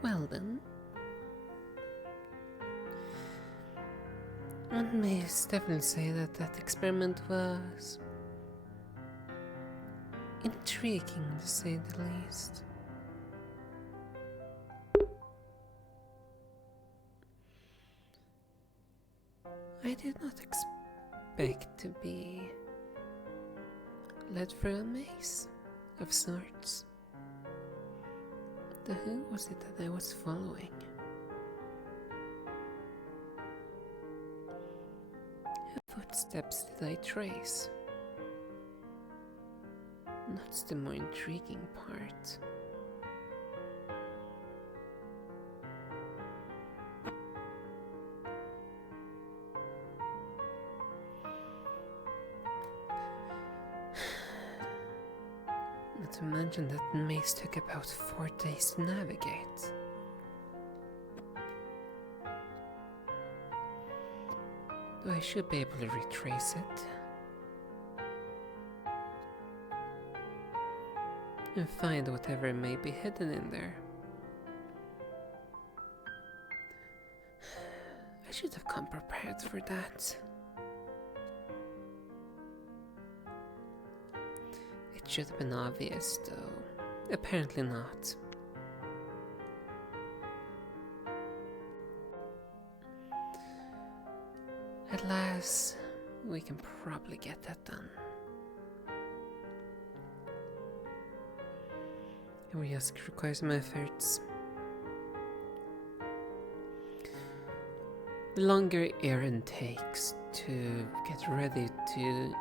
Well then, one may definitely say that that experiment was intriguing, to say the least. I did not expect to be led through a maze of sorts. Who was it that I was following? Whose footsteps did I trace? That's the more intriguing part. Not to mention that the maze took about 4 days to navigate. Though I should be able to retrace it. And find whatever may be hidden in there. I should have come prepared for that. It should have been obvious, though. Apparently not. At last, we can probably get that done. It will just require some efforts. The longer Aaron takes to get ready to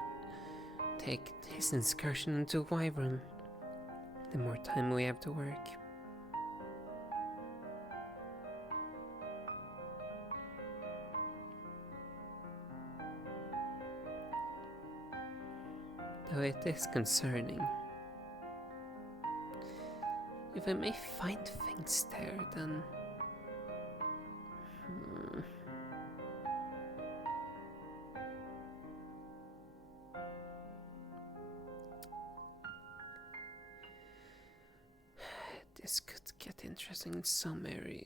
take his excursion into Wyvern, the more time we have to work. Though it is concerning. If I may find things there, then... This could get interesting in so many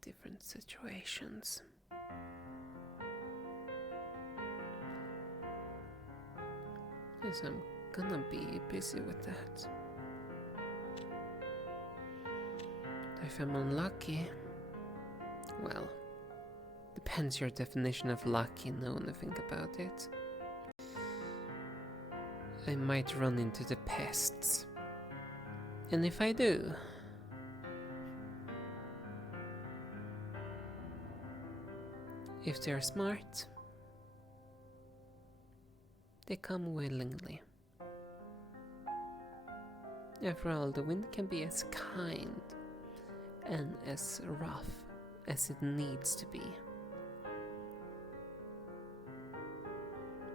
different situations. Yes, I'm gonna be busy with that. If I'm unlucky, well, depends your definition of lucky, now when I think about it. I might run into the pests. And if I do, if they're smart, they come willingly. After all, the wind can be as kind and as rough as it needs to be.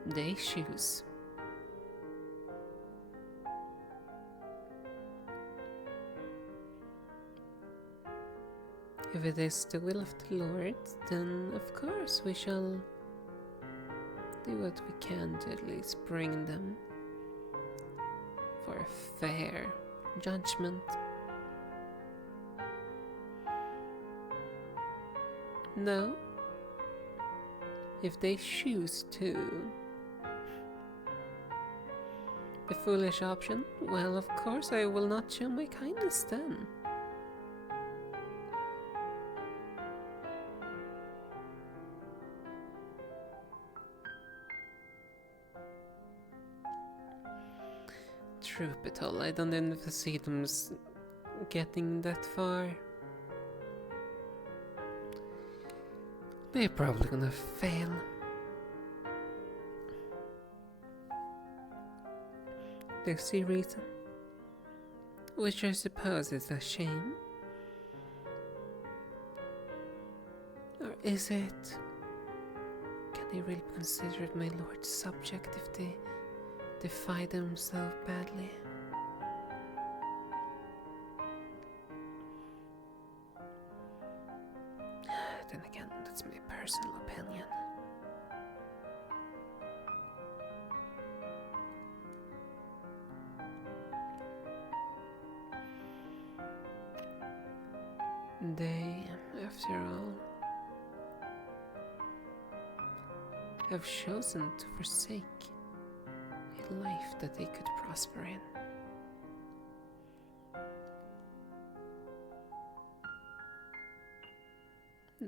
They choose. If it is the will of the Lord, then of course we shall do what we can to at least bring them for a fair judgment. No? If they choose to. The foolish option? Well, of course I will not show my kindness then. Truth be told, I don't even see them getting that far. They're probably gonna fail. There's the reason. Which I suppose is a shame. Or is it? Can they really be considered my lord's subject if they defy them so badly? Then again, that's my personal opinion. They, after all, have chosen to forsake a life that they could prosper in.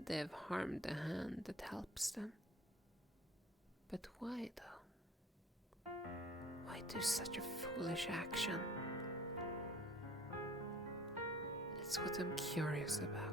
They have harmed the hand that helps them. But why though? Why do such a foolish action? It's what I'm curious about.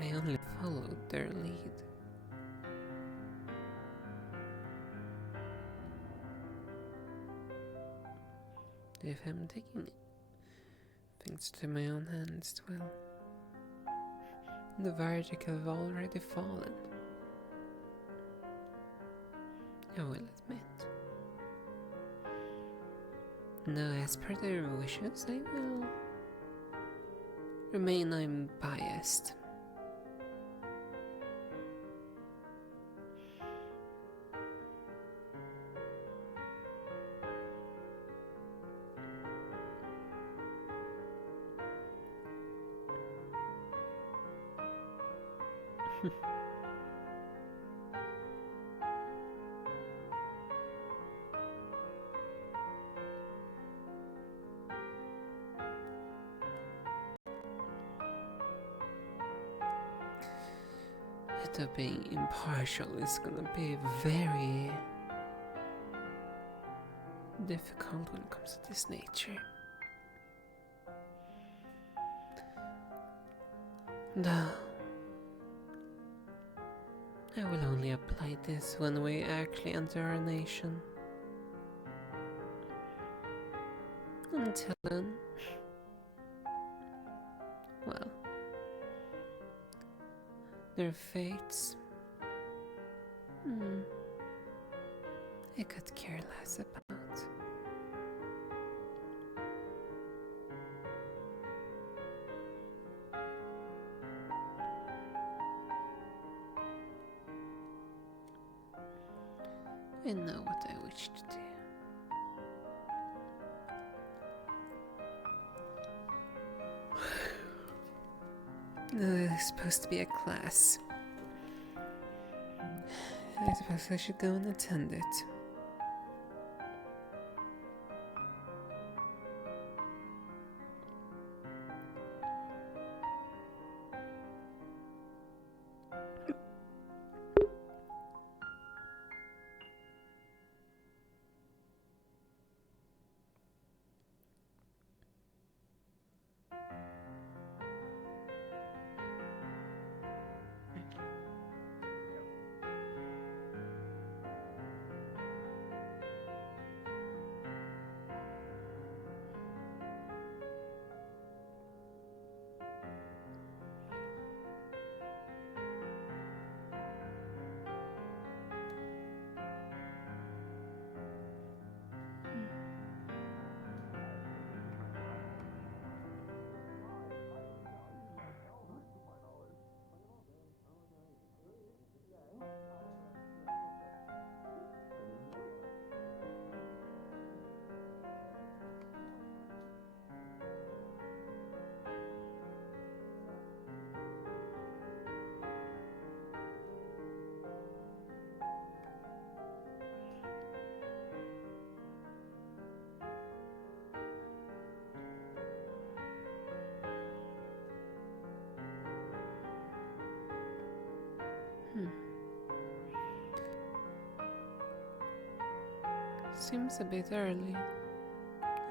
I only followed their lead. If I'm taking things to my own hands, well, the verdict have already fallen. I will admit. Now, as per their wishes, I will remain unbiased. It being impartial is gonna be very difficult when it comes to this nature. No. I will only apply this when we actually enter our nation. Until then, well, their fates, I could care less about. I know what I wish to do. It's supposed to be a class. I suppose I should go and attend it. Seems a bit early.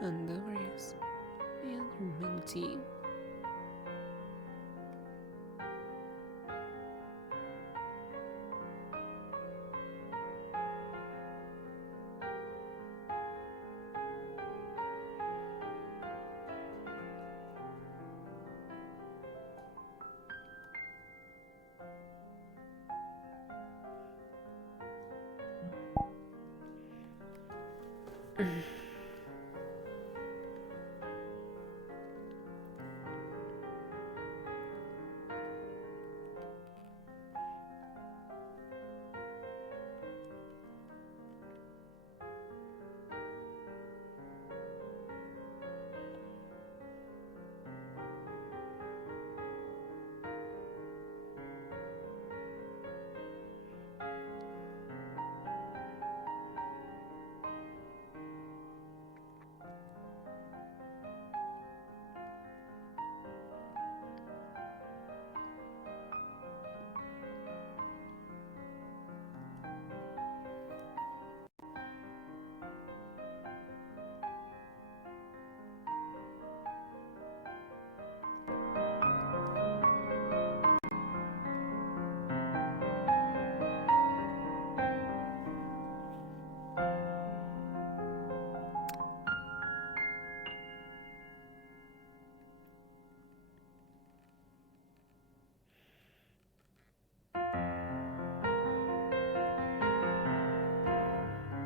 And where is the other mentee?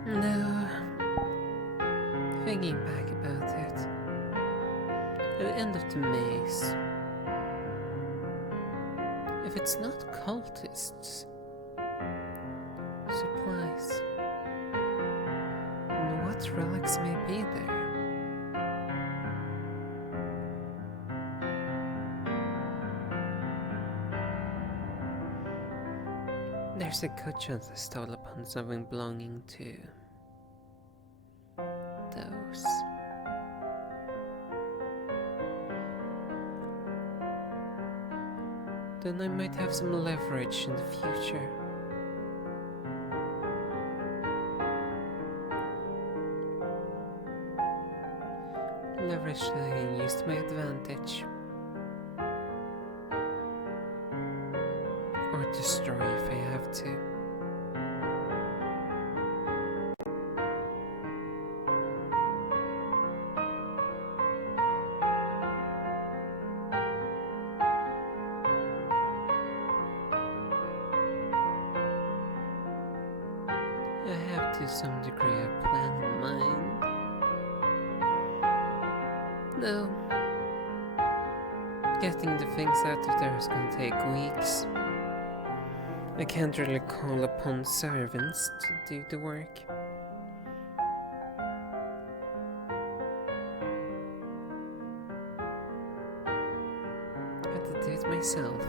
No, thinking back about it, at the end of the maze, if it's not cultists, supplies, then what relics may be there? There's a good chance I stumbled upon something belonging to those. Then I might have some leverage in the future. Leverage that I can use to my advantage. Or destroy if I have to. I have to some degree a plan in mind. No. Getting the things out of there is gonna take weeks. I can't really call upon servants to do the work. I have to do it myself.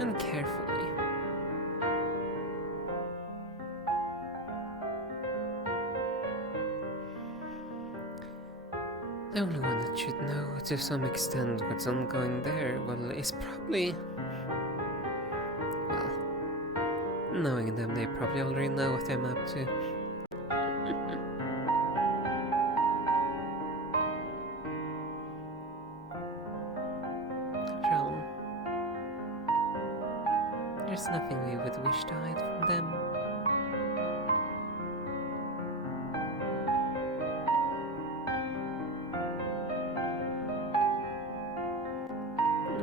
And carefully. The only one that should know to some extent what's ongoing there, well, is probably... Well, knowing them, they probably already know what I'm up to. After all, there's nothing we would wish to hide from them.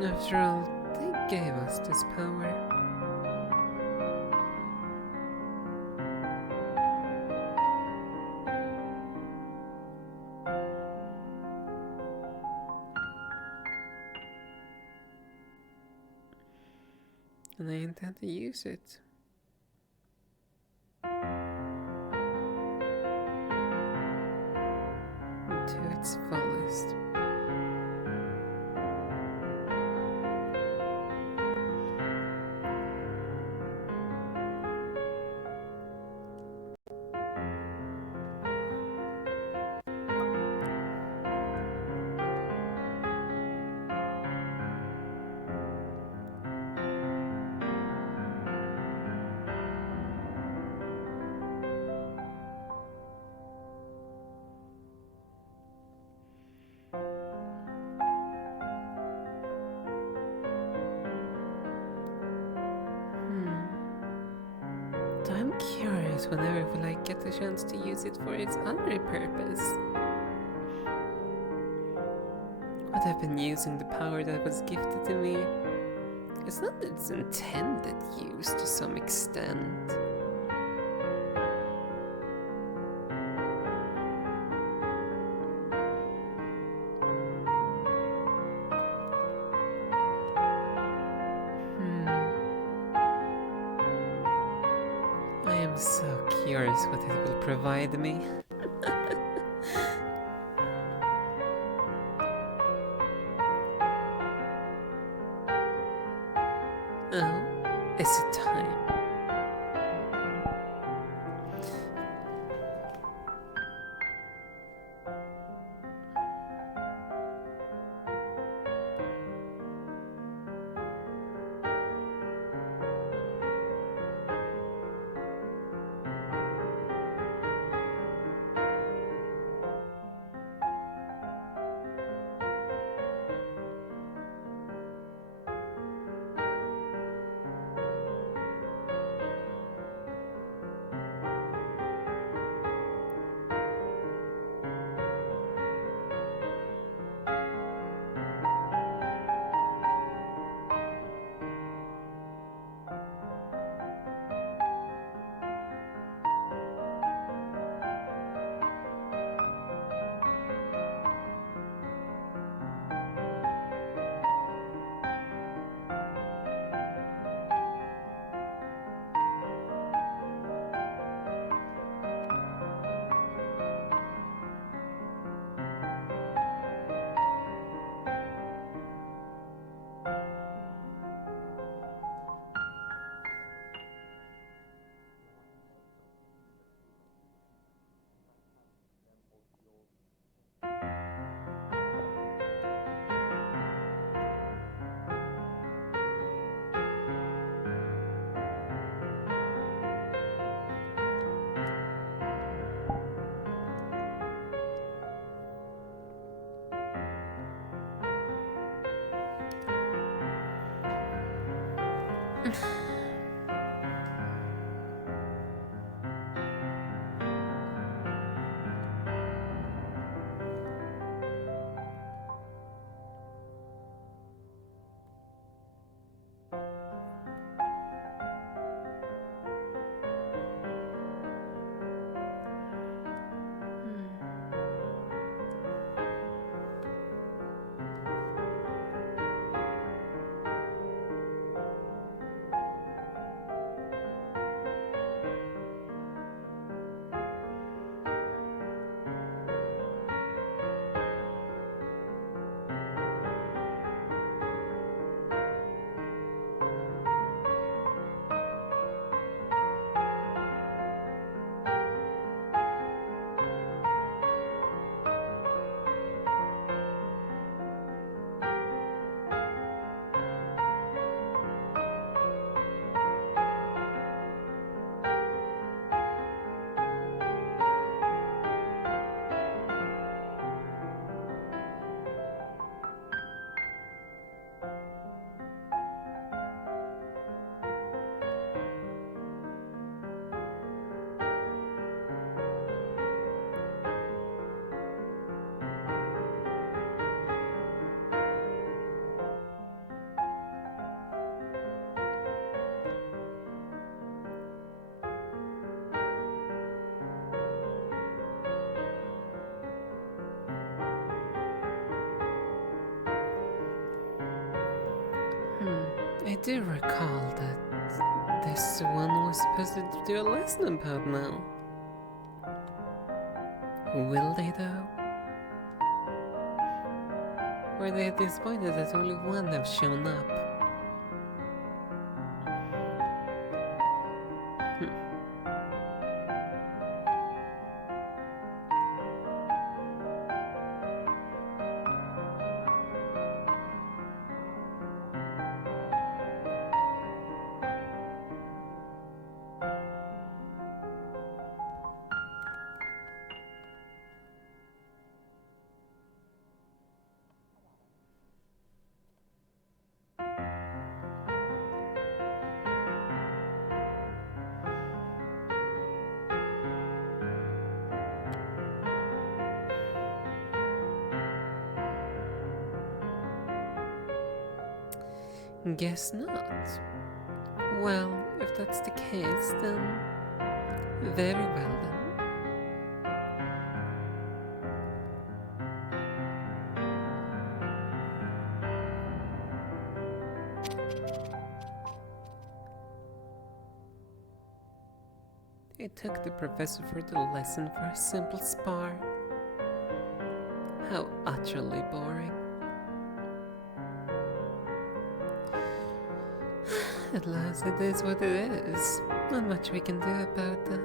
After all, they gave us this power. And I intend to use it. To its fullest. curious whenever will I get the chance to use it for its other purpose. What I've been using the power that was gifted to me, it's not its intended use to some extent. I am so curious what it will provide me. Oh, is it time? I do recall that this one was supposed to do a lesson about now. Will they though? Or are they disappointed that only one have shown up? Guess not. Well, if that's the case, then very well then. It took the professor for the lesson for a simple spar. How utterly boring. At last, it is what it is. Not much we can do about that.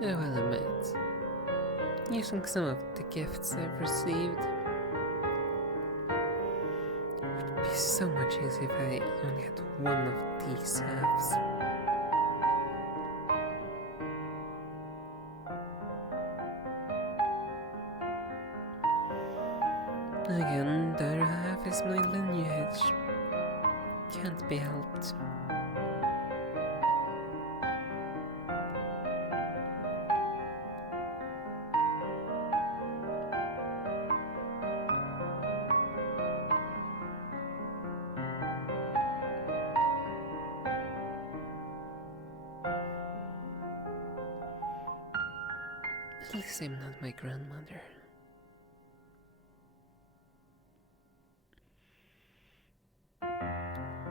I will admit, using some of the gifts I've received would be so much easier if I only had one of these halves. Again, the other half is my lineage. Can't be helped. At least I'm not my grandmother.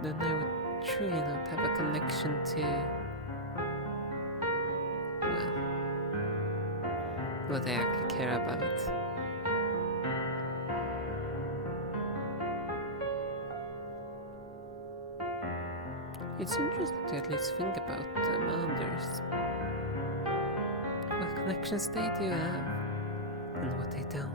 Then I would truly not have a connection to, well, what I actually care about. It's interesting to at least think about others. What connections they do have, and what they don't.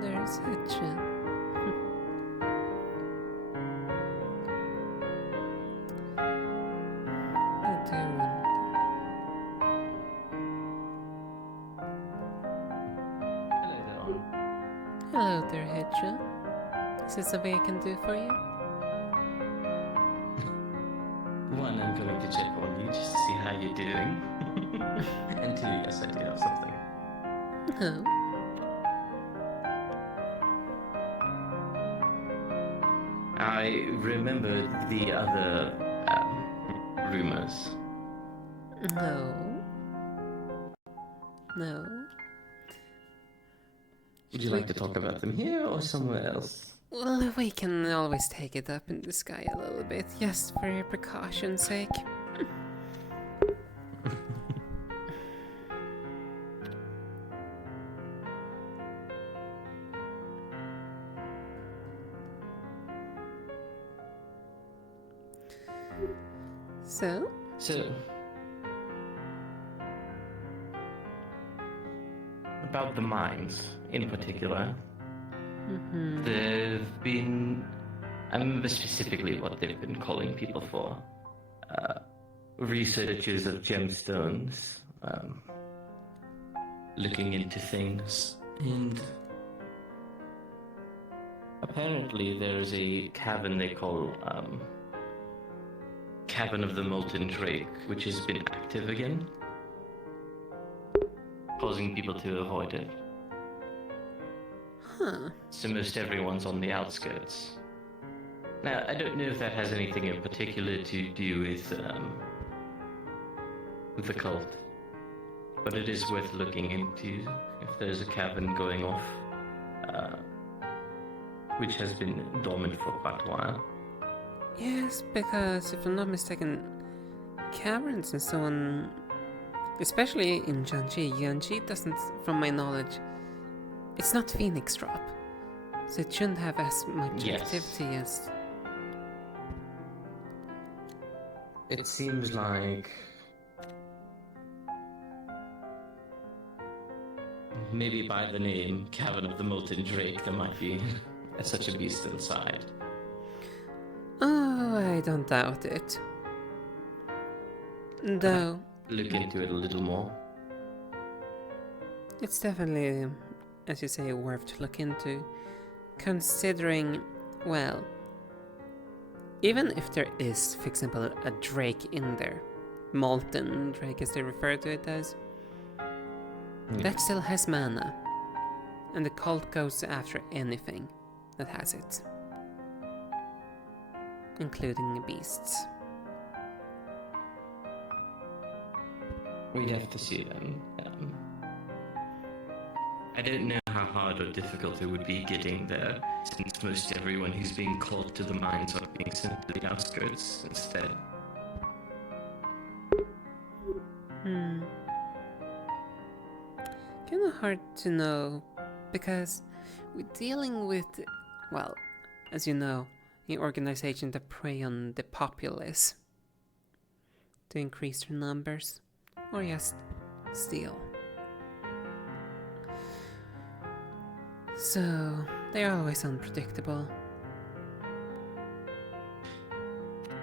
There's Hitchin. I do wonder. Hello there, Hitchin. Is there something I can do for you? One, I'm going to check on you just to see how you're doing. And two, yes, I do have something. Oh. I remember the other rumors. No. No. Would you like to talk about them here or somewhere else? Well, we can always take it up in the sky a little bit, just for precaution's sake. So? So, about the mines in particular, there've been, I remember specifically what they've been calling people for. Researchers of gemstones, looking into things. And apparently there's a cavern they call Cavern of the Molten Drake, which has been active again, causing people to avoid it. Huh. So most everyone's on the outskirts. Now, I don't know if that has anything in particular to do with the cult, but it is worth looking into if there's a cavern going off, which has been dormant for quite a while. Yes, because if I'm not mistaken, caverns and so on, especially in Yanji doesn't, from my knowledge, it's not Phoenix Drop, so it shouldn't have as much Yes. activity as... It seems like maybe by the name Cavern of the Molten Drake there might be such a beast inside. Oh, I don't doubt it. Though, Look into it a little more. it's definitely, as you say, worth to look into, considering, well, even if there is, for example, a drake in there, molten drake as they refer to it as, that still has mana, and the cult goes after anything that has it, including beasts. We'd have to see then. I don't know how hard or difficult it would be getting there, since most everyone who's being called to the mines are being sent to the outskirts instead. Kinda hard to know, because we're dealing with, well, as you know, an organization that prey on the populace to increase their numbers, or just steal. So, they're always unpredictable.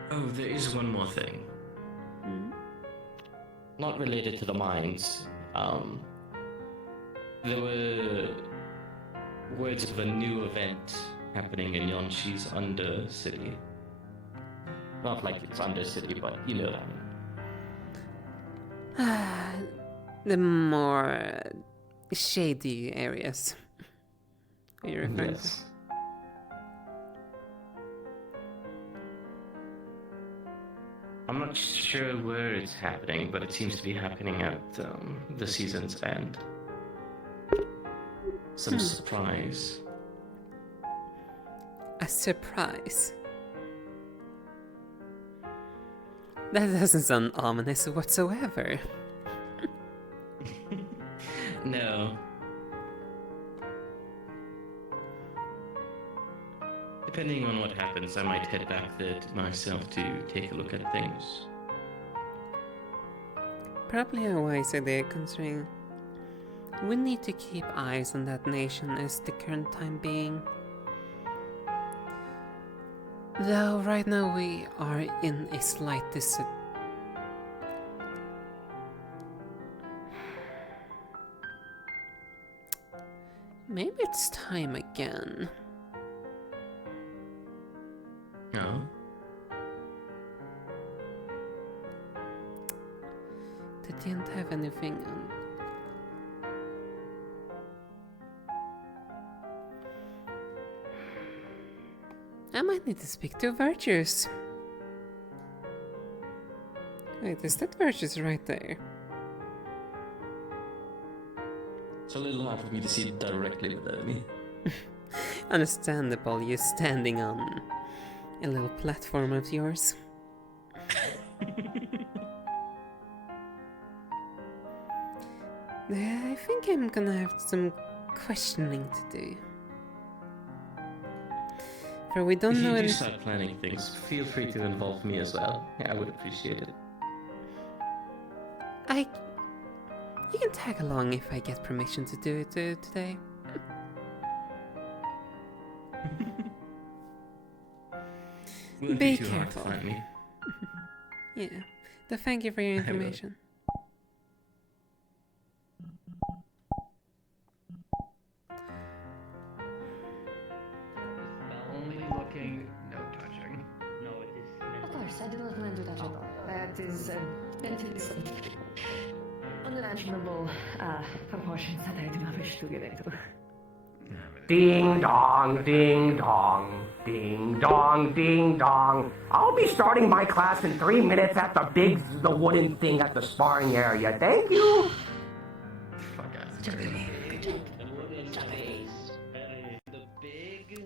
Oh, there is one more thing. Not related to the mines. There were words of a new event happening in Yonshi's Undercity. Not like it's Undercity, but you know what I mean. The more shady areas. Are you referring Yes. I'm not sure where it's happening, but it seems to be happening at the season's end. Some surprise. A surprise? That doesn't sound ominous whatsoever. No. Depending on what happens, I might head back there myself to take a look at things. Probably a wise idea, considering we need to keep eyes on that nation as the current time being. Though right now we are in a slight Maybe it's time again. No? They didn't have anything on. I might need to speak to Virtues. Wait, is that Virtues right there? It's a little hard for me to see directly without me. Understandable, you standing on a little platform of yours. I think I'm gonna have some questioning to do. For we don't If know you do anything. start planning things, feel free to involve me as well. I would appreciate it. You can tag along if I get permission to do it today. Wouldn't Be too hard to careful. find me. Yeah. So thank you for your will. information. Only looking, no touching. Of course, I do not mind to touch it. That is unimaginable proportions that I do not wish to get into. Ding dong, ding dong, ding dong, ding dong. I'll be starting my class in 3 minutes at the wooden thing at the sparring area. Thank you. Fuck out. The big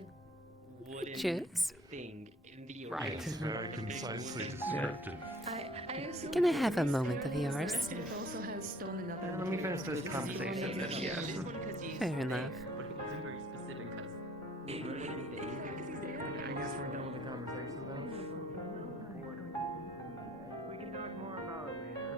wooden Cheers. thing in the Right. Very concisely descriptive. Can I have a moment of yours? Let me finish this conversation then, yes. Fair enough. I guess we're done with the conversation then. We can talk more about it later.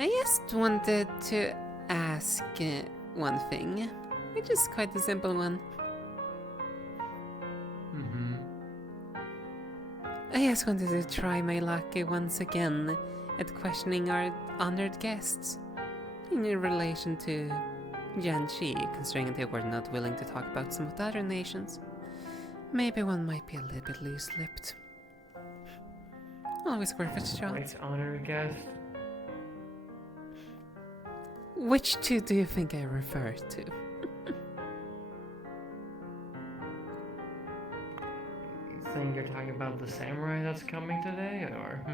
I just wanted to ask one thing, which is quite a simple one. Mm-hmm. I just wanted to try my luck once again at questioning our honored guests in relation to Jianxi, considering they were not willing to talk about some of the other nations. Maybe one might be a little bit loose-lipped. Always worth a shot. Which honored guest? Which two do you think I refer to? You think you're talking about the samurai that's coming today, or?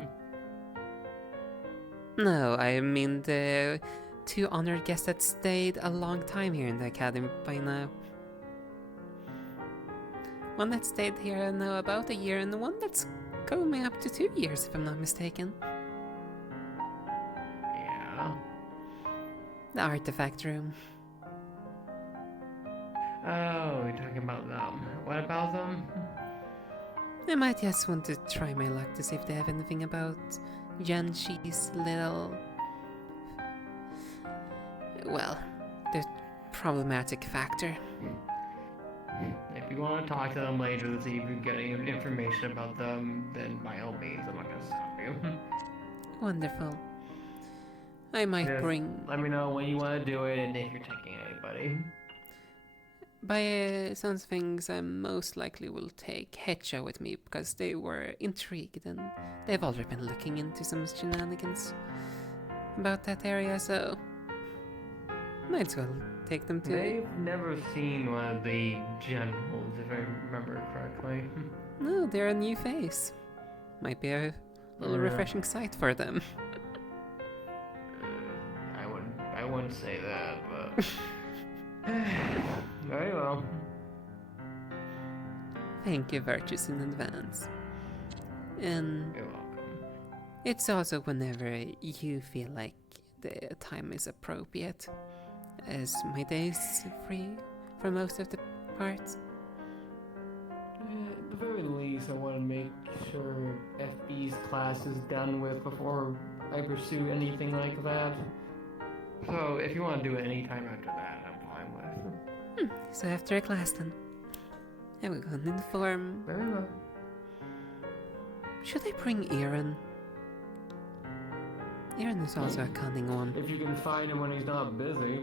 No, I mean the two honored guests that stayed a long time here in the academy by now. One that stayed here now about a year, and the one that's coming up to 2 years, if I'm not mistaken. Yeah. The artifact room. Oh, you're talking about them. What about them? I might just want to try my luck to see if they have anything about Jianxi's little... well, the problematic factor. If you want to talk to them later to see if you get any information about them, then by all means, I'm not gonna stop you. Wonderful. I might Just bring... Let me know when you want to do it and if you're taking anybody. By sounds of things, I most likely will take Hecha with me because they were intrigued and they've already been looking into some shenanigans about that area, so might as well take them to. They've never seen one of the generals, if I remember correctly. No, they're a new face. Might be a little Yeah. refreshing sight for them. I wouldn't say that, but very well. Thank you, Virtues, in advance. And You're welcome. it's also whenever you feel like the time is appropriate, as my day's free for most of the parts. At the very least, I want to make sure FB's class is done with before I pursue anything like that. So, if you want to do it anytime after that, I'm fine with. So after a class then, I will go and inform. Very well. Should I bring Aaron? Aaron is also a cunning one. If you can find him when he's not busy.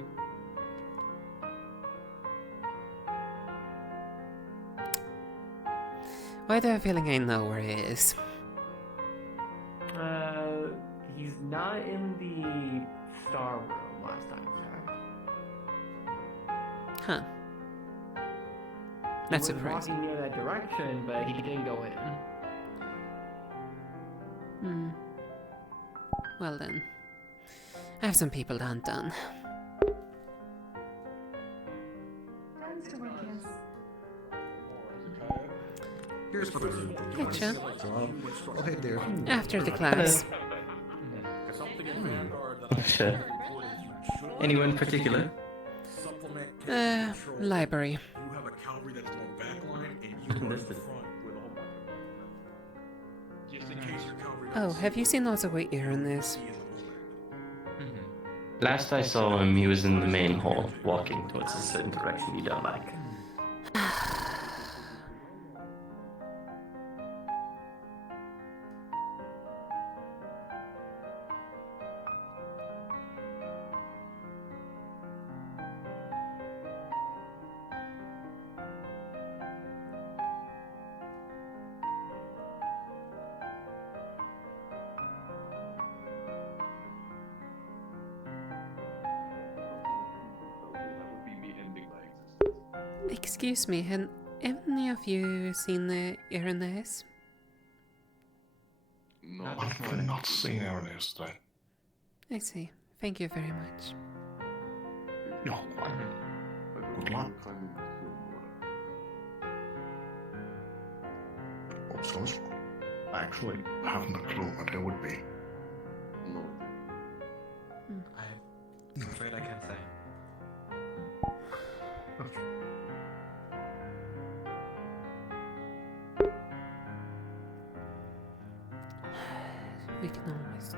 Why do I have a feeling I know where he is? He's not in the star room last time I checked. Huh. He That's was surprising. walking near that direction, but he didn't go in. Hmm. Well then. I have some people to hunt down. Mr. Winkins. Here's what I'm doing. Getcha. Oh, hey there. After the class. Sure. Anyone in particular? Library. You have a cavalry that's on backline, and you run in Understood. front with all my. Just in case your cavalry. Oh, have you seen also where Aaron is? Last I saw him, he was in the main hall, walking towards a certain direction you don't like. Excuse me, have any of you seen Aaroness? No, I've not seen Ernest then. I see. Thank you very much. No, good luck. What's those? Actually, I haven't a clue what they would be. I'm afraid I can't say. We can always...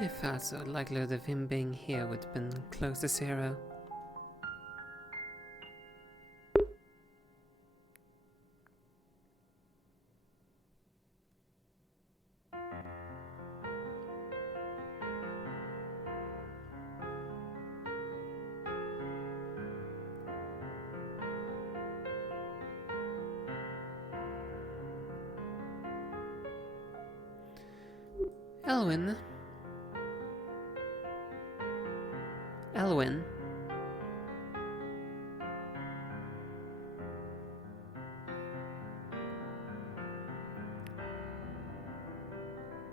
I felt so likelihood of him being here would have been close to zero. Elwyn? Elwyn?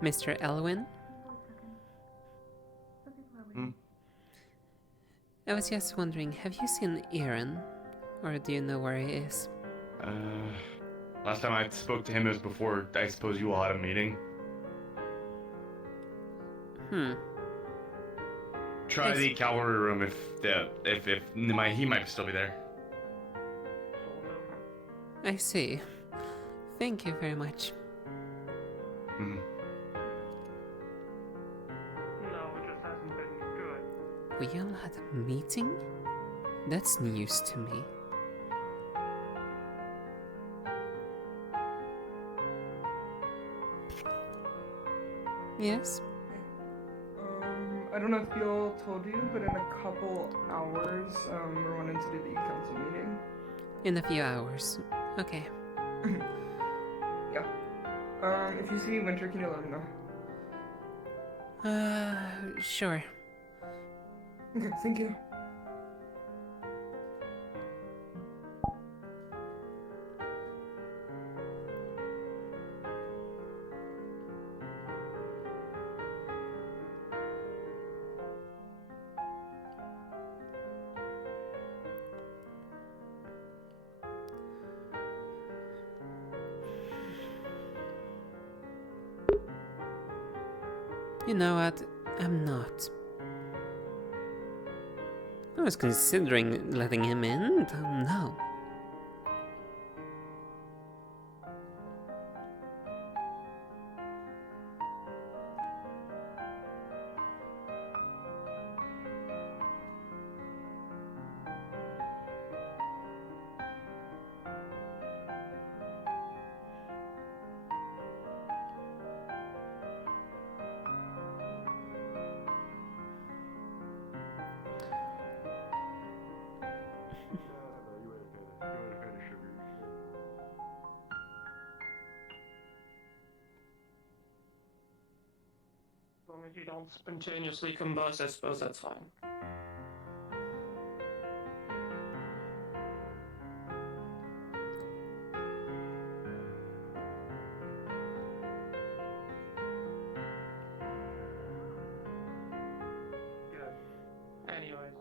Mr. Elwin? Hmm? I was just wondering, have you seen Aaron? Or do you know where he is? Last time I spoke to him, it was before, I suppose you all had a meeting. Try Yes. the cavalry room he might still be there. I see. Thank you very much. Hmm. No, it just hasn't been good. We all had a meeting? That's news to me. Yes? I don't know if Bill told you, but in a couple hours, we're wanting to do the council meeting. In a few hours. Okay. Yeah. If you see Winter, can you let me know? Sure. Okay, thank you. You know what? I'm not. I was considering letting him in, but no. As long as you don't spontaneously combust, I suppose that's fine. Good. Anyways.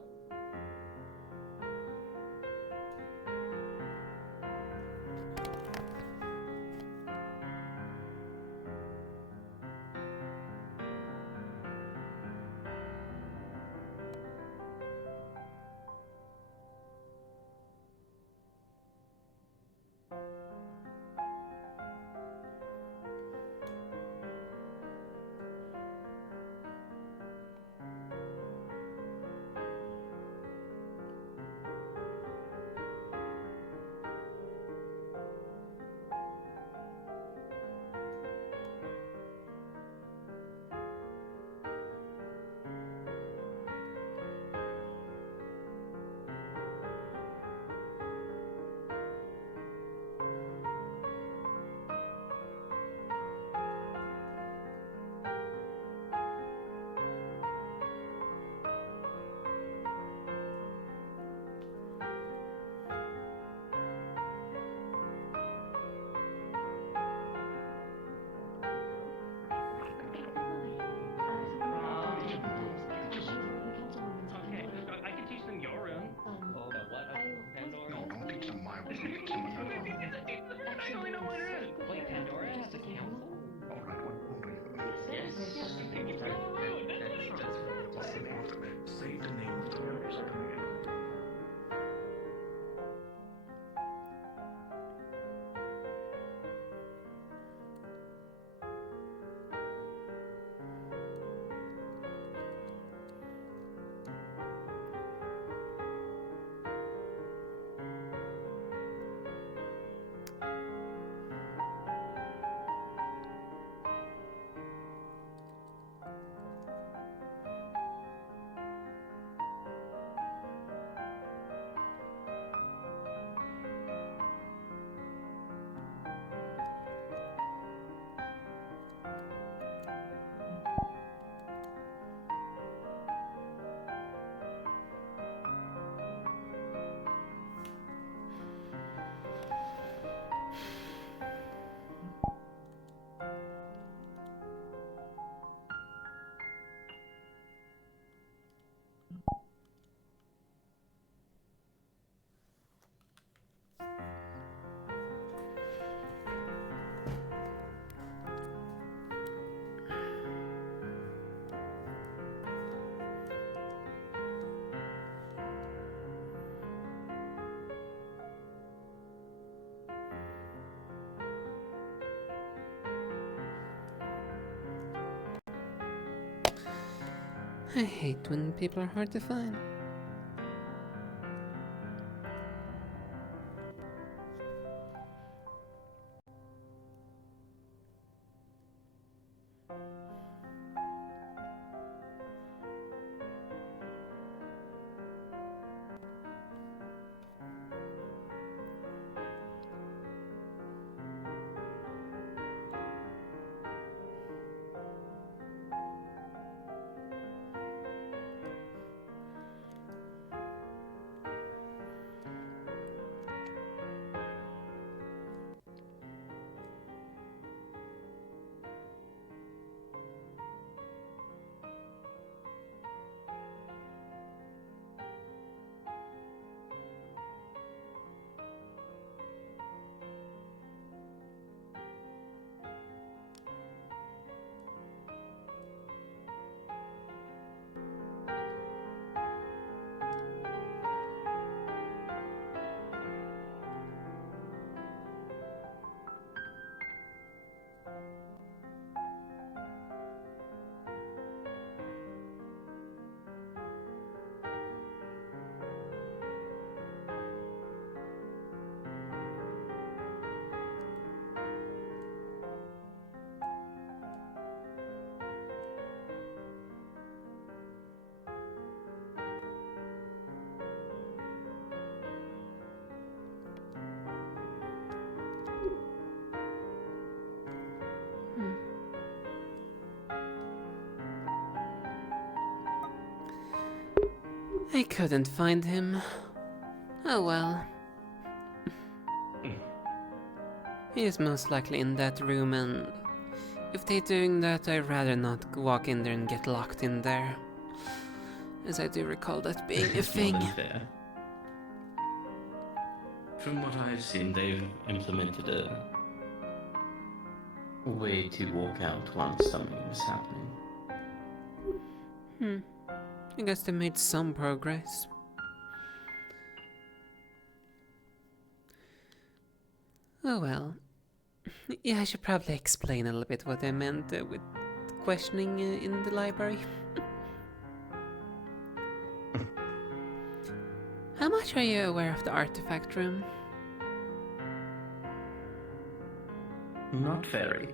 Okay, I can teach them your room. No, don't teach them my room. Teach them I only know one room. Wait, Pandora has a council? Alright, Yes. Say the name of the I hate when people are hard to find. I couldn't find him. Oh well. He is most likely in that room, and if they're doing that, I'd rather not walk in there and get locked in there. As I do recall that being a thing. Not unfair. From what I've seen, they've implemented a way to walk out once something is happening. I guess they made some progress. Oh well. Yeah, I should probably explain a little bit what I meant with questioning in the library. How much are you aware of the artifact room? Not very.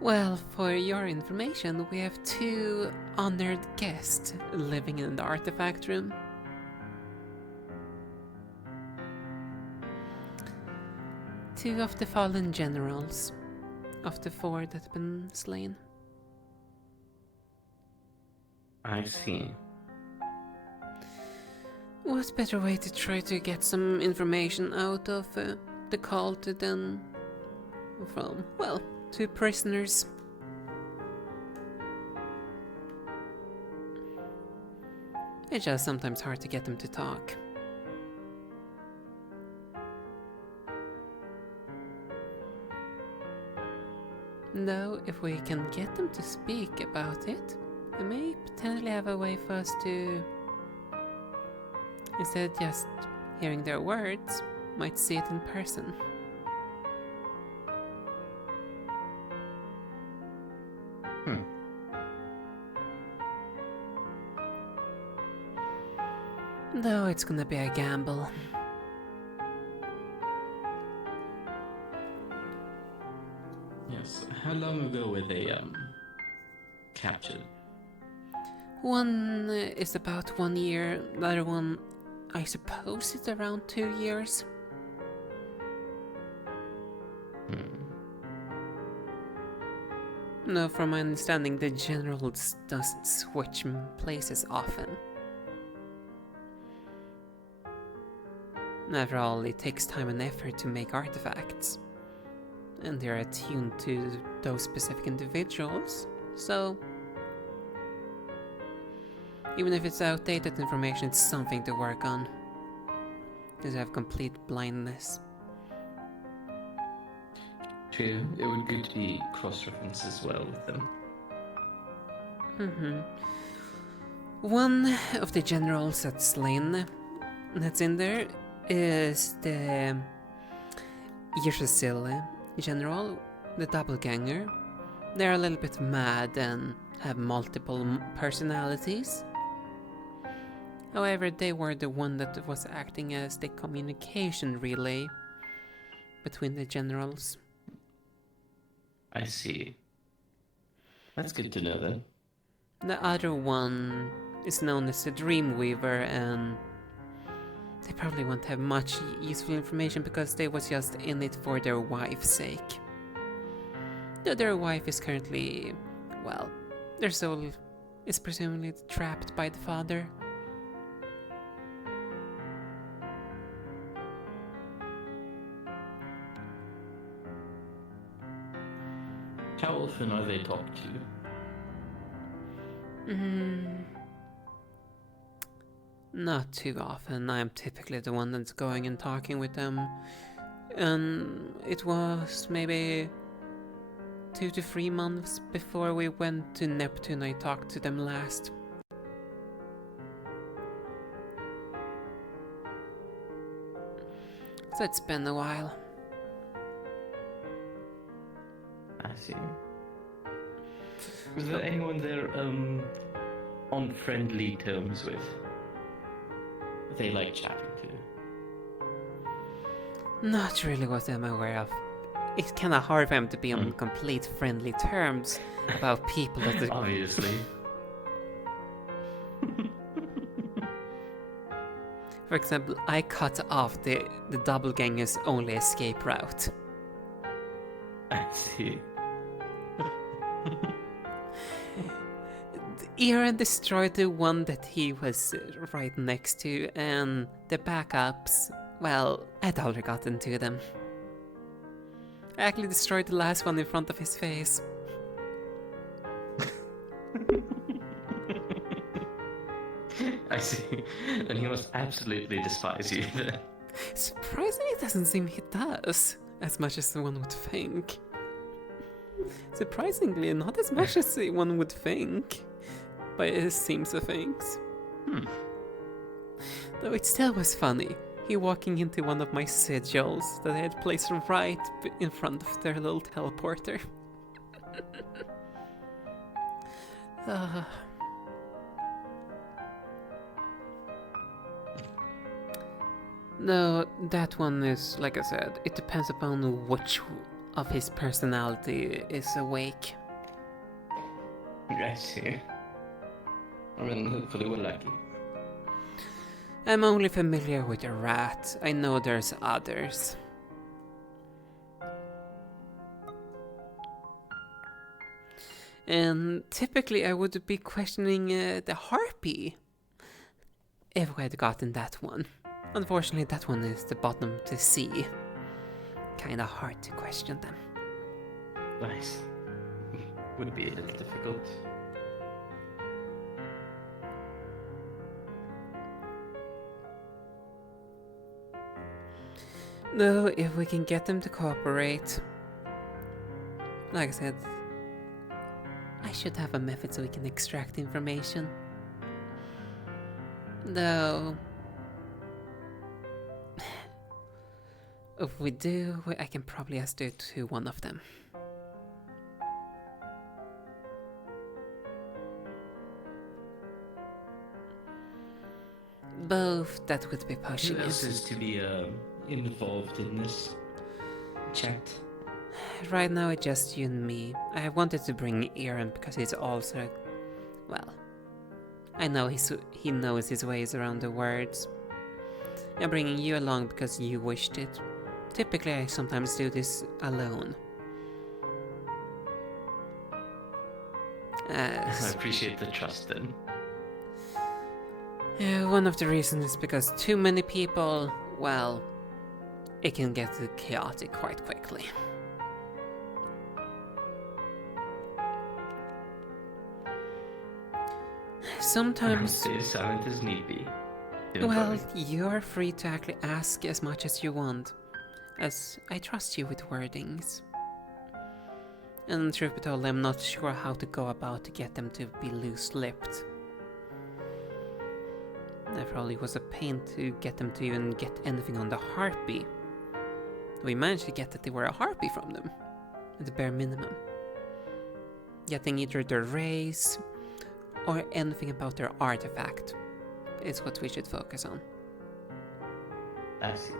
Well, for your information, we have 2 honored guests living in the artifact room. Two of the fallen generals of the 4 that have been slain. I see. What better way to try to get some information out of the cult than from, well, 2 prisoners? It's just sometimes hard to get them to talk. Though, if we can get them to speak about it, we may potentially have a way for us to, instead of just hearing their words, might see it in person. Though it's gonna be a gamble. Yes. How long ago were they captured? One is about 1 year, the other one, I suppose it's around 2 years. No, from my understanding, the generals doesn't switch places often. After all, it takes time and effort to make artifacts, and they're attuned to those specific individuals, so even if it's outdated information, it's something to work on, because I have complete blindness. True, it would be good to be cross-referenced as well with them. One of the generals that's slain, that's in there, is the Yggdrasil general, the doppelganger. They're a little bit mad and have multiple personalities. However, they were the one that was acting as the communication relay between the generals. I see. That's good to know then. The other one is known as the Dreamweaver, and they probably won't have much useful information because they was just in it for their wife's sake. Though their wife is currently, well, their soul is presumably trapped by the father. How often are they talked to? Not too often. I'm typically the one that's going and talking with them. It was maybe 2 to 3 months before we went to Neptune I talked to them last. So it's been a while. I see. Was there anyone there on friendly terms with? They like chatting to? Not really what I'm aware of. It's kinda hard for him to be on complete friendly terms about people that... Obviously. For example, I cut off the doppelganger's only escape route. I see. Aaron destroyed the one that he was right next to, and the backups, well, I'd already gotten to them. I actually destroyed the last one in front of his face. I see. And he must absolutely despise you then. Surprisingly, it doesn't seem he does, as much as one would think. Surprisingly, not as much as one would think, by it seems of things. Though it still was funny, he walking into one of my sigils that I had placed right in front of their little teleporter. No, that one is, like I said, it depends upon which of his personality is awake. I see. I mean, hopefully we're lucky. I'm only familiar with a rat. I know there's others. And typically I would be questioning the harpy if we had gotten that one. Unfortunately, that one is the bottom to sea. Kinda hard to question them. Nice. Would be a little difficult. Though, if we can get them to cooperate... Like I said, I should have a method so we can extract information. Though... If we do, I can probably ask it to one of them. Both, that would be pushing Who else it. is to be involved in this chat? Right now it's just you and me. I wanted to bring Aaron because he's also... Well... I know he knows his ways around the words. I'm bringing you along because you wished it. Typically I sometimes do this alone. I appreciate the trust then. One of the reasons is because too many people, well, it can get chaotic quite quickly. Sometimes... Stay as silent as need be. Don't Well, worry. you're free to actually ask as much as you want, as I trust you with wordings. And truth be told, I'm not sure how to go about to get them to be loose-lipped. After all, it was a pain to get them to even get anything on the harpy. We managed to get that they were a harpy from them, at the bare minimum. getting either their race or anything about their artifact is what we should focus on. I see.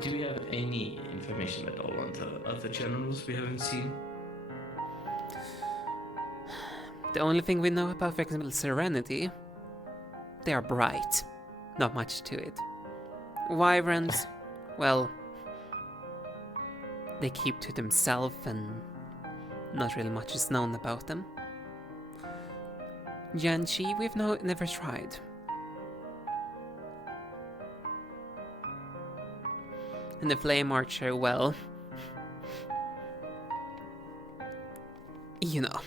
Do we have any information at all on the other generals we haven't seen? The only thing we know about, for example, Serenity, they are bright. Not much to it. Wyverns, well, they keep to themselves and not really much is known about them. Yanchi, we've never tried. And the Flame Archer, well, you know,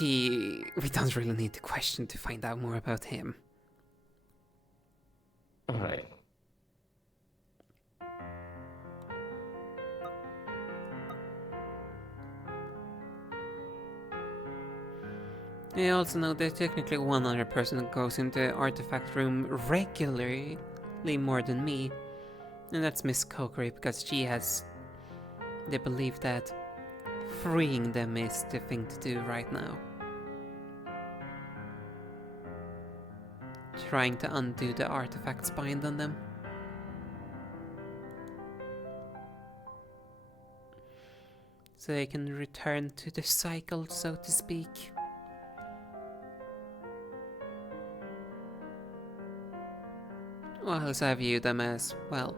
we don't really need to question to find out more about him. Alright. I also know there's technically one other person who goes into the artifact room regularly more than me, and that's Miss Kokiri, because she has the belief that freeing them is the thing to do right now. Trying to undo the artifact's bind on them. So they can return to the cycle, so to speak. Well, as I view them as, well,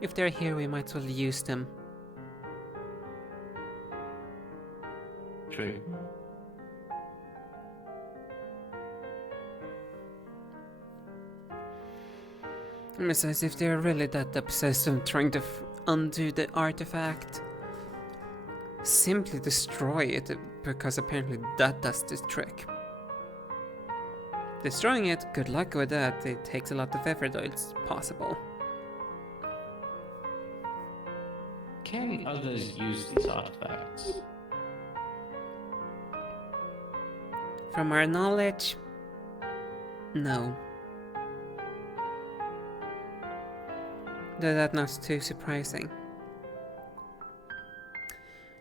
if they're here we might as well use them. True. And besides, if they're really that obsessed with trying to undo the artifact, simply destroy it, because apparently that does the trick. Destroying it, good luck with that, it takes a lot of effort, though it's possible. Can others use these artifacts? From our knowledge, no. Though that's not too surprising.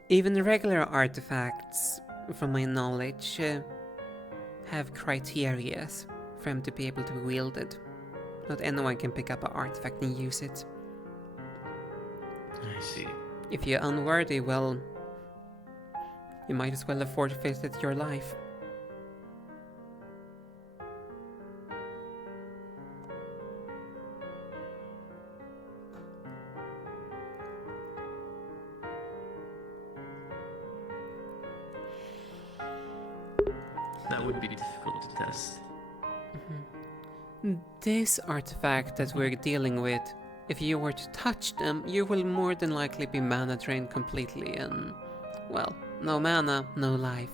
Even regular artifacts, from my knowledge, have criteria for them to be able to be wielded. Not anyone can pick up an artifact and use it. I see. If you're unworthy, well, you might as well have forfeited your life. That would be difficult to test. This artifact that we're dealing with, if you were to touch them, you will more than likely be mana drained completely and, well, no mana, no life.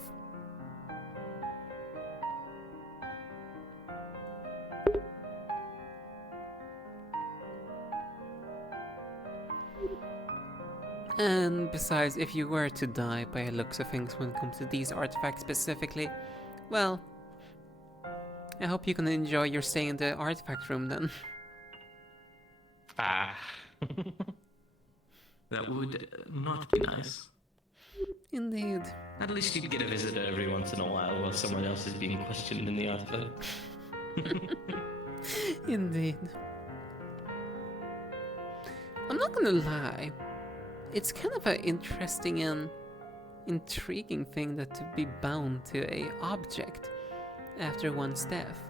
And besides, if you were to die by the looks of things when it comes to these artifacts specifically, well, I hope you can enjoy your stay in the artifact room then. Ah. That would not be nice. Indeed. At least you'd get a visitor every once in a while someone else is being questioned in the artifact. Indeed. I'm not gonna lie. It's kind of an interesting and intriguing thing that to be bound to a object after one's death.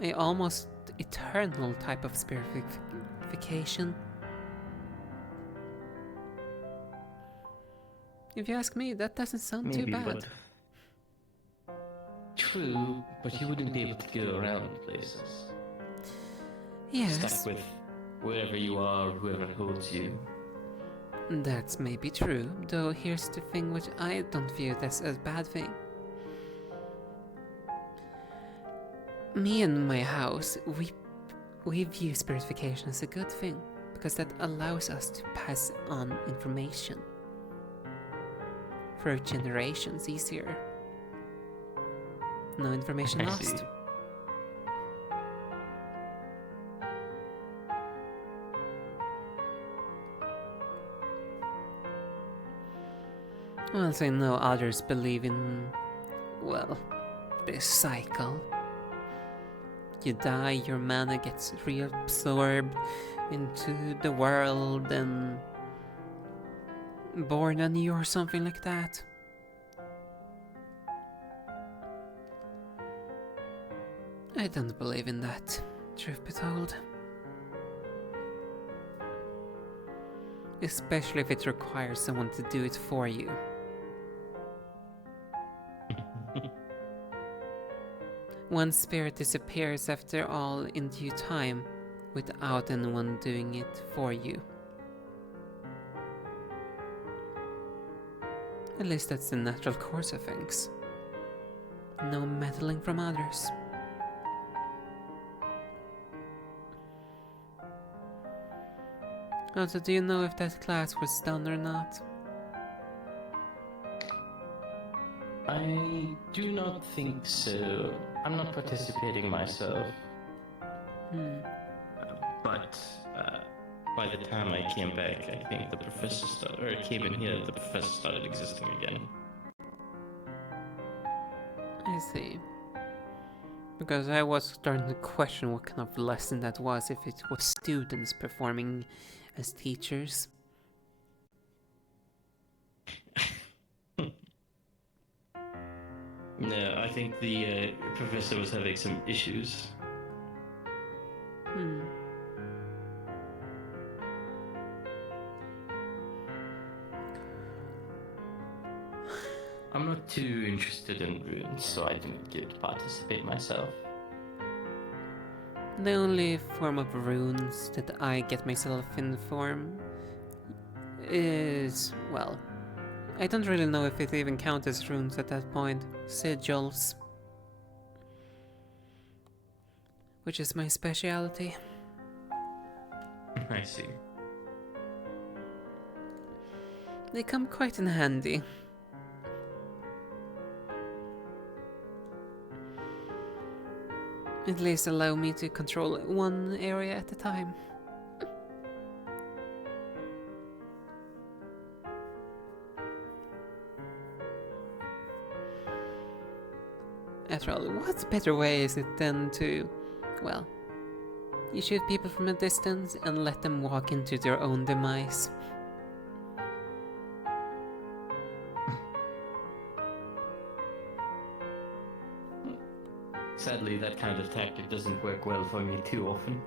A almost eternal type of spirification. If you ask me, that doesn't sound too bad. True, but you wouldn't be able to go around places. Yes. Stuck with wherever you are, whoever holds you. That's maybe true, though here's the thing which I don't view this as a bad thing. Me and my house, we view spirification as a good thing, because that allows us to pass on information for generations easier. No information I lost. see. Also, I know others believe in, well, this cycle. You die, your mana gets reabsorbed into the world and born anew or something like that. I don't believe in that, truth be told. Especially if it requires someone to do it for you. One spirit disappears after all in due time, without anyone doing it for you. At least that's the natural course of things. No meddling from others. Also, do you know if that class was done or not? I do not think so. I'm not participating myself. But by the time I came back, I think the professor started, or came in here, the professor started existing again. I see. Because I was starting to question what kind of lesson that was, if it was students performing as teachers. No, I think the professor was having some issues. I'm not too interested in runes, so I didn't get to participate myself. The only form of runes that I get myself in form is, well, I don't really know if it even counts as runes at that point. Sigils. Which is my specialty. I see. They come quite in handy. At least allow me to control one area at a time. After all, what better way is it than to, well, you shoot people from a distance and let them walk into their own demise. Sadly, that kind of tactic doesn't work well for me too often.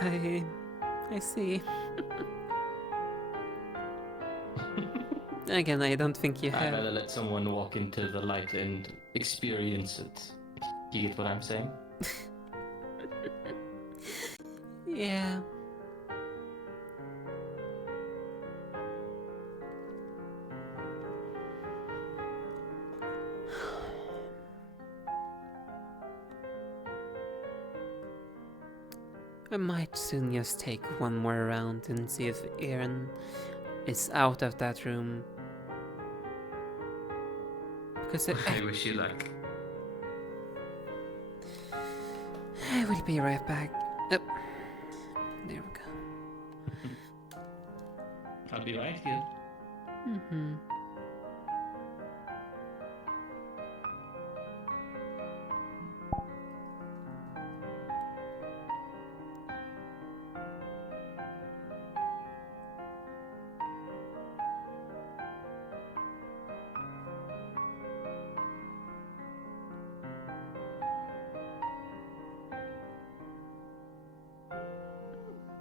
I see. Again, I don't think you I'd have. rather let someone walk into the light and experience it. Do you get what I'm saying? Yeah. I might soon just take one more round and see if Aaron is out of that room. Because I wish you luck. I will be right back. Oh, there we go. I'll be right here. Mm-hmm.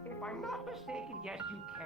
If I'm not mistaken, yes, you can.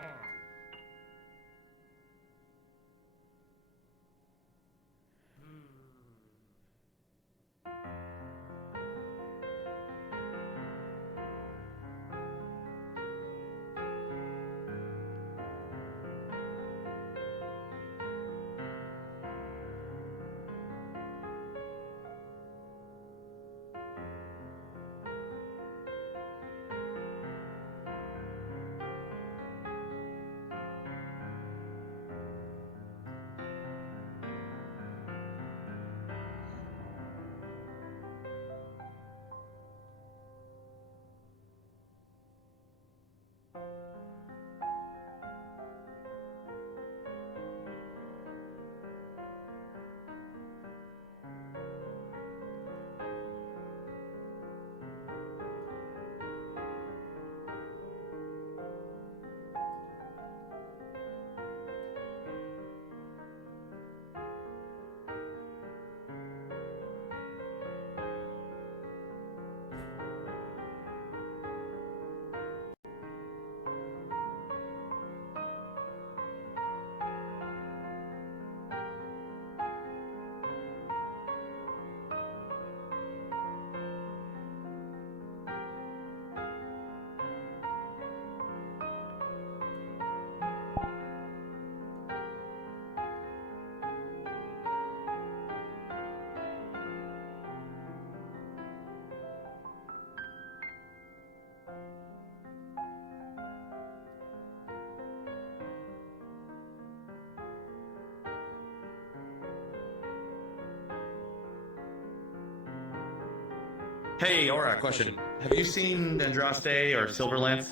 Hey, Aura, question. Have you seen Andraste or Silverlance?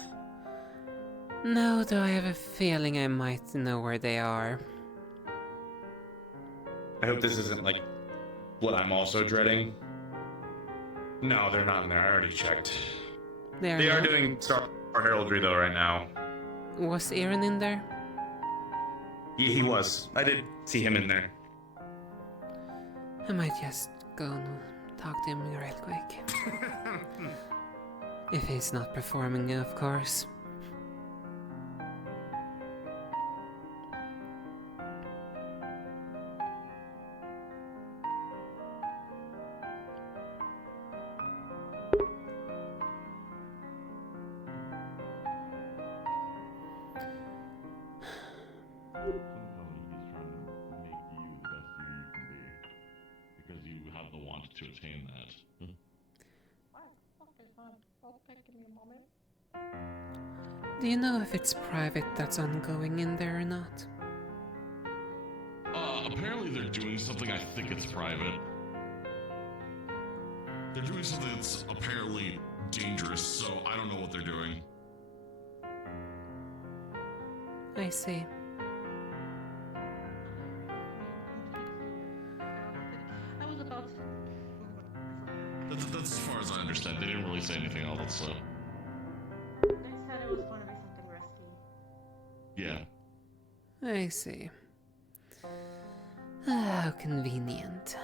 No, though I have a feeling I might know where they are. I hope this isn't like what I'm also dreading. No, they're not in there. I already checked. They They are not? doing Star Heraldry though right now. Was Aaron in there? He was. I did see him in there. I might just go and talk to him real quick. If he's not performing, of course. Because you have the want to attain that. Do you know if it's private that's ongoing in there or not? Apparently they're doing something. I think it's private. They're doing something that's apparently dangerous, so I don't know what they're doing. I see. I was about to. That's as far as I understand. They didn't really say anything else, so. They said it was going to be something risky. Yeah. I see. How convenient.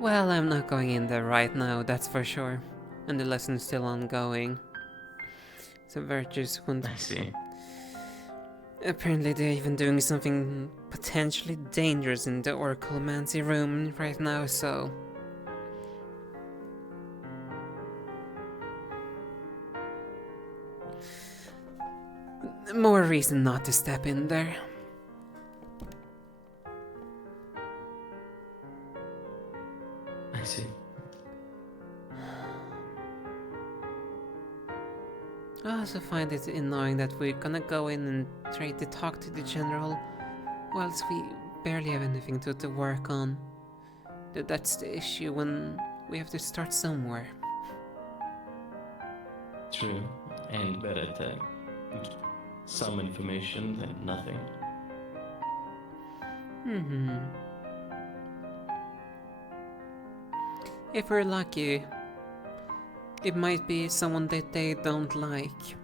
Well, I'm not going in there right now, that's for sure. And the lesson's still ongoing. So Virtus won't... I see. Apparently they're even doing something potentially dangerous in the Oraclemancy room right now, so... More reason not to step in there. I see. I also find it annoying that we're gonna go in and try to talk to the general, whilst we barely have anything to work on. That's the issue when we have to start somewhere. True. And better to get some information than nothing. If we're lucky, it might be someone that they don't like.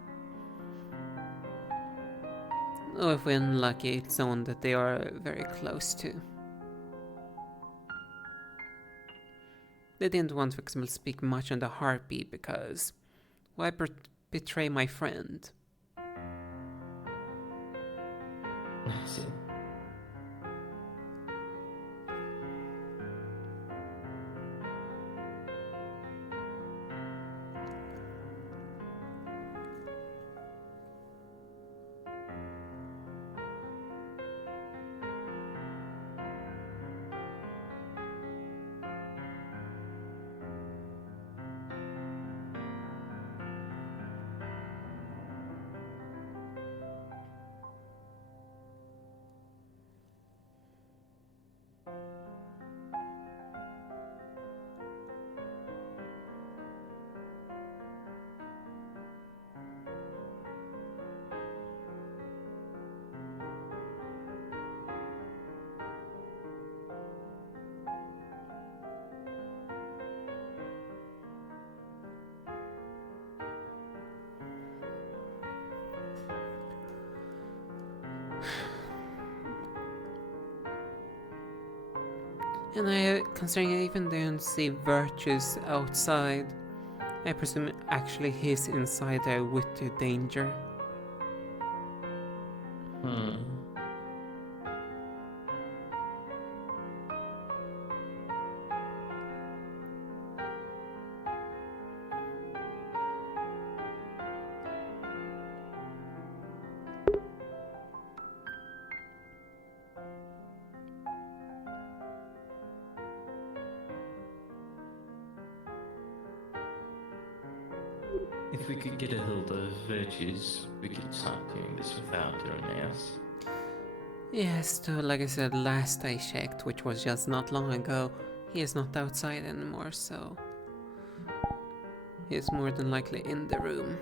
Or if we're unlucky, it's someone that they are very close to. They didn't want, for example, speak much on the Harpy because why betray my friend? I see. And considering I even don't see Virtues outside, I presume actually he's inside there with the danger. If we could get a hold of Virtues, we could start doing this without Irenaeus. Yes, though, like I said, last I checked, which was just not long ago, he is not outside anymore, so he is more than likely in the room.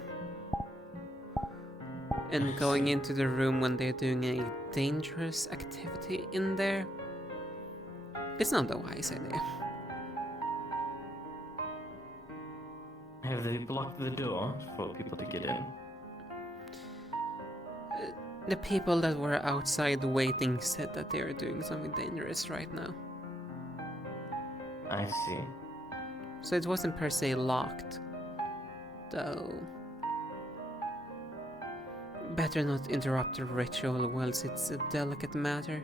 And going into the room when they're doing a dangerous activity in there, it's not a wise idea. Have they blocked the door for people to get in? The people that were outside waiting said that they are doing something dangerous right now. I see. So it wasn't per se locked, though. Better not interrupt the ritual whilst it's a delicate matter.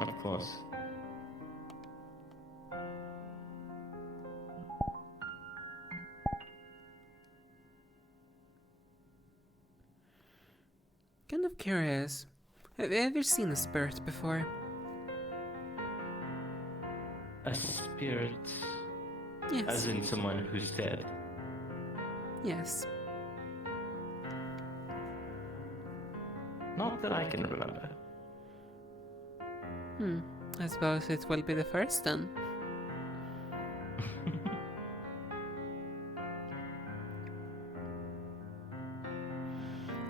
Of course. Kind of curious. Have you ever seen a spirit before? A spirit? Yes. As in someone who's dead? Yes. Not that I can remember. I suppose it will be the first then.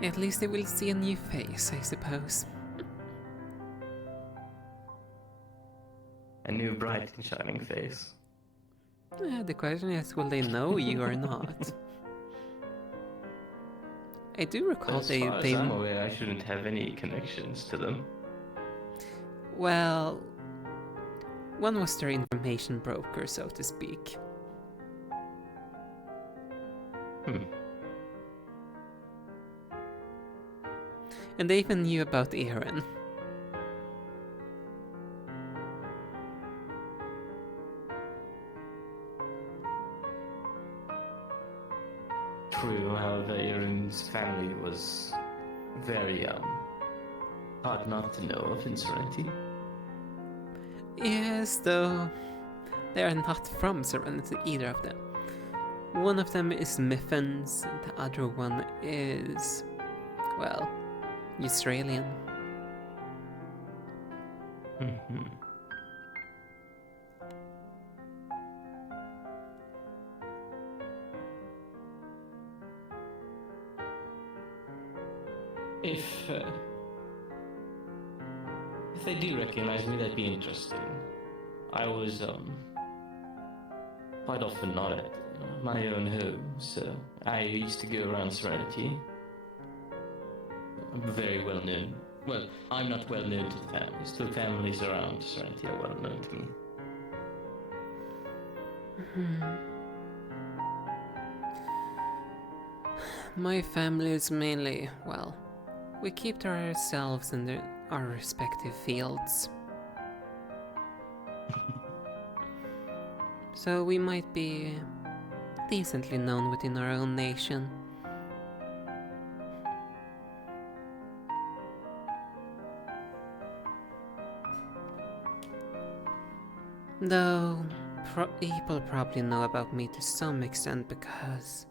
At least they will see a new face, I suppose. A new bright and shining face. The question is, will they know you or not? I do recall As far as I'm aware, I shouldn't have any connections to them. Well, one was their information broker, so to speak. And they even knew about Eren. True, however, Eren's family was very, hard not to know of in Serenity. Yes, though they are not from Serenity, either of them. One of them is Miffens, the other one is, well, Australian. If they do recognize me, that'd be interesting. I was quite often not at my own home, so I used to go around Serenity. I'm very well known. Well, I'm not well known to the families. The families around Serenity are well known to me. My family is mainly, well, we keep to ourselves in our respective fields. So we might be decently known within our own nation. Though, people probably know about me to some extent because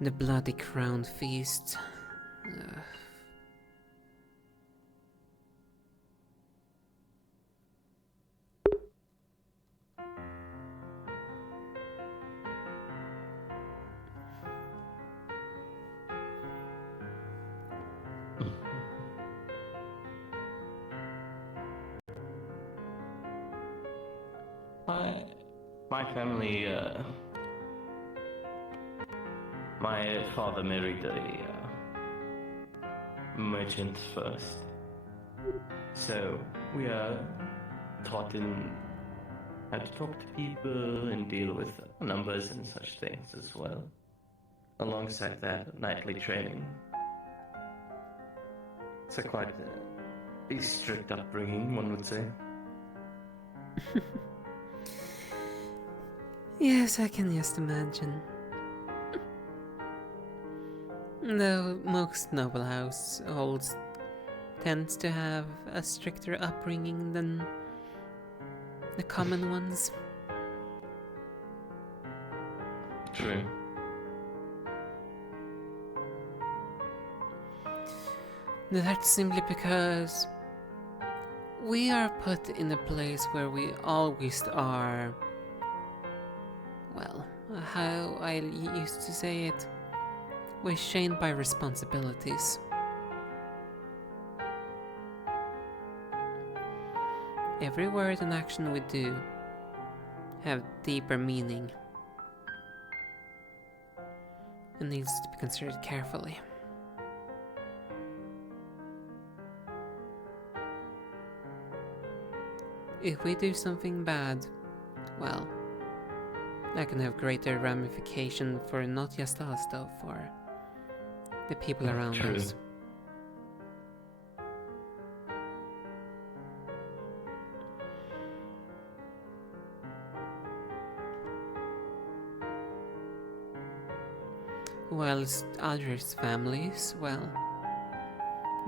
the Bloody Crown Feast. My family, my father married a merchant first, So we are taught in how to talk to people and deal with numbers and such things as well. Alongside that, nightly training. So quite a strict upbringing, one would say. Yes, I can just imagine. Though most noble households tends to have a stricter upbringing than the common ones. True. That's simply because we are put in a place where we always are, well, how I used to say it, we're chained by responsibilities. Every word and action we do have deeper meaning and needs to be considered carefully. If we do something bad, well, that can have greater ramification for not just us though, for the people around True. us. Whilst others' families, well,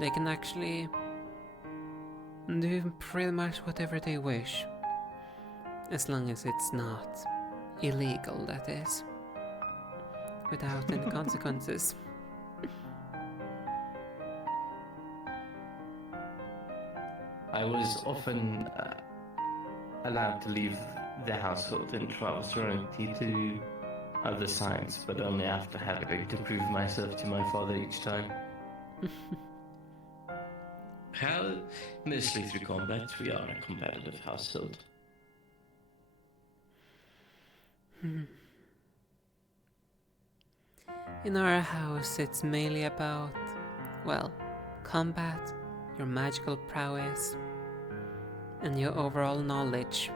they can actually do pretty much whatever they wish. As long as it's not illegal, that is. Without any consequences. I was often allowed to leave the household and travel serenity to other sides, but only after having to prove myself to my father each time. How, mostly through combat, we are a competitive household. In our house, it's mainly about, well, combat, your magical prowess, and your overall knowledge.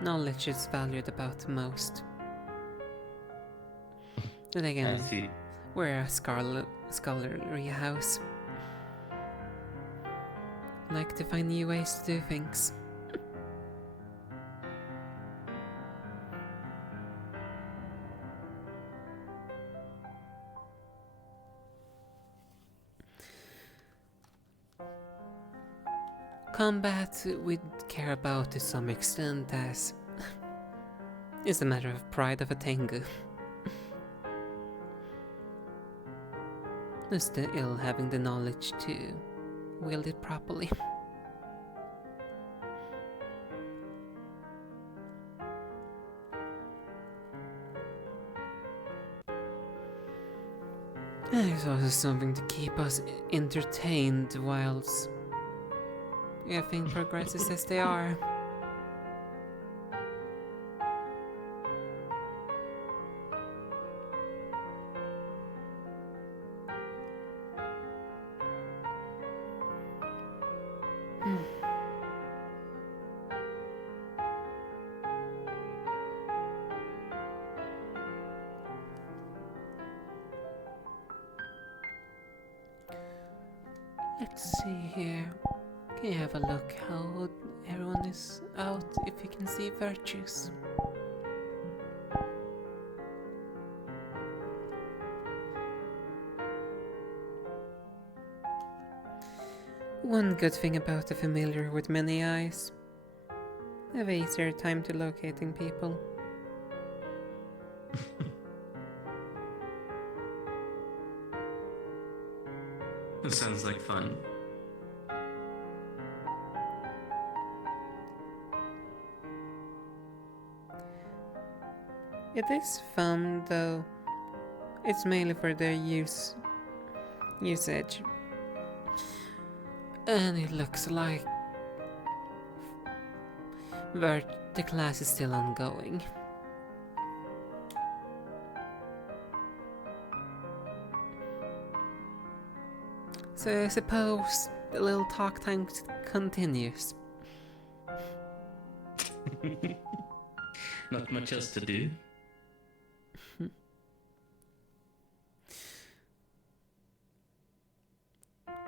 Knowledge is valued about the most. Then again, I see. we're a scholarly house. Like to find new ways to do things. Combat we'd care about to some extent as is a matter of pride of a Tengu. Still having the knowledge to wield it properly. There's also something to keep us entertained whilst everything progresses as they are. Let's see here. Can you have a look how everyone is out, if you can see virtues? One good thing about the familiar with many eyes, they have easier time to locating people. That sounds like fun. It is fun though. It's mainly for their usage. And it looks like the class is still ongoing. So I suppose the little talk time continues. Not much else to do.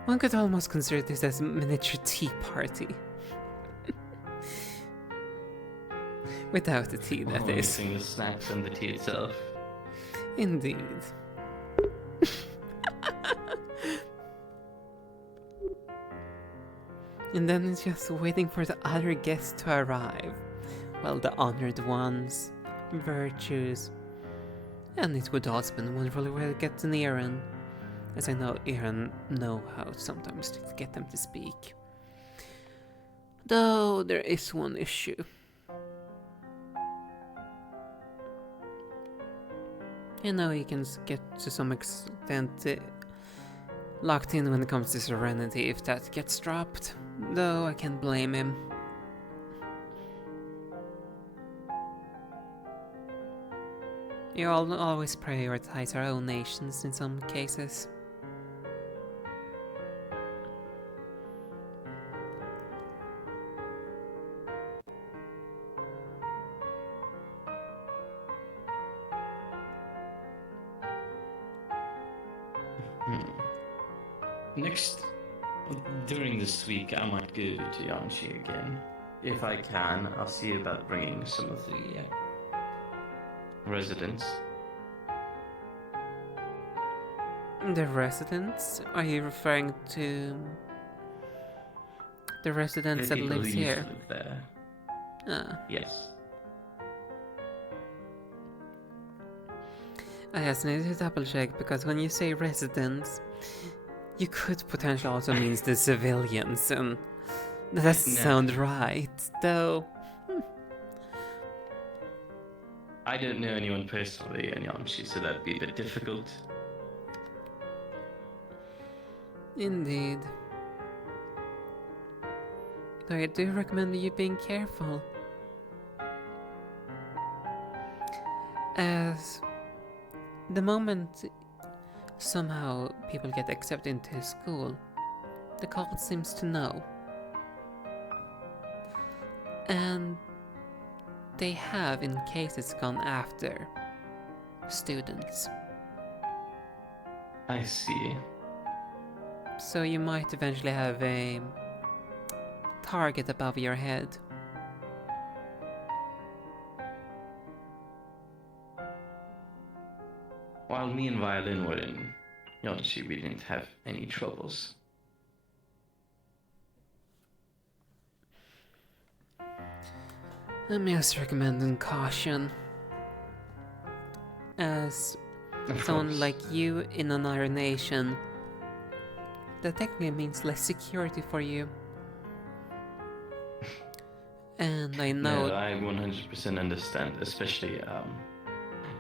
One could almost consider this as a miniature tea party. Without the tea, that is. Missing the snacks and the tea itself. Indeed. And then it's just waiting for the other guests to arrive. Well, the honored ones, virtues. And it would also be wonderful if we get to Aaron, as I know Aaron know how sometimes to get them to speak. Though there is one issue. You know, he can get to some extent locked in when it comes to Serenity if that gets dropped. Though I can't blame him. You all always prioritize our own nations in some cases. During this week, I might go to Yanshi again. If I can, I'll see about bringing some of the residents. The residents? Are you referring to the residents that lives here? Live there. Ah. Yes. I just need to double check, because when you say residents, you could potentially also mean the civilians, and that doesn't sound right, though. I don't know anyone personally in Yamshi, so that'd be a bit difficult. Indeed. Though I do recommend you being careful. As the moment somehow people get accepted into school, the cult seems to know. And they have in cases gone after students. I see. So you might eventually have a target above your head. While me and Violin were in Yonshi, we didn't have any troubles. I'm just recommending caution. As someone like you in another nation, that technically means less security for you. And I know... No, I 100% understand, especially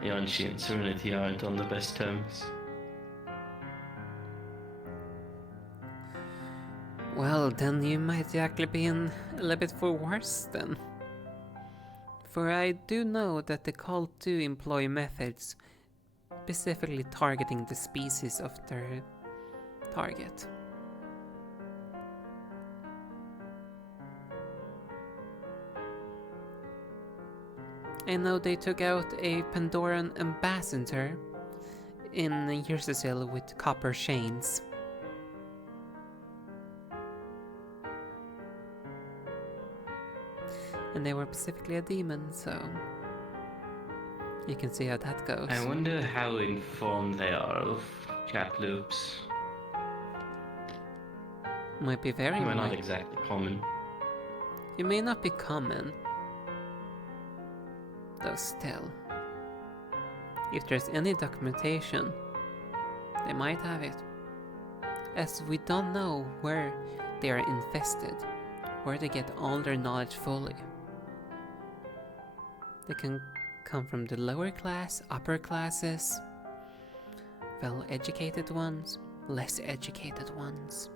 Yonshi and Serenity aren't on the best terms. Well, then you might actually be in a little bit for worse then. For I do know that the cult do employ methods specifically targeting the species of their target. I know they took out a Pandoran ambassador in Yggdrasil with copper chains. And they were specifically a demon, so you can see how that goes. I wonder how informed they are of chat loops. Might be very We're not exactly common. You may not be common, though still. If there's any documentation, they might have it. As we don't know where they are infested, where they get all their knowledge fully. They can come from the lower class, upper classes, well-educated ones, less educated ones.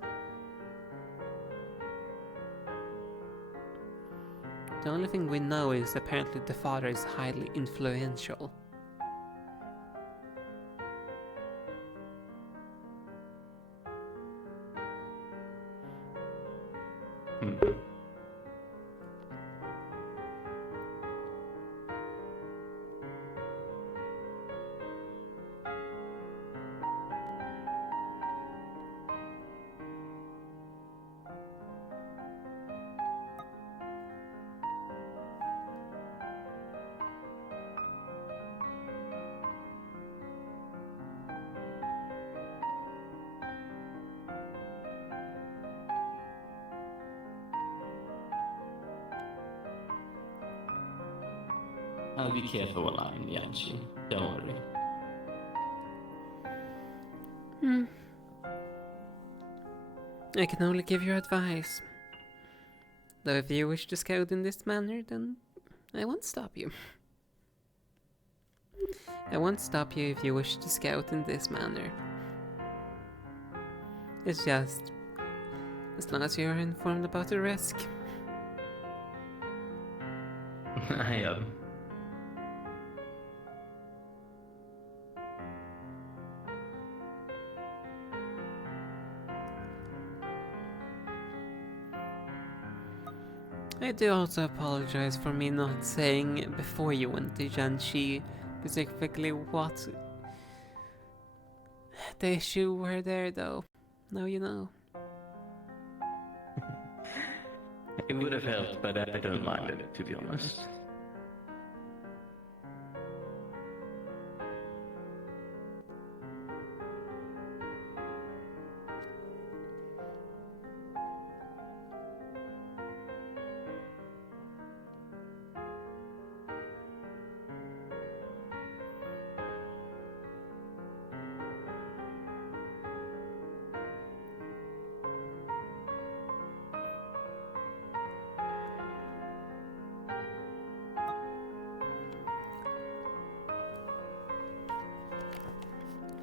The only thing we know is apparently the father is highly influential. Hmm. I'll be careful while I'm in Yanchi. Don't worry. Hmm. I can only give you advice. Though if you wish to scout in this manner, then I won't stop you. I won't stop you if you wish to scout in this manner. It's just, as long as you're informed about the risk. I am. I do also apologize for me not saying before you went to Janshi specifically what the issue were there, though. Now you know. It would have helped, but I don't mind it, to be honest.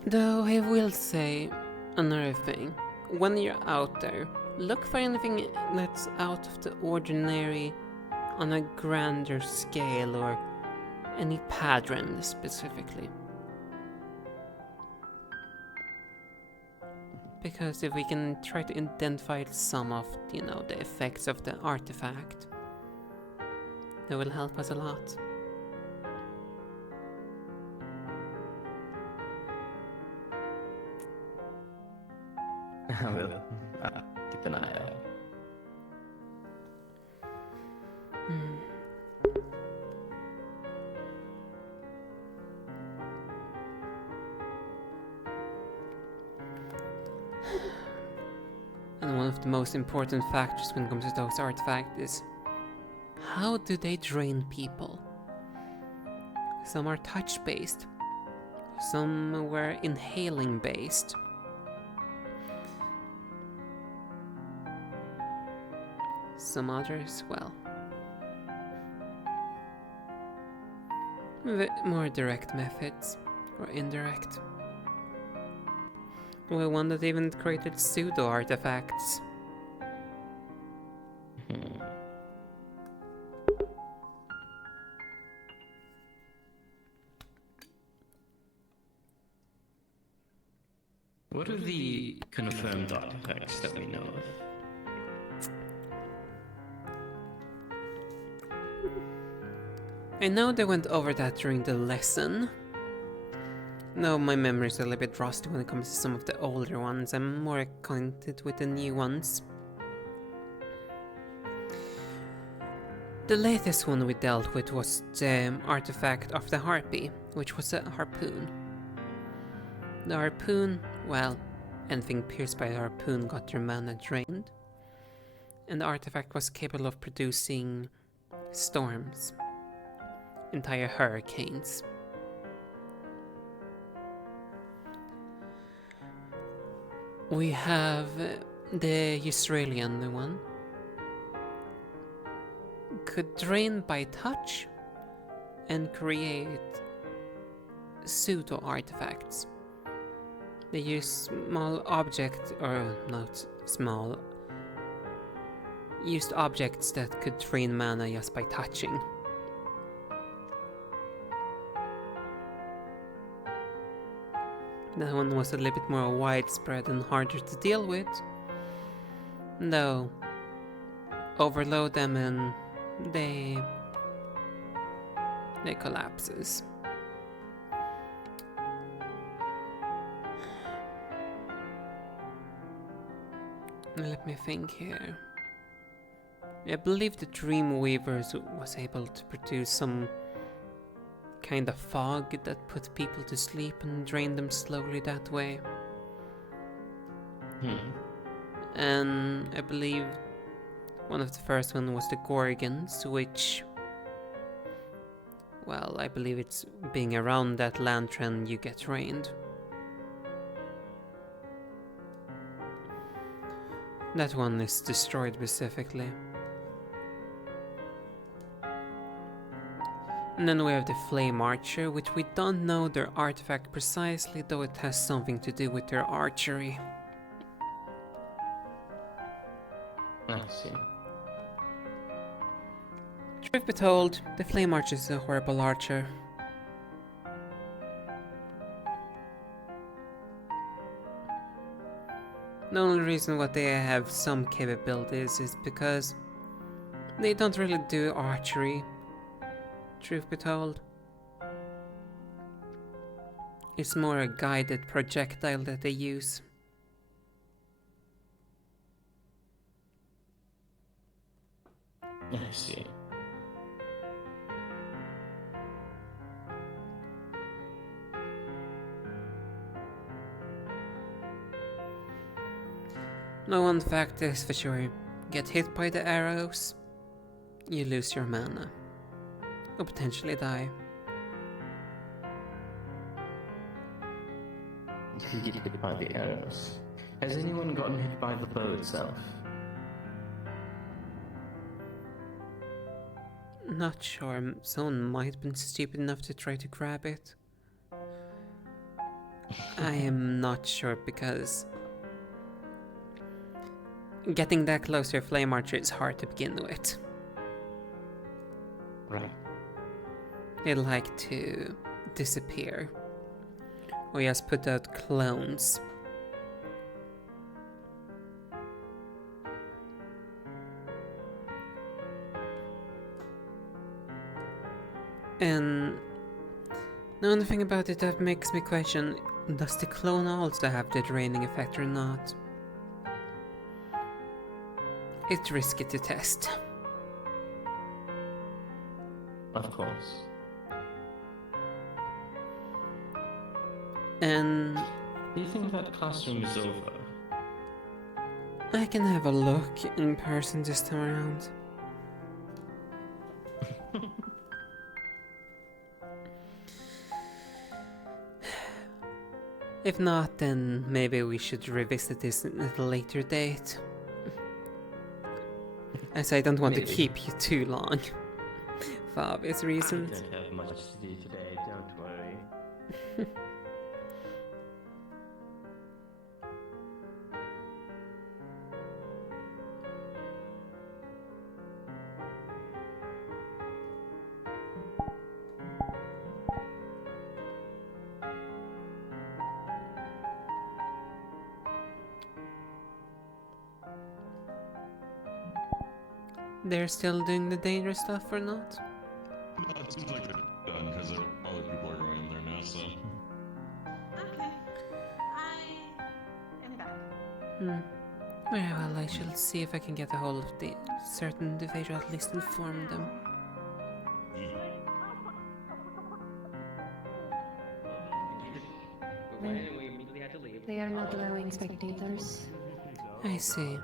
Though I will say another thing. When you're out there, look for anything that's out of the ordinary on a grander scale or any pattern specifically. Because if we can try to identify some of, the effects of the artifact, that will help us a lot. I will. I'll keep an eye out. And one of the most important factors when it comes to those artifacts is how do they drain people? Some are touch based, some were inhaling based. Some others, well, more direct methods, or indirect. Well, one that even created pseudo-artifacts. What are the confirmed artifacts that we know of? I know they went over that during the lesson. No, my memory's a little bit rusty when it comes to some of the older ones. I'm more acquainted with the new ones. The latest one we dealt with was the artifact of the harpy, which was a harpoon. The harpoon, well, anything pierced by the harpoon got their mana drained. And the artifact was capable of producing storms. Entire hurricanes. We have the Australian one. Could drain by touch and create pseudo artifacts. They use small objects, or not small, used objects that could drain mana just by touching. That one was a little bit more widespread and harder to deal with. Though, overload them and they collapses. Let me think here. I believe the Dreamweavers was able to produce some kind of fog that put people to sleep and drained them slowly that way. And I believe one of the first one was the Gorgons, which, well, I believe it's being around that lantern you get rained. That one is destroyed specifically. And then we have the Flame Archer, which we don't know their artifact precisely, though it has something to do with their archery. I see. Truth be told, the Flame Archer is a horrible archer. The only reason why they have some capabilities is because they don't really do archery. Truth be told, it's more a guided projectile that they use. I see. No, one fact is for sure, get hit by the arrows, you lose your mana. Or potentially die. You get hit by the arrows. Has anyone gotten hit by the bow itself? Not sure, someone might have been stupid enough to try to grab it. I am not sure because getting that close to a Flame Archer is hard to begin with. Right. They like to disappear. Or just put out clones. And the only thing about it that makes me question, does the clone also have the draining effect or not? It's risky to test. Of course. And do you think that classroom is over? I can have a look in person this time around. If not, then maybe we should revisit this at a later date. As I don't want to keep you too long. For obvious reasons. I don't have much to do today, don't worry. They're still doing the dangerous stuff or not? No, it seems like they're done because other people are going in there now, so. Okay. I am back. Very well, I shall see if I can get a hold of the certain individual, at least inform them. They are not allowing spectators. I see.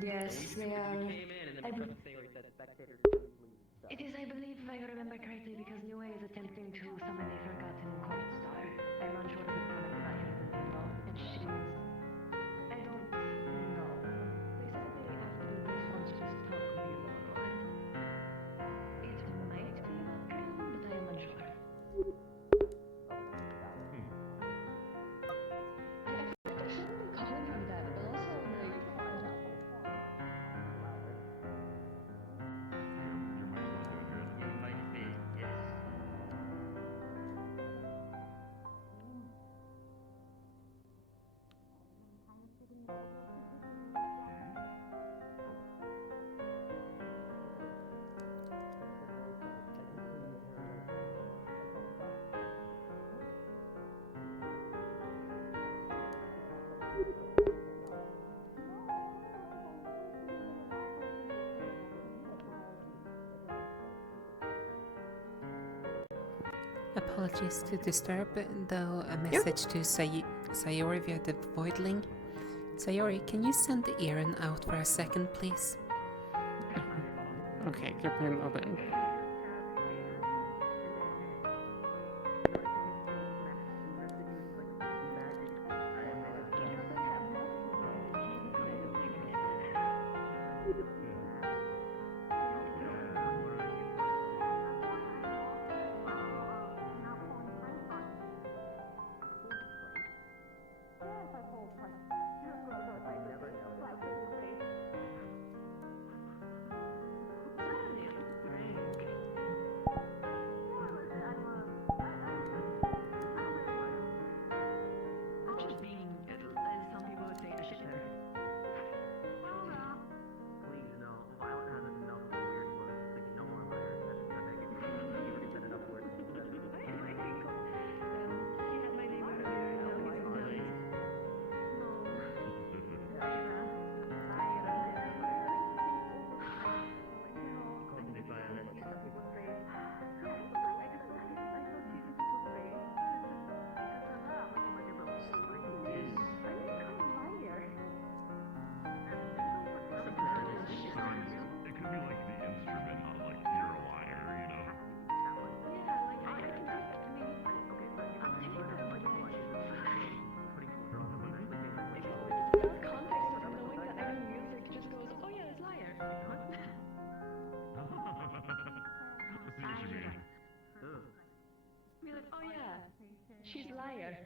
Yes, they are. It is, I believe, if I remember correctly, because Niue is attempting to summon a forgotten court star. I'm unsure of the product that has been involved, and she's... I don't know. They said that they have to do this once she's talked with the Lord. It might be background, but I am unsure. I shouldn't be calling from that, but also, like... Apologies to disturb, though a message to Sayori via the Void Link. Sayori, can you send Aaron out for a second, please? Okay, give me a moment. Oh yeah, she's a liar.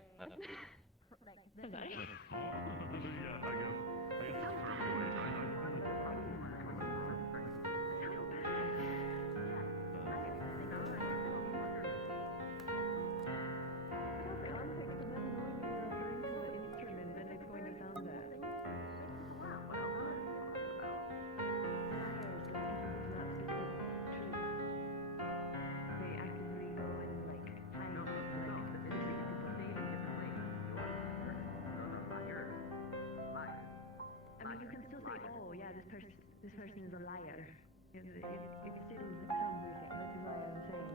This person is a liar. It still sounds weird, which is why I'm saying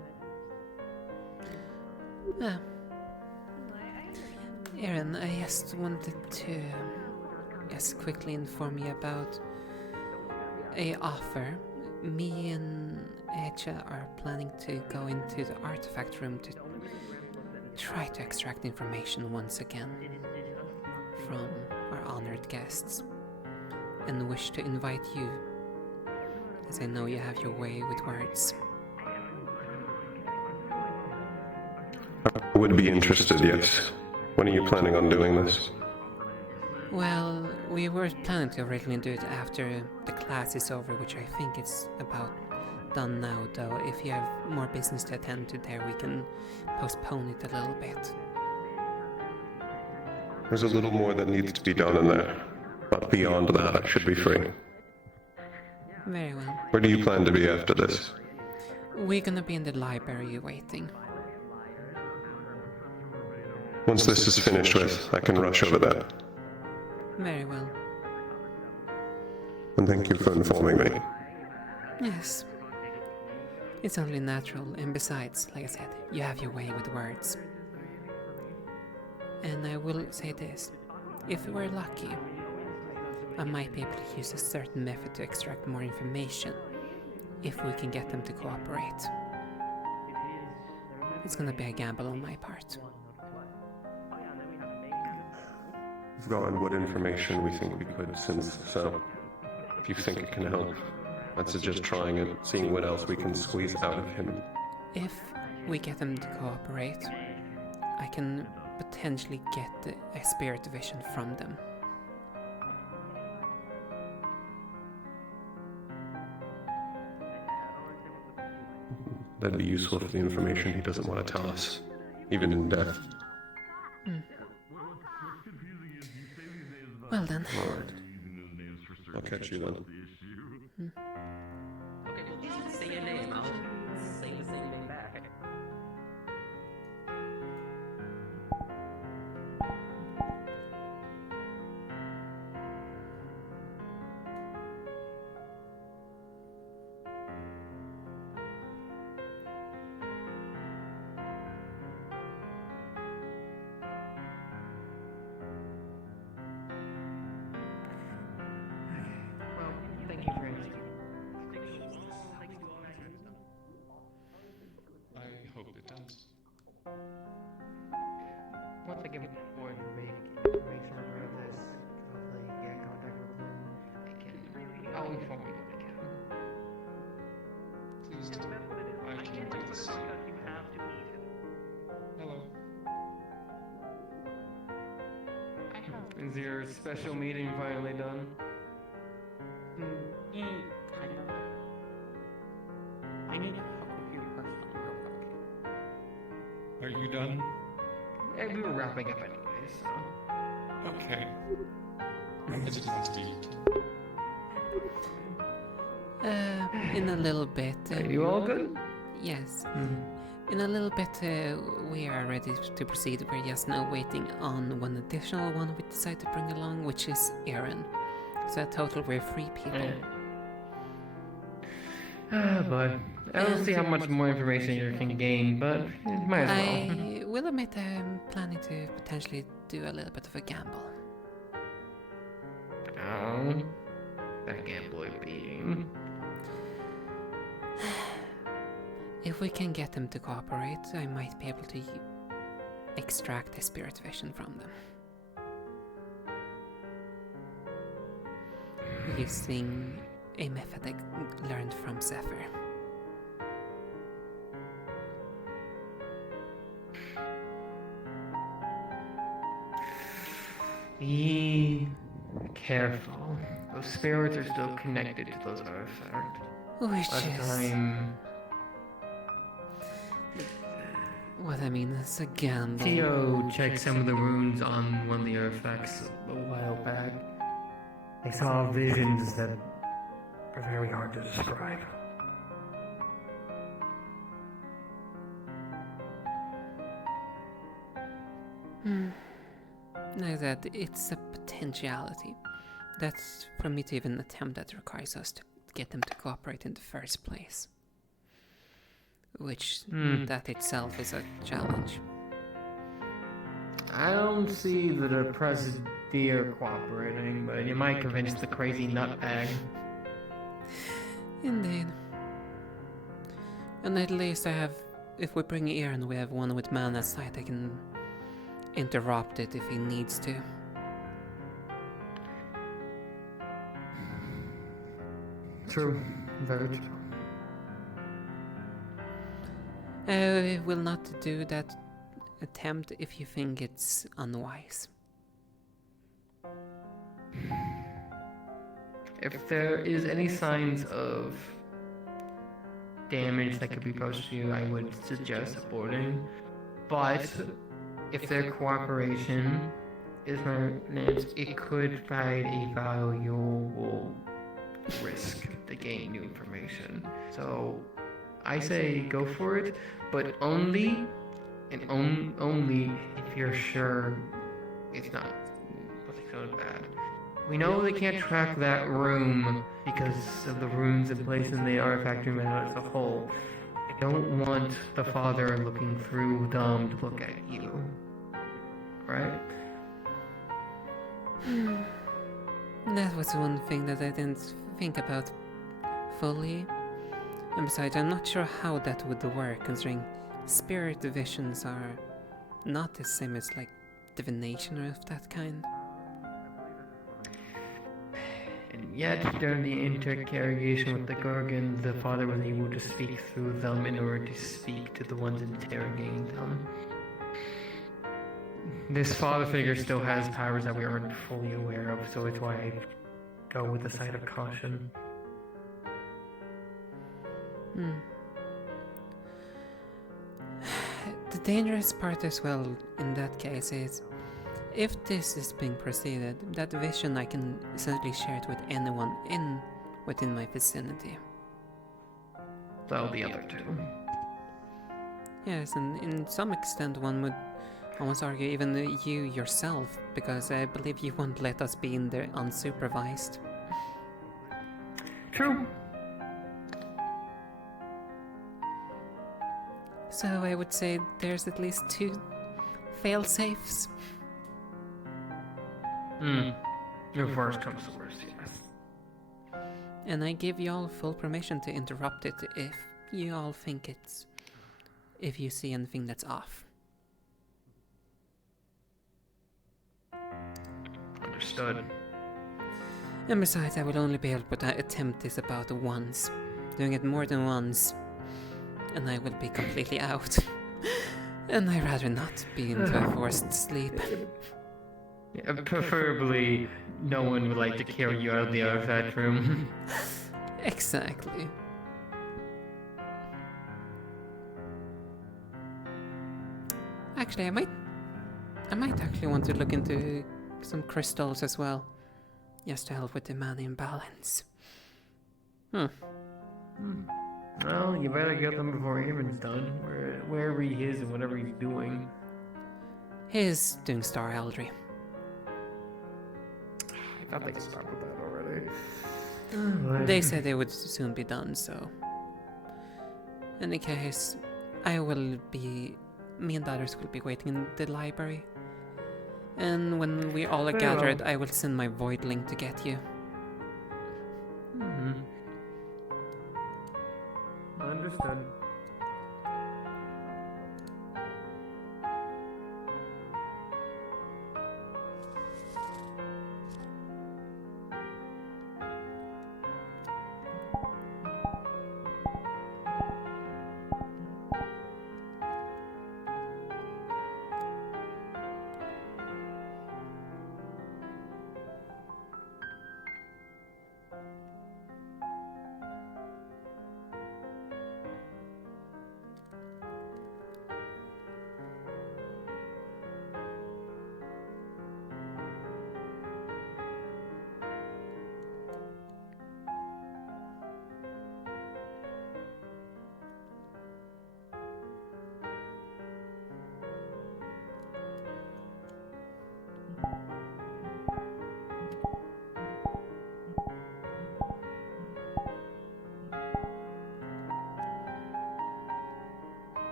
that. Aaron, I just wanted to quickly inform you about a offer. Me and Echa are planning to go into the artifact room to try to extract information once again from our honored guests, and wish to invite you, as I know you have your way with words. I would be interested, yes. When are you planning on doing this? Well, we were planning to originally do it after the class is over, which I think it's about done now, though. If you have more business to attend to there, we can postpone it a little bit. There's a little more that needs to be done in there. But beyond that, I should be free. Very well. Where do you plan to be after this? We're gonna be in the library waiting. Once this is finished with, I can rush over there. Very well. And thank you for informing me. Yes. It's only natural, and besides, like I said, you have your way with words. And I will say this. If we're lucky, I might be able to use a certain method to extract more information, if we can get them to cooperate. It's gonna be a gamble on my part. We've gotten what information we think we could since, so if you think it can help, I'd suggest trying it, seeing what else we can squeeze out of him. If we get them to cooperate, I can potentially get a spirit division from them. That'd be useful for the information he doesn't want to tell us, even in death. Well then. Alright. I'll catch you then. Okay, well, just say your name. I'll say the same thing back. to give more information about this, hopefully get in contact with them. I'll inform you when I can. Please do. I can do the same. Hello. Is your special meeting finally done? Kind of. I need help with your question real quick. Are you done? Yeah, we were wrapping up anyway, so. Okay. I just want to be. In a little bit. Are you all good? Yes. In a little bit, we are ready to proceed. We're just now waiting on one additional one we decided to bring along, which is Aaron. So in total, we're 3 people. Ah, boy. I don't see how much more information you can gain, but it might as well. I will admit I'm planning to potentially do a little bit of a gamble. Oh, that gamble being. If we can get them to cooperate, I might be able to extract the spirit vision from them. Using a method I learned from Zephyr. Be careful. Those spirits are still connected to those artifacts. Which Last is... time, What I mean is a gamble. Theo checked some of the runes on one of the artifacts a while back. I saw visions that are very hard to describe. Now that it's a potentiality. That's for me to even attempt that requires us to get them to cooperate in the first place. Which, that itself is a challenge. I don't see the depressed deer cooperating, but you might convince the crazy nutbag. Indeed. And at least I have, if we bring Aaron, we have one with mana sight. I can interrupt it if he needs to. True. Very true. I will not do that attempt if you think it's unwise. If there is any signs of damage that could be posed to you, I would suggest aborting. But if their cooperation is managed, it could provide a valuable risk to gain new information. So I say go for it, but only and only if you're sure it's not so bad. We know they can't track that room because of the runes in place in the artifact room as a whole. I don't want the father looking through them to look at you. Right? That was one thing that I didn't think about fully. And besides, I'm not sure how that would work, considering spirit visions are not the same as like divination or of that kind. And yet, during the interrogation with the Gorgon, the father was able to speak through them in order to speak to the ones interrogating them. This father figure still has powers that we aren't fully aware of, so it's why I go with the side of caution. The dangerous part as well in that case is, if this is being proceeded, that vision I can essentially share it with anyone within my vicinity. Well, the other two. Yes, and in some extent one would almost argue even you yourself, because I believe you won't let us be in there unsupervised. True. So I would say there's at least 2 fail-safes. If worst comes to worst, yes. And I give y'all full permission to interrupt it if you all think if you see anything that's off. Understood. And besides, I will only be able to attempt this about once. Doing it more than once, and I will be completely out. And I'd rather not be into a forced sleep. Yeah, preferably, no one would like to carry you out of the artifact room. Exactly. Actually, I might actually want to look into some crystals as well, just to help with the mana imbalance. Well, you better get them before Aaron's done, wherever he is and whatever he's doing. He's doing Star Eldry. I thought they stopped with that already. They said they would soon be done, so... In any case, me and the others will be waiting in the library. And when we all are Very gathered, well. I will send my void link to get you. Understood.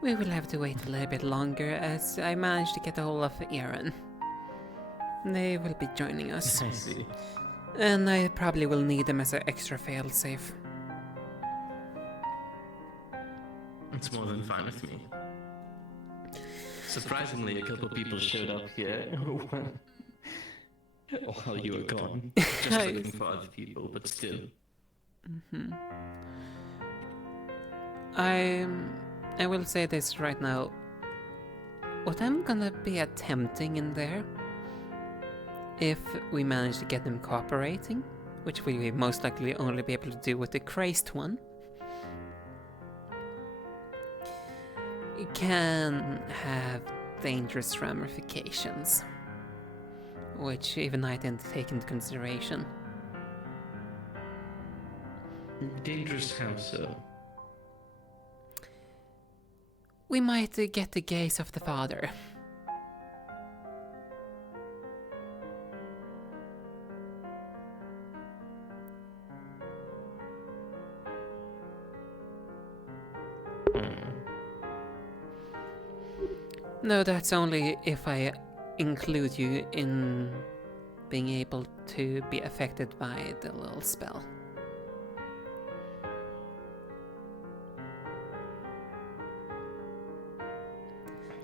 We will have to wait a little bit longer as I managed to get a hold of Aaron. They will be joining us. I see. And I probably will need them as an extra failsafe. It's more than fine with me. Surprisingly, a couple people showed up here while you were gone. Just looking for other people, but still. I will say this right now. What I'm gonna be attempting in there, if we manage to get them cooperating, which we will most likely only be able to do with the crazed one, it can have dangerous ramifications, which even I didn't take into consideration. Dangerous how so? We might get the gaze of the father. No, that's only if I include you in being able to be affected by the little spell.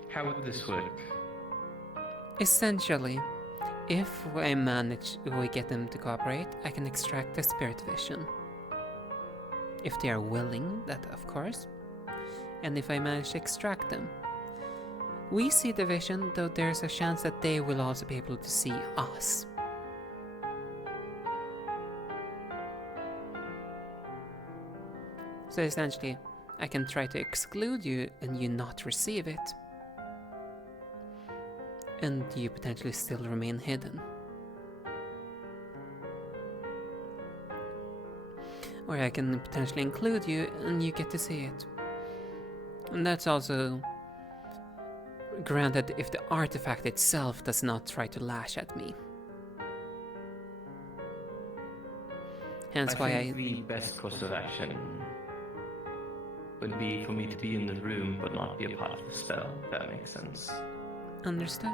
How would this work? Essentially, if we get them to cooperate, I can extract the spirit vision. If they are willing, that of course. And if I manage to extract them, we see the vision, though there's a chance that they will also be able to see us. So essentially, I can try to exclude you and you not receive it. And you potentially still remain hidden. Or I can potentially include you and you get to see it. And that's also granted if the artifact itself does not try to lash at me. Hence I why think the best course of action would be for me to be in the room but not be a part of the spell, if that makes sense. Understood.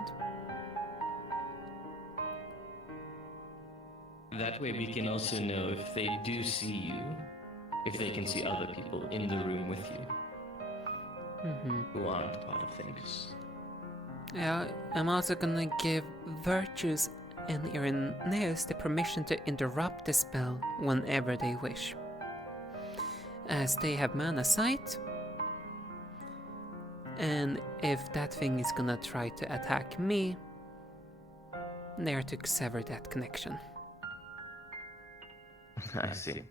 That way we can also know if they do see you, if they can see other people in the room with you who aren't part of things. Yeah, I'm also gonna give Virtus and Irenaeus the permission to interrupt the spell whenever they wish, as they have mana sight, and if that thing is gonna try to attack me, they are to sever that connection. I see.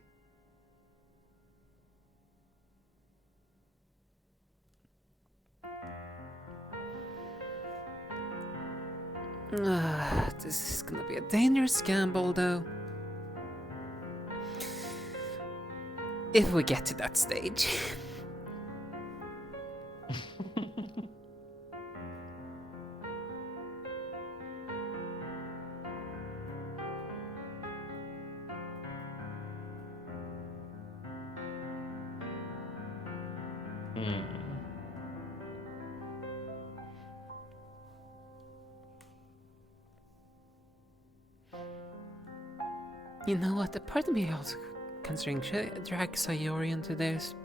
This is gonna be a dangerous gamble, though. If we get to that stage. You know what, a part of me also considering should I drag Sayori into this?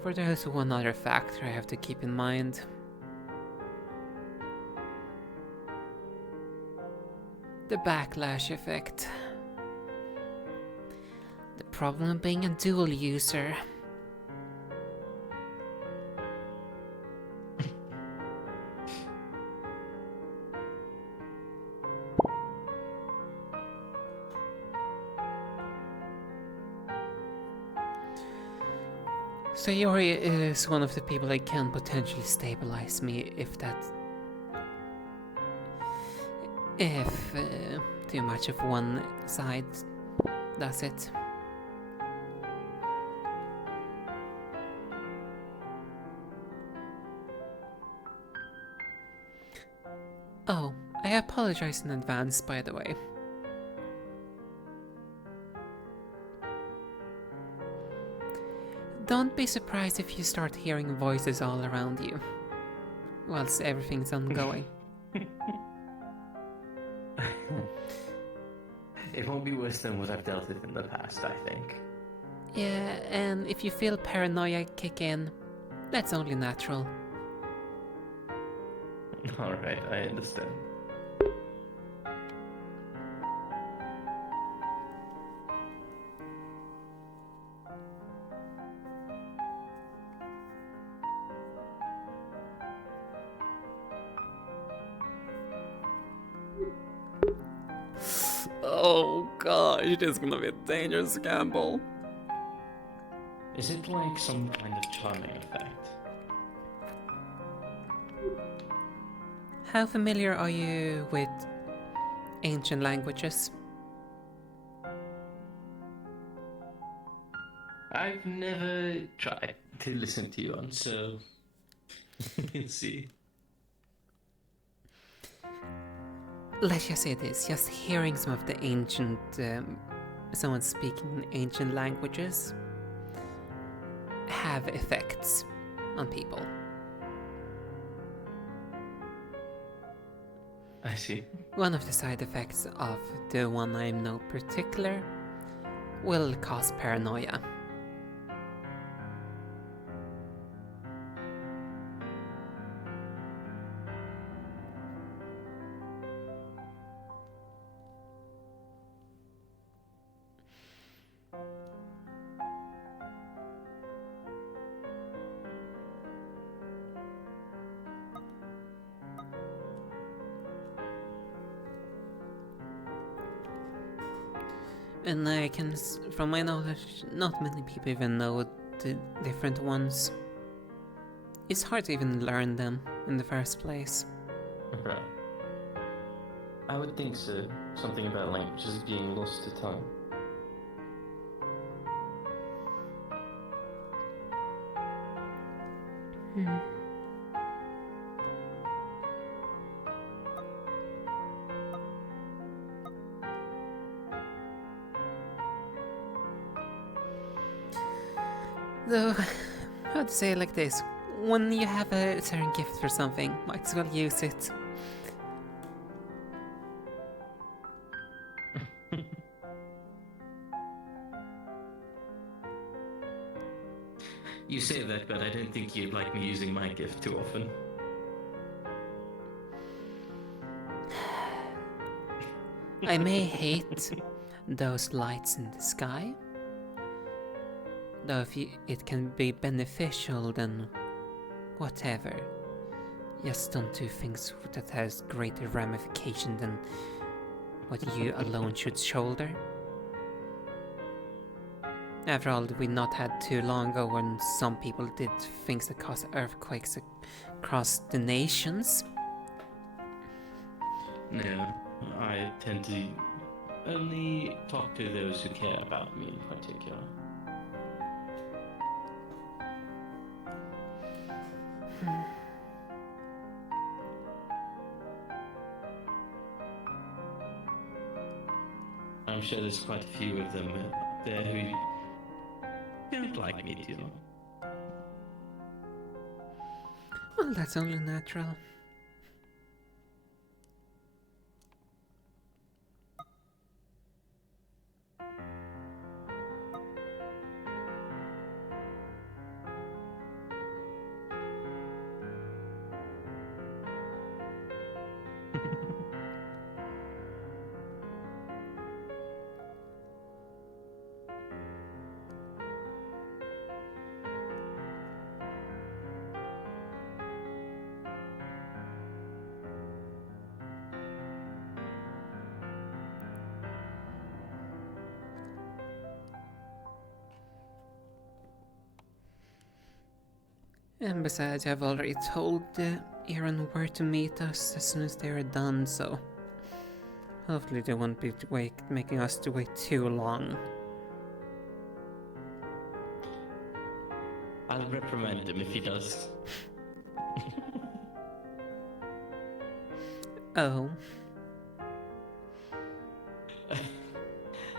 For there's one other factor I have to keep in mind. The backlash effect. The problem being a dual user. Sayori is one of the people that can potentially stabilize me if too much of one side does it. Oh, I apologize in advance, by the way. Don't be surprised if you start hearing voices all around you whilst everything's ongoing. It won't be worse than what I've dealt with in the past, I think. Yeah, and if you feel paranoia kick in, that's only natural. Alright, I understand. Oh gosh, it is gonna be a dangerous gamble. Is it like some kind of charming effect? How familiar are you with ancient languages? I've never tried to listen to you on, so we'll see. Let's just say this, just hearing some of the ancient, someone speaking in ancient languages have effects on people. I see. One of the side effects of the one I know particular will cause paranoia. And I can, from my knowledge, not many people even know the different ones. It's hard to even learn them in the first place. Right. I would think so. Something about languages being lost to time. Though, how to say it like this, when you have a certain gift for something, might as well use it. You say that, but I don't think you'd like me using my gift too often. I may hate those lights in the sky, though if it can be beneficial, then whatever. Just don't do things that has greater ramification than what you alone should shoulder. After all, we not had too long ago when some people did things that caused earthquakes across the nations. No, I tend to only talk to those who care about me in particular. I'm sure there's quite a few of them there who don't like me too. Well, that's only natural. And besides, I've already told Aaron where to meet us as soon as they are done, so hopefully they won't be making us to wait too long. I'll reprimand him if he does. Oh.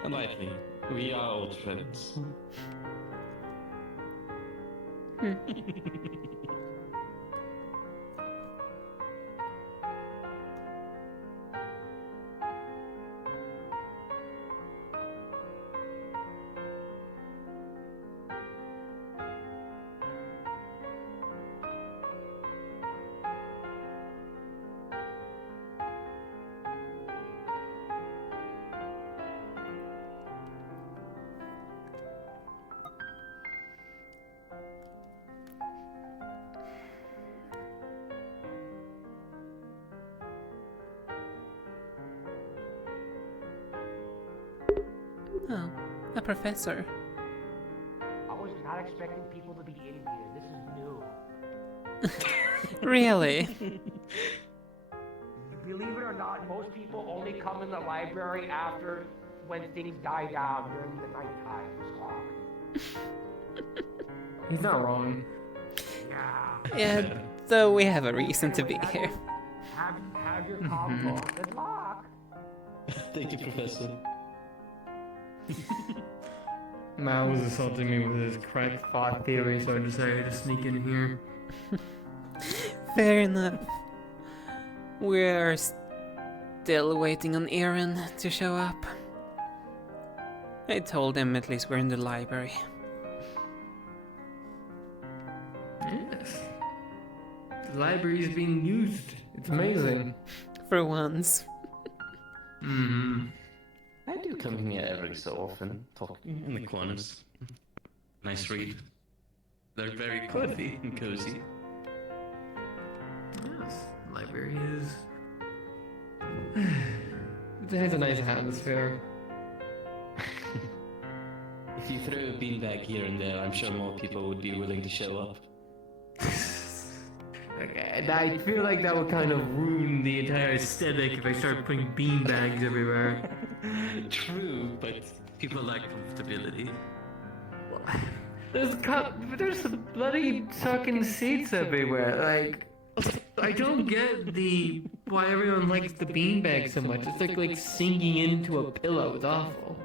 Unlikely. We are old friends. Oh, a professor. I was not expecting people to be in here. This is new. Really? Believe it or not, most people only come in the library after when things die down during the nighttime slog. He's not wrong. Yeah. Yeah, though we have a reason to be here. Have your calm talk. Good luck. Thank you, Professor. Mal was assaulting me with his cracked thought theory, so I decided to sneak in here. Fair enough. We're still waiting on Aaron to show up. I told him at least we're in the library. Yes. The library is being used. It's amazing. For once. Mm-hmm. I do come here every so often, talk in the corners. Nice read. They're very comfy and cozy. Yes, the library is... it has a nice atmosphere. If you throw a beanbag here and there, I'm sure more people would be willing to show up. And I feel like that would kind of ruin the entire aesthetic if I start putting beanbags everywhere. True, but people like comfortability. There's some bloody fucking seats everywhere. Like, I don't get why everyone likes the beanbag so much. It's like sinking into a pillow. It's awful.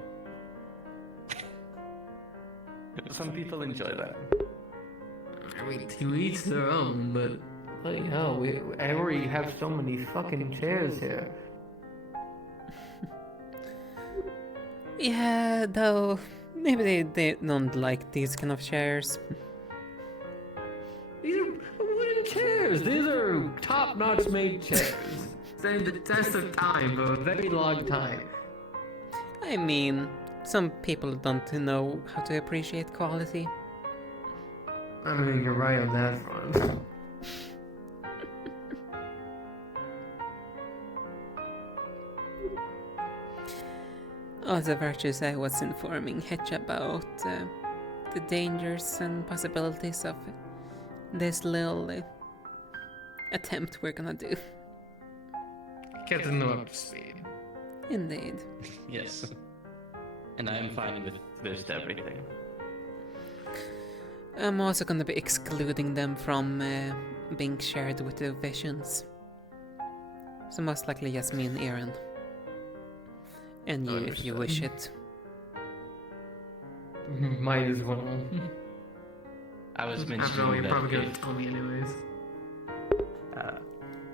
Some people enjoy that. I mean, to each their own, but bloody hell, I already have so many fucking chairs here. Yeah, though maybe they don't like these kind of chairs. top-notch made chairs. Stand the test of time for a very long time. I mean, some people don't know how to appreciate quality. I mean, you're right on that front. All the virtues I was informing Hitch about the dangers and possibilities of this little attempt we're gonna do. Get to know up to speed. Indeed. Yes. And I am fine with most everything. I'm also gonna be excluding them from being shared with the visions. So most likely just me and Aaron. And you if you wish it. Might as well. I was After all, mentioning you're that probably gonna tell me anyways.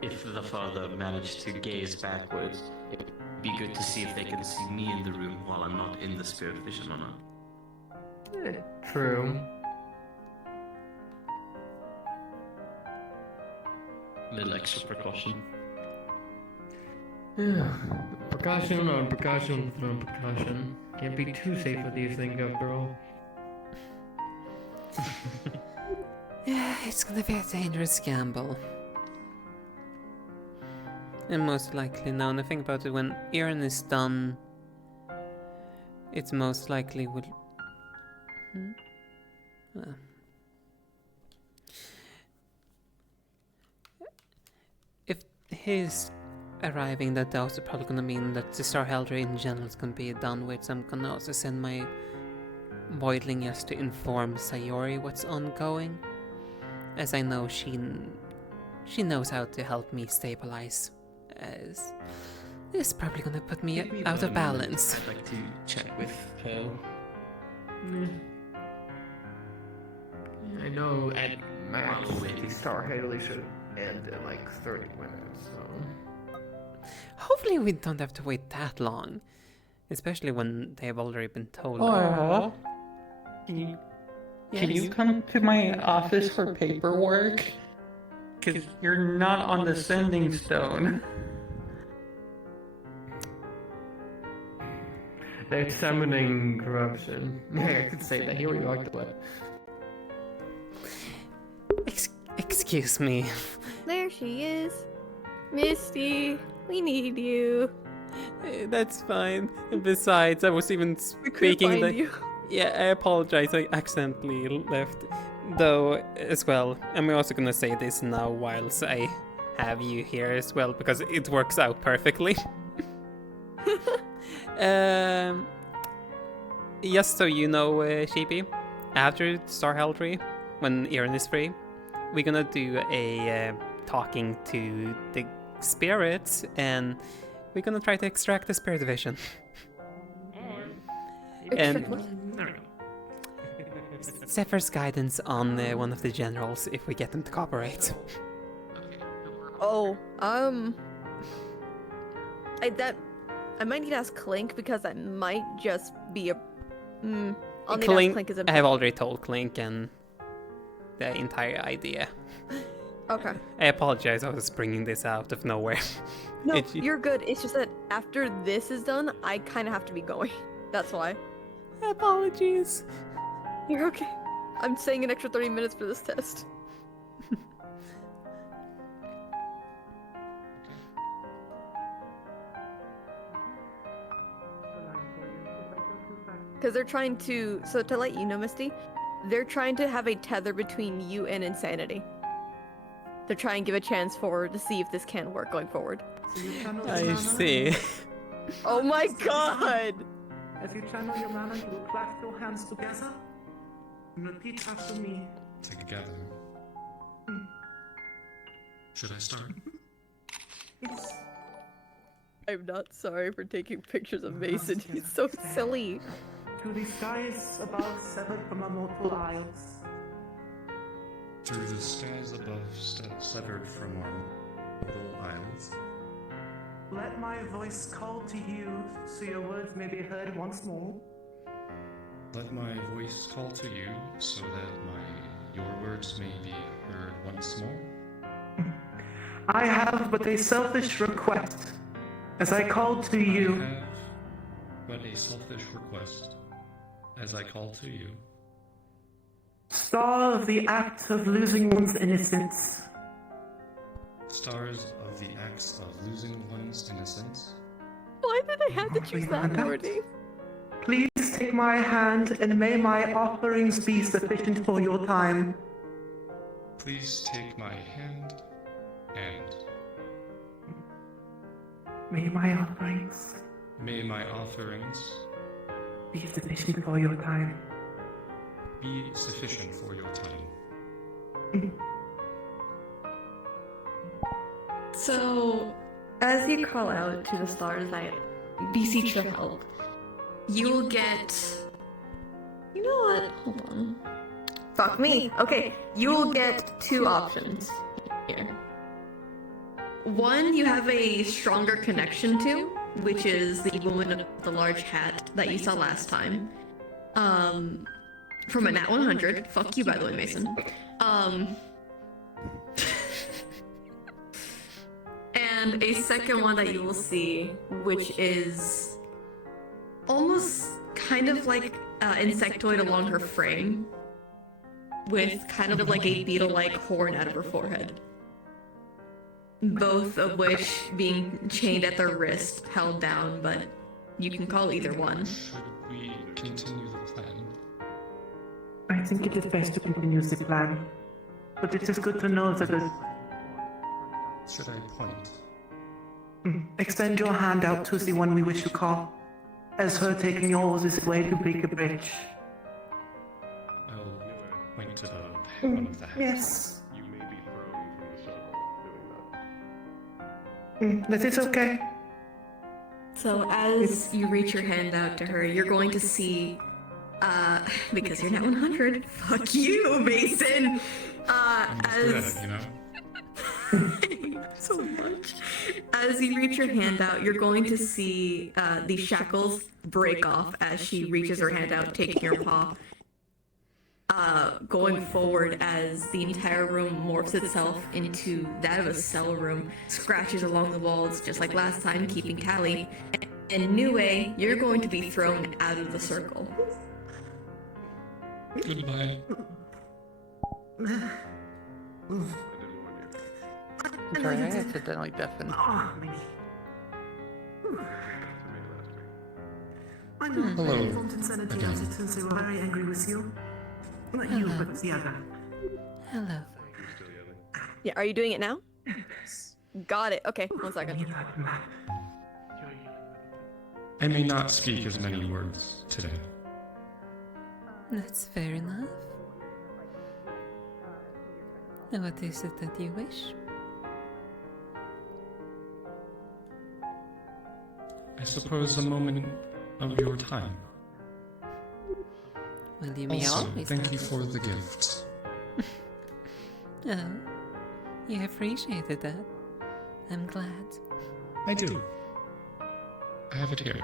if the father managed to gaze backwards, it'd be good to see if they can see me in the room while I'm not in the spirit vision or not. True. Little extra precaution. Yeah. Precaution on precaution on precaution. Can't be too safe with these things after all. Yeah, it's gonna be a dangerous gamble. And most likely now, and I think about it, when Aaron is done, it's most likely will... If his arriving, that's also probably gonna mean that the Star Elder in general is gonna be done with, so I'm gonna also send my Voidling just to inform Sayori what's ongoing, as I know she knows how to help me stabilize, as this is probably gonna put me out of balance. I'd like to chat with her. I know at max While waiting. Star Haley should end in like 30 minutes, so... Hopefully we don't have to wait that long, especially when they've already been told. Laura, can you come to my office for paperwork? Because you're not on the sending stone. They're summoning corruption. Yeah, I could say that. Here we are. Excuse me. There she is. Misty, we need you. That's fine. And besides, I was even speaking find you. Yeah, I apologize. I accidentally left. Though, as well, I'm also gonna say this now whilst I have you here as well, because it works out perfectly. Just so you know, Sheepy, after Star Heraldry, when Aaron is free, we're gonna do a talking to the spirits, and we're gonna try to extract the spirit vision. And Zephyr's guidance on one of the generals if we get them to cooperate. Oh, I might need to ask Clink because that might just be a. I'll need to ask Clink as a. I have already told Clink and the entire idea. Okay. I apologize. I was bringing this out of nowhere. No, you're good. It's just that after this is done, I kind of have to be going. That's why. Apologies. You're okay. I'm staying an extra 30 minutes for this test. Because they're trying to, so to let you know, Misty, they're trying to have a tether between you and insanity. They're trying to give a chance to see if this can work going forward. I see. Oh my god! As you channel your mana, you will clasp your hands together and repeat after me. Together. Should I start? Yes. I'm not sorry for taking pictures of Mason. He's so silly. To the skies above, severed from our mortal isles. Through the skies above, severed from our mortal isles. Let my voice call to you, so your words may be heard once more. Let my voice call to you, so that your words may be heard once more. I have but a selfish request. As I called to you, I have but a selfish request, as I call to you. star of the act of losing one's innocence, Stars of the acts of losing one's innocence. Why did I have to choose that wording? please take my hand and may my offerings be sufficient for your time. Please take my hand and May my offerings may my offerings be sufficient for your time. be sufficient for your time. So, as you call out to the stars that beseech your help, you will get. You know what? Hold on. Fuck me. Okay, you will get two options here. One you have a stronger connection to, which is the woman with the large hat that you saw last time. From a Nat 100. Fuck you, by the way, Mason. And a second one that you will see, which is almost kind of like insectoid along her frame, with kind of like a beetle-like horn out of her forehead. Both of which being chained at their wrist, held down, but you can call either one. Should we continue the plan? I think it is best to continue the plan, but it is good to know that Should I point? extend your hand out to the one we wish to call, as her taking yours is a way to break a bridge. I'll point to the one of the hats. Yes. You may be thrown from the circle doing that. That is okay. So as you reach your hand out to her, you're going to see, because you're not 100, fuck you, Mason! I'm good As... at it, you know? so much. As you reach your hand out, you're going to see the shackles break off as she reaches her hand out, taking your paw. Going forward as the entire room morphs itself into that of a cell room, scratches along the walls just like last time, keeping tally. And Nue, you're going to be thrown out of the circle. Goodbye. Sorry, I accidentally deafened. I know Hello. Front Insanity Again. assistants were very angry with you. Not you, but the other. Hello. Yeah, are you doing it now? Got it. Okay, 1 second. I may not speak as many words today. That's fair enough. And what is it that you wish? I suppose a moment of your time. Well, you may Also, always thank have you it. for the gift. Oh, you appreciated that. I'm glad. I do. I have it here.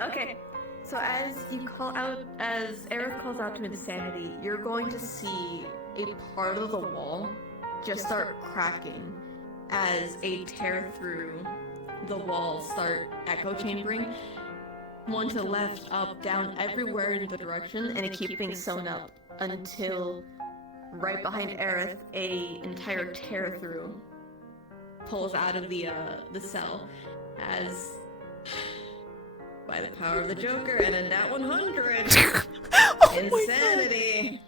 Okay, so as you call out, as Aerith calls out to Insanity, you're going to see a part of the wall just start cracking as a tear through the wall start echo chambering. One to the left, up, down, everywhere in the direction, and it keeps things sewn up until right behind Aerith, a entire tear through pulls out of the cell as by the power of the Joker and a Nat 100 Insanity.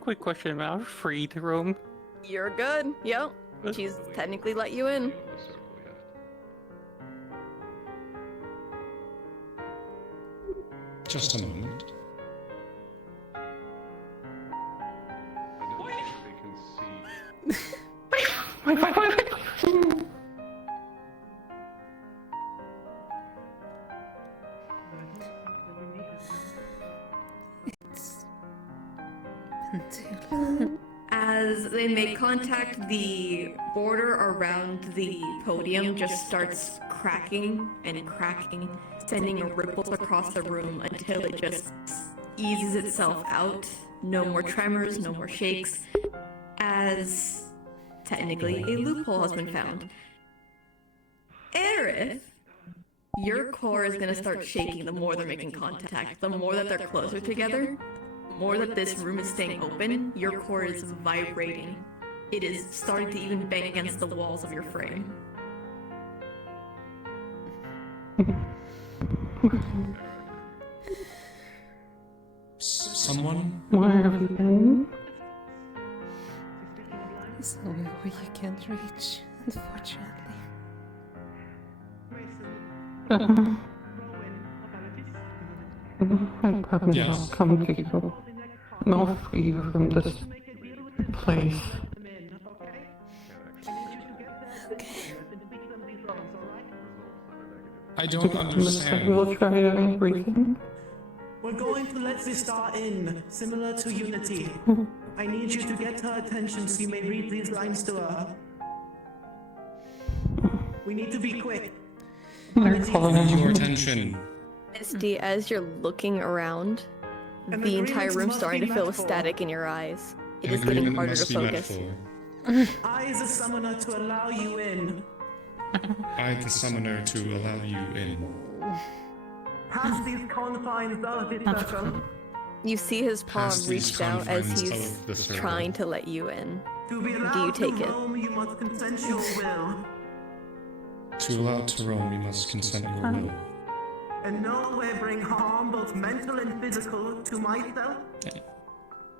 Quick question, am I free to roam? You're good. Yep. She's technically let you in. Just a moment. As they make contact, the border around the podium just starts cracking and cracking sending ripples across the room until it just eases itself out. No more tremors, no more shakes, as technically a loophole has been found. Aerith, your core is going to start shaking the more they're making contact, the more that they're closer together, the more that this room is staying open, your core is vibrating. It is starting to even bang against the walls of your frame. Someone? Where have you been? Somewhere where you can't reach, unfortunately. I promise I'll come to you. And I'll free you from this place. I don't I understand. will try everything. We're going to let this star in, similar to Unity. I need you to get her attention so you may read these lines to her. We need to be quick. They're calling Your attention. Misty, as you're looking around, An the entire agreement room's must starting be to fill met with for. static in your eyes. It An is getting agreement harder must to be met focus. for. I, as a summoner, to allow you in. I, the summoner, to allow you in. Past these confines of this circle. You see his palm Past these reached out as confines he's of the circle. trying to let you in. To be Do you allowed take to it? roam, you must consent your will. To allow to roam, we must consent your will. In no way bring harm, both mental and physical, to myself.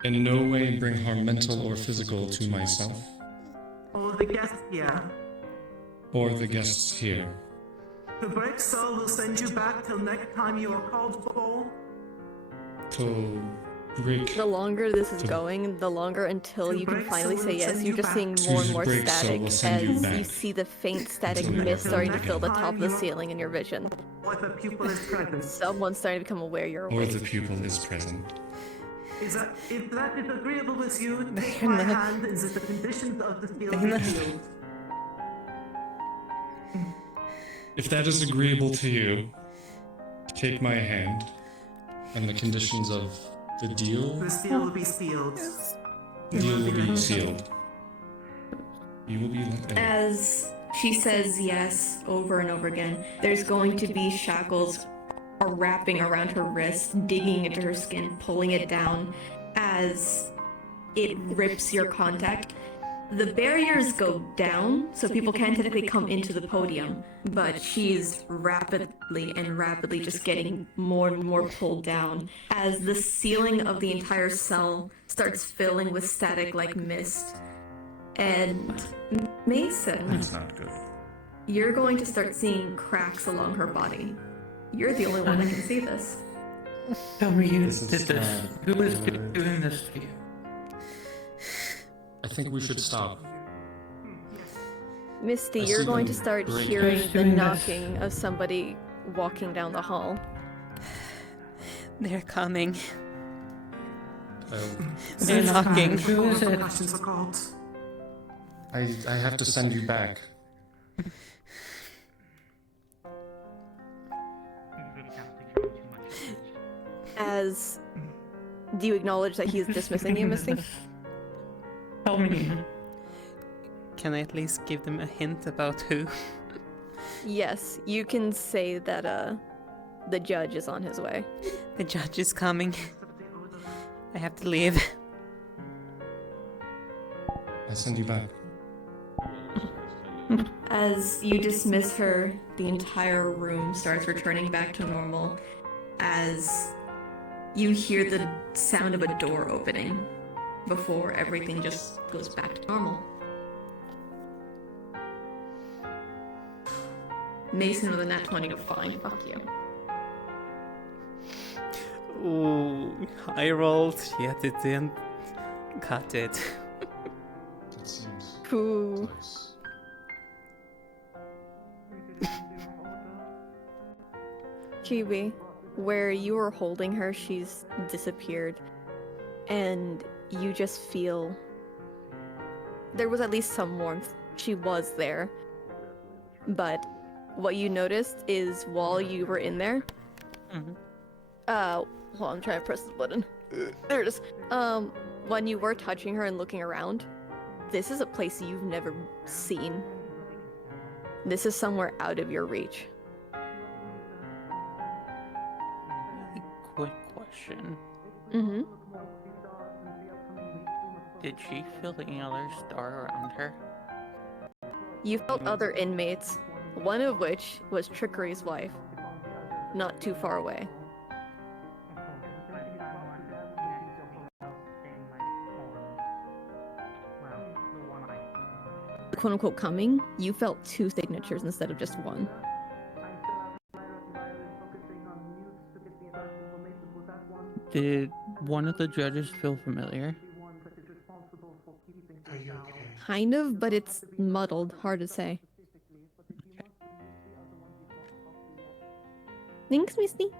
In no way bring harm mental or physical to myself Or the guests here. or the guests here. To break so will send you back till next time you are called for. To break. The longer this is going, the longer until you can finally say yes. You're just seeing more and more break so static will send you as you back. see the faint static Until mist next starting to time. fill the top of the ceiling in your vision. What the pupil is present. Someone's starting to become aware you're Or awake. the pupil is present. If that is agreeable with you, take They're my not- hand and the conditions of the seal They're be not- sealed. If that is agreeable to you, take my hand, and the conditions of the deal. The seal will be sealed. Deal will be sealed. You will be let in. As she says yes over and over again, there's going to be shackles wrapping around her wrist, digging into her skin, pulling it down as it rips your contact. The barriers go down, so people can technically come into the podium, but she's rapidly just getting more and more pulled down as the ceiling of the entire cell starts filling with static like mist. And Mason, That's not good. you're going to start seeing cracks along her body. You're the only one that can see this. Tell me you This is did this. bad. Who is doing this to you? I think we should stop. Misty, I you're see going them to start break. hearing Who's the doing this? knocking of somebody walking down the hall. They're coming. I'll- They're knocking. Who is it? Questions are called. I have to send you back. As do you acknowledge that he's dismissing you, Misty? Tell me. Can I at least give them a hint about who? Yes, you can say that the judge is on his way. The judge is coming. I have to leave. I send you back. As you dismiss her, the entire room starts returning back to normal as you hear the sound of a door opening before everything just goes back to normal. Mason with a nat 20 to find. Fuck you. Ooh, I rolled, yet it didn't cut it. It seems Ooh. close. Chibi, where you were holding her, she's disappeared. And you just feel there was at least some warmth. She was there. But what you noticed is while you were in there, hold on, I'm trying to press the button. There it is. When you were touching her and looking around, this is a place you've never seen. This is somewhere out of your reach. Quick question. Mm-hmm. Did she feel any other star around her? You felt other inmates, one of which was Trickery's wife, not too far away. Quote unquote coming, you felt 2 signatures instead of just one. Did one of the judges feel familiar? Kind of, but it's muddled, hard to say. Thanks, Misty.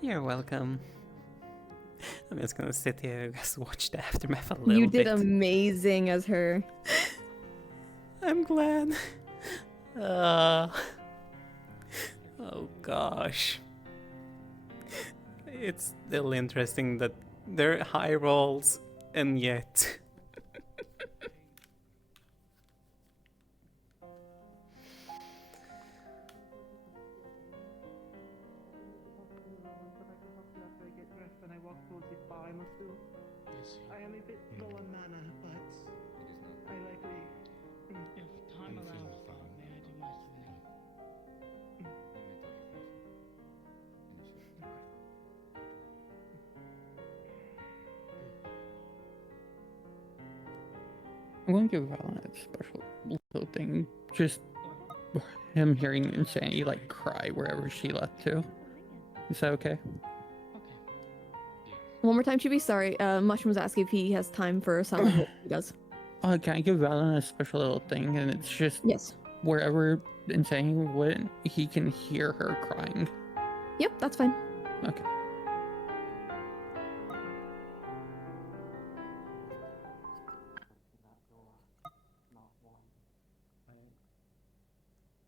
You're welcome. I'm just gonna sit here and just watch the aftermath a little bit. You did amazing as her. I'm glad. Oh gosh. It's still interesting that they're high rolls and yet. I am a bit low on mana, but I likely. If time allows, may I do my swimming? I'm going to give Valen a special little thing. Just him hearing Insanity like cry wherever she left to. Is that okay? One more time, Chibi. Sorry, Mushroom's asking if he has time for something. He does. Can I give Valen a special little thing? And it's just yes. Wherever Insanity went, he can hear her crying. Yep, that's fine. Okay.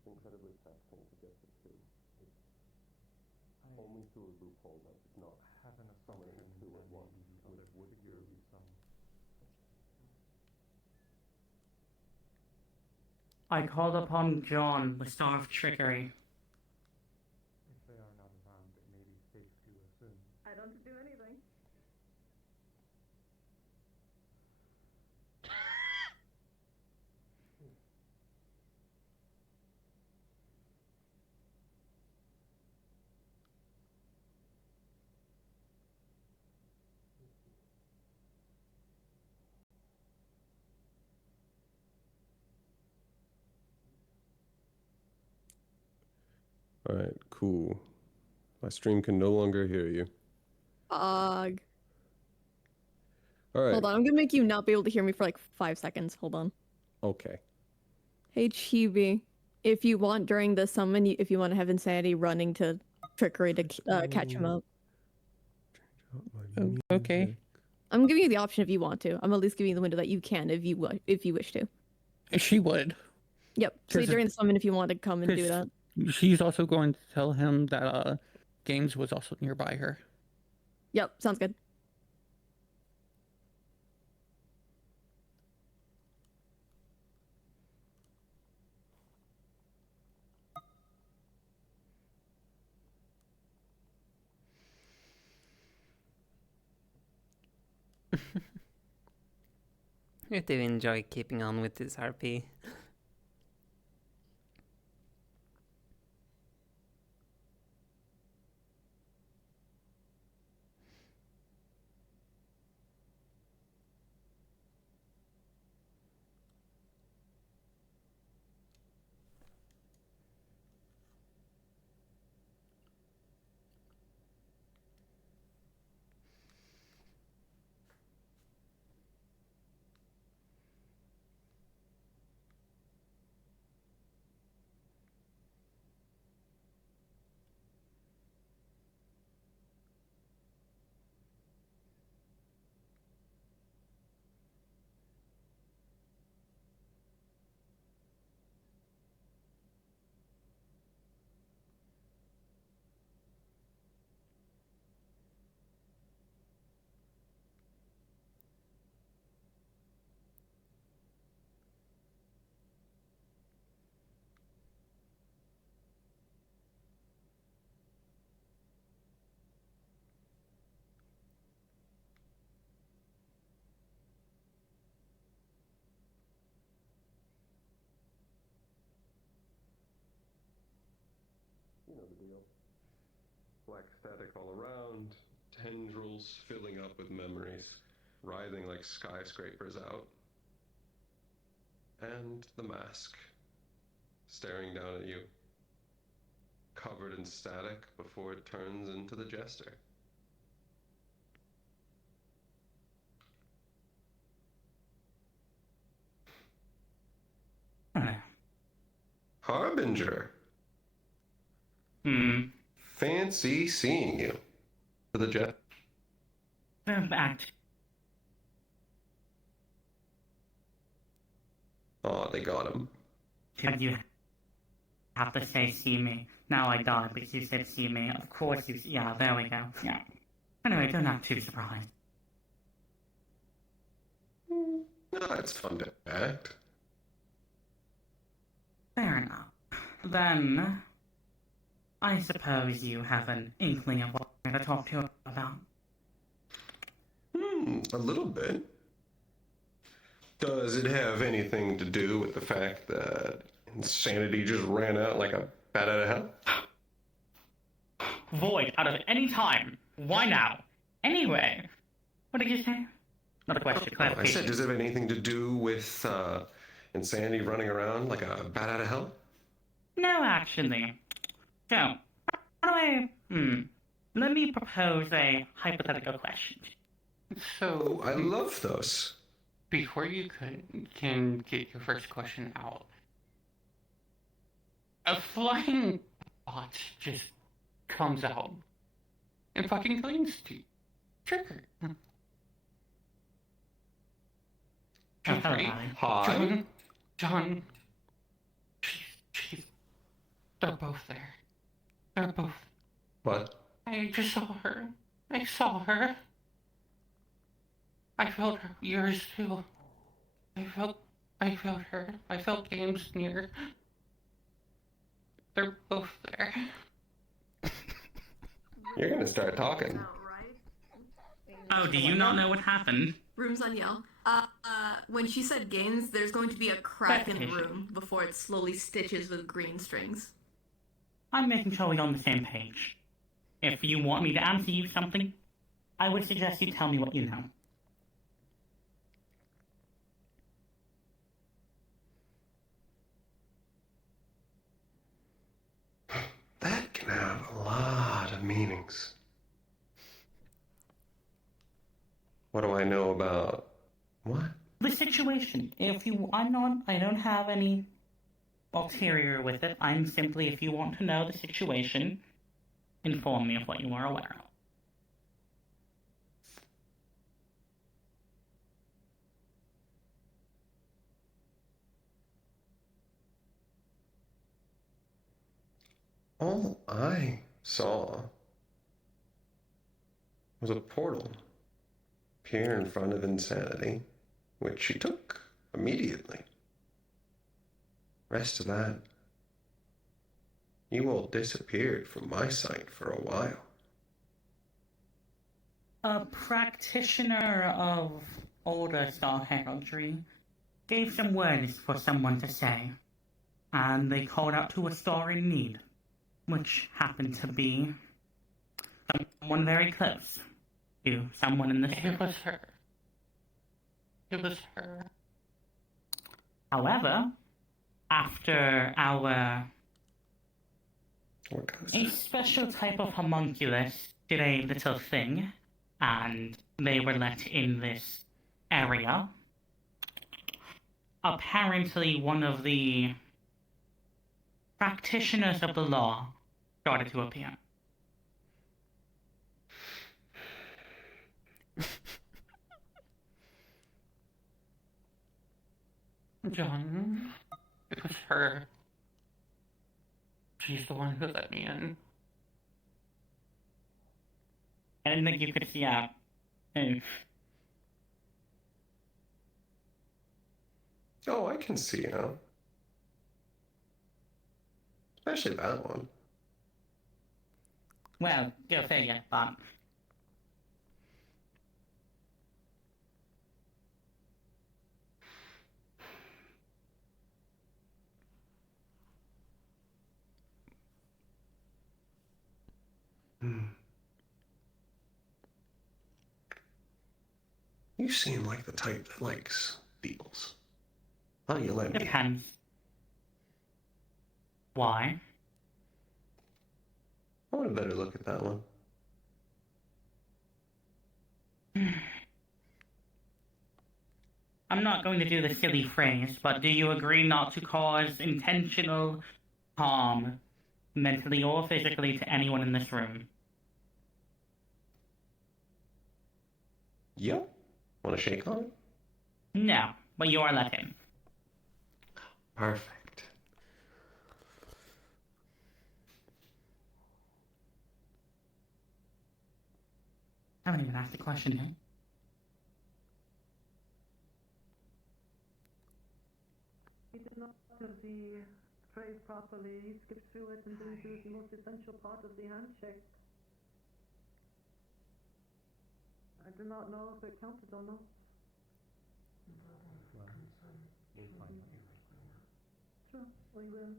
Incredibly fascinating to get this too. It's only through a loophole that it's not having a summoning two at once would here be some. I called upon John, the Star of Trickery. If they are not around, it may be safe to assume. I don't do anything. Alright, cool. My stream can no longer hear you. Ugh. Alright. Hold on, I'm gonna make you not be able to hear me for like 5 seconds. Hold on. Okay. Hey, Chibi. If you want during the summon, if you want to have Insanity running to Trickery to catch him up. Okay. I'm giving you the option if you want to. I'm at least giving you the window that you can if you wish to. She would. Yep. Say 'Cause during the summon if you want to come and do that. She's also going to tell him that Games was also nearby her. Yep, sounds good. I do enjoy keeping on with this RP. black static all around, tendrils filling up with memories, writhing like skyscrapers out. And the mask, staring down at you, covered in static before it turns into the jester. Harbinger. Fancy seeing you. To the jet. Act. Oh, they got him. You have to say see me. Now I died because you said see me. Of course you... Yeah, there we go. Yeah. Anyway, don't act too surprised. No, it's fun to act. Fair enough. Then... I suppose you have an inkling of what I'm going to talk to you about. A little bit. Does it have anything to do with the fact that insanity just ran out like a bat out of hell? Void out of any time. Why now? Anyway. What did you say? Not a question, I said, does it have anything to do with insanity running around like a bat out of hell? No, actually. So, how do I... Let me propose a hypothetical question. So, I love those. Before you can get your first question out, a flying bot just comes out and fucking clings to you. Trigger. Hi. John. They're both there. They're both. What? I just saw her. I saw her. I felt her ears too. I felt her. I felt James near. They're both there. You're gonna start talking. Oh, do you not know what happened? Room's on yell. When she said gains, there's going to be a crack in the room before it slowly stitches with green strings. I'm making sure we're on the same page. If you want me to answer you something, I would suggest you tell me what you know. That can have a lot of meanings. What do I know about what? The situation. I don't have any ulterior with it. I'm simply, if you want to know the situation, inform me of what you are aware of. All I saw was a portal appear in front of insanity, which she took immediately. Rest of that, you all disappeared from my sight for a while. A practitioner of older style heraldry gave some words for someone to say, and they called out to a star in need, which happened to be someone very close to someone in the city. It was her. It was her. However, after a special type of homunculus did a little thing, and they were let in this area, apparently one of the practitioners of the law started to appear. John, it was her. She's the one who let me in. I didn't think you could see out. Oh, I can see now. Especially that one. Well, go figure, but... You seem like the type that likes beetles. How do you let me? Depends. Why? I want a better look at that one. I'm not going to do the silly phrase, but do you agree not to cause intentional harm, mentally or physically, to anyone in this room? Yep. Want to shake on it? No, but you are let in. Perfect. I haven't even asked the question yet. He did not do the phrase properly. He skipped through it and didn't do the most essential part of the handshake. I do not know if it counted or not. Sure, we will.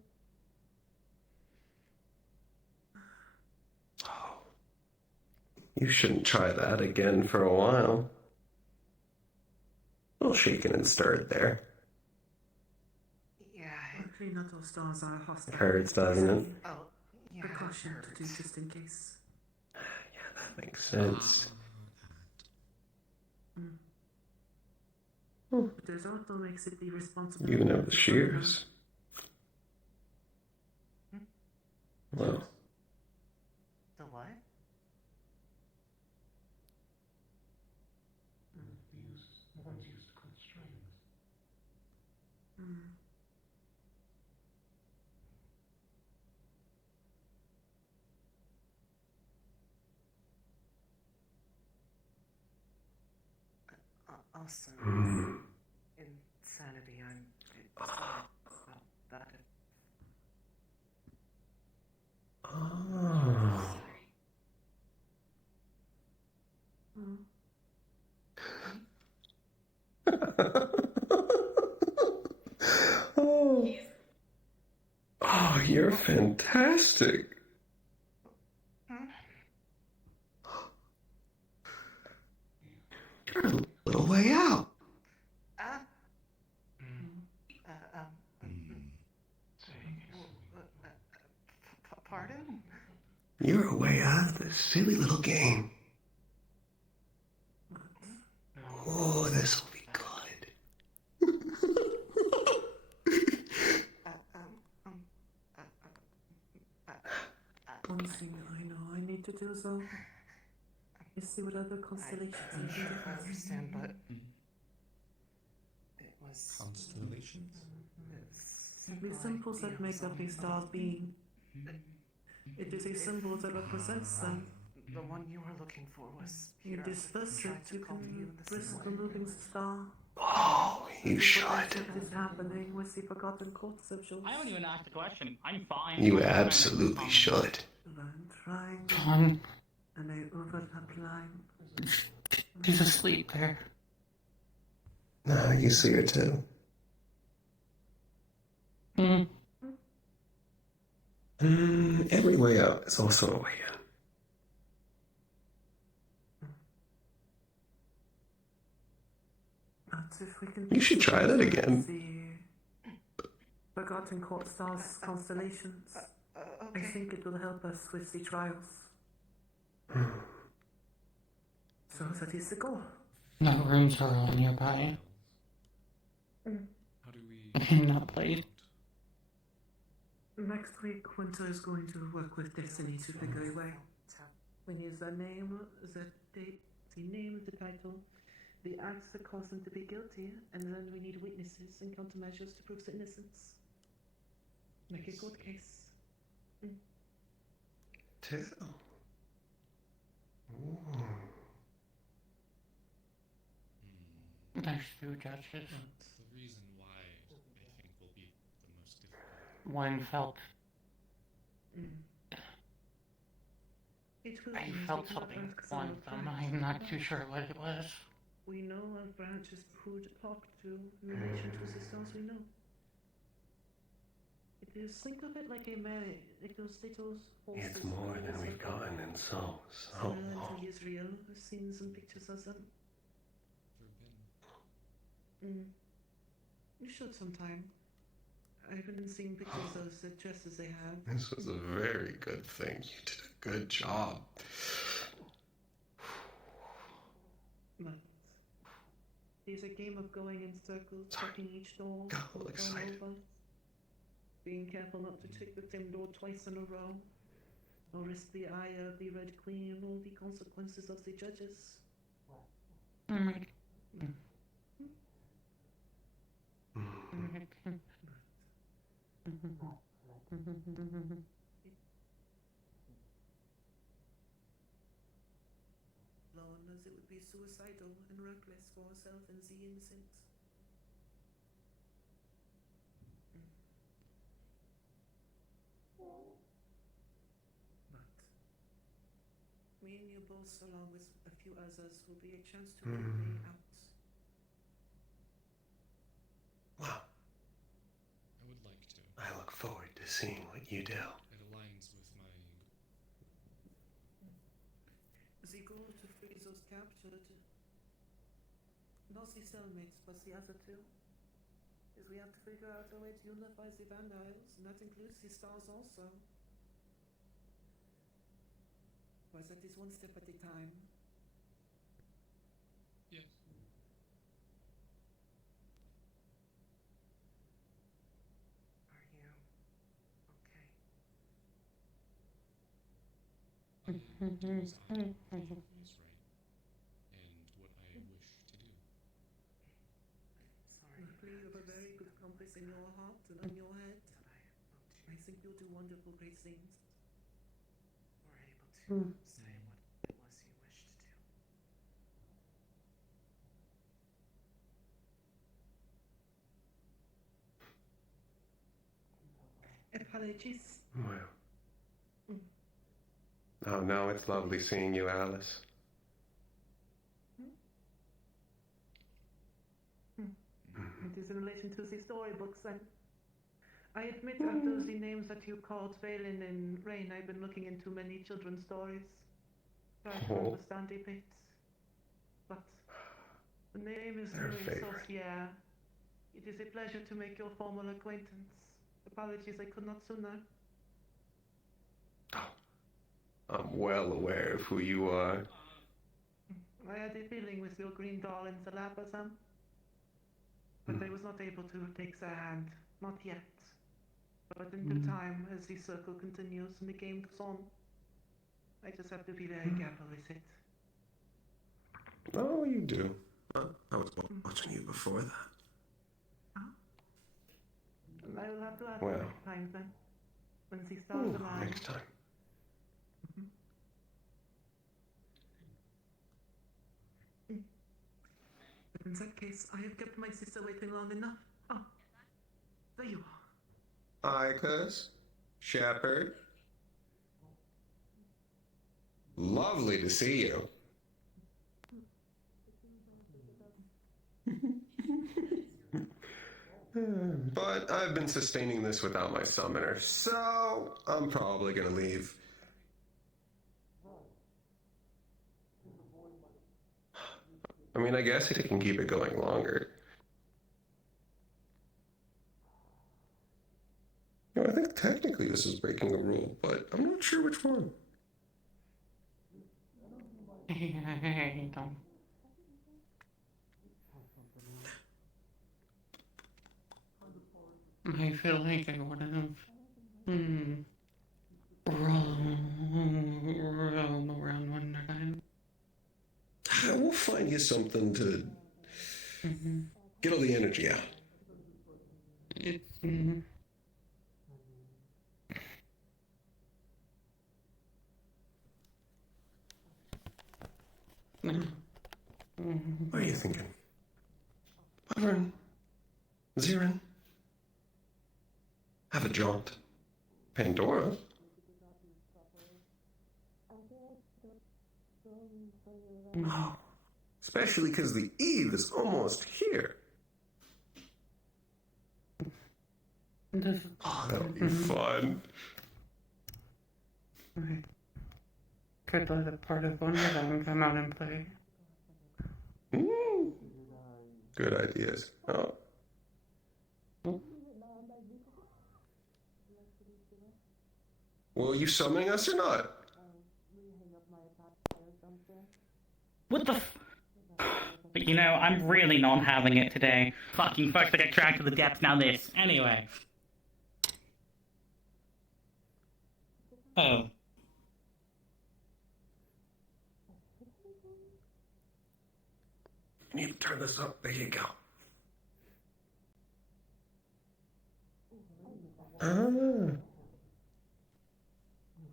You shouldn't try that again for a while. A little shaken and stirred there. Yeah. Actually, not all stars are hostile. Hurts, doesn't it? Oh, yeah. Precaution to do just in case. That makes sense. But there's also makes it the responsibility. You know the shears. Well, The what? Also, insanity. I'm about that. oh. oh. Oh, you're fantastic. You're a little way out. Pardon? You're a way out of this silly little game. Oh, this will be good. One thing I know I need to do though is see what other constellations I'm sure I understand, but it was Constellations? the symbols that make up a star's being. It is a symbol that represents them. The one you were looking for was You here. disperse I'm trying it, to you copy you can in the same risk way. removing the star. Oh, you should. What is happening with the Forgotten Court sigils? I haven't even asked the question. I'm fine. You absolutely should. I'm trying. John, And I overlap line. he's asleep there. No, you see her too. Every way out is also a way in. But if we can You should try that again. The Forgotten Court stars constellations. I think it will help us with the trials. So that is the goal. No rooms are all nearby. How do we... In that place. Next week, Winter is going to work with Destiny to figure a way. We need the name, the date, the name, the title, the acts that cause them to be guilty, and then we need witnesses and countermeasures to prove the innocence. Make a good case. Too. There's two judges. The reason why I think will be the most difficult. One felt. It will I be felt difficult something for with one of them. I'm not too sure what it was. We know of branches who to talk to in relation to the stars we know. It Just think of it like like those little horses. It's more than we've gotten in so long. To Israel. I've seen some pictures of them. You should sometime. I haven't seen pictures of the dresses they have. This was a very good thing. You did a good job. But there's a game of going in circles, checking each door, Got a little excited. over. Being careful not to check the same door twice in a row, or risk the eye of the Red Queen and all the consequences of the judges. Alone as it would be suicidal and reckless for herself and the innocent. But me and you both, along with a few others, will be a chance to get a way out. Wow. I would like to. I look forward to seeing what you do. It aligns with my. The goal to free those captured, not the cellmates, but the other two, is we have to figure out a way to unify the Vandiles, and that includes the stars also. But that is one step at a time. Yes. Are you okay? I am doing as I believe is right, and what I wish to do. Sorry. Luckily, you have a very good compass in your heart and in your head. I think you'll do wonderful, great things. We're able to say what it was you wished to do. Apologies. Well. Oh, no, it's lovely seeing you, Alice. It is in relation to the storybooks then. I admit after the names that you called Valen and Rain, I've been looking into many children's stories. Trying to understand a bit. But the name is Their Louis favorite. Saucier. It is a pleasure to make your formal acquaintance. Apologies I could not sooner. I'm well aware of who you are. I had a feeling with your green doll in the lap or some. But I was not able to take their hand. Not yet. But in due time, as the circle continues and the game goes on, I just have to be very careful with it. Oh, you do. I was watching you before that. And I will have to ask Well. next time then. When the stars align. Next time. In that case, I have kept my sister waiting long enough. Oh, there you are. Icus, Shepherd. Lovely to see you. But I've been sustaining this without my summoner, so I'm probably gonna leave. I mean, I guess it can keep it going longer. You know, I think technically this is breaking a rule, but I'm not sure which one. I feel like I would have roam around one time. We'll find you something to get all the energy out. It's What are you thinking? Wyvern? Zirin? Have a jaunt. Pandora? Oh, especially because the eve is almost here. Oh, that'll be fun. I could let a part of one of them come out and play. Good ideas. Oh. Well, you summoning us or not? What the But you know, I'm really not having it today. Fucking first I get dragged to the depths, now this. Anyway. Oh. You need to turn this up. There you go.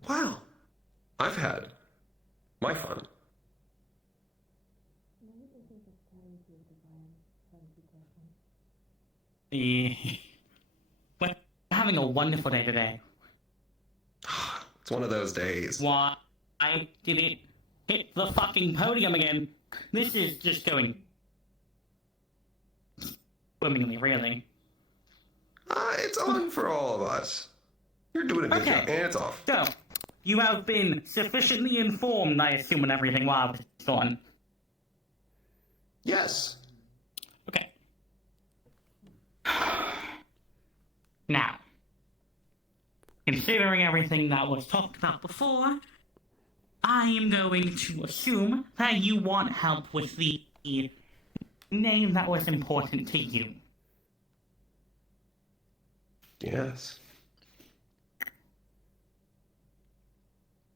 Wow. I've had my fun. We're having a wonderful day today. It's one of those days. Why did it hit the fucking podium again? This is just going swimmingly, really. It's on for all of us. You're doing a good job, and it's off. So, you have been sufficiently informed, I assume, on everything while it's on. Yes. Okay. Now, considering everything that was talked about before, I am going to assume that you want help with the name that was important to you. Yes.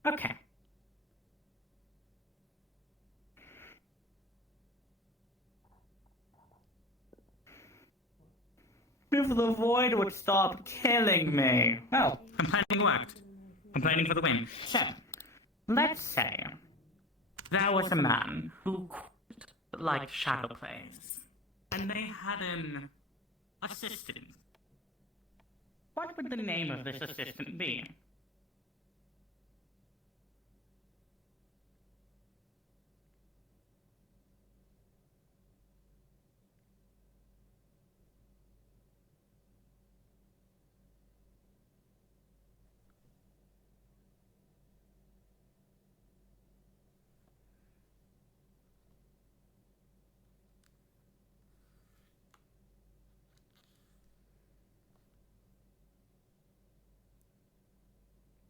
Okay. If the void would stop killing me. Well, complaining worked. Complaining for the win. So, let's say there was a man who liked shadow plays, and they had an assistant. What would the name of this assistant be?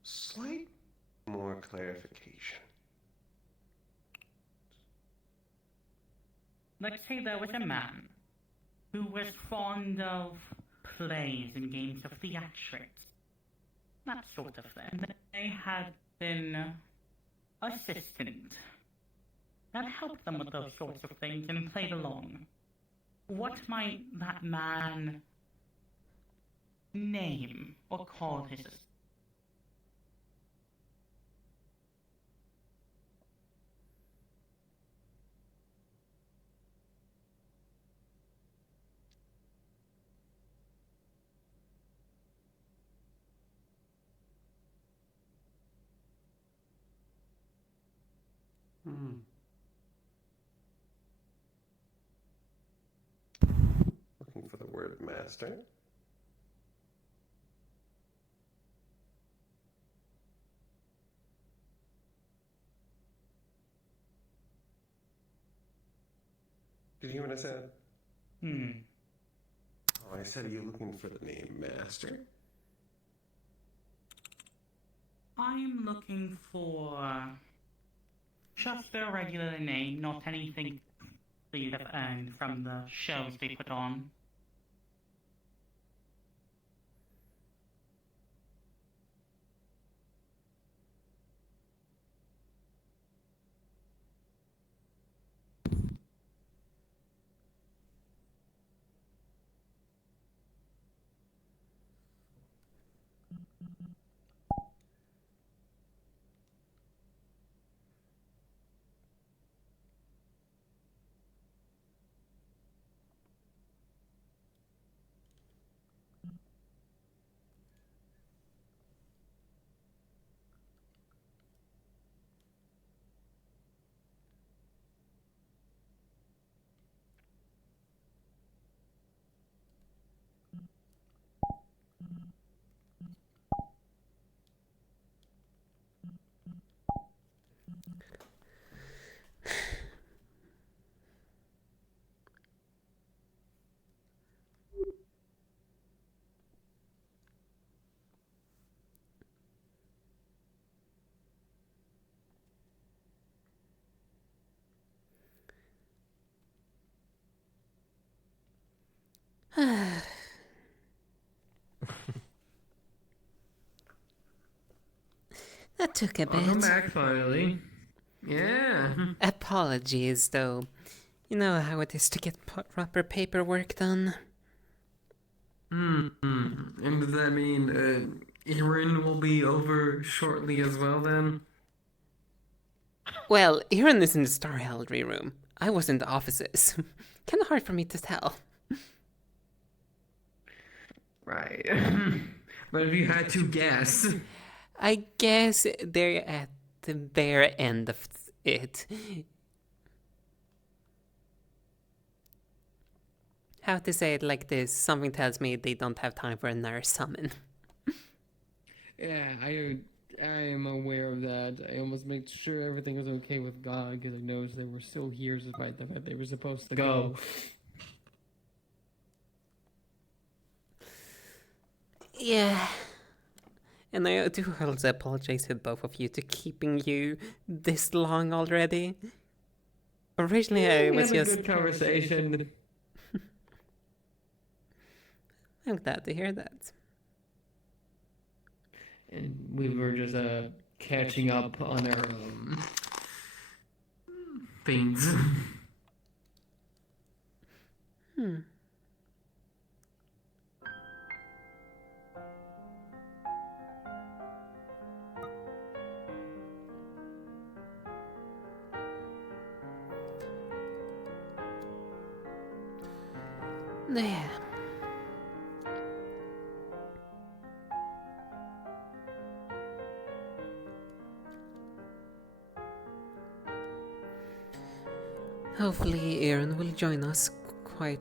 Slight more clarification. Let's say there was a man who was fond of plays and games of theatrics. That sort of thing. They had an assistant that helped them with those sorts of things and played along. What might that man name or call his assistant? Looking for the word master. Did you hear what I said? Oh, I said, are you looking for the name master? I'm looking for just a regular name, not anything that you have earned from the shows they put on. That took a bit. I'm back finally. Yeah. Apologies, though. You know how it is to get proper paperwork done. And does that mean Erin will be over shortly as well then? Well, Erin is in the Star Heraldry room. I was in the offices. Kinda hard for me to tell. Right. But if you had to guess. I guess they're at the bare end of it. How to say it like this? Something tells me they don't have time for another summon. Yeah, I am aware of that. I almost made sure everything was okay with God because I noticed they were still here despite the fact they were supposed to go. Yeah. And I do also apologize to both of you to keeping you this long already. Originally, I was We had a just... good conversation. I'm glad to hear that. And we were just catching up on our things. Yeah. Hopefully Erin will join us quite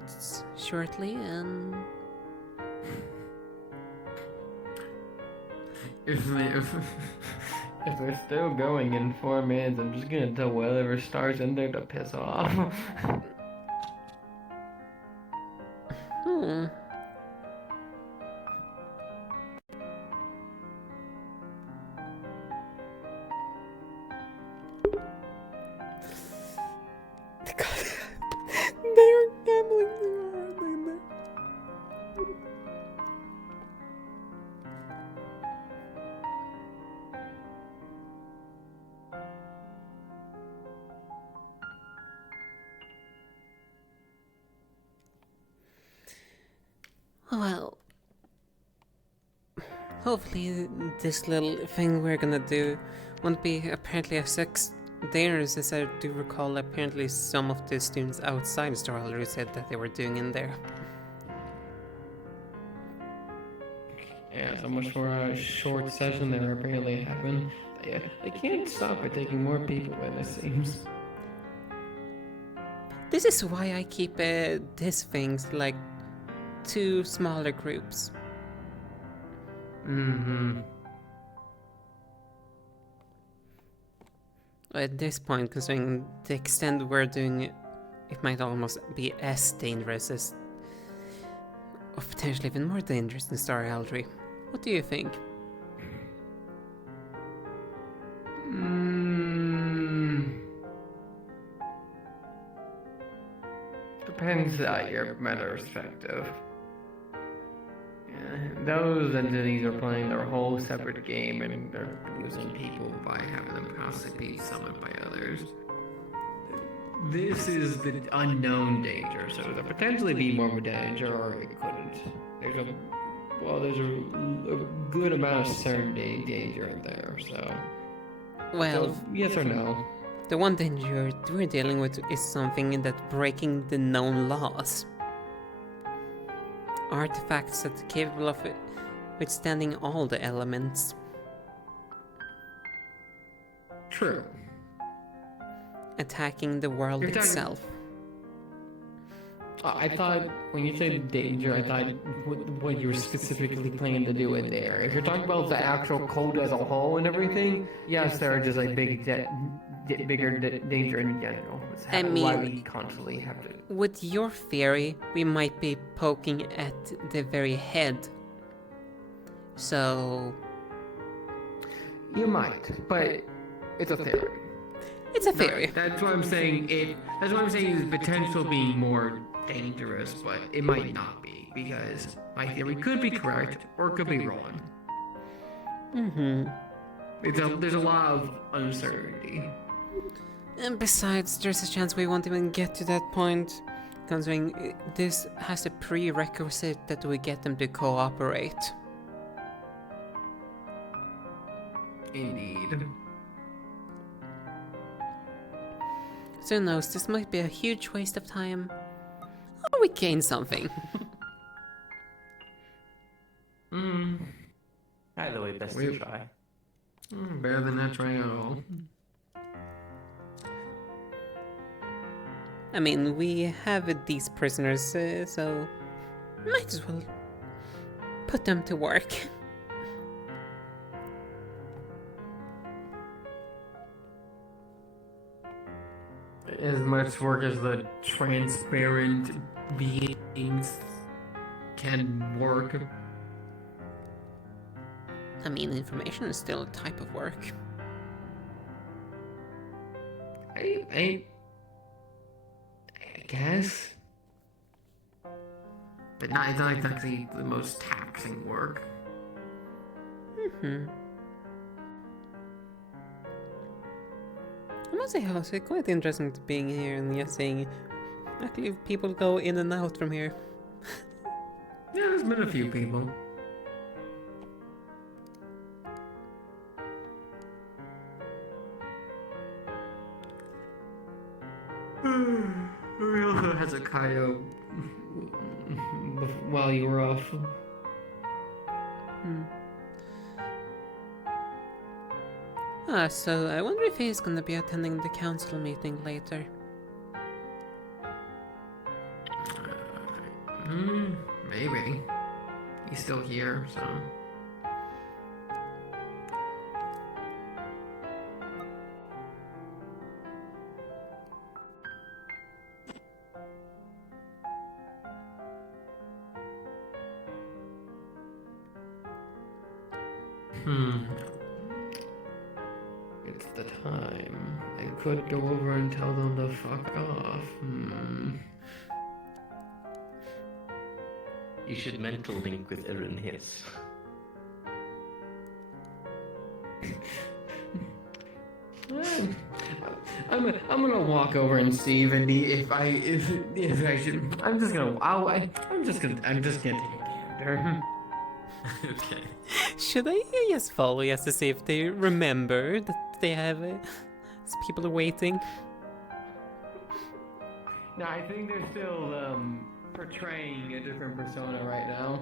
shortly, and If they're still going in 4 minutes, I'm just gonna tell whatever starts in there to piss off. They're gambling too hard in there. Well, hopefully this little thing we're gonna do won't be apparently as dangerous as I do recall. Apparently some of the students outside Star Heraldry said that they were doing in there. Yeah, so much for a short session there apparently happened. They can't stop it taking more people in, it seems. This is why I keep these things like 2 smaller groups. At this point, considering the extent we're doing it, it might almost be as dangerous as, or potentially even more dangerous than Star Heraldry. What do you think? Depends on your meta perspective. Yeah, those entities are playing their whole separate game and they're losing people by having them constantly be summoned by others. This is the unknown danger, so there potentially be more of a danger, or it couldn't. There's a good amount of certainty danger in there, so. Well, So, yes or no? The one danger we're dealing with is something that's breaking the known laws. Artifacts that are capable of withstanding all the elements. True. Attacking the world You're talking- itself. I thought when you said danger, I thought what you were specifically planning to do in there. If you're talking about the actual code as a whole and everything, yes, there are just like bigger danger in general. It's I why mean, we constantly have to. With your theory, we might be poking at the very head. So... You might, but it's a theory. It's a theory. That's what I'm saying. That's what I'm saying is potential being more dangerous, but it might not be because my theory could be correct or it could be wrong. Mm-hmm. There's a lot of uncertainty. And besides, there's a chance we won't even get to that point, considering this has a prerequisite that we get them to cooperate. Indeed. So who knows, this might be a huge waste of time. Or we gain something. Either way, best to try. Better than not trying at all. I mean, we have these prisoners, so might as well put them to work. As much work as the transparent beings can work. I mean, information is still a type of work. I guess. But it's not exactly the most taxing work. Mm-hmm. I must say, how it's quite interesting being here and just seeing actually people go in and out from here. Yeah, there's been a few people. We also had Hezekiah while you were off. So I wonder if he's gonna be attending the council meeting later. Maybe. He's still here, so. It's the time. I could go over and tell them to fuck off. You should mental link with Erin Hiss. I'm gonna walk over and see Vindy if I should. I'm just gonna take a gander. Okay. Should I just follow just to see if they remember that they have people waiting? No, I think they're still portraying a different persona right now.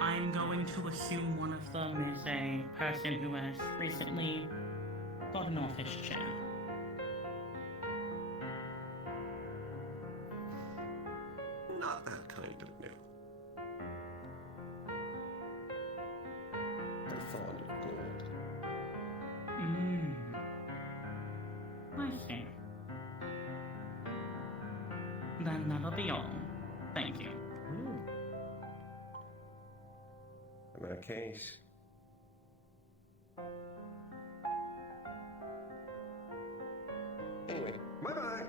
I'm going to assume one of them is a person who has recently got an office chair. Not that kind of new. I'm fond of gold. I see. Then that'll be all. Thank you. In that case. Anyway, bye-bye.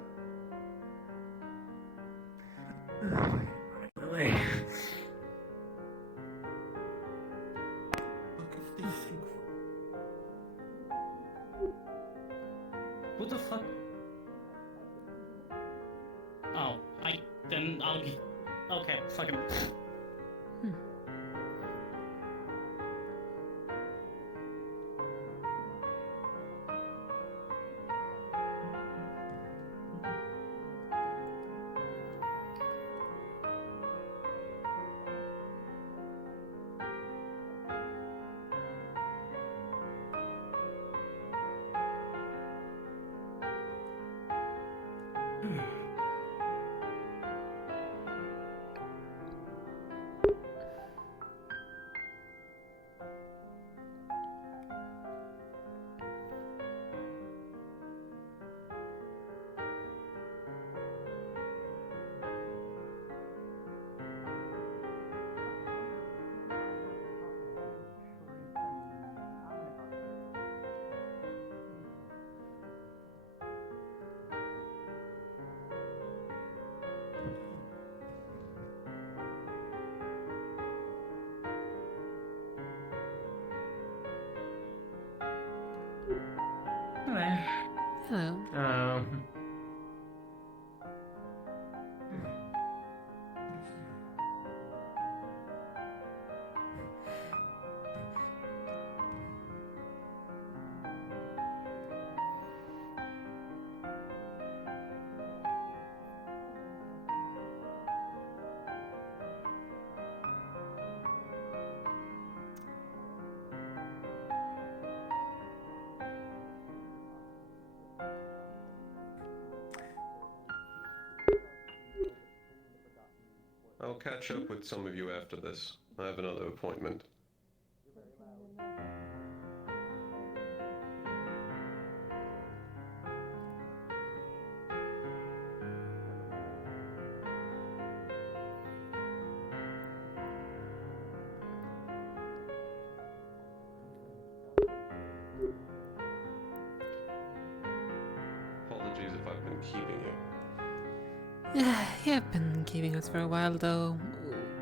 What the fuck? Oh, then I'll be... Okay, fuck him. Hello. I'll catch up with some of you after this. I have another appointment. Apologies if I've been keeping you. You've been keeping us for a while, though.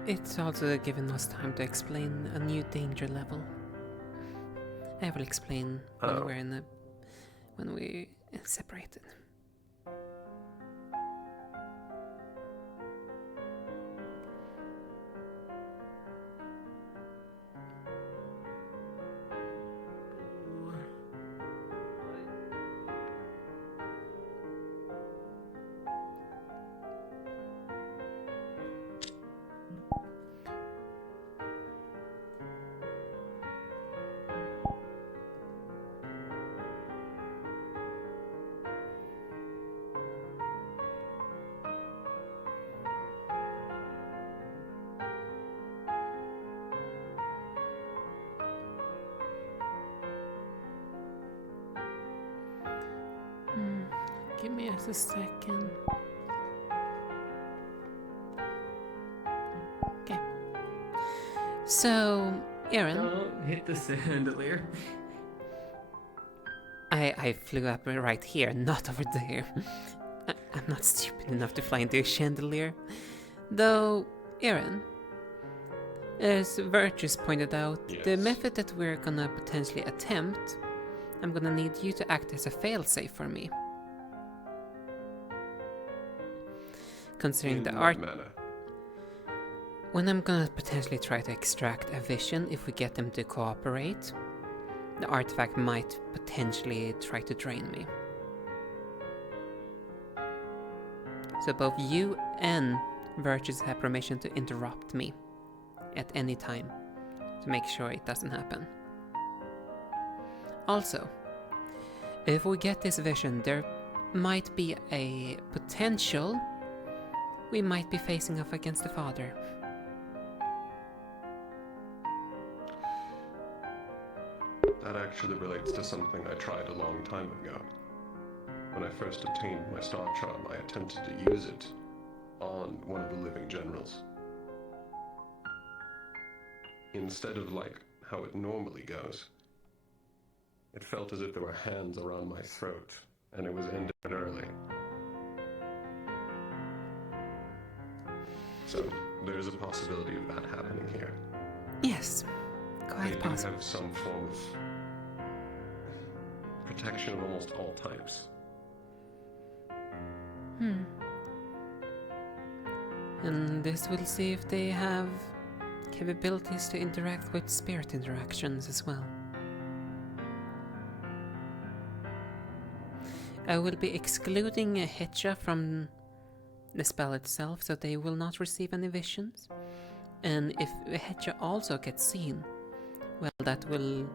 It's also given us time to explain a new danger level. I will explain when we're separated. Give me a second. Okay. So, Aaron. Don't hit the chandelier. I flew up right here, not over there. I'm not stupid enough to fly into a chandelier. Though, Aaron, as Virtus pointed out, the method that we're gonna potentially attempt, I'm gonna need you to act as a failsafe for me. Considering the art... When I'm gonna potentially try to extract a vision, if we get them to cooperate, the artifact might potentially try to drain me. So both you and Virtus have permission to interrupt me at any time to make sure it doesn't happen. Also, if we get this vision, there might be a potential we might be facing off against the Father. That actually relates to something I tried a long time ago. When I first obtained my star charm, I attempted to use it on one of the living generals. Instead of like how it normally goes, it felt as if there were hands around my throat, and it was ended early. So, there's a possibility of that happening here. Yes, quite They possible. have some form of protection of almost all types. And this will see if they have capabilities to interact with spirit interactions as well. I will be excluding Hitcha from the spell itself, so they will not receive any visions. And if Hitcha also gets seen, well, that will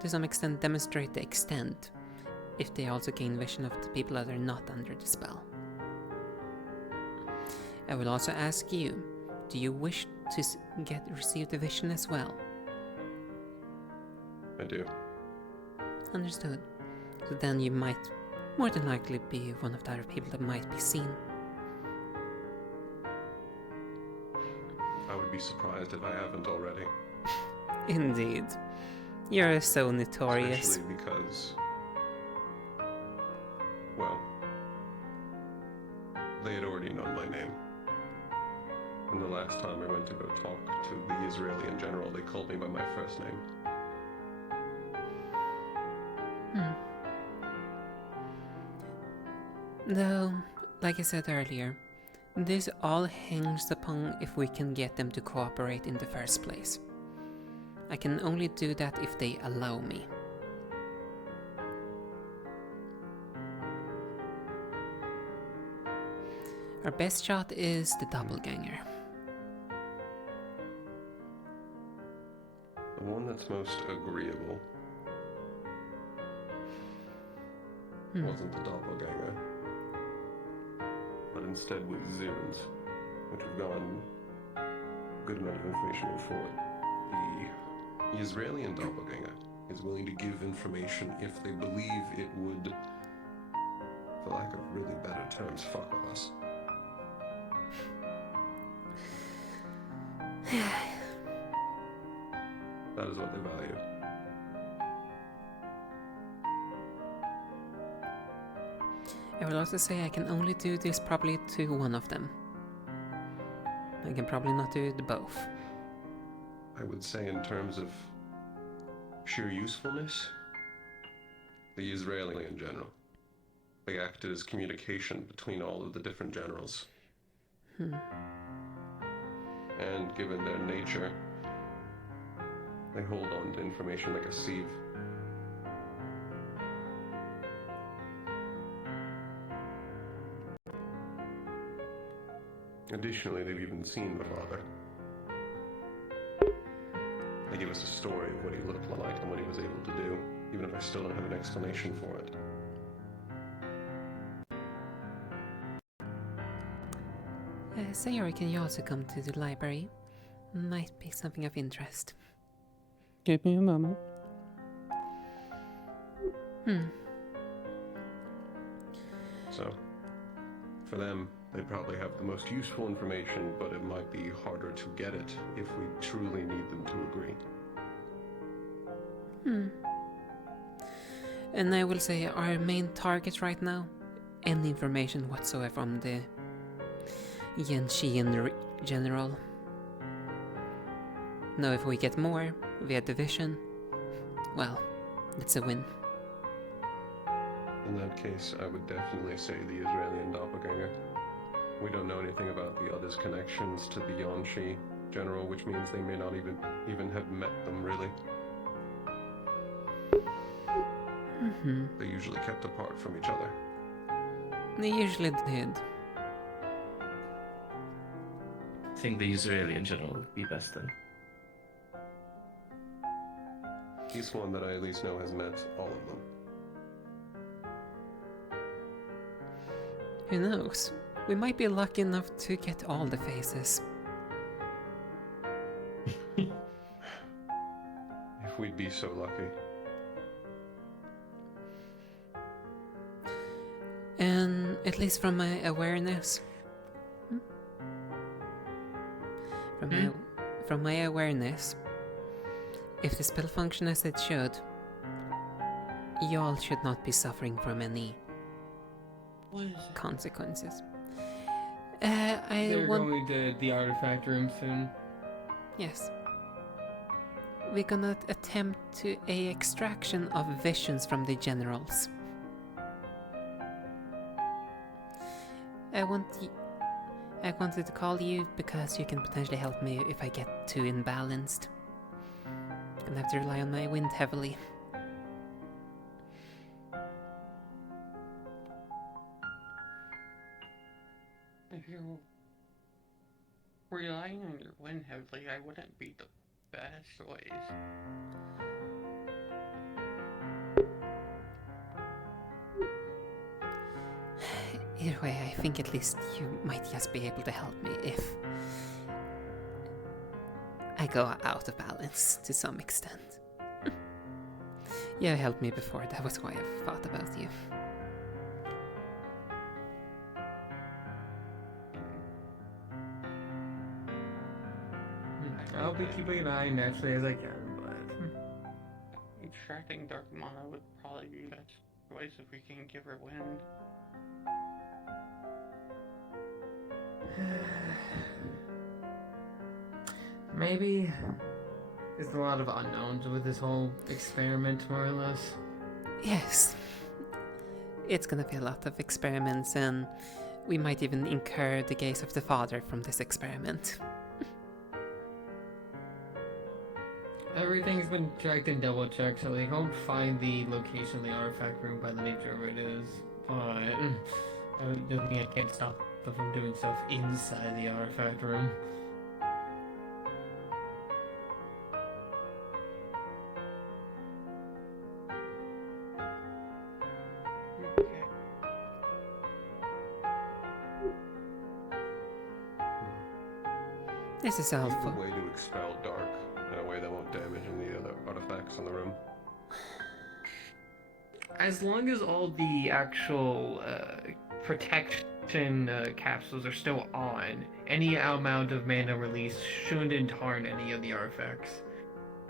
to some extent demonstrate the extent. if they also gain vision of the people that are not under the spell. I will also ask you, do you wish to receive the vision as well? I do. Understood. So then you might more than likely be one of the other people that might be seen. I would be surprised if I haven't already. Indeed. You're so notorious. Especially because, well, they had already known my name. And the last time I went to go talk to the Israeli general, they called me by my first name. Though, like I said earlier, this all hangs upon if we can get them to cooperate in the first place. I can only do that if they allow me. Our best shot is the doppelganger. The one that's most agreeable wasn't the doppelganger, but instead was Zunes, which we've gotten a good amount of information before. The Israeli doppelganger is willing to give information if they believe it would, for lack of really better terms, fuck with us. That is what they value. I will also say I can only do this probably to one of them. I can probably not do the both. I would say in terms of sheer usefulness, the Israeli in general. They acted as communication between all of the different generals. And given their nature, they hold on to information like a sieve. Additionally, they've even seen the father. They give us a story of what he looked like and what he was able to do, even if I still don't have an explanation for it. Sayori, can you also come to the library? Might be something of interest. Give me a moment. So, for them, they probably have the most useful information, but it might be harder to get it if we truly need them to agree. And I will say our main target right now, any information whatsoever from the Yanshian general. Now if we get more via division, well, it's a win. In that case, I would definitely say the Israeli doppelganger. We don't know anything about the others' connections to the Yanshi general, which means they may not even have met them, really. They usually kept apart from each other. They usually did. I think the Israeli general would be best then. He's one that I at least know has met all of them. Who knows? We might be lucky enough to get all the faces. If we'd be so lucky. And at least from my awareness, from my awareness, if the spell functions as it should, y'all should not be suffering from any consequences. They're going to the artifact room soon. Yes. We're gonna attempt to a extraction of visions from the generals. I wanted to call you because you can potentially help me if I get too imbalanced. Gonna have to rely on my wind heavily. If you're relying on your wind heavily, I wouldn't be the best choice. Either way, I think at least you might just be able to help me if I go out of balance to some extent. You helped me before, that was why I thought about you. I'll be keeping an eye naturally as I can, but Extracting dark mana would probably be the best choice if we can give her wind. maybe there's a lot of unknowns with this whole experiment, more or less. Yes. It's gonna be a lot of experiments, and we might even incur the gaze of the father from this experiment. Everything's been checked and double checked, so they won't find the location of the artifact room by the nature of it is. But doesn't mean I can't stop them from doing stuff inside the artifact room. This is helpful. A way to expel dark in a way that won't damage any other artifacts in the room. As long as all the actual protection capsules are still on, any amount of mana release shouldn't harm any of the artifacts.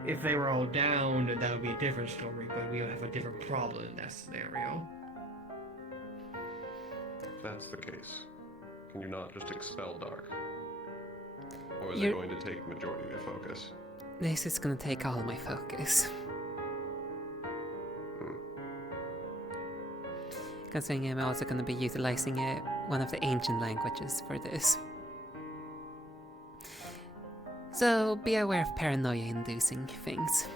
If they were all down, that would be a different story, but we would have a different problem in that scenario. If that's the case, can you not just expel dark? Or is You're- it going to take majority of your focus? This is gonna take all my focus. Considering I'm also gonna be utilizing one of the ancient languages for this. So be aware of paranoia-inducing things.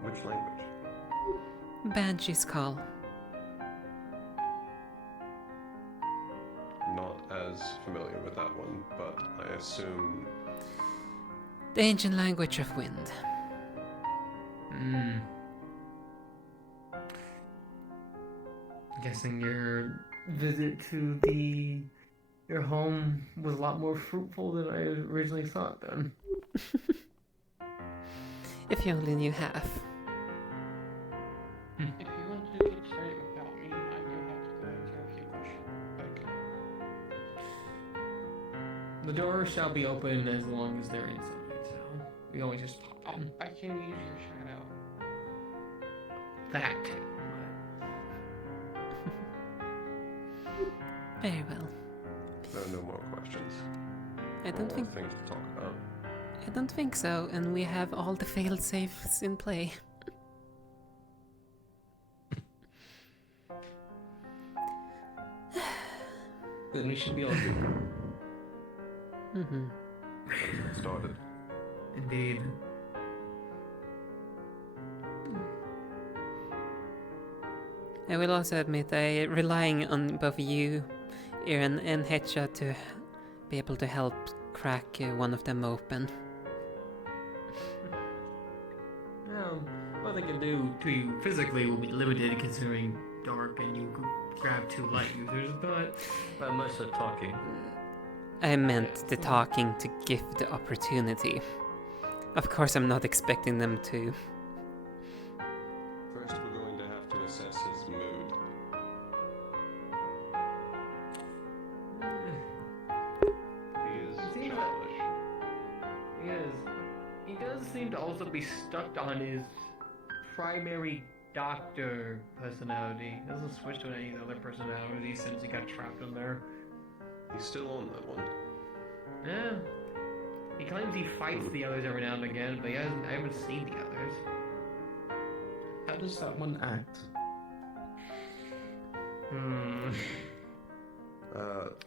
Which language? Banshee's Call. Not as familiar with that one, but I assume... The ancient language of wind. Guessing your visit to your home was a lot more fruitful than I originally thought then. If you only knew half. If you want to get started without me, I do have to go answer a few questions. The door shall be open as long as they're inside, so we always just pop in. I can use your shadow. That. Very well. There are no more questions. I don't More think things to talk about. I don't think so, and we have all the failed safes in play. Then we should be all good. Mm-hmm. Let's get started. Indeed. I will also admit I relying on both you, Aaron, and Hetcha to be able to help crack one of them open. What they can do to you physically will be limited considering dark and you grab two light users, but most of talking. I meant the talking to give the opportunity. Of course, I'm not expecting them to. First, we're going to have to assess his mood. He is childish. he is. He does seem to also be stuck on his primary doctor personality. He doesn't switch to any other personality since he got trapped in there. He's still on that one. Yeah. He claims he fights the others every now and again, but I haven't seen the others. How does that one act?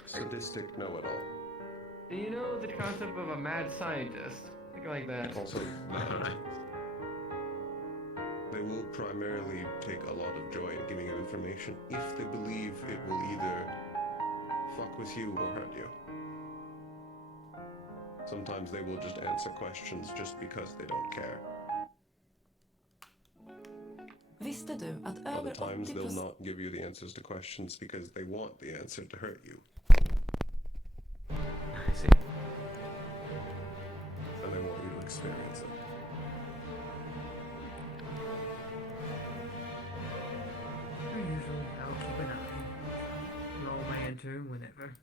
Sadistic know-it-all. Do you know the concept of a mad scientist? Think like that. Also, they will primarily take a lot of joy in giving you information if they believe it will either fuck with you or hurt you. Sometimes they will just answer questions just because they don't care. Visste du att Other över times they'll 80%... not give you the answers to questions because they want the answer to hurt you. I see. And they want you to experience it. Usually, I'll keep an eye. Roll my enter whenever.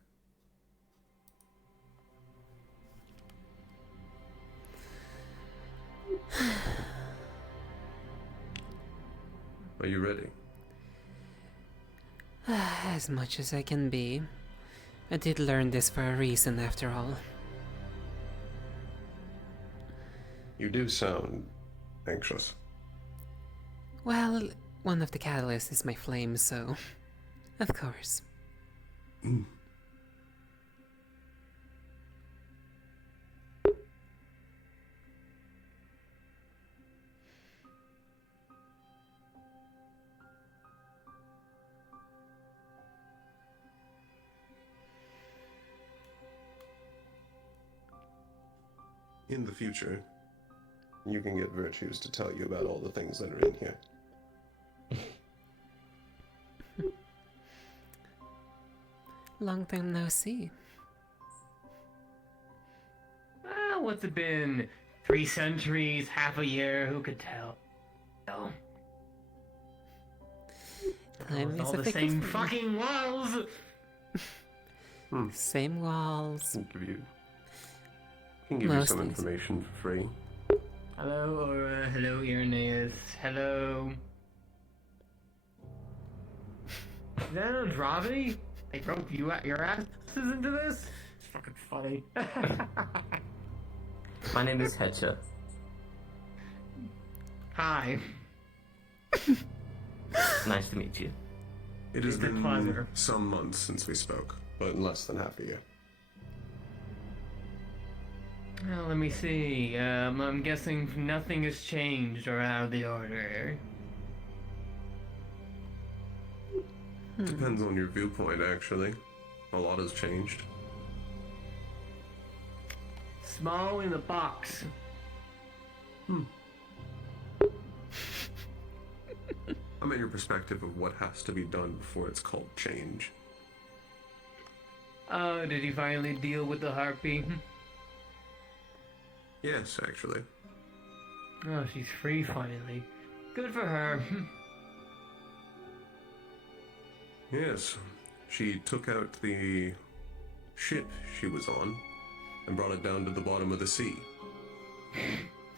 Are you ready? As much as I can be. I did learn this for a reason, after all. You do sound anxious. Well, one of the catalysts is my flame, so... Of course. In the future, you can get Virtues to tell you about all the things that are in here. Long time no see. What's it been? 3 centuries, half a year, who could tell? Oh. Time is all a the fickle same thing. fucking walls! Same walls. Can give you Most some things. information for free. Hello, Aura. Hello, Irenaeus. Hello. Is that Andrade? They broke your asses into this? It's fucking funny. My name is Hetcha. Hi. Nice to meet you. It has It's a been pleasure. some months since we spoke, but less than half a year. Well, let me see. I'm guessing nothing has changed or out of the order. Depends on your viewpoint, actually. A lot has changed. Small in the box. I meant your perspective of what has to be done before it's called change. Oh, did you finally deal with the harpy? Yes, actually. Oh, she's free finally. Good for her. Yes. She took out the ship she was on and brought it down to the bottom of the sea.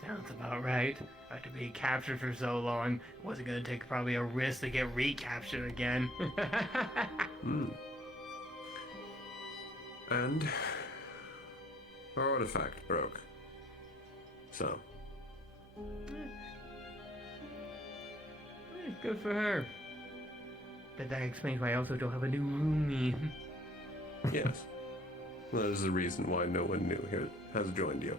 Sounds about right. After being captured for so long, wasn't gonna take probably a risk to get recaptured again. And her artifact broke. So, Good for her. But that explains why I also don't have a new roomie. yes. That is the reason why no one new here has joined you.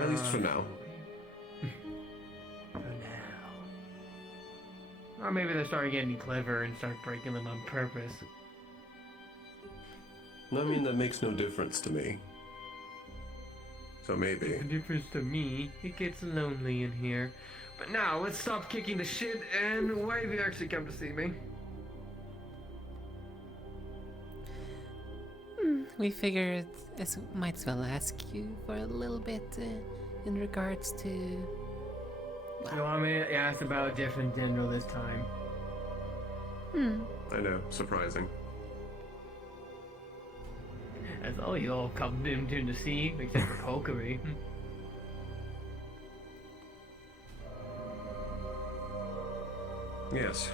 At least for now. For now. Or maybe they're starting getting clever and start breaking them on purpose. I mean, that makes no difference to me. So maybe. The difference to me, it gets lonely in here. But now, let's stop kicking the shit, and why have you actually come to see me? We figured as might as well ask you for a little bit in regards to... You want me to ask about Jeff in general this time? I know, surprising. That's all you all come to see, except for Pokery. Yes.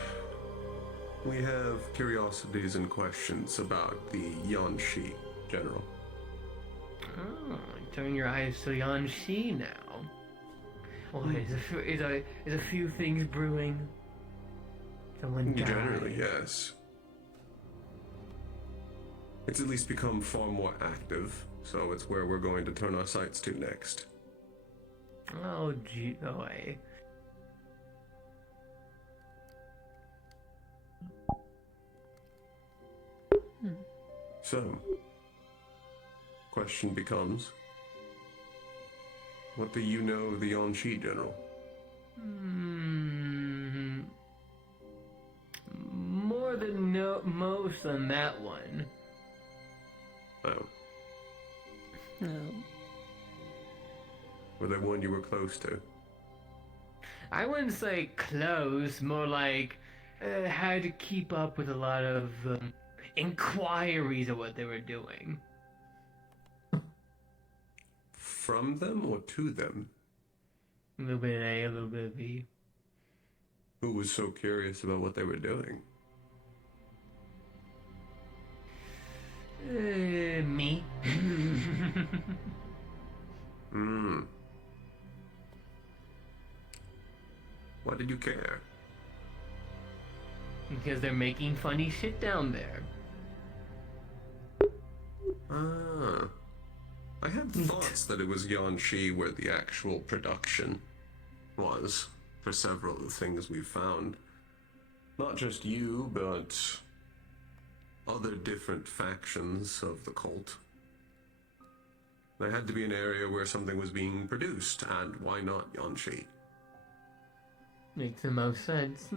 We have curiosities and questions about the Yanshi General. Oh, you turn your eyes to Yanshi now. Why, is a few things brewing? Someone died. Generally, yes. It's at least become far more active, so it's where we're going to turn our sights to next. Oh, gee, boy. So, question becomes, what do you know of the Yanshi General? close on that one. Oh. No. Were there one you were close to? I wouldn't say close, more like had to keep up with a lot of inquiries of what they were doing. From them or to them? A little bit of A, a little bit of B. Who was so curious about what they were doing? Me. Hmm. Why did you care? Because they're making funny shit down there. Ah. I had thoughts that it was Yanxi where the actual production was for several of the things we've found. Not just you, but other different factions of the cult. There had to be an area where something was being produced, and why not Yanxi? Makes the most sense.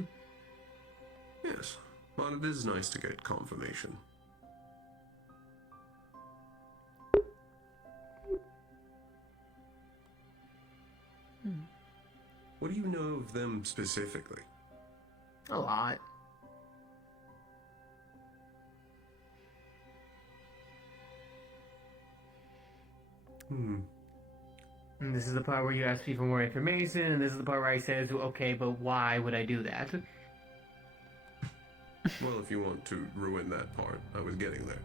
Yes, but it is nice to get confirmation. What do you know of them specifically? A lot. And this is the part where you ask me for more information, and this is the part where I says, okay, but why would I do that? Well, if you want to ruin that part, I was getting there.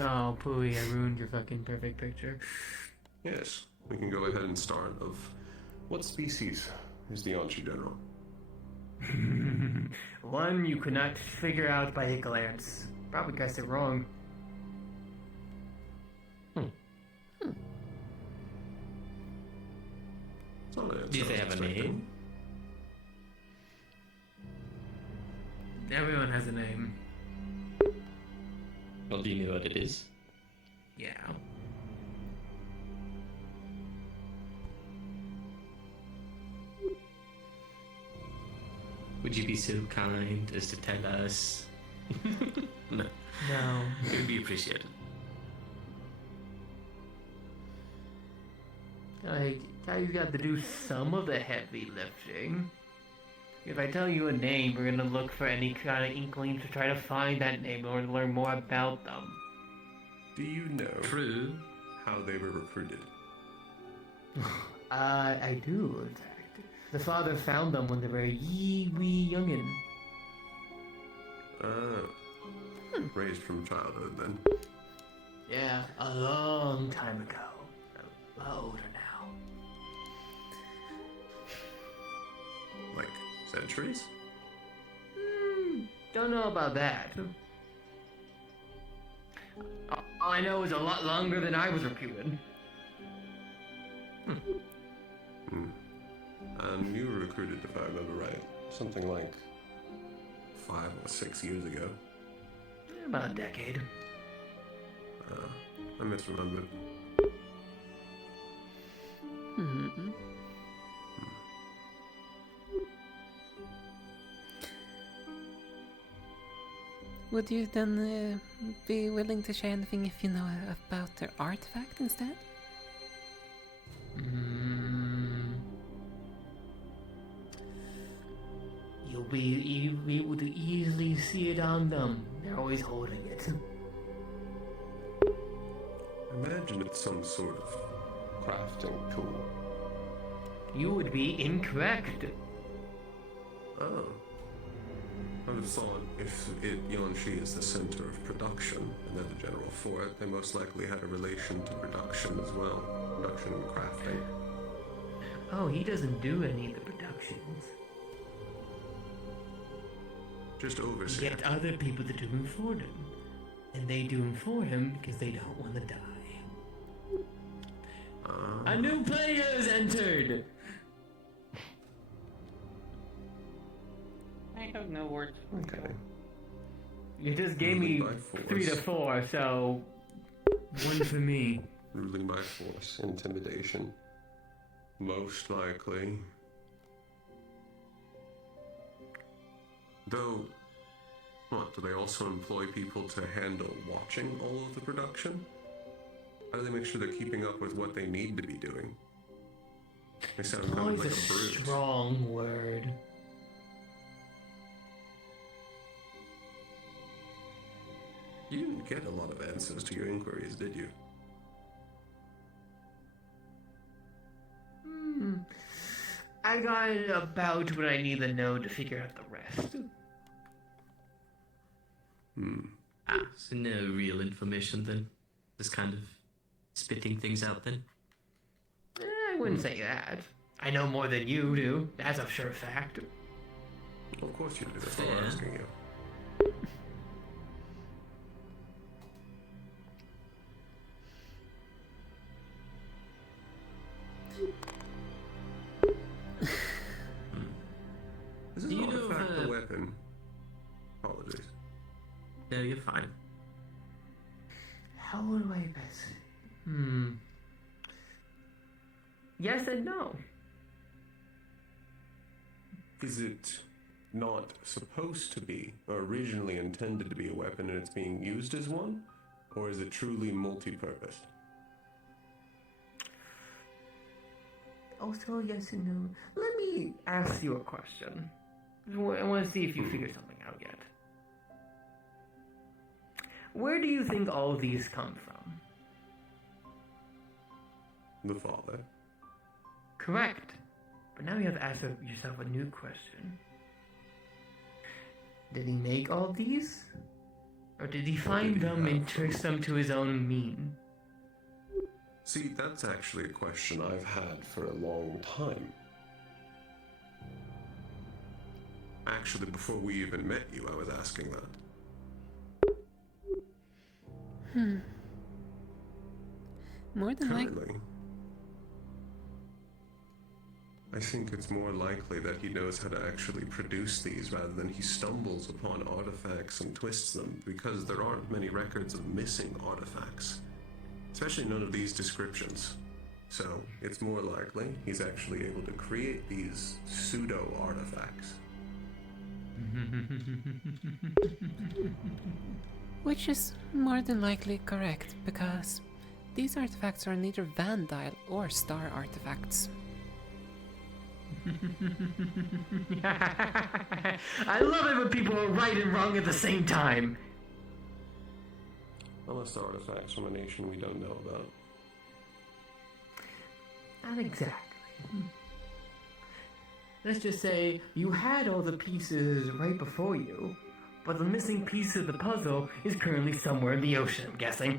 Oh, Pooey, I ruined your fucking perfect picture. Yes, we can go ahead and start of what species is the Yanxi General? One you could not figure out by a glance. Probably guessed it wrong. Do they have a name? Everyone has a name. Well, do you know what it is? Yeah. Would you be so kind as to tell us? No. No. It would be appreciated. Like, you got to do some of the heavy lifting. If I tell you a name, we're gonna look for any kind of inklings to try to find that name in order to learn more about them. Do you know True. how they were recruited? I do, in fact. The father found them when they were a wee youngin'. Raised from childhood, then. Yeah, a long time ago. A lot older now. Like, centuries? Don't know about that. All I know is a lot longer than I was recruited. And you were recruited, if I remember right, something like 5 or 6 years ago. About a decade. I misremembered. Would you then be willing to share anything if you know about their artifact instead? You'll be able to easily see it on them. They're always holding it. Imagine it's some sort of crafting tool. You would be incorrect. Oh. I would have thought if Yanxi is the center of production, and they're the general for it, they most likely had a relation to production as well. Production and crafting. Oh, he doesn't do any of the productions. Just overseer. Get other people to do them for him. And they do them for him because they don't want to die. A new player has entered! I have no words. Okay. You just gave me Ruling by 3 to force. 4, so 1 for me. Ruling by force, intimidation. Most likely. Though, What, do they also employ people to handle watching all of the production? How do they make sure they're keeping up with what they need to be doing? They sound kind of Always like a a brute. strong word. You didn't get a lot of answers to your inquiries, did you? I got about what I need to know to figure out the rest. So no real information then? Just kind of spitting things out then? I wouldn't say that. I know more than you do. That's a sure fact. Of course you do. That's why Fair. I'm asking you. Is this Do you an know artifact of, a weapon? Apologies. No, you're fine. How would I best say? Yes and no. Is it not supposed to be, or originally intended to be a weapon and it's being used as one? Or is it truly multi-purpose? Also, yes and no. Let me ask you a question. I want to see if you figured something out yet. Where do you think all these come from? The father. Correct. But now you have to ask yourself a new question. Did he make all these? Or did he find them and twist them to his own mean? See, that's actually a question I've had for a long time. Actually, before we even met you, I was asking that. More than likely. Currently, I think it's more likely that he knows how to actually produce these rather than he stumbles upon artifacts and twists them, because there aren't many records of missing artifacts. Especially none of these descriptions. So, it's more likely he's actually able to create these pseudo-artifacts. Which is more than likely correct, because these artifacts are neither Vandal or Star artifacts. I love it when people are right and wrong at the same time. Unless they're artifacts from a nation we don't know about. Not exactly. Let's just say you had all the pieces right before you, but the missing piece of the puzzle is currently somewhere in the ocean, I'm guessing.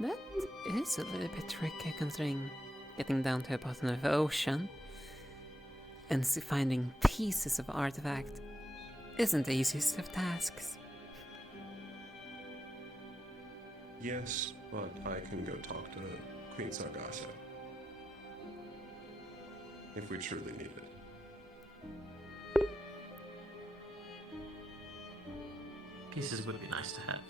That is a little bit tricky, considering getting down to the bottom of the ocean and finding pieces of artifact isn't the easiest of tasks. Yes, but I can go talk to Queen Sargassa. If we truly need it. Pieces would be nice to have.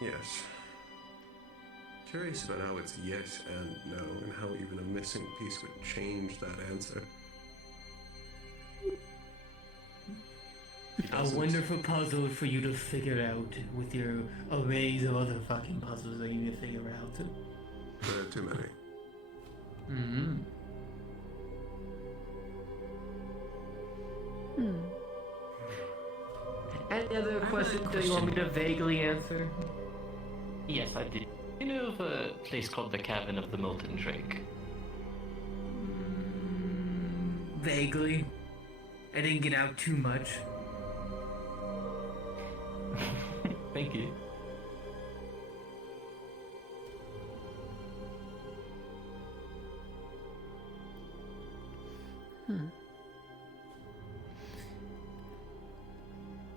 Yes. Curious about how it's yes and no, and how even a missing piece would change that answer. A wonderful puzzle for you to figure out with your arrays of other fucking puzzles that you need to figure out. There are too many. Any other questions that you want me to vaguely answer? Yes, I did. You know of a place called the Cavern of the Molten Drake? Vaguely. I didn't get out too much. Thank you.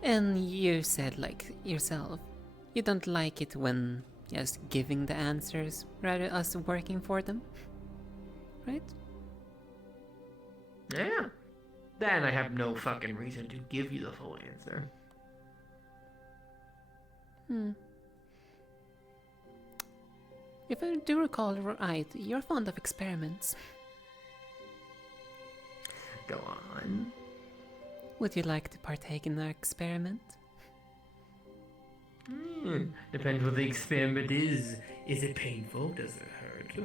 And you said, like, yourself, you don't like it when just giving the answers rather us working for them, right? Yeah. then I have no fucking reason to give you the full answer. If I do recall right, you're fond of experiments. Go on. Would you like to partake in our experiment? Depends what the experiment is. Is it painful? Does it hurt?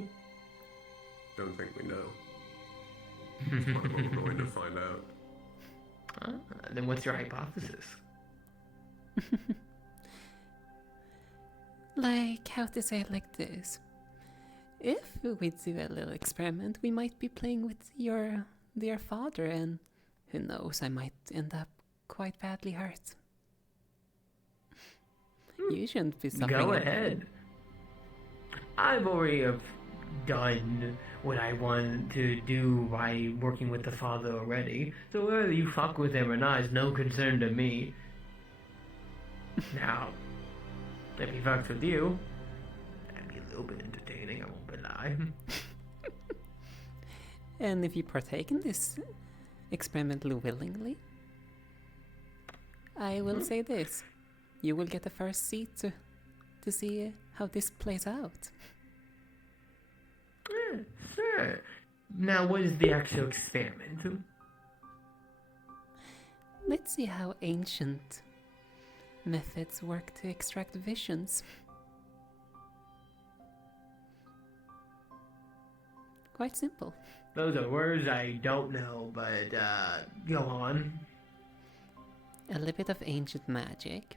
Don't think we know. But we're going to find out. Then what's your hypothesis? Like, how to say it like this? If we do a little experiment, we might be playing with your dear father, and who knows, I might end up quite badly hurt. You shouldn't be suffering. Go ahead. I've already done what I want to do by working with the father already, so whether you fuck with him or not is no concern to me. Now, if he fucks with you, that'd be a little bit entertaining, I won't lie. And if you partake in this experiment willingly, I will say this. You will get the first seat to see how this plays out. Sure. Now, what is the actual experiment? Let's see how ancient methods work to extract visions. Quite simple. Those are words I don't know, but go on. A little bit of ancient magic.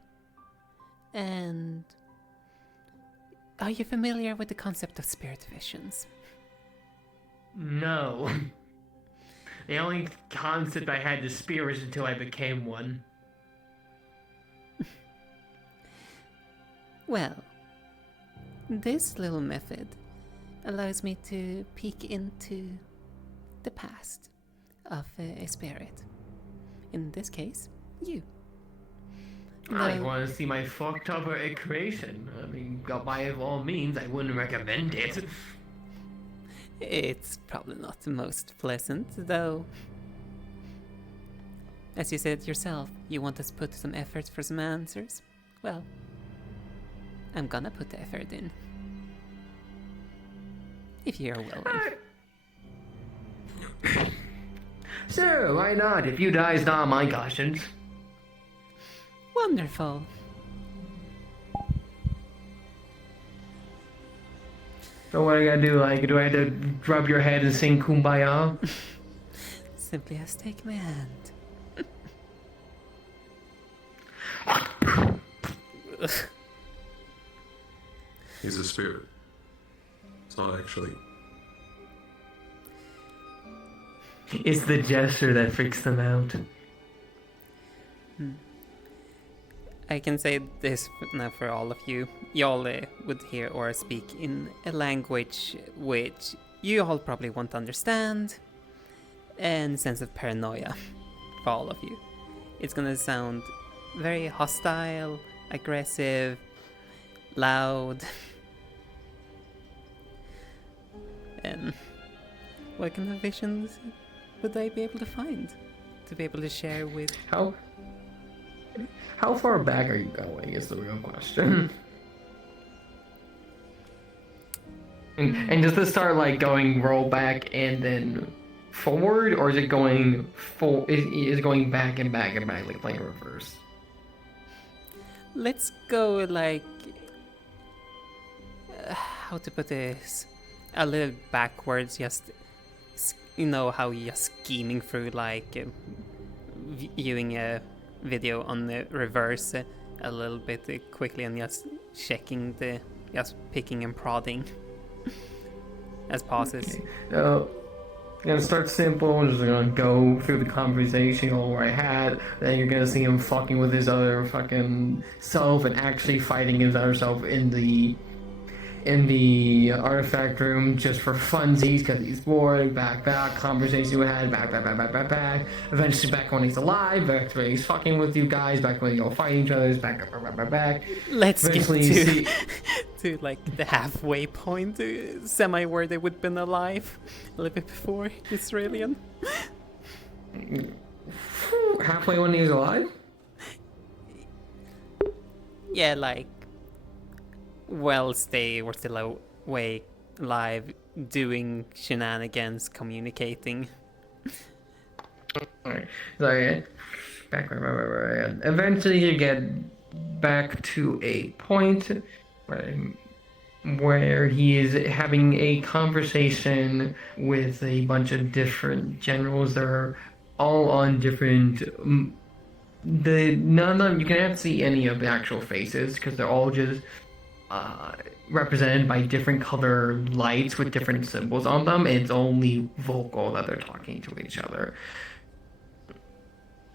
And are you familiar with the concept of spirit visions? No. The only concept I had is spirits until I became one. Well, this little method allows me to peek into the past of a spirit. In this case, you. I want to see my fucked up creation. I mean, by all means, I wouldn't recommend it. It's probably not the most pleasant, though. As you said yourself, you want us to put some effort for some answers? Well, I'm gonna put the effort in. If you're willing. Sure, why not? If you die, it's not on my conscience. Wonderful. So what I gotta do? Like, do I have to rub your head and sing Kumbaya? Simply has to take my hand. He's a spirit. It's not actually. It's the gesture that freaks them out. I can say this now for all of you. Y'all would hear Aura speak in a language which you all probably won't understand, and a sense of paranoia for all of you. It's gonna sound very hostile, aggressive, loud, and what kind of visions would I be able to find to be able to share with? How far back are you going is the real question. and does this start like going roll back and then forward, or is it going is it going back and back and back, like playing reverse? Let's go like how to put this, a little backwards, just you know how you're scheming through like viewing a video on the reverse a little bit quickly and just checking just picking and prodding as pauses. Okay. So I'm gonna start simple. I'm just gonna go through the conversation where I had. Then you're gonna see him fucking with his other fucking self and actually fighting his other self in the artifact room just for funsies because he's bored. Back, conversation we had. Back. Eventually back when he's alive. Back to when he's fucking with you guys. Back when you all fight each other. Back. Let's eventually get to like the halfway point, semi where they would have been alive a little bit before Australian. halfway when he was alive? Yeah, like, whilst they were still awake, live, doing shenanigans, communicating. Alright, sorry. Back. Eventually, you get back to a point where he is having a conversation with a bunch of different generals. They're all on different. None of them, you can't see any of the actual faces because they're all just represented by different color lights with different symbols on them. It's only vocal that they're talking to each other.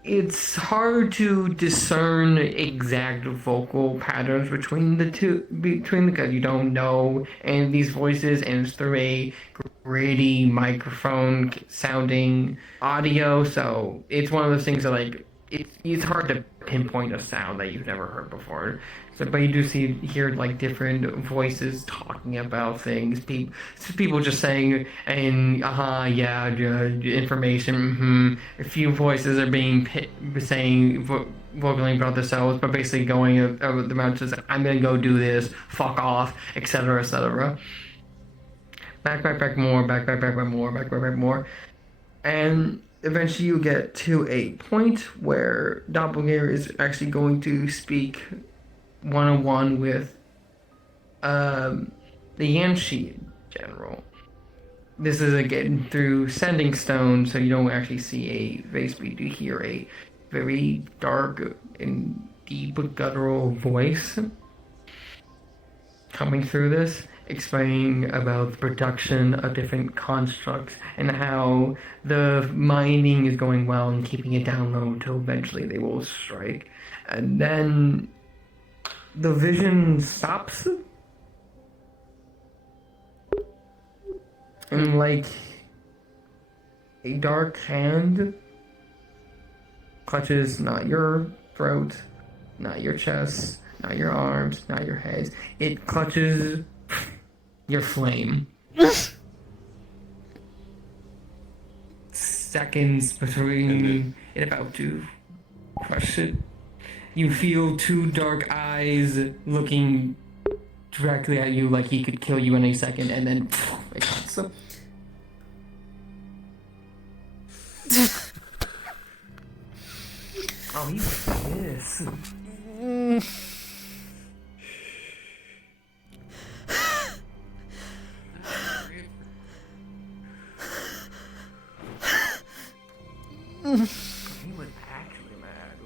It's hard to discern exact vocal patterns between because you don't know any of these voices, and it's through a gritty microphone sounding audio, so it's one of those things that like it's hard to pinpoint a sound that you've never heard before. So, but you do hear like different voices talking about things. People just saying and yeah, information. A few voices are being saying vocally about themselves, but basically going over the mountains. I'm gonna go do this. Fuck off, etc., etc. Back more, and eventually you get to a point where Doppelganger is actually going to speak one-on-one with the Yanshi general. This is again through Sending Stone, so you don't actually see a face, but you do hear a very dark and deep guttural voice coming through this, explaining about the production of different constructs and how the mining is going well and keeping it down low until eventually they will strike. And then the vision stops. And like a dark hand clutches not your throat, not your chest, not your arms, not your heads. It clutches your flame. Seconds between it about to crush it. You feel two dark eyes looking directly at you like he could kill you in a second, and then it cuts. Oh, he's this. He was actually mad.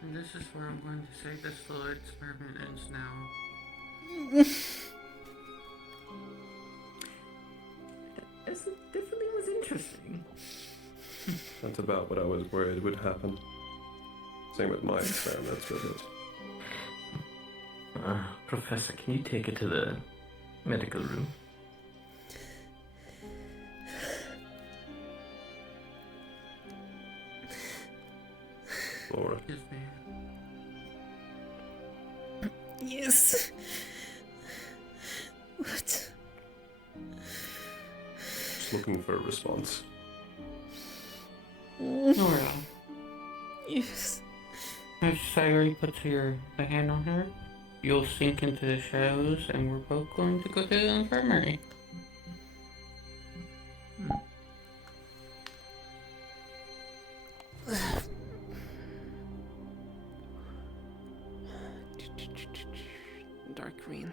And this is where I'm going to say this little experiment ends now. This definitely was interesting. That's about what I was worried would happen. Same with my experiments with it. Professor, can you take it to the medical room? Laura. Excuse me. Yes. What? Just looking for a response. Nora, Yes. as Sayori puts her hand on her, you'll sink into the shadows and we're both going to go to the infirmary. Dark green.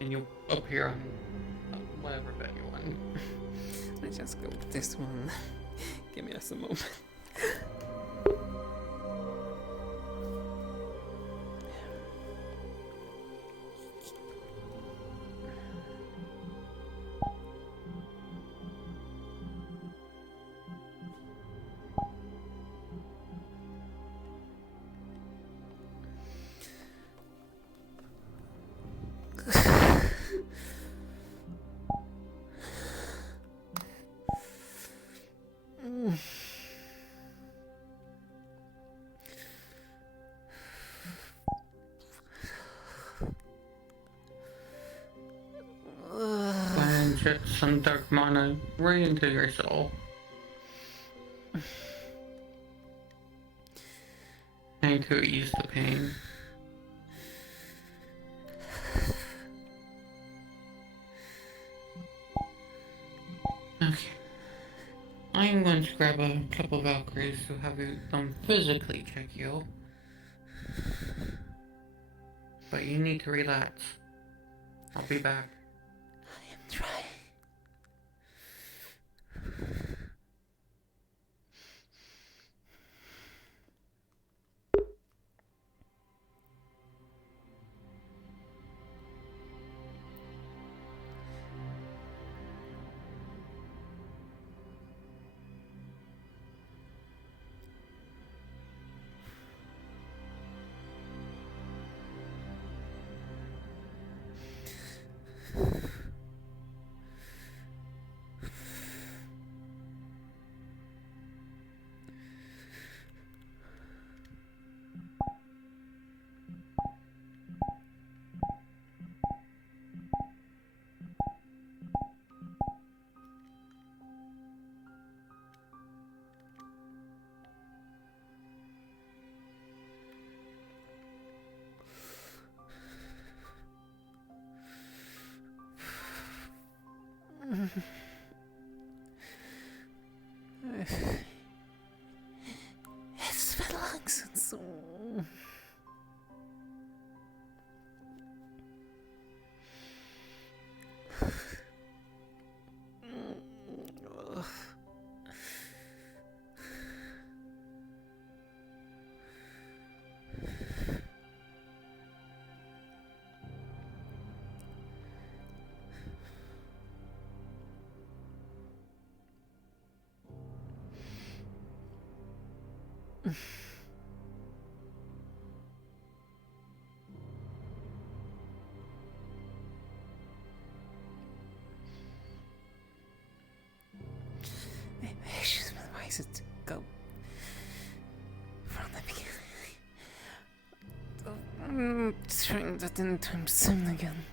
And you'll appear on whatever bed you want. Let's just go with this one. Give me just a moment. inject some dark mana right into your soul. And to ease the pain. Okay. I'm going to grab a couple of Valkyries to have them physically check you. But you need to relax. I'll be back. I am trying. Es verlangsamt so. Maybe I should advise it to go from the beginning. Turning that into him soon again.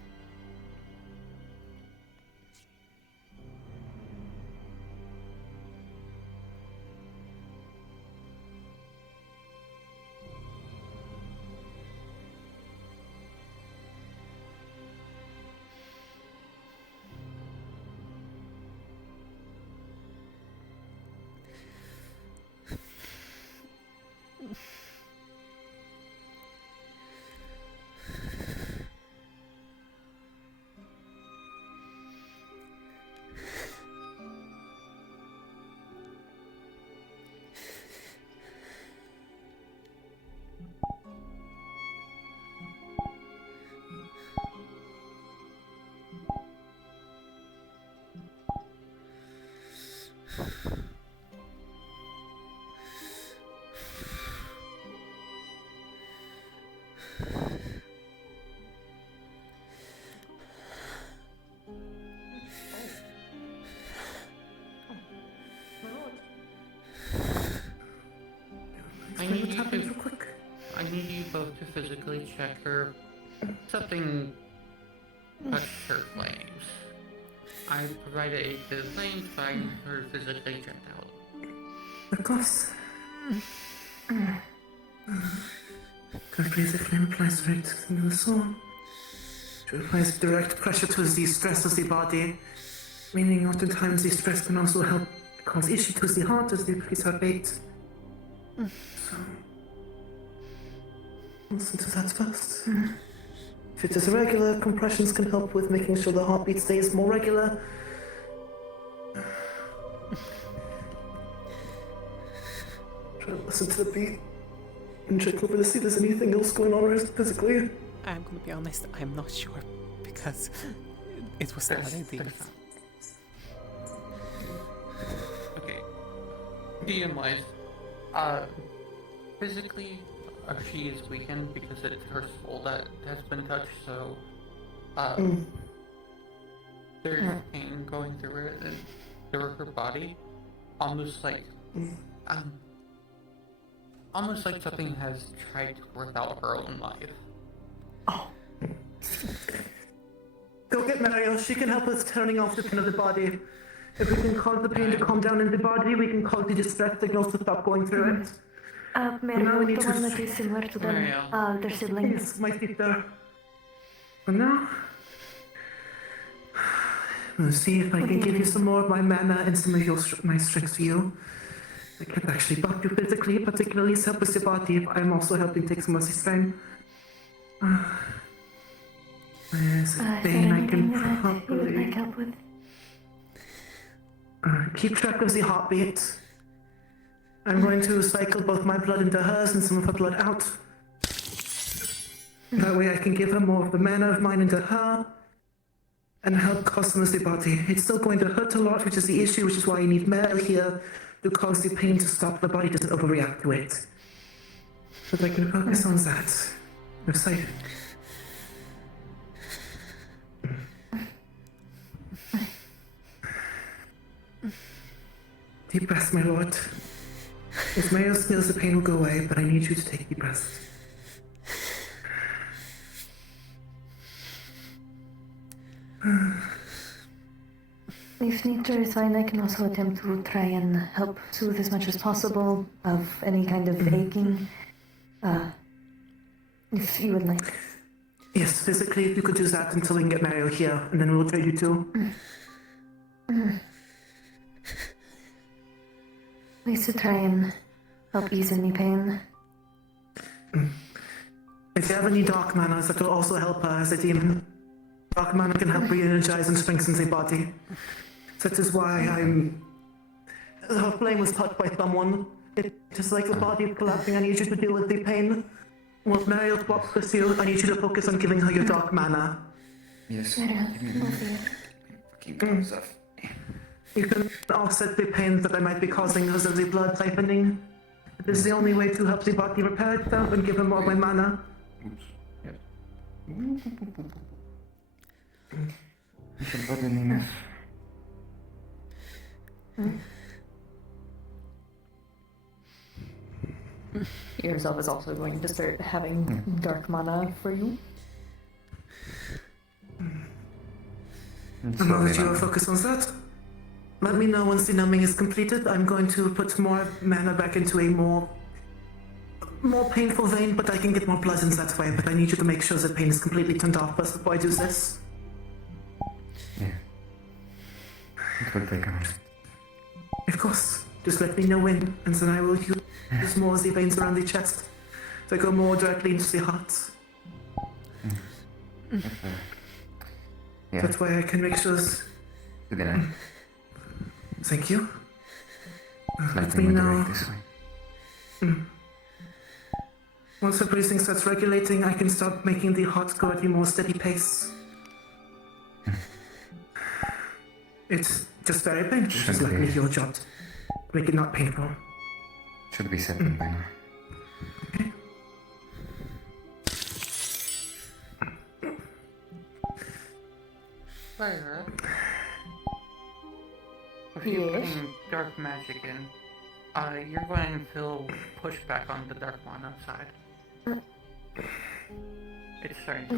I need you both to physically check her. Something touched her flames. I provided a design find her physically checked out. Of course. Currently, the flame applies direct into the soul. It applies direct pressure to the stress of the body, meaning oftentimes the stress can also help cause issue to the heart as the increase heartbeat. So, listen to that first. If it is irregular, compressions can help with making sure the heartbeat stays more regular. Try to listen to the beat and check over to see if there's anything else going on physically. I'm gonna be honest, I'm not sure because it was that idea. Okay. DM wise, physically, she is weakened because it's her soul that has been touched, so, there's pain going through her and through her body, almost like, almost like something has tried to rip out her own life. Go get Mary. Mario. She can help us turning off the pain of the body. If we can cause the pain to calm down in the body, we can cause the distress signals to stop going through it. Mario, the one that is similar to them, their siblings. Yes, my sister. And now, let's see if I can give you some more of my mana and some of my strength to you. I can't actually buff you physically, particularly help with your body, but I'm also helping take some of the strain. There's a thing I can probably help with. Keep track of the heartbeat. I'm going to cycle both my blood into hers and some of her blood out. That way I can give her more of the mana of mine into her and help customize the body. It's still going to hurt a lot, which is the issue, which is why you need Mel here to cause the pain to stop. The body doesn't overreact to it. But I can focus on that. I'm safe. Deep breaths, my lord. If Mayo feels the pain will go away, but I need you to take deep breaths. If nature is fine, I can also attempt to try and help soothe as much as possible of any kind of aching. If you would like. Yes, physically, if you could do that until we can get Mario here, and then we'll trade you two. Ways to try and help ease any pain. If you have any dark mana, that will also help her as a demon. Dark mana can help re-energize and strengthen the body. That is why her flame was touched by someone. It's just like the body is collapsing. I need you to deal with the pain. Once Mario swaps with you, I need you to focus on giving her your dark mana. Yes. Keep going stuff. You can offset the pain that I might be causing because of the blood siphoning. It is the only way to help the body repair itself and give her more of my mana. Oops. Yes. Muszę badać. Yourself is also going to start having dark mana for you. And now that you are focused on that, let me know once the numbing is completed. I'm going to put more mana back into a more painful vein, but I can get more blood in that way. But I need you to make sure that pain is completely turned off first before I do this. Yeah. It will take a minute. Of course. Just let me know when, and then I will use more of the veins around the chest to go more directly into the heart. Yeah. That way I can make sure. Thank you. Let me know. Once the breathing starts regulating, I can start making the heart go at a more steady pace. It's just very painful, just like me, your job. Make it not painful. Should be settled by now. Okay. Fire. If you bring dark magic in, you're going to feel pushback on the dark mana side. It's starting to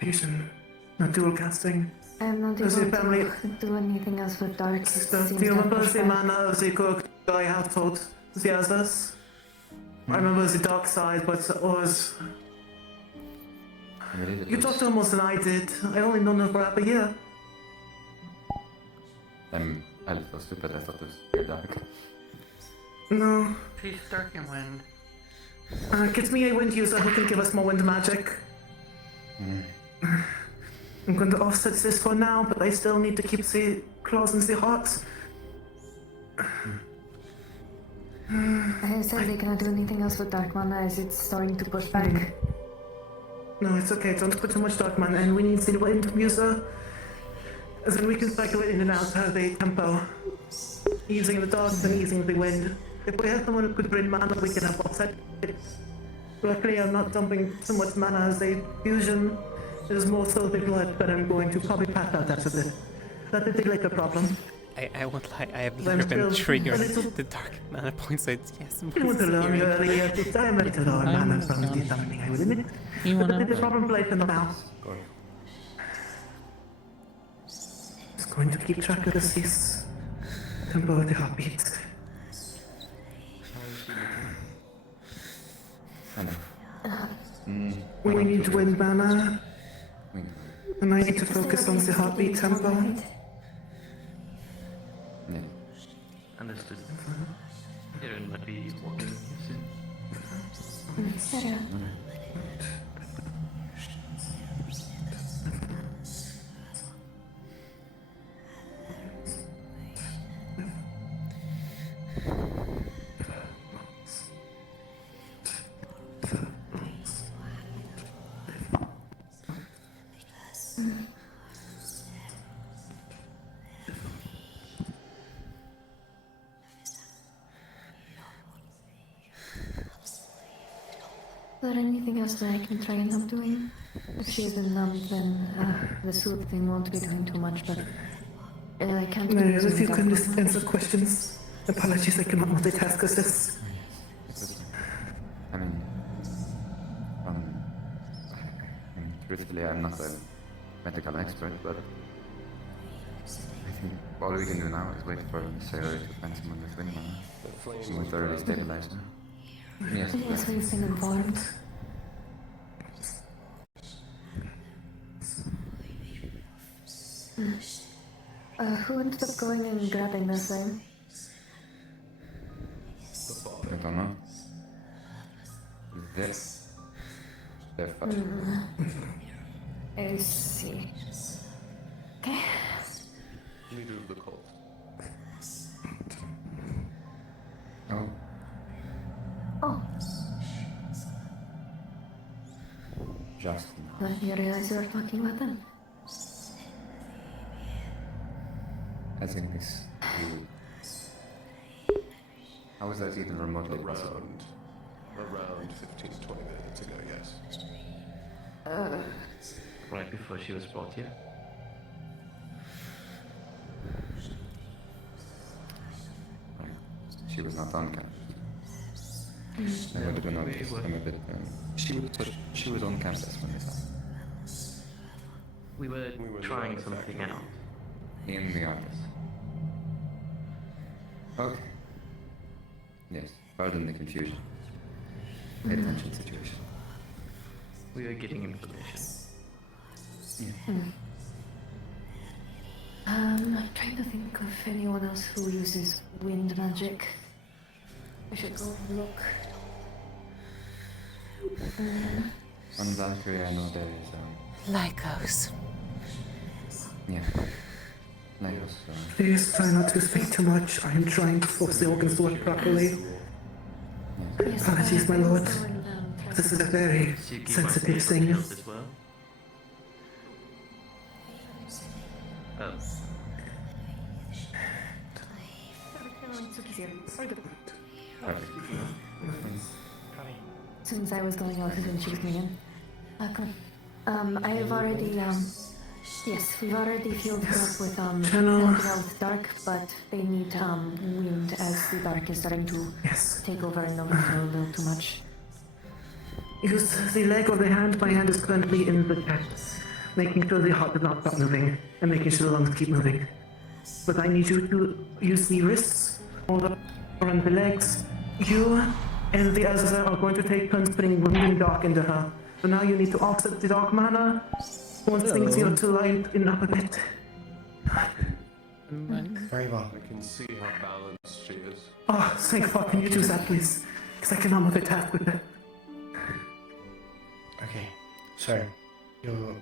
Fusion. Not dual casting. I'm not able to do anything else with dark. Do you remember the mana of the Kurokai household? The others? I remember the dark side, but it was... You talked to them more than I did. I only known them for half a year. I'm a little stupid. I thought it was very dark. No. She's dark and wind. Get me a wind user who can give us more wind magic. I'm going to offset this for now, but I still need to keep the claws in the heart. I said they cannot do anything else with dark mana as it's starting to push back. No, it's okay. Don't put too much dark mana in. We need the wind user. Then we can cycle it in and out of the tempo. Easing the dark and easing the wind. If we have someone who could bring mana, we can have offset it. Luckily, I'm not dumping so much mana as a fusion. There's more so the blood that I'm going to probably pass out after this. That's a later problem. I won't lie, I have never been triggered the dark mana points, so it's yes. I want to learn earlier. I'm ready to learn mana from the summoning, I will admit. But the problem plays in the mouth. going to keep track of this tempo of the heartbeat. We need to win mana, and I need to focus on the heartbeat tempo. Yeah. Understood. Aaron might be walking soon. Is there anything else that I can try and help doing? If she's been numbed, then the soothe thing won't be doing too much, but I can't. Mariel, if you can just answer questions. Apologies, I cannot multitask as this. I mean, truthfully, I'm not a medical expert, but I think all we can do now is wait for Sarah to find someone with wing mana. We're thoroughly stabilized now. Yes. Yes, we've been informed. Who ended up going and grabbing this thing? I don't know. This. They're I see. Okay. Leader of the cult. Oh. Oh. Justin. You realize you were talking about them? I think this. How is that even remotely possible? Around 15-20 minutes ago, yes. Right before she was brought here. She was not on campus. I would have been noticed. I'm a bit. She was on campus when I saw. We were trying something out. In the office. Okay. Yes. Pardon the confusion. Pay attention situation. We were getting information. Yeah. I'm trying to think of anyone else who uses wind magic. I should go look. On Valkyrie, I know there is. Lycos. Yeah. Lycos. Please try not to speak too much. I am trying to force the organs to work properly. Apologies, my lord. This is a very sensitive thing. As well. Oh. Since I was going out and she was coming in. I have already, yes, we've already filled it up with, Channel. with dark, but they need, wind as the dark is starting to take over and numbing a little too much. Use the leg or the hand. My hand is currently in the chest, making sure the heart does not stop moving, and making sure the lungs keep moving. But I need you to use the wrists, all around the legs. You and the others are going to take turns putting wind and dark into her. So now you need to offset the dark mana. Once things to light in up a bit. Very well. I can see how balanced she is. Oh, thank fuck, can you do that, please? Because I cannot multitask with it. Okay, so you're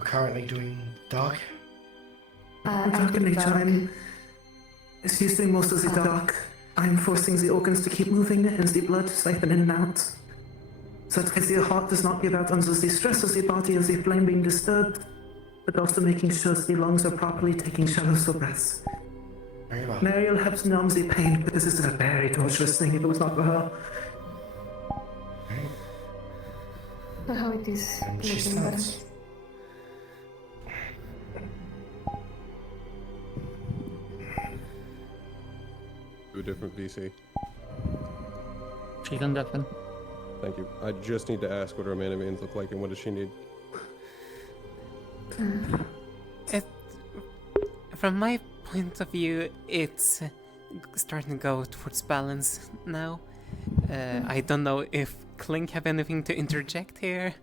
currently doing dark. Dark in nature. She's doing most of the dark. I'm forcing the organs to keep moving and the blood to siphon in and out. So that the heart does not give out under the stress of the body as the flame being disturbed, but also making sure the lungs are properly taking shallow breaths. Very well. Mariel helps numb the pain, but this is a very torturous thing if it was not for her. So how it is And she looking better? starts. Do a different VC. She's undeafened. Thank you. I just need to ask what her mana mains look like and what does she need? from my point of view, it's starting to go towards balance now. I don't know if Clink have anything to interject here.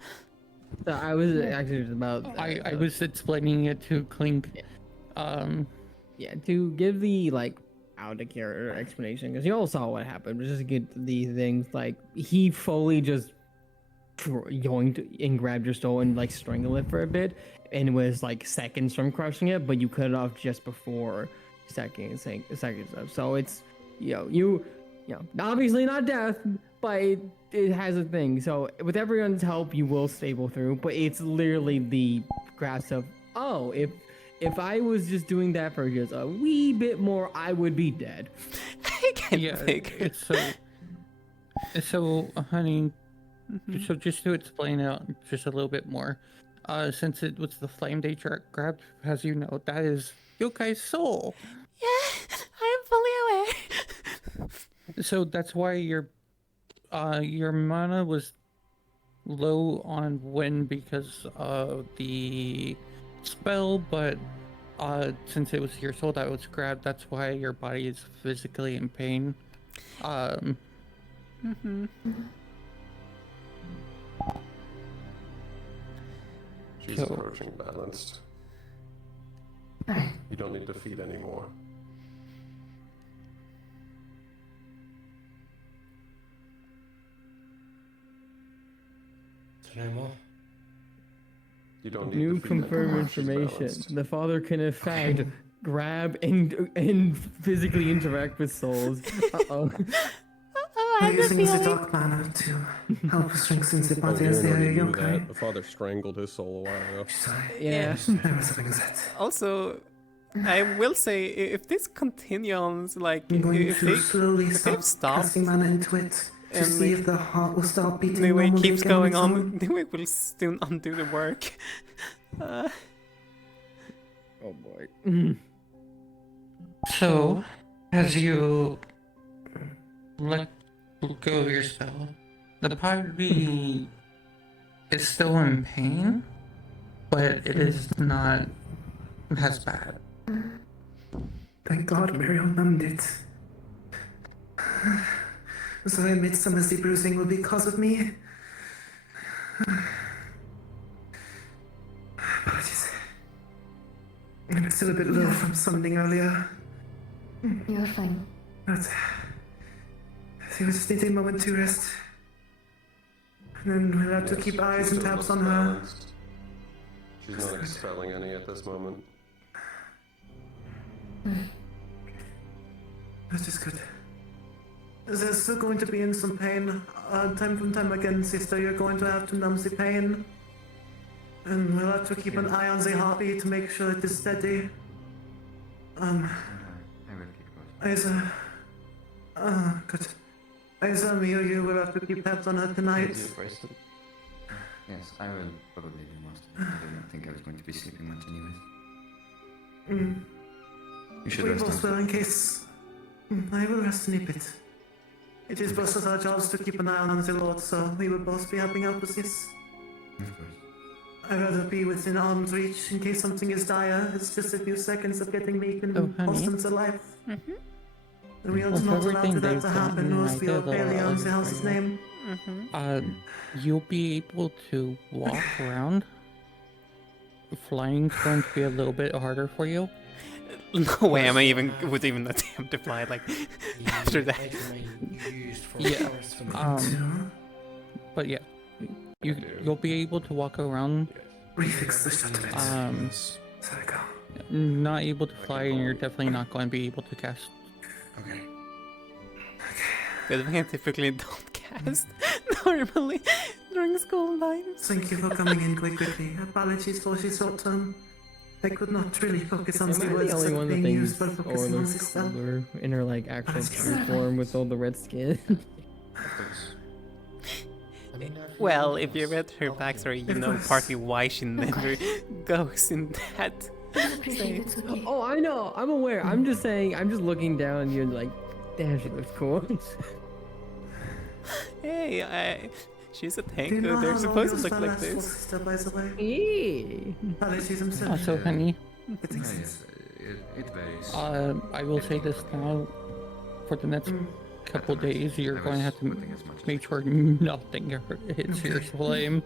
So I was actually just about. I was explaining it to Clink. Yeah, to give the like out of character explanation, because you all saw what happened. But just to get these things, like he fully just yoinked and grabbed your soul and like strangled it for a bit, and was like seconds from crushing it, but you cut it off just before seconds up. So it's you know obviously not death, but it has a thing. So with everyone's help, you will stable through. But it's literally the grasp of if I was just doing that for just a wee bit more, I would be dead. So, honey, so just to explain out just a little bit more, since it was the flame they grabbed, as you know, that is Yokai's soul. Yeah, I am fully aware. So that's why your mana was low on wind because of the spell, but since it was your soul that was grabbed, that's why your body is physically in pain. She's approaching balanced. You don't need to feed anymore. No more. You don't need New to feed confirmed anymore. She's information. balanced. The father can in fact grab and physically interact with souls. Uh-oh. We're using the dark mana to help strengthen the body as the yokai. The father strangled his soul a while ago. Yeah. Also, I will say, if this continues, like, I'm going if to they, slowly if they've stop stopped, casting mana into it to and see if the heart will start beating the way it normally keeps again going on its on, own. the way it will soon undo the work. Oh boy. So, as you let go of your spell, the party is still in pain, but it is not as bad. Thank God Muriel numbed it. So I admit some of the bruising will be because of me. Apologies. I'm still a bit low from summoning earlier. You're fine. But I think we just need a moment to rest. And then we'll have to keep eyes and tabs on her. She's not expelling any at this moment. That is good. They're still going to be in some pain. Time from time again, sister, you're going to have to numb the pain. And we'll have to keep an eye on the heartbeat to make sure it is steady. Isa. Good. Isa, me or you will have to keep tabs on her tonight. Yes, I will probably do most of it. I didn't think I was going to be sleeping much anyways. You should We rest. both will in case. I will rest in a bit. It is both of our jobs to keep an eye on the Lord, so we will both be helping out with this. Of course. I'd rather be within arm's reach in case something is dire. It's just a few seconds of getting me and lost into life. And we are With not allowed everything for that they've to done, happen, or else we I are did a barely lot on of the house's name. You'll be able to walk around. Flying's going to be a little bit harder for you. No way am I would even attempt to fly, like, after that. Yeah. But yeah, you'll be able to walk around. Refix the shuttle. Not able to fly, and you're definitely not going to be able to cast. Okay. Good thing I typically don't cast normally during school times. Thank you for coming in quite quickly. Apologies for the short term. I could not really focus on Am the I words the only that one are that being used thinks while focusing on Orla's this spell. cooler in her like actual true form with all the red skin? Well, if you read her backstory, you know partly why she never goes in that state. Oh, I know. I'm aware. I'm just saying. I'm just looking down and you're like, damn, she looks cool. Hey, she's a Do you tank. know They're how supposed to long look your like spell lasts for, this. sister, by the way? Hey. Apologies, I'm Also, honey, It makes sense. It varies. I will say this now. For the next couple days, you're going to have to make sure nothing hits your flame.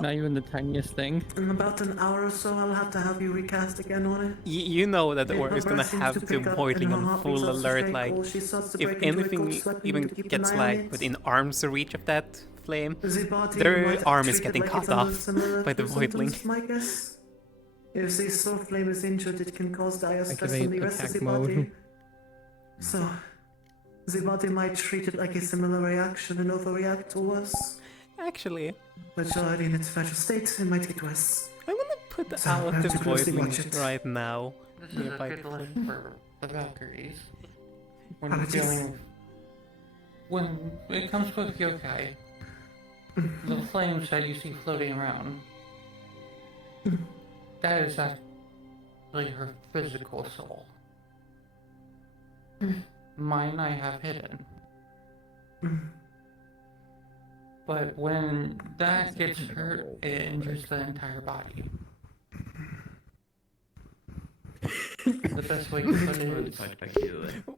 Not even the tiniest thing. In about an hour or so, I'll have to have you recast again on it. You know that the Yeah, Aura is gonna Barbara seems have to to pick up boiling in her on full heartbeats off alert, straight like, goals. She starts to if break into a anything cold sweat even and keep gets an eye on like it. within arm's reach of that flame, Zibati their might arm is treat it getting like cut it's under off similar by the voidling. symptoms, my guess. If the soft flame is injured, it can cause dire stress on Activate the rest of attack the body. mode. So, the body might treat it like a similar reaction and overreact or worse. Actually, But already in its fragile state, it might get worse. I'm gonna put So, out I have the to closely watch voidling it. right now. This is a nearby good the lesson flame. for the Valkyries. When Apologies. dealing, when it comes with yokai, the flames that you see floating around, that is actually her physical soul. Mine I have hidden. But when that gets hurt, it injures the entire body. The best way to put it is...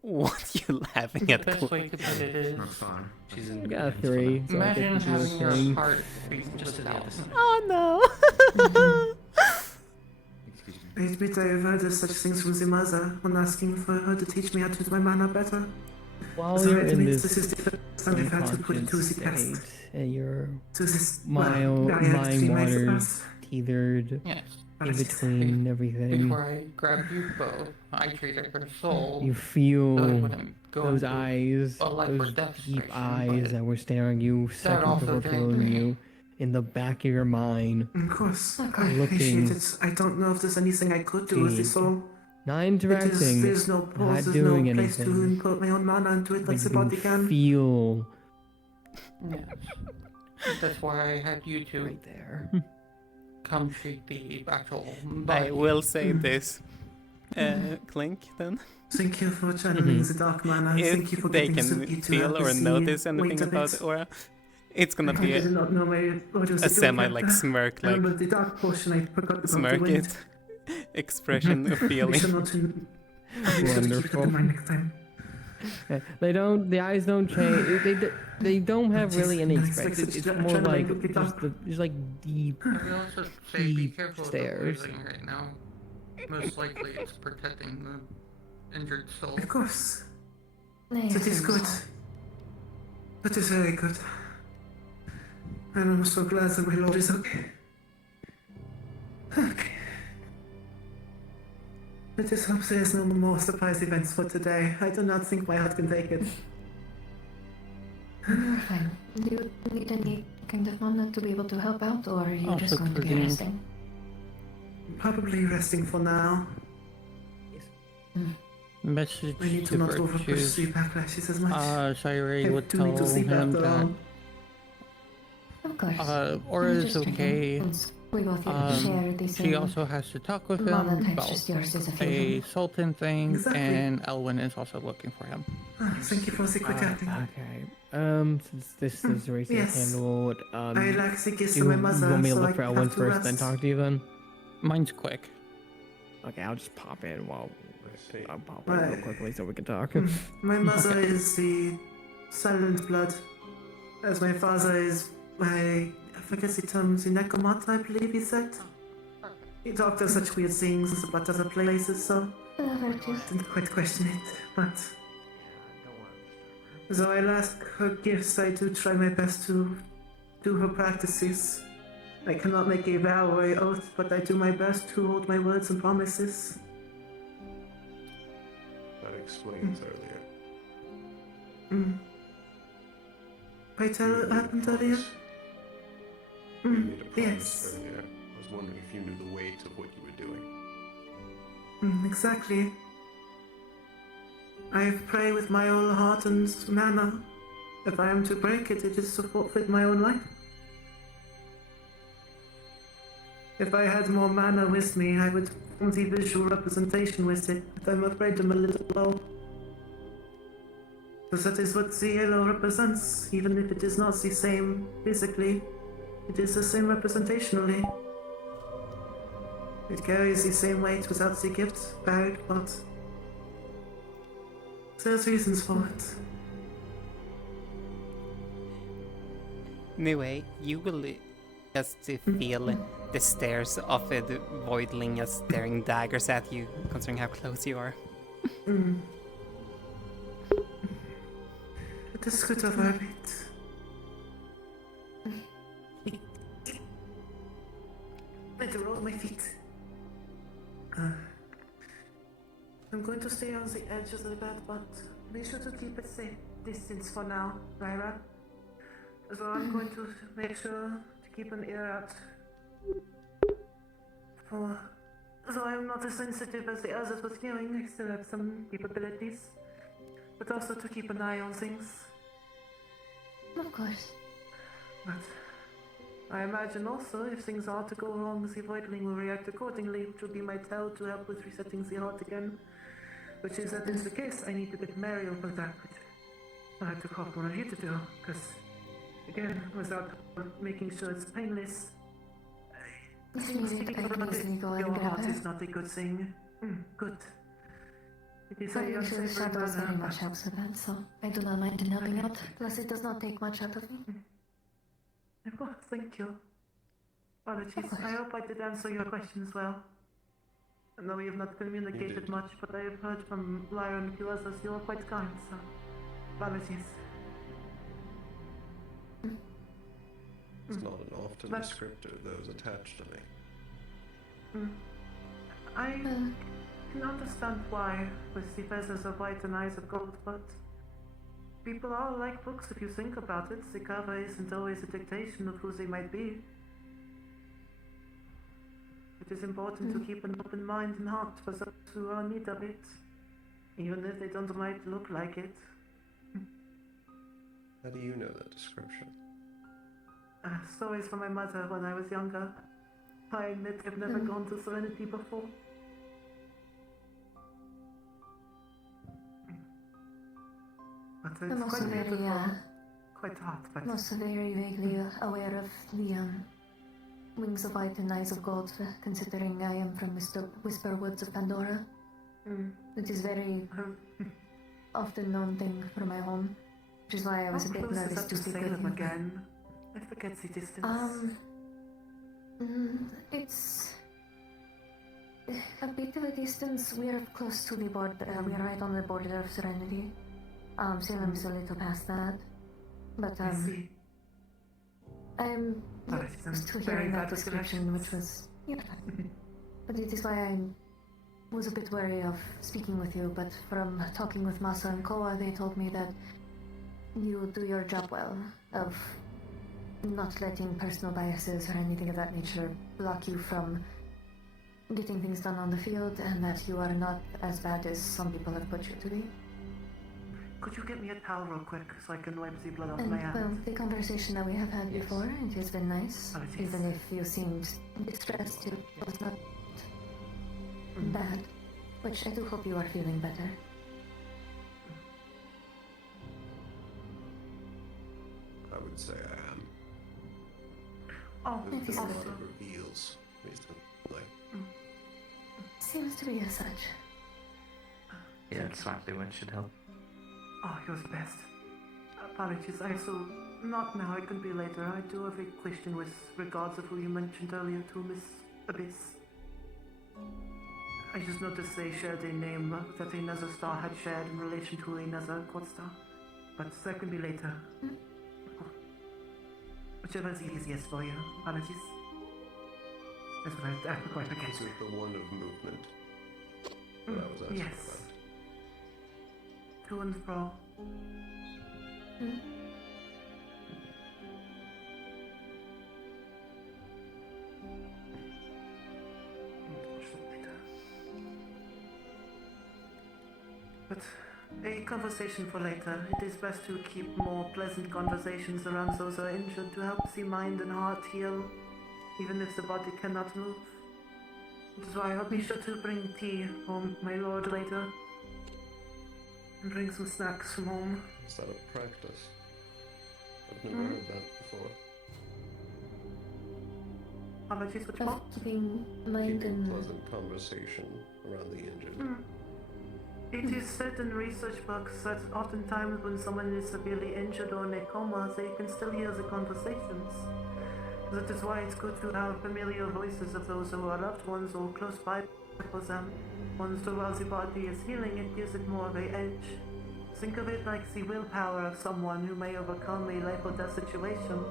What you laughing at? The best way to put it is... Not far. She's in. I got a 3. So I Imagine get to do a having your thing. heart beat just to the other side. Oh no! Admit I have heard of such things from Zimaza when asking for her to teach me how to use my mana better. While So you're I in admit this is the first time I've had to put it to unconscious the test. state, and your To this mind waters teetered Yes. in between everything. Before I grabbed you both, I treated her soul. You feel so it wouldn't go those into eyes, a life or those death deep situation, eyes but that were staring you that seconds also before didn't killing bring you in the back of your mind. Of course, I Looking appreciate it. I don't know if there's anything I could do with this soul. not interacting, There's no not pause, there's doing no place to anything. input my own mana into it like But the you body can. feel Yes. That's why I had you two right there. come treat the actual I body. will say this, Clink. Then, Thank you for channeling the dark mana. Thank you if for they giving can Suki to feel have or the sea notice weight anything of about it. the Aura, it's gonna I be did a not know what was a semi like smirk, like but the dark portion I forgot about smirk the wind. it, expression of We feeling. should not we should keep it in mind next time. They don't. The eyes don't change. They don't have really any expression. It's more like just like deep, I would also say be deep careful of stares. the poisoning right now. Most likely it's protecting the injured soul. Of course. Yes, That is good. That is very good. And I'm so glad that my lord is okay. Okay. I just hope there's no more surprise events for today. I do not think my heart can take it. You're fine. Do you need any kind of mana to be able to help out, or are you just going to be resting? Probably resting for now. Message I need to not overpush Virtues. sleep backlashes as much. Sairi I would do tell need to sleep him after that all. Of course. Aura I'm is just checking. okay. Since we both share the She same also has to talk with love him and types, about just yours is a a feeling. Sultan thing, Exactly. and Elwyn is also looking for him. Thank you for the quick acting. Okay. Since this is racing Yes. handled, I like the gifts do of you my mother, want me to so look I for have Elwyn to first, then rest. talk to you then? Mine's quick. Okay, I'll just pop in while I'll pop in Right. real quickly so we can talk. My mother is the silent blood, as my father is I forget the term, the necromata, I believe he said. He talked of such weird things about other places, so didn't quite question it, but though I'll ask her gifts, I do try my best to do her practices. I cannot make a vow or a oath, but I do my best to hold my words and promises. That explains earlier. Pray tell what happened earlier? You made a promise Yes. earlier. I was wondering if you knew the weight of what you were doing. Exactly. I pray with my whole heart and manner. If I am to break it, it is to forfeit my own life. If I had more mana with me, I would form the visual representation with it, but I'm afraid I'm a little low. Because that is what the yellow represents, even if it is not the same physically. It is the same representationally. It carries the same weight without the gift bag, but there's reasons for it. Anyway, you will just feel the stares of the voidling as staring daggers at you, considering how close you are. It is good of our bit. Better roll my feet. I'm going to stay on the edge of the bed, but be sure to keep a safe distance for now, Lyra. So I'm going to make sure to keep an ear out for... Though I'm not as sensitive as the others with hearing, I still have some capabilities. But also to keep an eye on things. Of course. But I imagine also, if things are to go wrong, the Voidling will react accordingly, which will be my tell to help with resetting the heart again. Which is that is the case, I need to get Mariel for that, which I have to call one of you to do, because, again, without making sure it's painless, If you need it, I can easily go and your grab heart her. is not a good thing. Good. It is I'm a sure the shadows very much helps with that, so I do not mind in helping out. Plus, it does not take much out of me. Of course, thank you. Apologies. I hope I did answer your questions well. I know we have not communicated much, but I have heard from Lyra and a few others you are quite kind, so apologies. It's not an often But- descriptor those attached to me. I can understand why, with the feathers of white and eyes of gold, but people are like books if you think about it. The cover isn't always a dictation of who they might be. It is important to keep an open mind and heart for those who are in need of it, even if they don't might look like it. How do you know that description? Stories from my mother when I was younger. I admit I've never gone to Serenity before. But it's I'm also quite very, beautiful. Quite hot, but... I'm also very vaguely aware of the Wings of White and Eyes of Gold, considering I am from Whisper Woods of Pandora. It is very often known thing from my home, which is why I was a bit nervous to speak with Salem you. again. I forget the distance. It's a bit of a distance. We are close to the border. We are right on the border of Serenity. Salem is a little past that, but I see. I'm Oh, used to very hearing that bad description, which was but it is why I was a bit wary of speaking with you. But from talking with Masa and Koa, they told me that you do your job well of not letting personal biases or anything of that nature block you from getting things done on the field, and that you are not as bad as some people have put you to be. Could you get me a towel real quick so I can wipe the blood off And my hand? well, the conversation that we have had before, it has been nice. Apologies. Even if you seemed distressed, it was not bad. Which I do hope you are feeling better. I would say I am. Oh, It is a lot good. of reveals recently. Seems to be as such. Yeah, exactly what should help. Oh, you're the best. Apologies, I so... Not now, it can be later. I do have a question with regards of who you mentioned earlier to Miss Abyss. I just noticed they shared a name that another star had shared in relation to another court star. But that can be later. Whichever is easiest for you. Apologies. That's what I quite forget. Is it the one of movement that I was asking Yes. about? To and fro. But a conversation for later. It is best to keep more pleasant conversations around those who are injured to help the mind and heart heal, even if the body cannot move. Which is why I'll be sure to bring tea for my lord later. And bring some snacks from home. Is that a practice? I've never heard that before. Apologies, which of part? keeping mind Keeping and pleasant conversation around the injured. It is said in research books that oftentimes when someone is severely injured or in a coma, they can still hear the conversations. That is why it's good to have familiar voices of those who are loved ones or close by for them. Once while the body is healing, it gives it more of an edge. Think of it like the willpower of someone who may overcome a life or death situation.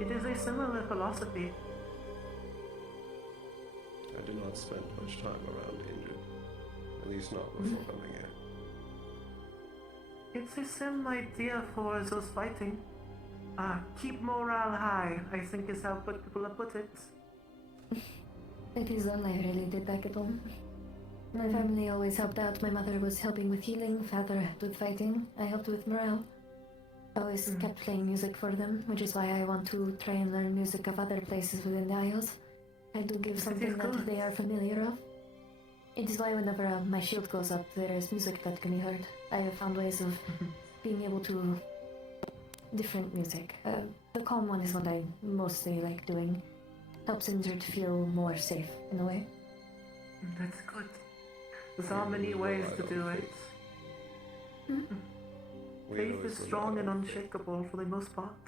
It is a similar philosophy. I do not spend much time around injured. At least not before coming here. It's the same idea for those fighting. Keep morale high, I think is how people have put it. it is all I really did back at home. My family always helped out. My mother was helping with healing, father helped with fighting, I helped with morale. I always kept playing music for them, which is why I want to try and learn music of other places within the Isles. I do give something that they are familiar of. It is why whenever my shield goes up, there is music that can be heard. I have found ways of being able to... different music. The calm one is what I mostly like doing. Helps injured feel more safe, in a way. That's good. There are many ways to do it. Faith is strong and unshakable for the most part.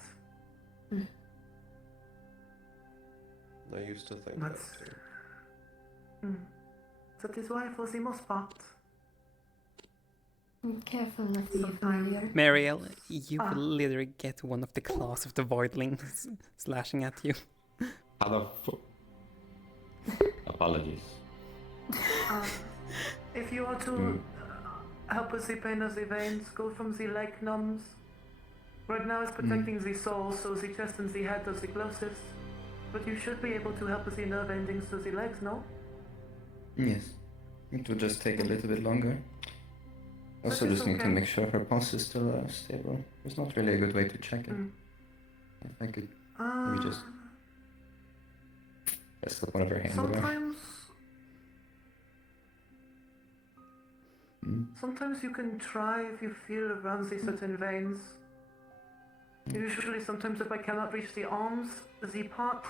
I used to think But that too. that is why for the most part. Careful with the familiar. Mariel, you will literally get one of the claws of the voidlings slashing at you. Apologies. If you are to help with the pain of the veins, go from the leg numbs. Right now it's protecting the soul, so the chest and the head are the closest. But you should be able to help with the nerve endings to the legs, no? Yes. It will just take a little bit longer. Also That is just need to okay. make sure her pulse is still stable. There's not really a good way to check it. If I could maybe just slip one of her hands over. Sometimes you can try if you feel around the certain veins. Usually, sometimes if I cannot reach the arms, the part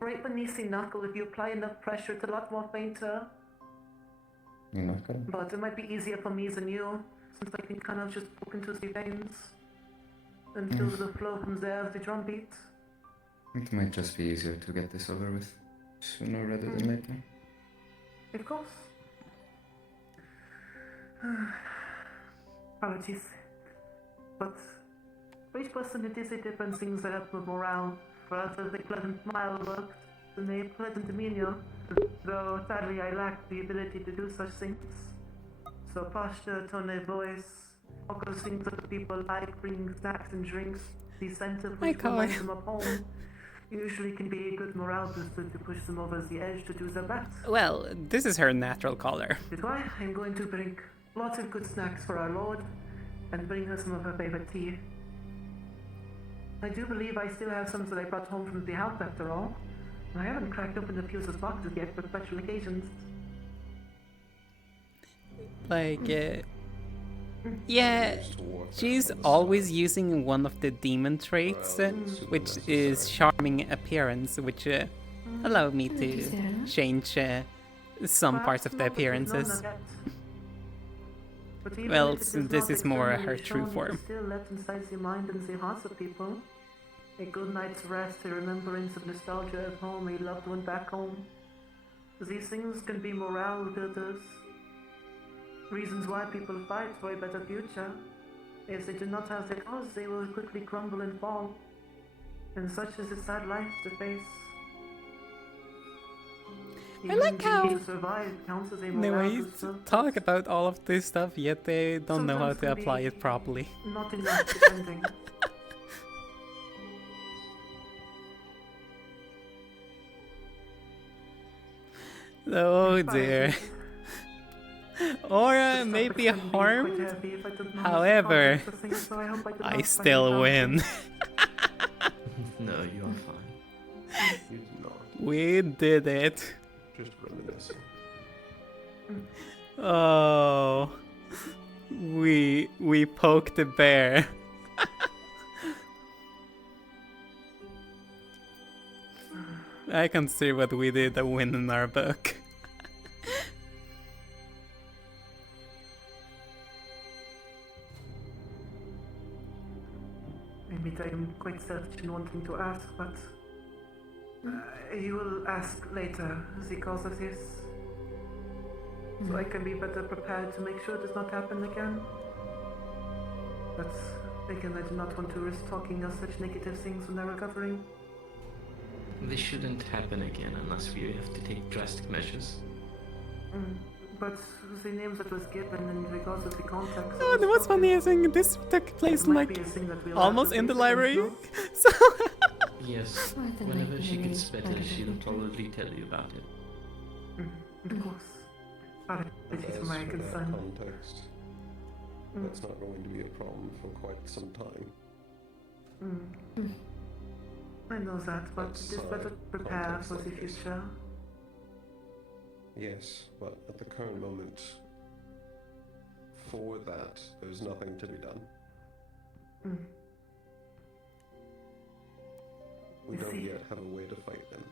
right beneath the knuckle, if you apply enough pressure, it's a lot more fainter. You know, good. But it might be easier for me than you, since I can kind of just poke into the veins and feel the flow from there of the drum beat. It might just be easier to get this over with sooner rather than later. Of course. Apologies. But for each person it is a different things that help with morale. For others, a pleasant smile works, and a pleasant demeanor. Though sadly I lack the ability to do such things. So posture, tone of voice, all those things that people like, bringing snacks and drinks, the scent of which reminds them of home, usually can be a good morale booster to push them over the edge to do their best. Well, this is her natural color. That's why I'm going to bring lots of good snacks for our Lord and bring her some of her favorite tea. I do believe I still have some that I brought home from the house after all. I haven't cracked open a few of those boxes yet for special occasions. Like, yeah, she's always using one of the demon traits, which is charming appearance, which allow me to change some parts of the appearances. But even Well, if it does this not is more externally her true shown, it is form. still left inside the mind and the hearts of people. A good night's rest, a remembrance of nostalgia of home, a loved one back home. These things can be morale builders. Reasons why people fight for a better future. If they do not have the cause, they will quickly crumble and fall. And such is a sad life to face. I like Even how to survive counts as a they morale ways booster. talk about all of this stuff, yet they don't know how Sometimes to can be apply it properly. Not enough depending. Oh dear. Or maybe harmed. However, I still win. No, you are fine. You do not. We did it. Just reminiscing. Oh, we poked the bear. I consider what we did a win in our book. Maybe I'm quite selfish in wanting to ask, but you will ask later because of this, so I can be better prepared to make sure it does not happen again. But again, I do not want to risk talking of such negative things when they're recovering. This shouldn't happen again unless we have to take drastic measures. But the names that was given in regards of the context. Oh, and what's funny is this took place might like be a thing that we'll almost have to in the take library. into. So Yes, I think whenever maybe she gets better better, to she'll think. probably tell you about it. Of course. Apologies for my As for that concern. context, that's not going to be a problem for quite some time. I know that, but it is better to prepare for the future. Yes, but at the current moment, for that, there's nothing to be done. We I don't see. yet have a way to fight them.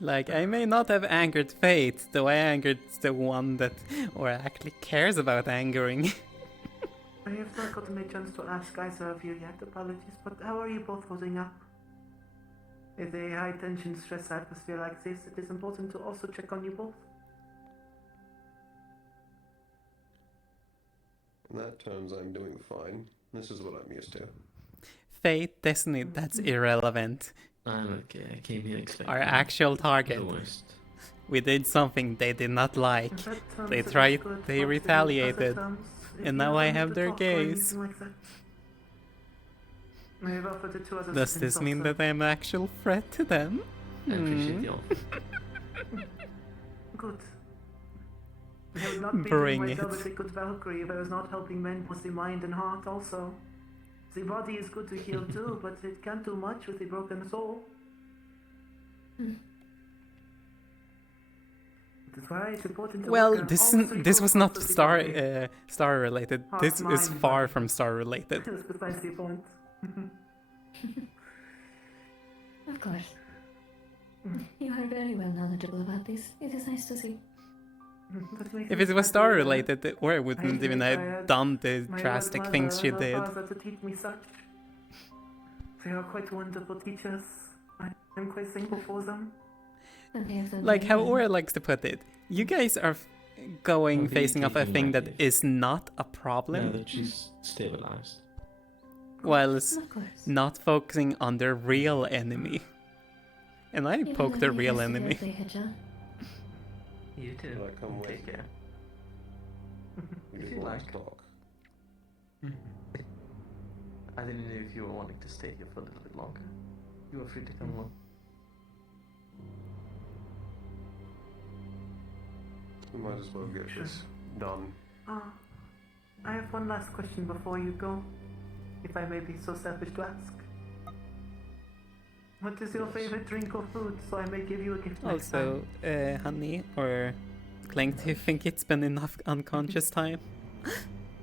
like I may not have angered fate, though I angered the one that or actually cares about angering. I have not gotten a chance to ask either of you yet, apologies, but how are you both holding up? With a high tension stress atmosphere like this, it is important to also check on you both. In that terms, I'm doing fine. This is what I'm used to. Fate, destiny, that's irrelevant. I'm okay. I came here expecting Our actual target. the worst. We did something they did not like. In that terms, They it is tried, good, they but in retaliated, other terms, if and you now I want have to their talk or gaze. anything like that, I have offered the two other Does students this mean also. that I'm an actual threat to them? I appreciate Hmm. the offer. Good. I would not be Bring doing myself it. as a good Valkyrie if I was not helping men with the mind and heart also. The body is good to heal too, but it can't do much with a broken soul. That's why it's important to Well, work on this all three this was not profiles of the star body. star related. Heart, This is mind, far body. from star related. That's precisely the point. Of course. You are very well knowledgeable about this. It is nice to see. That makes If me it was happy, star related, or I I wouldn't even wish I have had done the my drastic mother things she and did. father to teach me such. They are quite wonderful teachers. I am quite thankful for them. And they have done Like very how well. Aura likes to put it, you guys are going Are they facing off a taking thing my that case? is not a Now problem, that she's stabilized. whilst Of course. not focusing on the real enemy. And I You poked have the any real advice to enemy. give, Hitcha? You too. Will I come with Take you? care. We If did you want like. to talk. I didn't know if you were wanting to stay here for a little bit longer. You are free to come along. We might as well get this done. I have one last question before you go, if I may be so selfish to ask. What is your favorite drink or food, so I may give you a gift next time? Also, honey or Clank, do you think it's been enough unconscious time?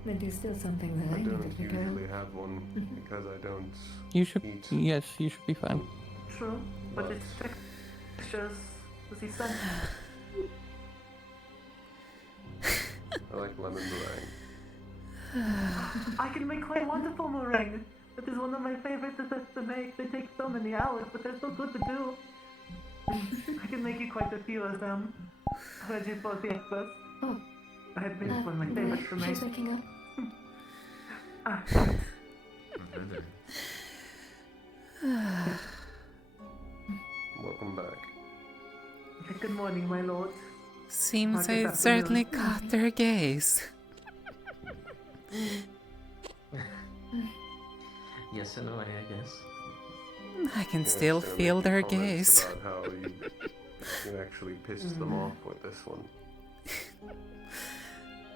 But there's still something that I I need to don't prepare. usually have one because I don't You should. eat. Yes, you should be fine. True, but it's textures, as he said. I like lemon meringue. I can make quite wonderful meringue. That is one of my favorite desserts to make. They take so many hours, but they're so good to do. I can make you quite a few of them. Ready for the breakfast. Oh. I had been one of my favorites to make. She's waking up. Ah, Welcome back. good morning, my lord. Seems Good I certainly afternoon. caught their gaze. Yes and no, I guess. I can Yeah, still it's gonna feel make you their comments gaze. About how you actually pissed them off with this one.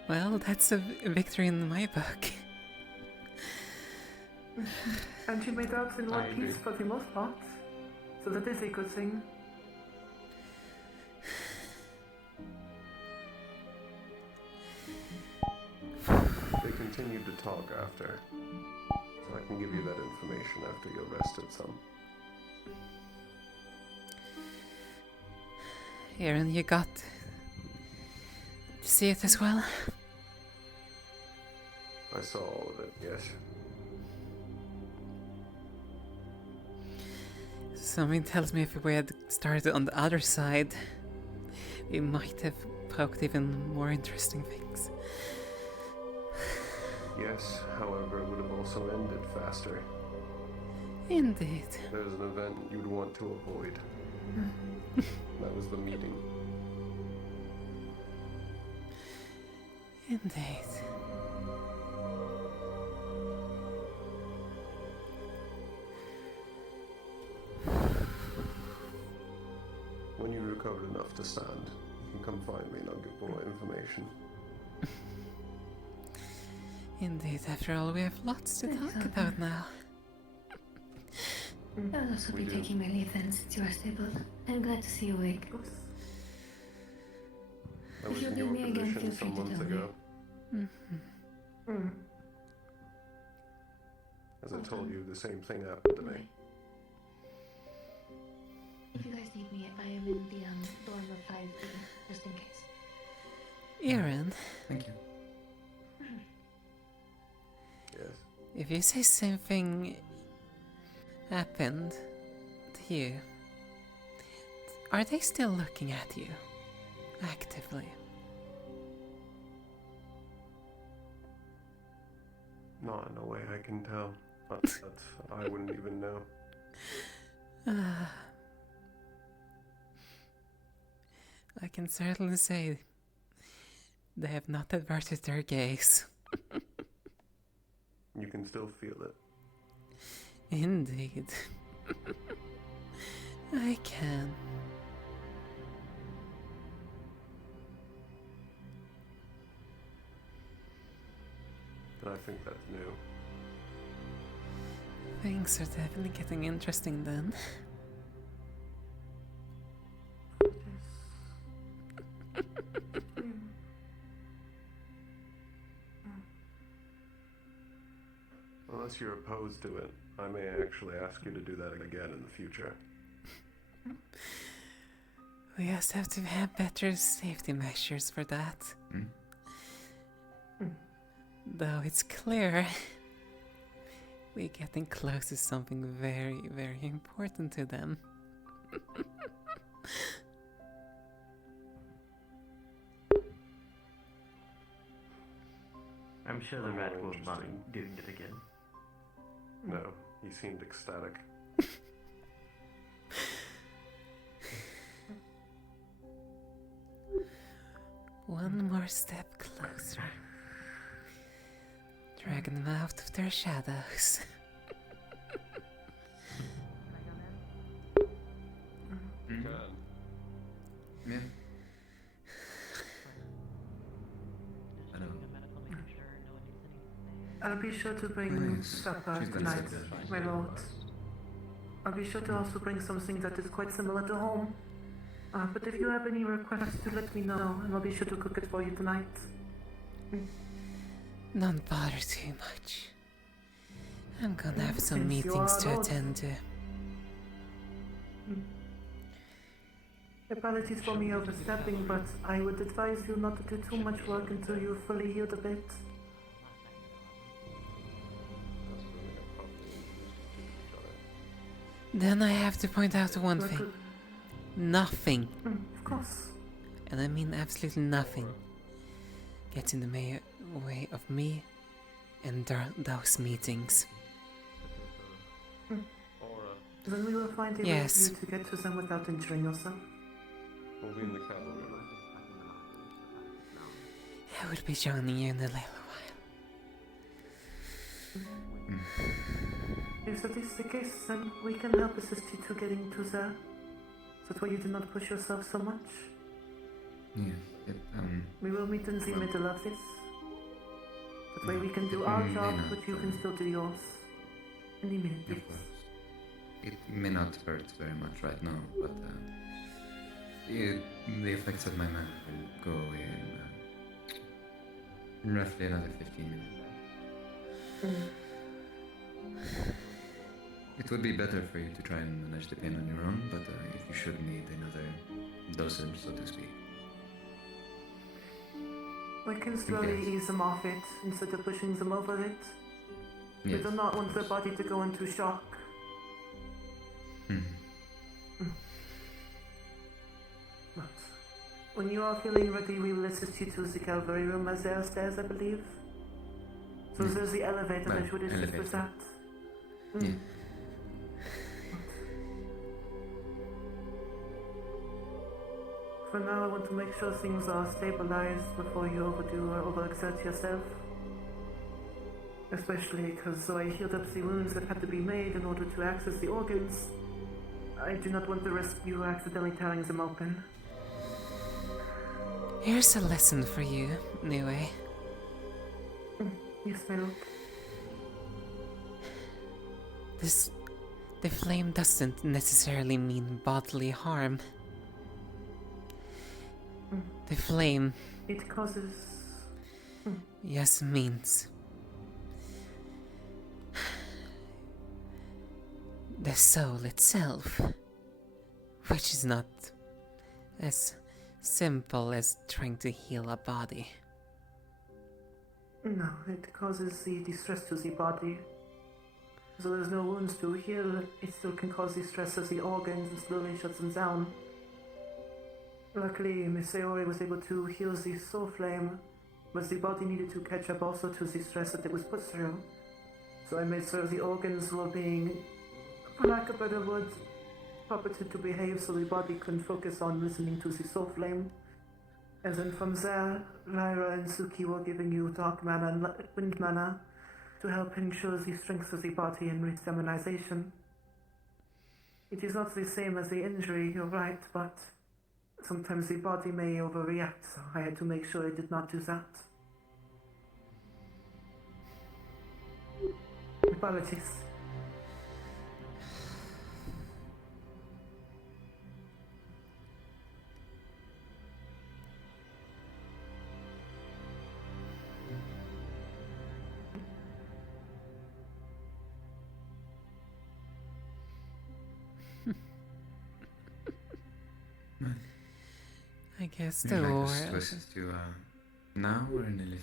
Well, that's a victory in my book. And she made out in I one agree. piece for the most part. So that is a good thing. continue to talk after, so I can give you that information after you're rested some. Aaron, you got to see it as well? I saw all of it, yes. Something tells me if we had started on the other side, we might have poked even more interesting things. Yes, however, it would have also ended faster. Indeed. There's an event you'd want to avoid. That was the meeting. Indeed. When you recovered enough to stand, you can come find me and I'll give more information. Indeed, after all, we have lots to talk about now. I'll also be taking my leave then, since you are stable. I'm glad to see you awake. I was If you in need your me again, feel position free some to months tell me. ago. As I told you, the same thing happened to me. If you guys need me, I am in the dorm of 5B, just in case. Aaron, Thank you. Yes. if you say something happened to you, are they still looking at you actively? Not in a way I can tell. I wouldn't even know. I can certainly say they have not averted their gaze. You can still feel it. Indeed. I can. And I think that's new. Things are definitely getting interesting then. Unless you're opposed to it, I may actually ask you to do that again in the future. We just have to have better safety measures for that. Though it's clear we're getting close to something very, very important to them. I'm sure the rat won't mind doing it again. No, he seemed ecstatic. One more step closer. Dragging them out of their shadows. Yeah. Hello. I'll be sure to bring Nice. supper She's gonna tonight, sit there. my lord. I'll be sure to also bring something that is quite similar to home. But if you have any requests, to let me know, and I'll be sure to cook it for you tonight. Don't bother too much. I'm gonna have some Since you meetings are to Lord. attend to. Apologies for me overstepping, but I would advise you not to do too much work until you're fully healed a bit. Then I have to point out one Like thing. Nothing, Of course. and I mean absolutely nothing, gets in the way of me and those meetings. Then we will find a way Yes. for you to get to them without injuring yourself. We'll be in the cavalry room. I will be joining you in a little while. If that is the case, then we can help assist you to getting to there. That way you do not push yourself so much. Yeah. It, We will meet in the well- middle of this. That way we can do It our may job, not, but you can still do yours. In the minute. Of course. It may not hurt very much right now, but the effects of my mana will go away in roughly another 15 minutes. It would be better for you to try and manage the pain on your own, but if you should need another dosage, so to speak. We can slowly ease them off it instead of pushing them over it. We Yes. do not want their body to go into shock. But when you are feeling ready, we will assist you to the cavalry room as there are stairs, I believe. So there's the elevator that would assist with that. Yeah. For now, I want to make sure things are stabilized before you overdo or overexert yourself. Especially because though I healed up the wounds that had to be made in order to access the organs, I do not want to risk you accidentally tearing them open. Here's a lesson for you, Niue. Yes, my lord. The flame doesn't necessarily mean bodily harm. The flame, It causes... yes, means the soul itself, which is not as simple as trying to heal a body. No, it causes the distress to the body. So there's no wounds to heal, it still can cause distress of the organs and slowly shuts them down. Luckily, Miss Saori was able to heal the soul flame, but the body needed to catch up also to the stress that it was put through. So I made sure the organs were being, for lack of better words, puppeted to behave so the body can focus on listening to the soul flame. And then from there, Lyra and Suki were giving you dark mana and wind mana to help ensure the strength of the body and re-demonization. It is not the same as the injury, you're right, but sometimes the body may overreact, so I had to make sure it did not do that. Apologies. I guess Would the you like war. us to assist you now or in a little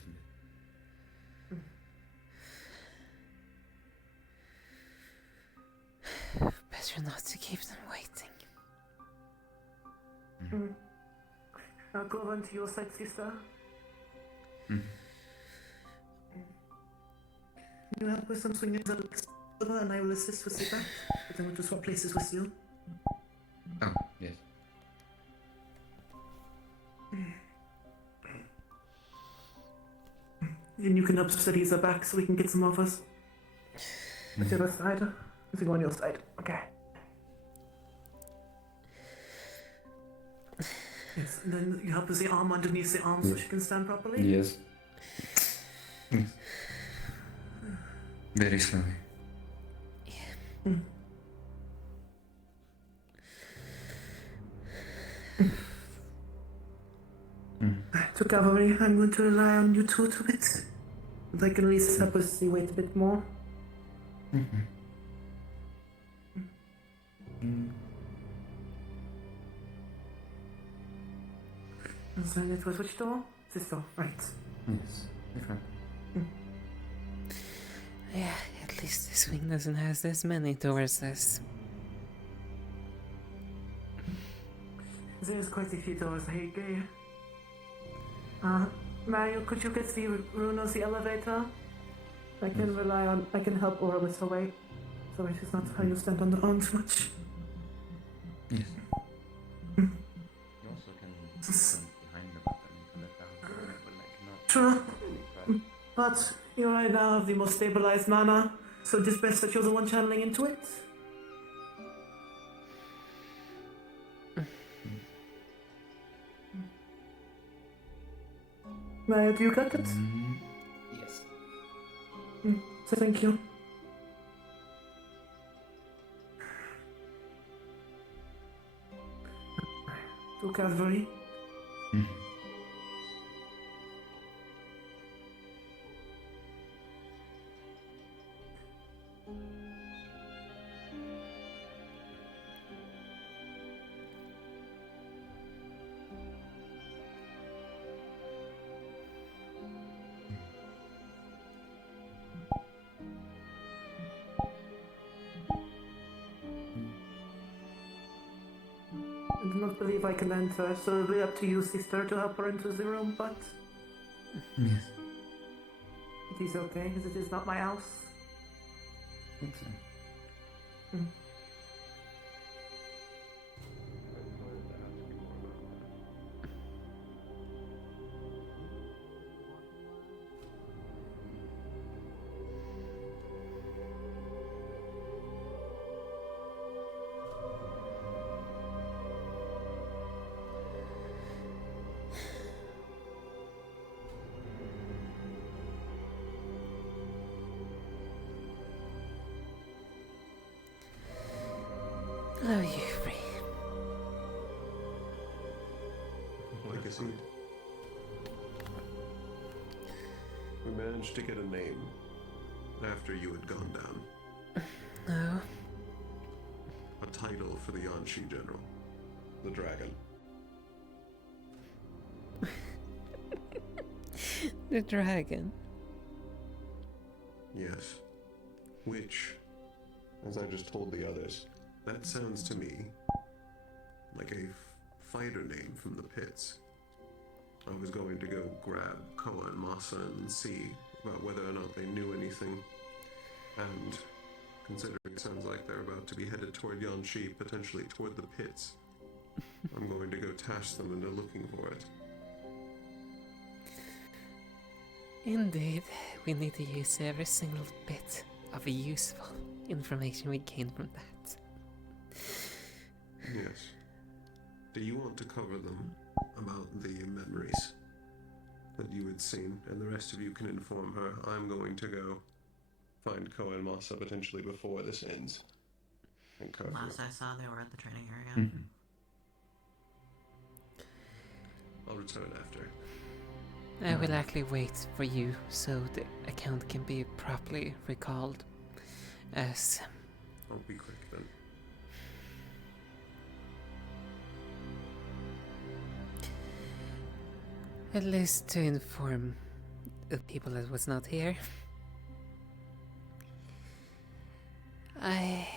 bit? Better not to keep them waiting. I'll go on to your side, sister. You help with some swingers and I will assist with the back, but I want to swap places with you. Oh, yes. And you can help study the back so we can get some of us. Whichever side. If you go on your side. Okay. Yes, and then you help with the arm underneath the arm so she can stand properly? Yes. Very slowly. To cavalry, I'm going to rely on you two a bit. But I can at least help us see weight a bit more. And then it was which door? This door, right. Yes. Different. Yeah, at least this wing doesn't have this many doors as. There's quite a few doors, I agree. Mario, could you get the Runo's the elevator? I can rely on, I can help Aura with her weight. So it is not how you stand on the arm too much. Yes. You also can stand behind the button and let down, but like not. True. But you right now have the most stabilized mana, so it is best that you're the one channeling into it. Mario, do you got it? Yes. So thank you. To cavalry. not believe I can enter, so it'll be up to you, sister, to help her into the room, but Yes. it is okay, as it is not my house. Think so. Hello, Euphry. Like I said, we managed to get a name after you had gone down. No. A title for the Yanshi general, the dragon. The dragon. Yes. Which, as I just told the others, that sounds to me like a fighter name from the pits. I was going to go grab Koa and Masa and see about whether or not they knew anything. And considering it sounds like they're about to be headed toward Yanshi, potentially toward the pits, I'm going to go task them into looking for it. Indeed, we need to use every single bit of useful information we gain from that. Yes. Do you want to cover them about the memories that you had seen, and the rest of you can inform her? I'm going to go find Koa and Masa potentially before this ends. And curfew. Last I saw, they were at the training area. Mm-hmm. I'll return after. I will likely wait for you so the account can be properly recalled. As I'll be quick then. at least to inform the people that was not here. I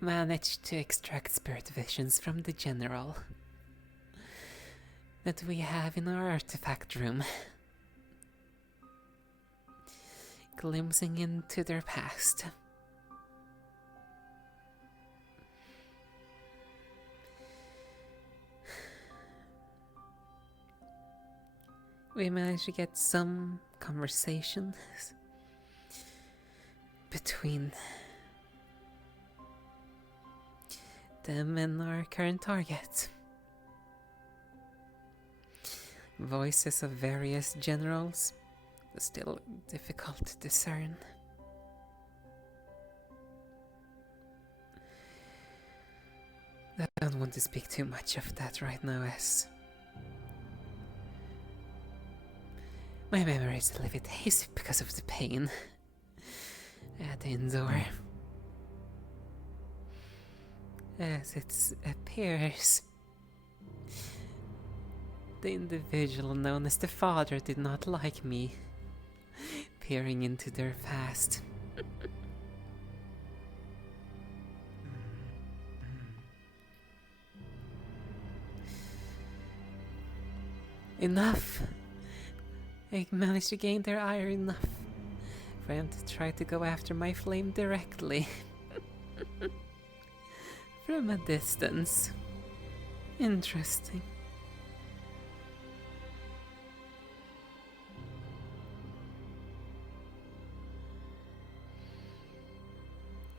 managed to extract spirit visions from the general that we have in our artifact room, glimpsing into their past. We managed to get some conversations between them and our current target. Voices of various generals, still difficult to discern. I don't want to speak too much of that right now, as my memory is a little bit hazy because of the pain at the indoor. As it appears, the individual known as the father did not like me peering into their past. Enough! I managed to gain their ire enough for them to try to go after my flame directly. From a distance. Interesting.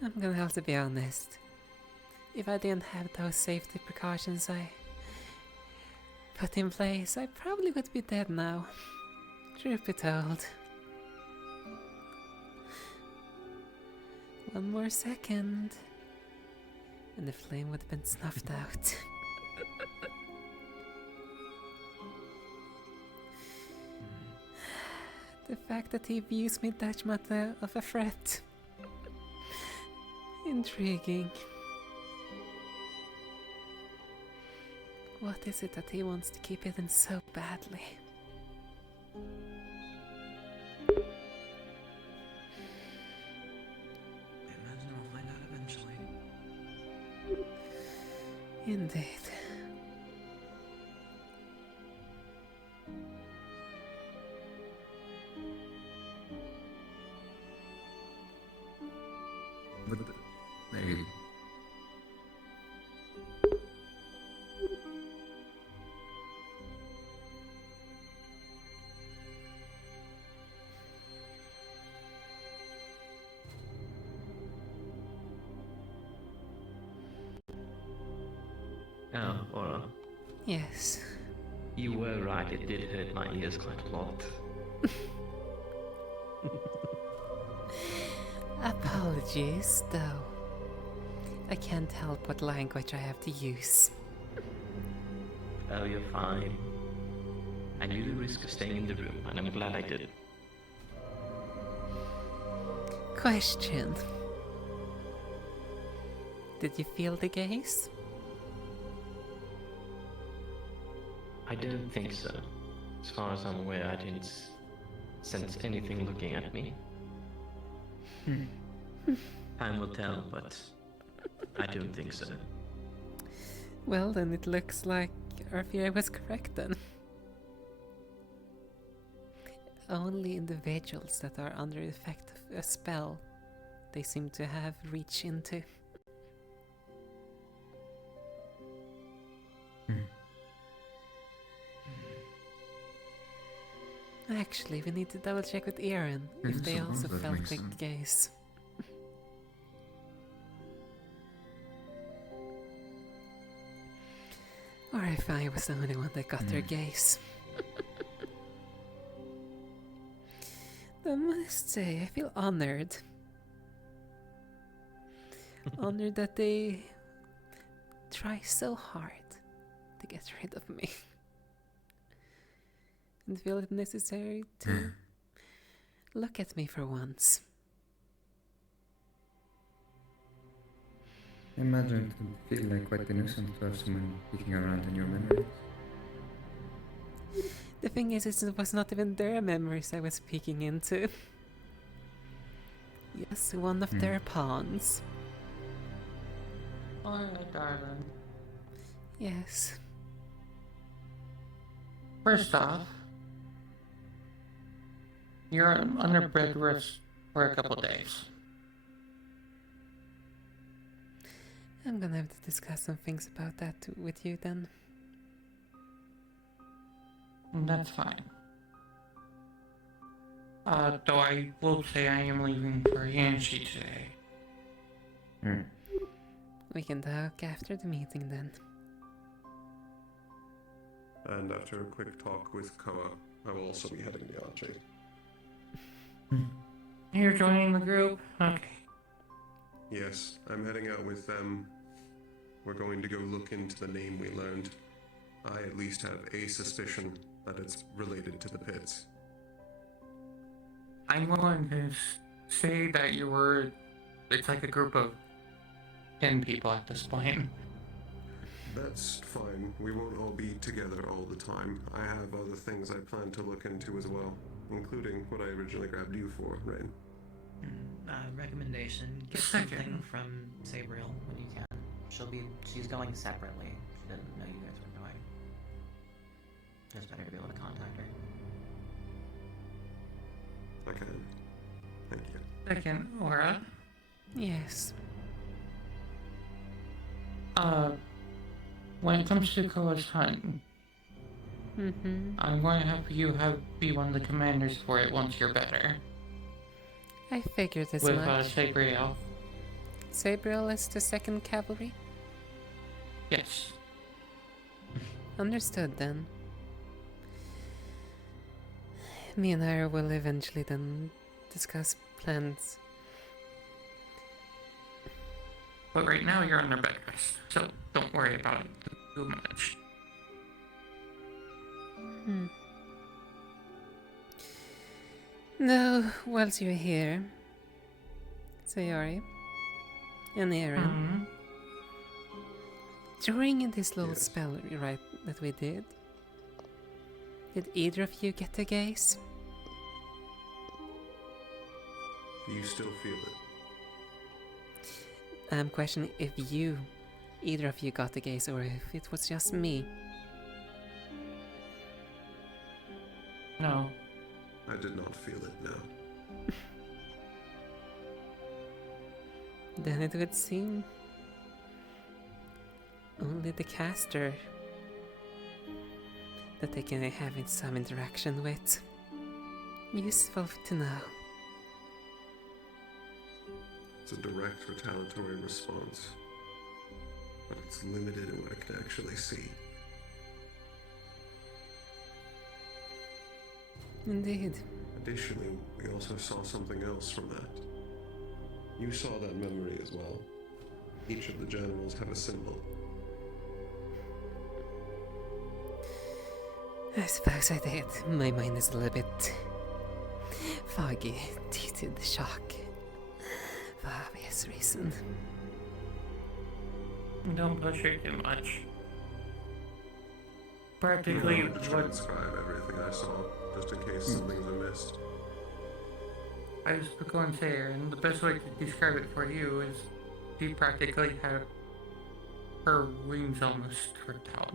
I'm gonna have to be honest. If I didn't have those safety precautions I put in place, I probably would be dead now. Truth be told. One more second, and the flame would have been snuffed out. The fact that he views me that much of a threat. Intriguing. What is it that he wants to keep hidden so badly? I imagine we'll find out eventually. Indeed. But they... Oh, Aura. Yes. You were right, it did hurt my ears quite a lot. Apologies, though. I can't help what language I have to use. Oh, you're fine. I knew the risk of staying in the room, and I'm glad I did. Question. Did you feel the gaze? I don't think so. As far as I'm aware, I didn't sense anything looking at me. Time will tell, but I don't think so. Well, then it looks like our fear was correct then. Only individuals that are under the effect of a spell they seem to have reach into. Actually, we need to double check with Aaron if they also felt the gaze. Or if I was the only one that got their gaze. I must say, I feel honored. Honored that they try so hard to get rid of me. And feel it necessary to look at me for once. I imagine it would feel like quite a nuisance to have someone peeking around in your memories. The thing is, it was not even their memories I was peeking into. Yes, one of their pawns. Alright, darling. Yes. First off, you're under bed rest for a couple days. I'm gonna have to discuss some things about that with you then. That's fine. Though I will say I am leaving for Yanshi today. We can talk after the meeting then. And after a quick talk with Koa, I will also be heading to Yanchi. You're joining the group? Okay. Yes, I'm heading out with them. We're going to go look into the name we learned. I at least have a suspicion that it's related to the pits. I'm willing to say that it's like a group of 10 people at this point. That's fine. We won't all be together all the time. I have other things I plan to look into as well, including what I originally grabbed you for, Rain. Recommendation: get something from Sabriel when you can. She's going separately. She didn't know you guys were going. Just better to be able to contact her. Okay. Thank you. Second, Aura. Yes. When it comes to Koa's hunt, I'm going to have you be one of the commanders for it once you're better. I figured as with, much. Sabriel. Sabriel is the 2nd Cavalry? Yes. Understood then. Me and Ira will eventually then discuss plans. But right now you're under bed rest, so don't worry about it too much. No, whilst you're here, Sayori and Aaron, during this little spell that we did either of you get a gaze? Do you still feel it? I'm questioning if you either of you got the gaze or if it was just me. No. I did not feel it, no. Then it would seem only the caster that they can have some interaction with. Useful to know. It's a direct retaliatory response, but it's limited in what I can actually see. Indeed. Additionally, we also saw something else from that. You saw that memory as well. Each of the generals have a symbol. I suppose I did. My mind is a little bit foggy due to the shock. For obvious reason. Don't push her too much. Practically, I'm going to transcribe everything I saw, just in case something's amiss. I was going to say, and the best way to describe it for you is she practically had her wings almost ripped out.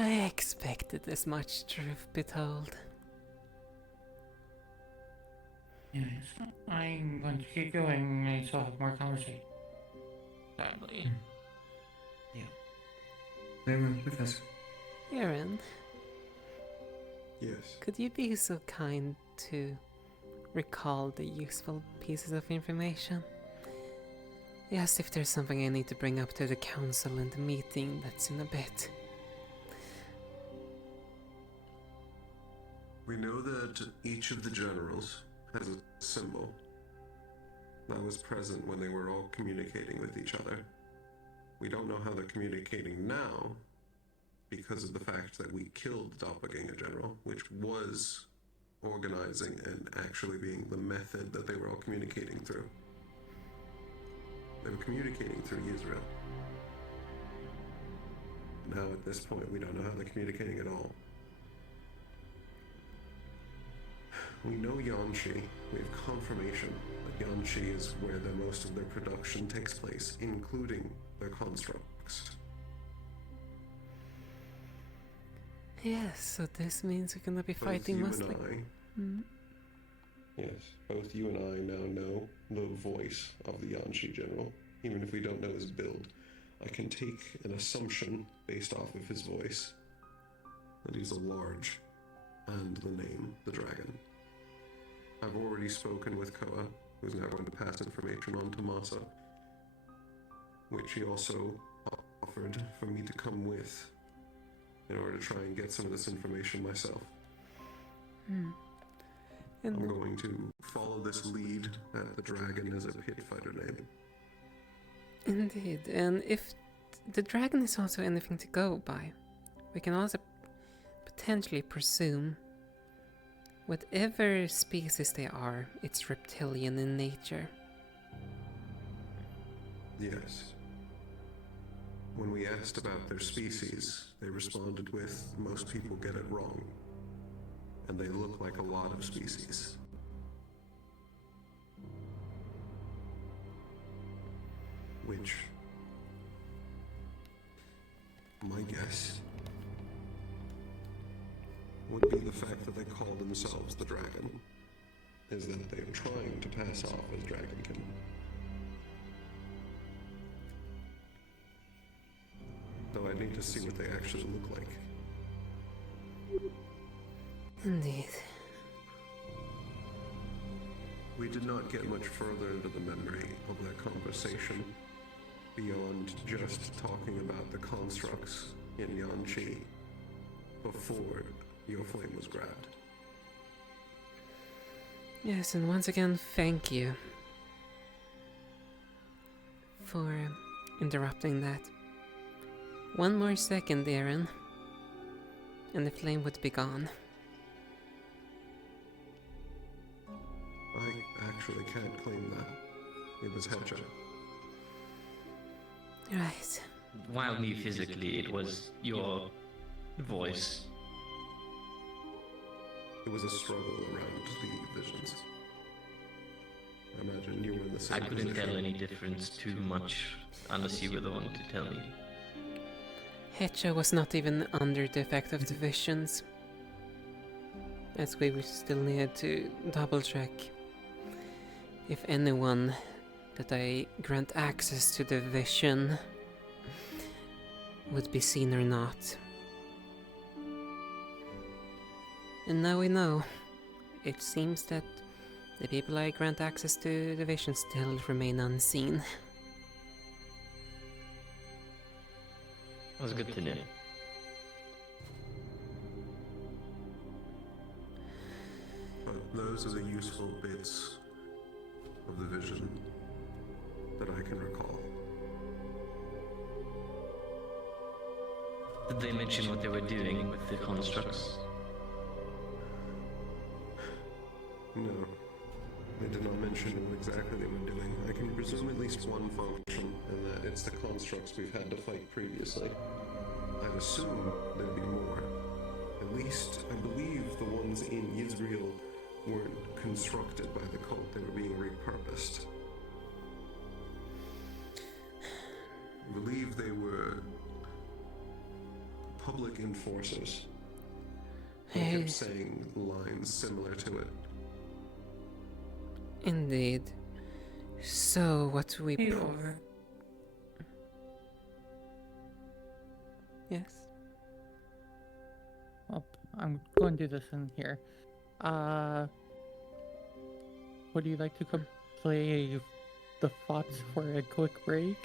I expected as much, truth be told. Yes, I'm going to keep going. I still have more conversation. Sadly. Yeah. Very well, Professor. Aaron, Yes. could you be so kind to recall the useful pieces of information? Yes, if there's something I need to bring up to the council in the meeting that's in a bit. We know that each of the generals has a symbol that was present when they were all communicating with each other. We don't know how they're communicating now because of the fact that we killed the Doppelganger General, which was organizing and actually being the method that they were all communicating through. They were communicating through Israel. Now at this point, we don't know how they're communicating at all. We know Yanshi. We have confirmation that Yanshi is where most of their production takes place, including their constructs. Yes, so this means we're gonna be fighting Both you most and likely. Yes, both you and I now know the voice of the Yanshi general, even if we don't know his build. I can take an assumption based off of his voice that he's a large, and the name, the dragon. I've already spoken with Koa, who's now going to pass information on to Masa, which he also offered for me to come with in order to try and get some of this information myself. And I'm going to follow this lead at the dragon as a pit fighter name. Indeed, and if the dragon is also anything to go by, we can also potentially presume whatever species they are, it's reptilian in nature. Yes. When we asked about their species, they responded with, most people get it wrong. And they look like a lot of species. Which, my guess, would be the fact that they call themselves the dragon, is that they are trying to pass off as dragonkin. Though I need to see what they actually look like. Indeed. We did not get much further into the memory of that conversation beyond just talking about the constructs in Yanchi before your flame was grabbed. Yes, and once again, thank you for interrupting that. One more second, Aaron, and the flame would be gone. I actually can't claim that. It was Hecha. Right. while me physically, it was your voice. It was a struggle around the visions. I imagine you were in the same I couldn't position. tell any difference too much unless you were the one to tell me. Hecha was not even under the effect of the visions, as we still needed to double check if anyone that I grant access to the vision would be seen or not. And now we know. It seems that the people I grant access to the vision still remain unseen. That was good to know. But those are the useful bits of the vision that I can recall. Did they mention what they were doing with the constructs? No. They did not mention what exactly they were doing. I can presume at least one function, and that it's the constructs we've had to fight previously. I'd assume there'd be more. At least, I believe the ones in Israel weren't constructed by the cult, they were being repurposed. I believe they were public enforcers. I kept saying lines similar to it. Indeed. So, what do we... Yes? Oh, I'm going to do this in here. Would you like to come play the thoughts for a quick break?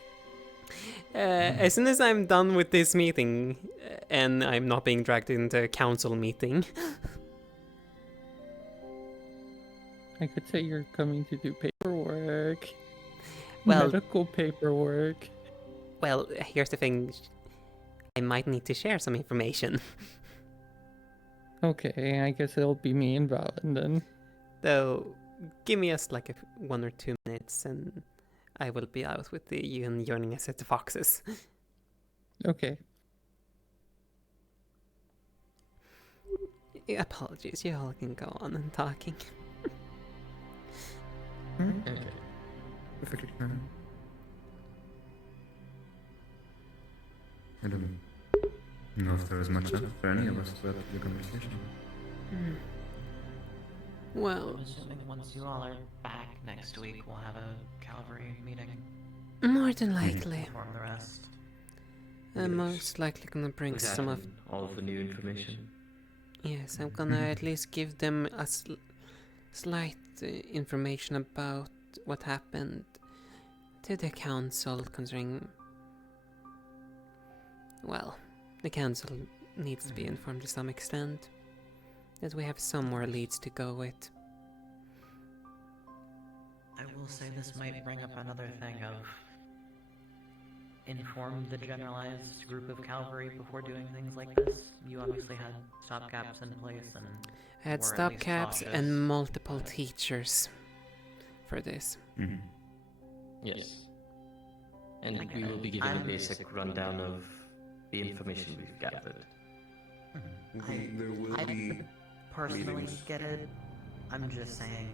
As soon as I'm done with this meeting, and I'm not being dragged into a council meeting... I could say you're coming to do paperwork. Well, medical paperwork. Well, here's the thing. I might need to share some information. Okay, I guess it'll be me and Valen then. Though, give me just like 1 or 2 minutes and I will be out with you and joining us at the Foxes. Okay. Apologies, you all can go on and talking. Okay. Perfect. I don't know if there was much else for any of us throughout the conversation. Well, I'm assuming once you all are back next week, we'll have a cavalry meeting. More than likely. Inform the rest. I'm most likely gonna bring some of... all of the new information. Yes, I'm gonna at least give them a slight information about what happened to the council, considering... Well, the council needs to be informed to some extent, as we have some more leads to go with. I will say this might bring up another thing of inform the generalized group of cavalry before doing things like this. You obviously had stopgaps in place and I had were at least stopgaps cautious. and multiple teachers for this. Yes. And we will be given a basic rundown of the information we've gathered. There will I be personally meetings. get it. I'm just saying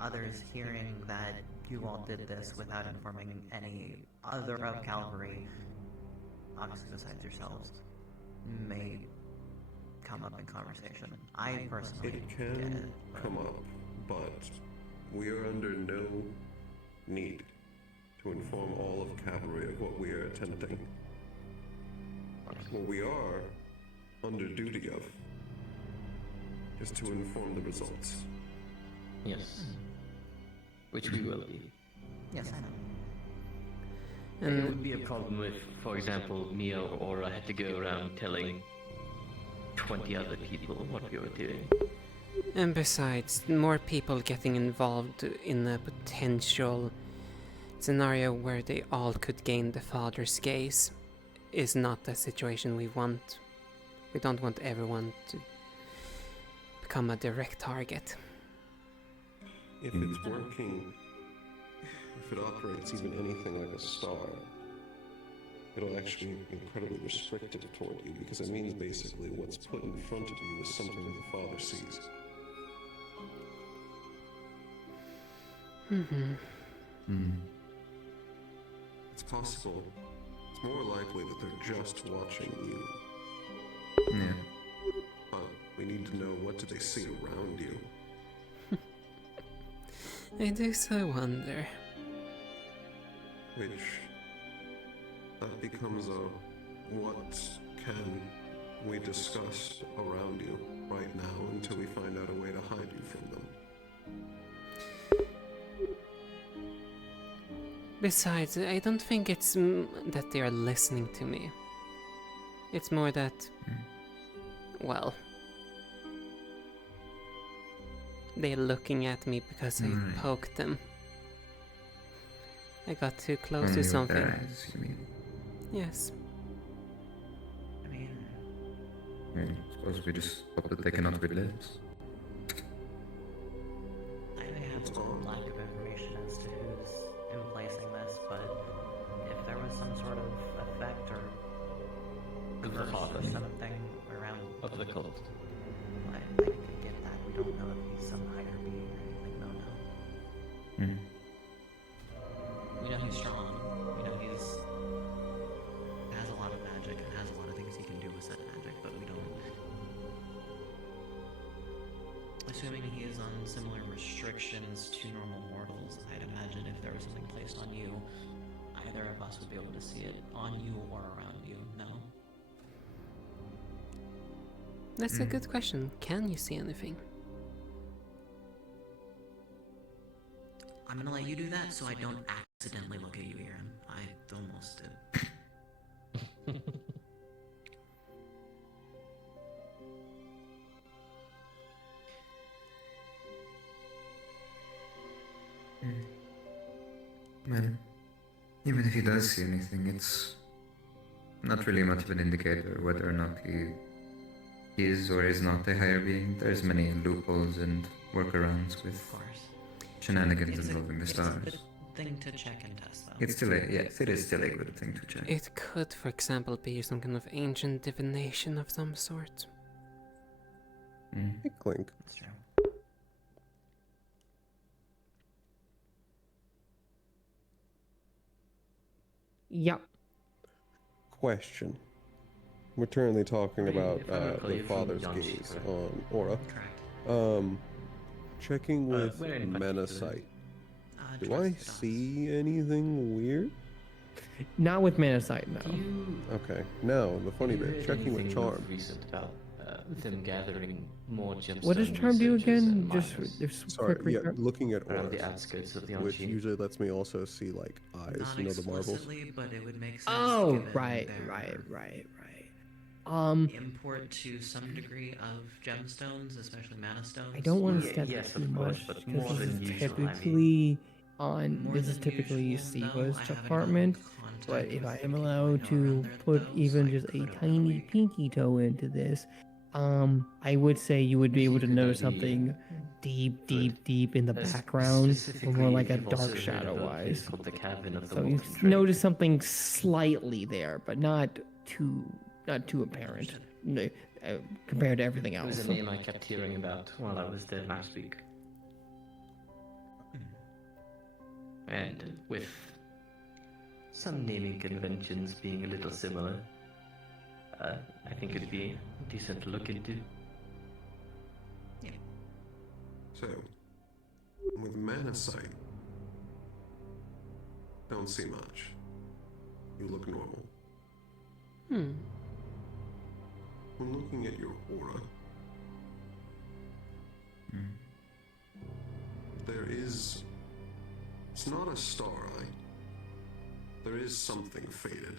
others hearing that you all did this without informing any other of cavalry, obviously besides yourselves, may come up in conversation. I personally It get can it. come up, but we are under no need to inform all of cavalry of what we are attempting. What we are under duty of is to inform the results. Yes. Which we will be. Yes, I know. There would be a problem if, for example, Mia or Aura had to go around telling 20 other people what we were doing. And besides, more people getting involved in a potential scenario where they all could gain the father's gaze is not the situation we want. We don't want everyone to become a direct target. If it's working, if it operates even anything like a star, it'll actually be incredibly restrictive toward you because it means basically what's put in front of you is something that the Father sees. It's possible. It's more likely that they're just watching you. Yeah. But we need to know, what do they see around you? I do so wonder. Which that becomes a what can we discuss around you right now until we find out a way to hide you from them. Besides, I don't think it's that they are listening to me. It's more that, well, they're looking at me because I poked them. I got too close Only to with something. their eyes, you mean? Yes. I mean, I suppose we just hope that they cannot read lips. I may have some lack of information as to who's in placing this, but if there was some sort of effect or Of the curse father. or something around Of the cult. I could get that. We don't know if he's some higher being or anything. No. We know he's strong. We know has a lot of magic and has a lot of things he can do with said magic, but we don't. Assuming he is on similar restrictions to normal mortals, I'd imagine if there was something placed on you, either of us would be able to see it on you or around you. No. That's a good question. Can you see anything? I'm gonna let you do that so I don't accidentally look at you, Aaron. I almost did. Well, even if he does see anything, it's not really much of an indicator whether or not he is or is not a higher being. There's many loopholes and workarounds with shenanigans involving the stars. It's a good thing to check and test, though. It's still yes, it is still a good thing to check. It could, for example, be some kind of ancient divination of some sort. Hey, Clink. That's true. Yep. Question. We're currently talking I mean, about if I recall, the you're from Father's Yonshi, gaze correct? on Aura. Correct. Checking with where in Menasight. Do trust I the dots. see anything weird? Not with Manasight, no. Do you Okay, now the funny have you bit. heard Checking with anything Charm. recent about them gathering more gemstones? What does Charm do researchers again? and Just miners if Sorry, quick yeah, recap. looking at around the Aura, outskirts of the which Yonshi? usually lets me also see like eyes, Not you know, the marbles. explicitly, but it would make sense. Oh, given right. their import to some degree of gemstones, especially mana stones. I don't want to Yeah, step yes, too of course, much but because more this than is usual, I mean. typically on. More This is than typically usual, though, Siva's I haven't department. gotten contact But if I with am people allowed I know to around there that put knows, even I just could a put it tiny that way. pinky toe into this, I would say you would be able to Could notice that be something deep in the As background, or specifically, more like a you've also dark heard shadow of a place wise. called the Cavern of the So you Molten Drake. notice something slightly there, but not too apparent compared to everything It was else. a name I kept hearing about while I was there last week. And with some naming conventions being a little similar, I think it'd be decent to look into. So, with Menasight, don't see much. You look normal. When looking at your aura, there is... It's not a star eye. There is something faded.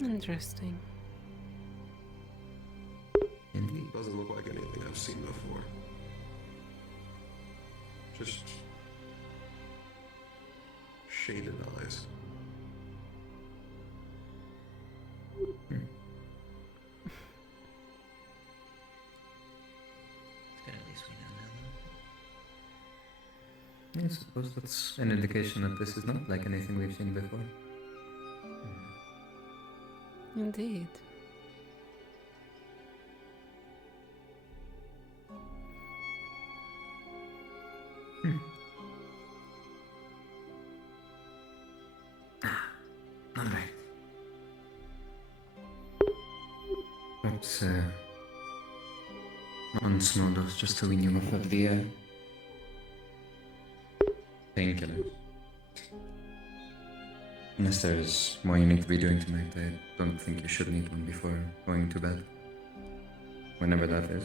Interesting. Doesn't look like anything I've seen before. Just shaded eyes. It's good at least I suppose that's an indication that this is not like anything we've seen before. Indeed. Alright. Perhaps one small dose just to wean you off of the painkillers. Unless there's more you need to be doing tonight, I don't think you should need one before going to bed. Whenever that is.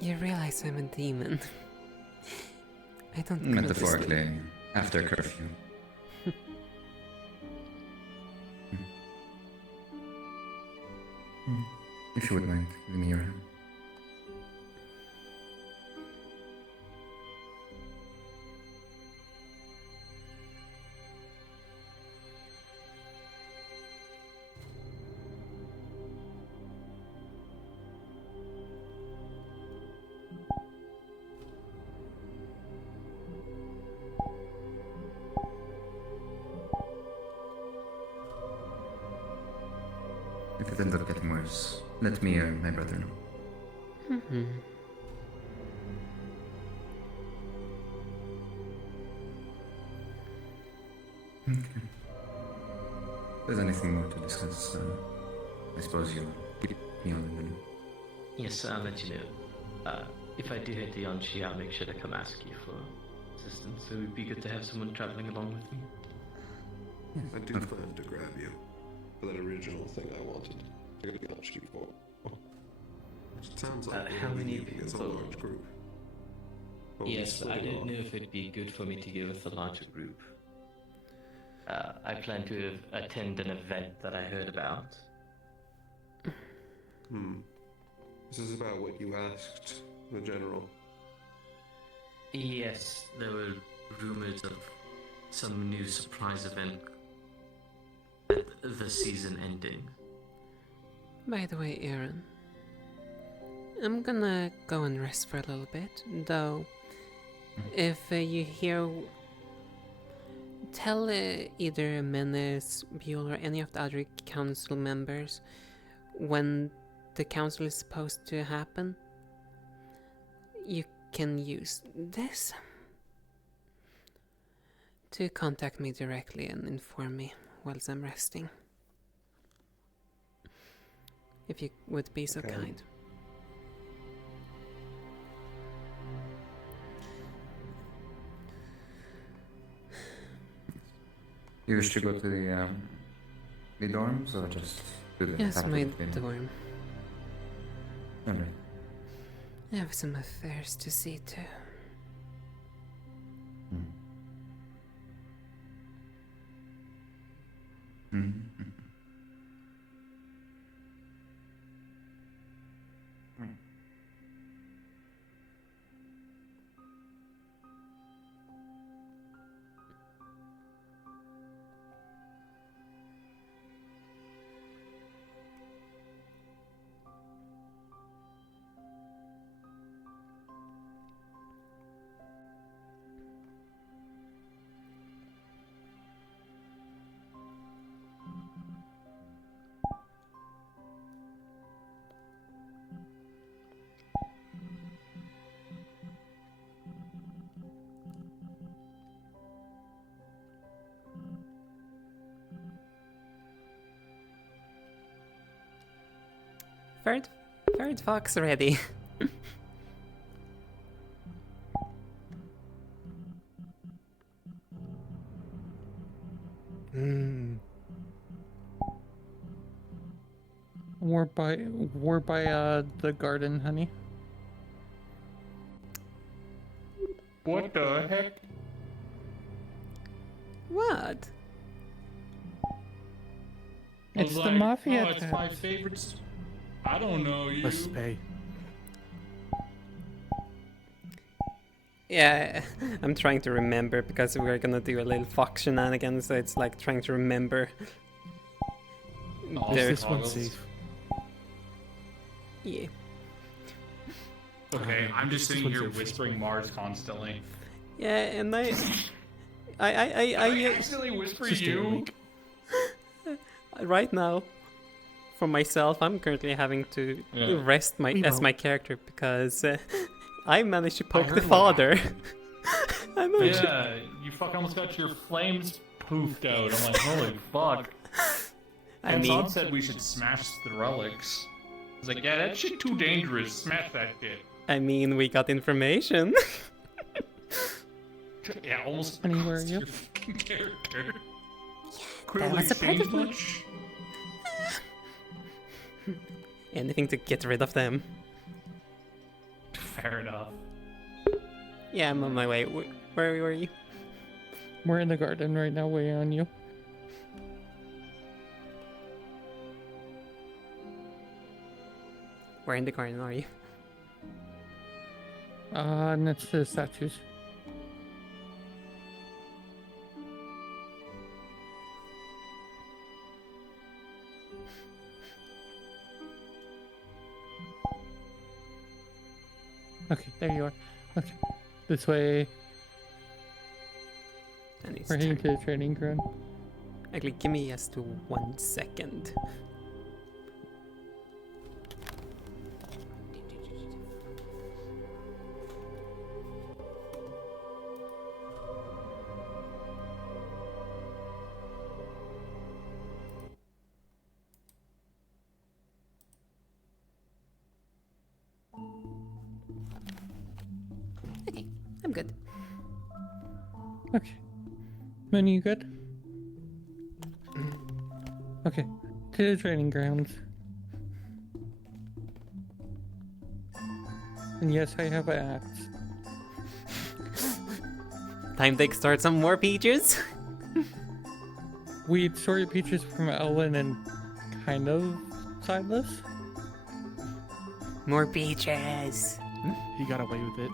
You realize I'm a demon. I don't go to Metaphorically, after curfew. If you would mind, give me your hand. If it ends up getting worse, let me or my brother know. Okay. If there's anything more to discuss, I suppose you'll keep me on the loop. Yes, I'll let you know. If I do hit the Yonshi, I'll make sure to come ask you for assistance. It would be good to have someone traveling along with me. I do plan to grab you for that original thing I wanted to get the Yonshi for. It sounds like how many people? It's a large group. But we'll Yes, split I it don't off. know if it'd be good for me to go with a larger group. I plan to attend an event that I heard about. This is about what you asked the general. Yes, there were rumors of some new surprise event at the season ending. By the way, Aaron, I'm gonna go and rest for a little bit, though. If you hear, tell either Menace, Buell, or any of the other council members when the council is supposed to happen. You can use this to contact me directly and inform me whilst I'm resting. If you would be so Okay. kind. You wish to go to the dorms or just to the Yes, my cafeteria? dorm. Alright. I have some affairs to see to. Third fox ready. We're by the garden, honey. What the heck? What? It's was the like, mafia Oh, it's tab. my favorites. I don't know you. Let's pay. Yeah, I'm trying to remember because we're gonna do a little fox shenanigans, so it's like trying to remember. Oh, There- This one's safe. Yeah. Okay, I'm just sitting here whispering Mars constantly. Yeah, and I accidentally whisper Just do it, you. Link. right now, for myself, I'm currently having to Yeah. rest We as know. my character because I managed to poke the heard father. I managed to- Yeah, you fucking almost got your flames poofed out. I'm like, holy fuck. I And mean- Todd said we should smash the relics. I was like, yeah, that shit too dangerous. Smash that shit. I mean, we got information. Yeah, almost Honey, where are cost you? your fucking character. That Clearly was a changed predator. much. Anything to get rid of them. Fair enough. Yeah, I'm on my way. Where were you? We're in the garden right now, waiting on you. Where in the garden are you? Next to the statues. Okay, there you are. Okay, this way. And it's We're heading to the training ground. Actually, give me just 1 second. Okay, I'm good. Okay. Manny, you good? Okay, to the training grounds. And yes, I have an axe. Time to extort some more peaches. We extorted peaches from Ellen and kind of Silas. More peaches. He got away with it.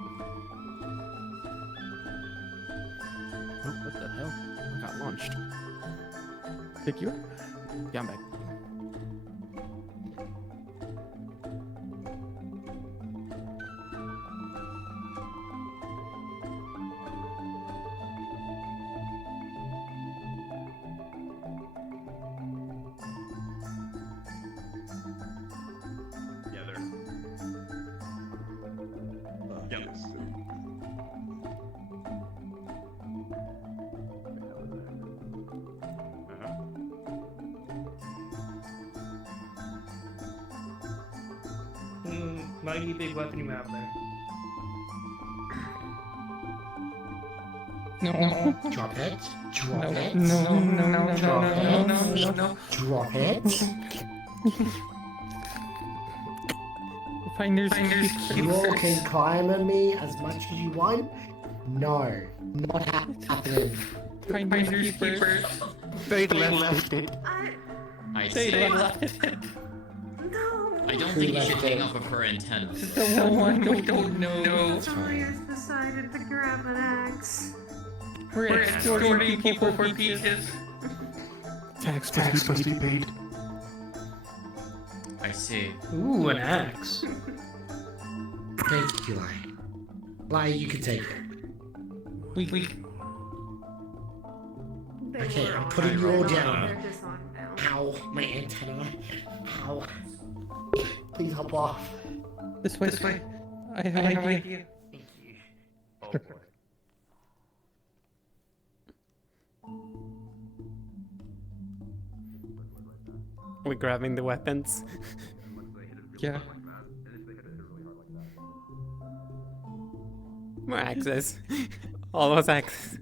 Oh, what the hell? I got launched. Did you? Yeah, I'm back. Yeah, there. Yep. Mighty big weapon you have there. No. Drop it. Drop No. it. No. No. Drop No. it. No. Drop it. Finders You all can climb on me as much as you want. No, not happening. Finders keepers. They left it. I They see. left it. I don't think you should take off of her antenna. Someone we don't know. Sawyer decided to grab an axe. We're extorting people for peaches. Tax must be paid. I see. Ooh, an axe. Thank you, Lai. Lai, you can take it. We Okay, I'm putting you all down. They're just on down. Ow, my antenna. Ow. Please hop off. This way. This way. I have an idea. Thank you. Oh boy. We're grabbing the weapons. Yeah. More axes. All those axes.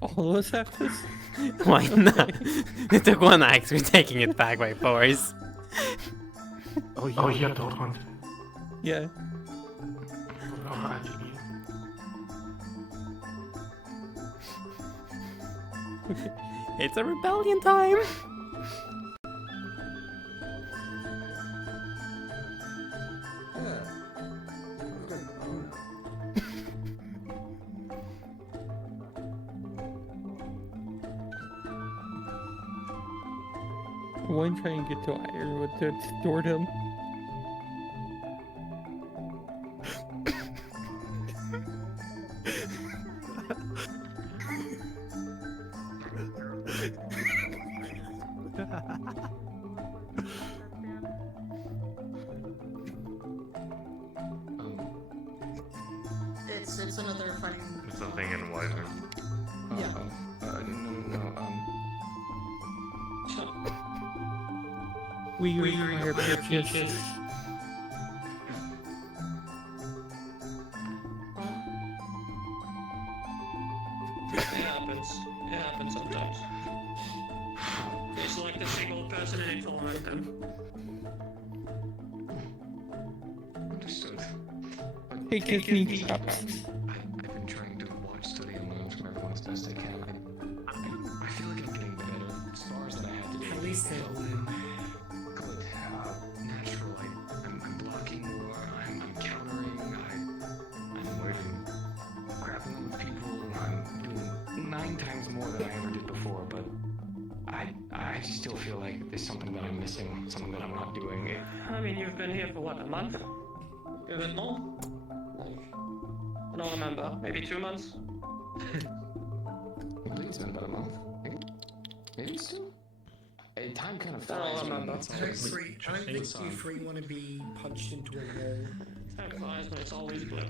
All of us have this? Why not? They took one axe, we're taking it back by force. Oh, yeah, don't hunt. Yeah. It's a rebellion time! One trying to get to Ironwood to extort him. It's another funny. It's something in Wiseman. Yeah. We require purchase. It happens. It happens sometimes. It's like the single person in it all of them. Understood. Hey, kiss me. I've been trying to watch, study, and learn from everyone as best I can. I feel like I'm getting better. Scars that I had to do. At least they learn. Good. Natural. I'm blocking more. I'm countering. I'm learning. Grappling with people. I'm doing 9 times more than I ever did before, but I just still feel like there's something that I'm missing, something that I'm not doing. I mean, you've been here for what, a month? A bit more? I don't remember. Maybe 2 months? I believe it's been about a month. Maybe it's 2? Time kind of I don't flies. remember. I don't think you three want to be punched into a wall. Time flies, but it's always blue.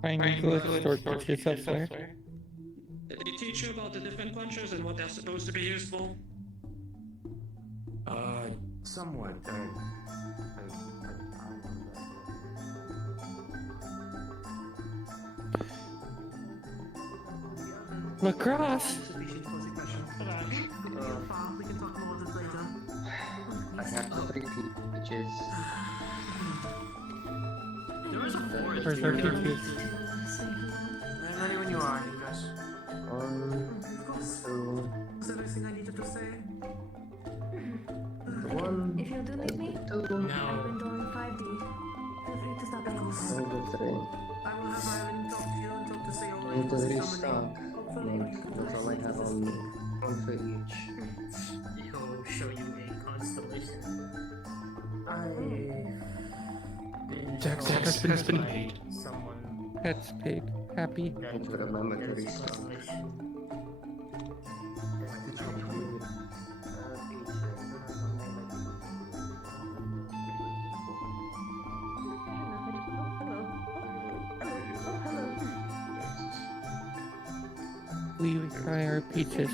Find good store purchase elsewhere. Did he teach you about the different punches and what they're supposed to be used for? Somewhat. Lacrosse. We can talk more of this later. I have 3 peaches. There is a forest. Where's our peaches? I'm ready when you are, you guys. Of course. Was there anything I needed to say? If you do need me, I've been doing 5D. Feel free to stop at any time. I will have Ivan talk to you and talk to say all Need to the restock. That's all I have on me. 1 for each. He'll show you a constellation. Jack's been paid. Someone. That's paid. Happy. Need to remember to restock. We require peaches.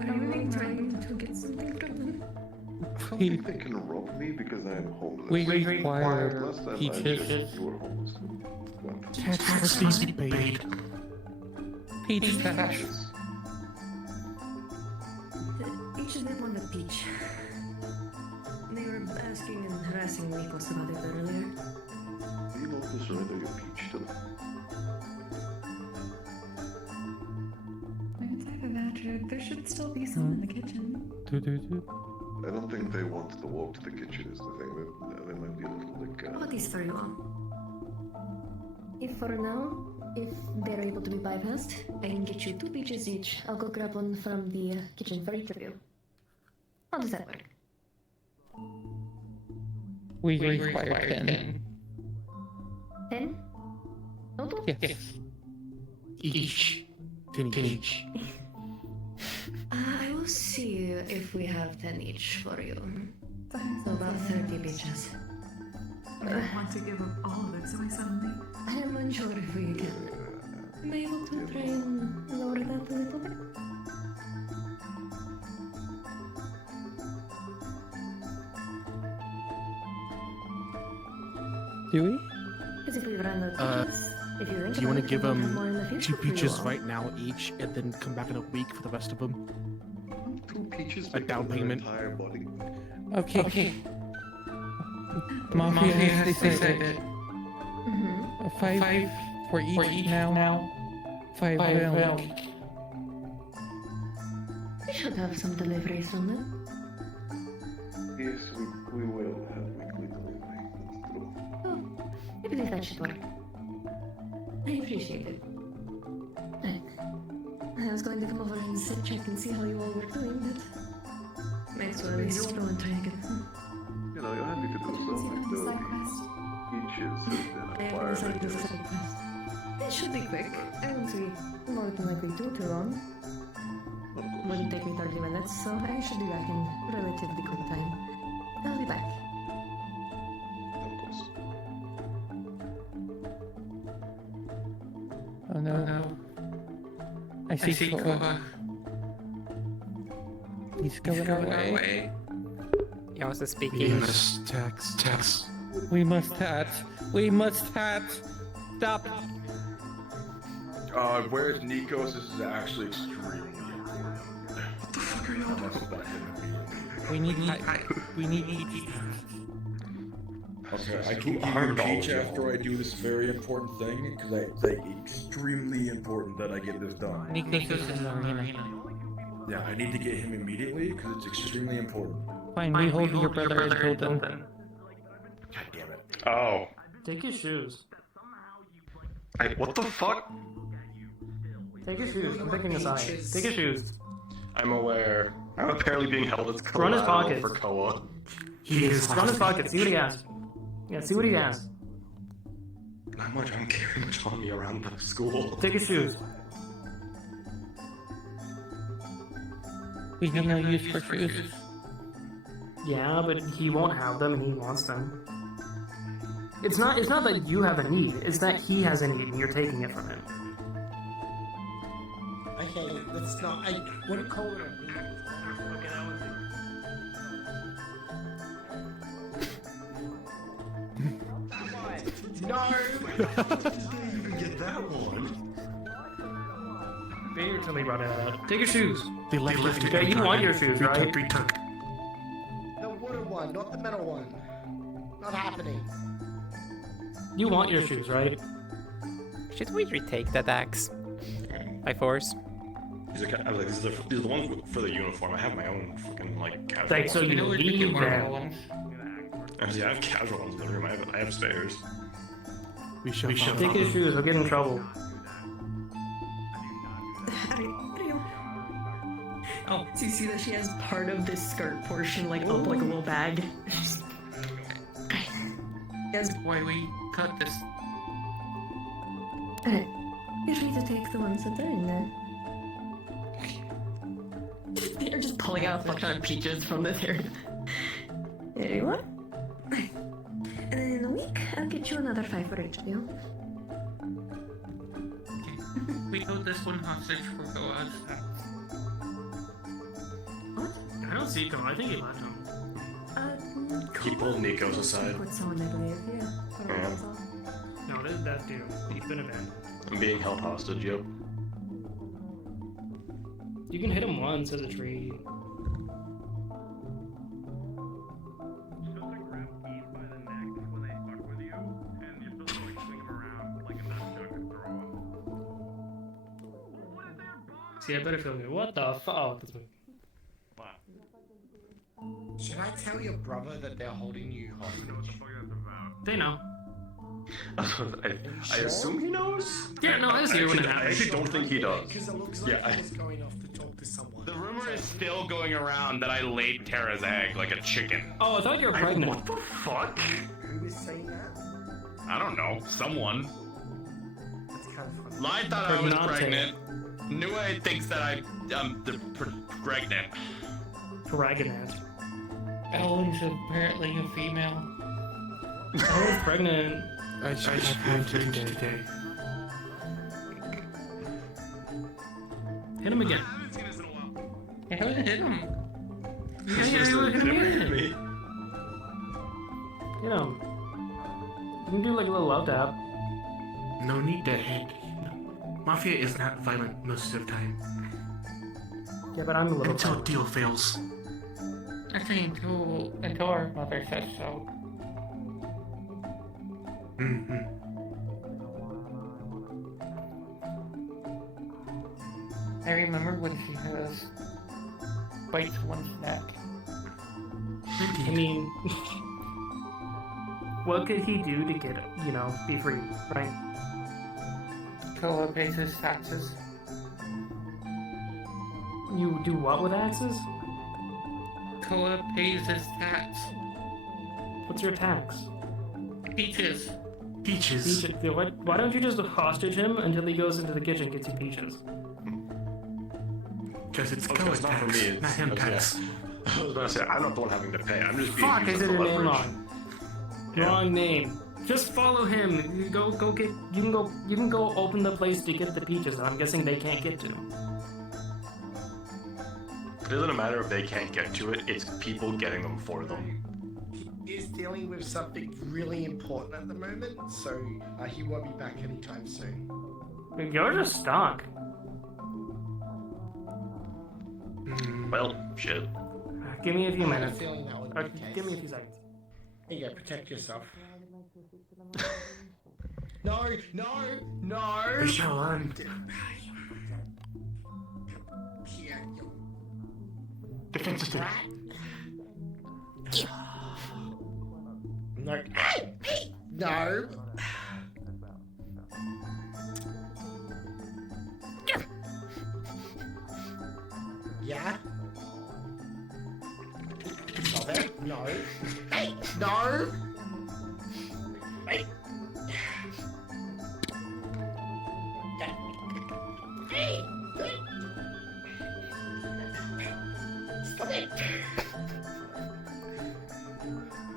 Are you really trying to get something from them? I don't think they can rob me because I am homeless. We require Last time I peaches. just, you were homeless. What? Tax needs to be paid. Peach tax. Each of them want a peach. They were asking and harassing Nikos about it earlier. Do you want to surrender your peach to them? Outside of that, there should still be some in the kitchen. I don't think they want to walk to the kitchen is the thing. They might be a little like... What is for you all? If for now, if they're able to be bypassed, I can get you 2 peaches each. I'll go grab one from the kitchen for each of you. How does that work? We require 10. 10? Total? Yes. Each. 10 each. I will see if we have 10 each for you. So about 30 peaches. I don't want to give up all of it, so I suddenly... I am unsure if we can. Am I able to try and lower that a little bit? Do we? Because if we run out of peaches, if you think Do you want to give we'll have more in the them future 2 for you peaches all. right now each, and then come back in a week for the rest of them? 2 peaches A down payment. entire body. Okay. Mafia has decided. 5 for each now. 5 well. We should have some deliveries from them. Yes, we will have weekly delivery. That's true. I believe that should work. I appreciate it. Right. I was going to come over and check and see how you all were doing, but might as well at least throw and try to get some. You know, you're happy to do so. I do. Peaches has been I acquired, I decided to guess. side quest. It should be quick. I won't be more than likely too long. Wouldn't take me 30 minutes, so I should be back in relatively quick time. I'll be back. Oh no. I see Koa. He's going away. Yeah, I was We speaking. must tax. We must hatch. We must hatch. Stop. Where's Nikos? This is actually extremely important. What the fuck are y'all doing? We need. Okay, I Who can give harmed you all Peach of after I do this very important thing, because it's like extremely important that I get this done. Nikos is in the arena. Yeah, I need to get him immediately, because it's extremely important. Fine, we hold your brother until then. God damn it. Oh. Take your shoes. What the fuck? Take your shoes. I'm picking a side. Take your shoes. I'm aware. I'm apparently being held as Throw in his collateral pockets. for Koa. He is. Throw in his pocket. See what he has. Yeah, see what he has. Not much. I don't carry much on me around the school. Take your shoes. We have no use for shoes. Yeah, but he won't have them and he wants them. It's not that you have a need, it's that he has a need and you're taking it from him. Okay, let's not. I wouldn't call it a need. No! Didn't even get that one. Bayer told me brought it out. Take your shoes. They left it. Okay, you want your shoes, right? Retook. The wooden one, not the metal one. Not happening. You want your shoes, right? Should we retake that axe? By force? I was like, these are the ones for the uniform. I have my own fucking like casual. Like, so you leave them. Yeah, I have casual ones in the room. I have spares. We shall Take your shoes, I'll get in trouble. Oh, so you see that she has part of this skirt portion like up like a little bag? Yes. Why we cut this? Alright. You're free to take the ones that are in there. They're just pulling out a fuck ton of peaches from the hair. There you are. And then in a week, I'll get you another 5 for HBO. We hold this one hostage for Goaz. I don't see Koa, I think he left him. He pulled Nikos aside. Put someone, I believe, yeah. Yeah. No, that dude. He's been abandoned. I'm being held hostage, yep. You can hit him once as a tree. See, I better feel good. What the fuck? Oh, that's me. Should I tell your brother that they're holding you hostage? They know. I assume he knows? Yeah, no, I just hear when it I happens. actually don't think he does. Because it looks like Yeah, he was going off to talk to someone. The rumor is still going around that I laid Terra's egg like a chicken. Oh, I thought you were pregnant. What the fuck? Who is saying that? I don't know. Someone. That's kind of funny. Lied thought I was Pregnante. pregnant. Nue thinks that I'm pregnant. Pregnant. Ellen's apparently a female. I was pregnant. I should have to today. Hit him again. Hit him. Yeah, hit him again. Me. You know, you can do like a little love tap. No need to hit. Mafia is not violent most of the time. Yeah, but I'm a little. Until deal fails. I think until our mother says so. Mm-hmm. I remember when she has bites one's neck. I mean, what could he do to get, be free, right? Koa pays his taxes. You do what with axes? Koa pays his tax. What's your tax? Peaches. Peaches. Why don't you just hostage him until he goes into the kitchen and gets you peaches? Because it's Okay, it's not for me. It's, not him, okay. Tex. I was about to say, I'm not the one having to pay. I'm just being Fuck, I used said as your name leverage. wrong. Yeah. Wrong name. Just follow him. You can go open the place to get the peaches that I'm guessing they can't get to. It doesn't matter if they can't get to it, it's people getting them for them. He is dealing with something really important at the moment, so he won't be back anytime soon. You're just stuck. Well, shit. Give me a few I had a minutes. feeling that would be Or the case. give me a few seconds. Here you go, protect yourself. No! Michelle, Here, you defensive team. No. No. Yeah? Stop it. No. Hey! No! Hey! Hey! Stop it!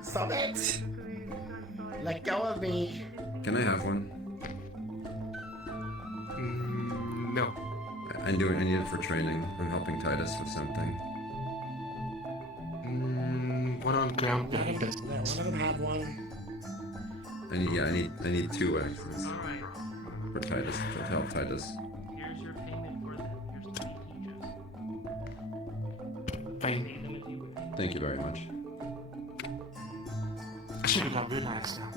Stop it! Let go of me. Can I have one? No. I need it for training. I'm helping Titus with something. One on ground. Let him have one. I need 2 axes for Titus to help Titus. Here's your payment for that. Here's 3 peaches. Fine. Thank you very much. I should have got real axe now.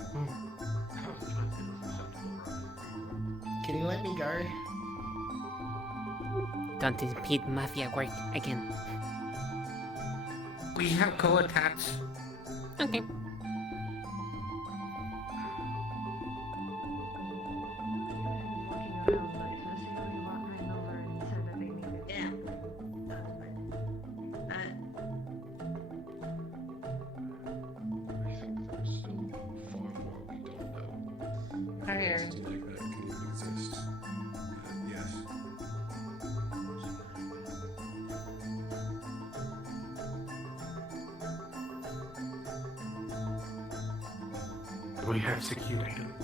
Can you let me go? Don't impede mafia work again. We have co-attached. Okay. Hi, Aaron. Yes. We have secured him.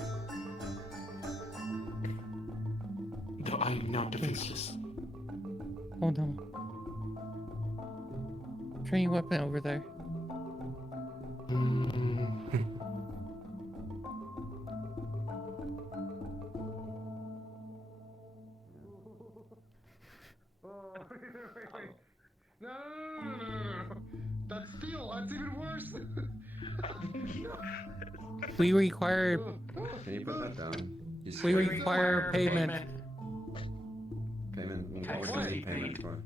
Though I am now defenseless. Hold on. Turn your weapon over there. No. That's steel. That's even worse. We require. Can you put that down? We require payment. Payment? What do you need payment for?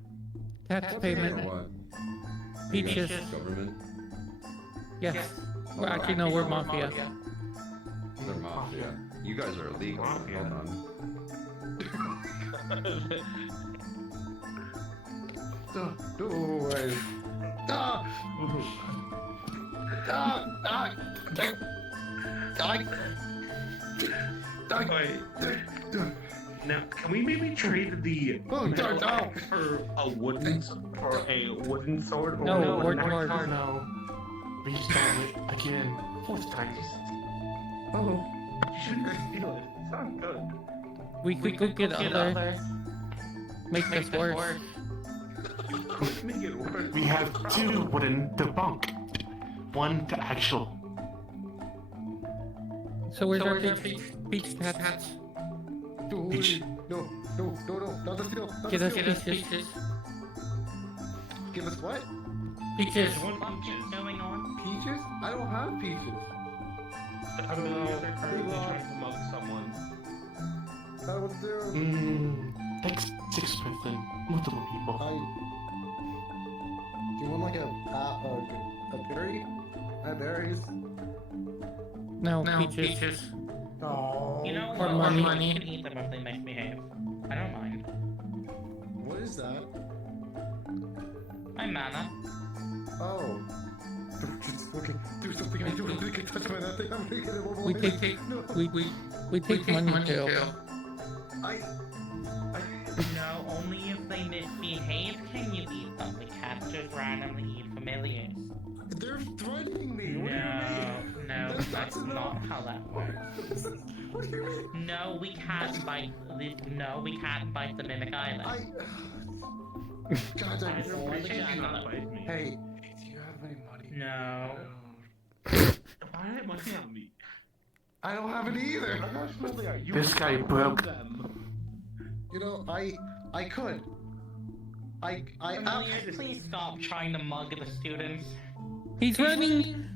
Tax payment. For what? Peaches. Government? Yes. Well, actually, no, we're mafia. They're mafia. You guys are illegal. Hold on. Don't worry. Now, can we maybe trade the metal for a wooden sword? Or No, we're No. Restart it again. 4th time. Oh. Steal it. Sounds good. We could go get other. Make this worse. Make it worse. We have 2 wooden debunk. 1 to actual. So where's our beach tats? Peach. No, not the steel. Get us peaches. Give us what? Peaches. going on? Peaches? I don't have peaches. I don't know. They're currently trying to mug someone. I don't know what to do. Thanks, 6 person. Multiple people. Do you want like a berry? I have berries. No, peaches. Oh. You know, For what? money. You can eat them if they misbehave. I don't mind. What is that? My mana. Oh. Just okay. Do something. I don't want to get touched by that thing. I'm gonna get it one more We minute. take No. we take money too. No, only if they misbehave can you eat them. We can't just randomly eat familiars. They're threatening me. What No, that's not how that works. What do you mean? No, we can't bite the Mimic Island. God, I don't Or the appreciate you not Jackalope. biting me. Hey, do you have any money? No. Why are they looking at me? I don't have any either. How small they are? You This guy found broke. them. You know, I could. I Familiars, please stop trying to mug the students. He's running.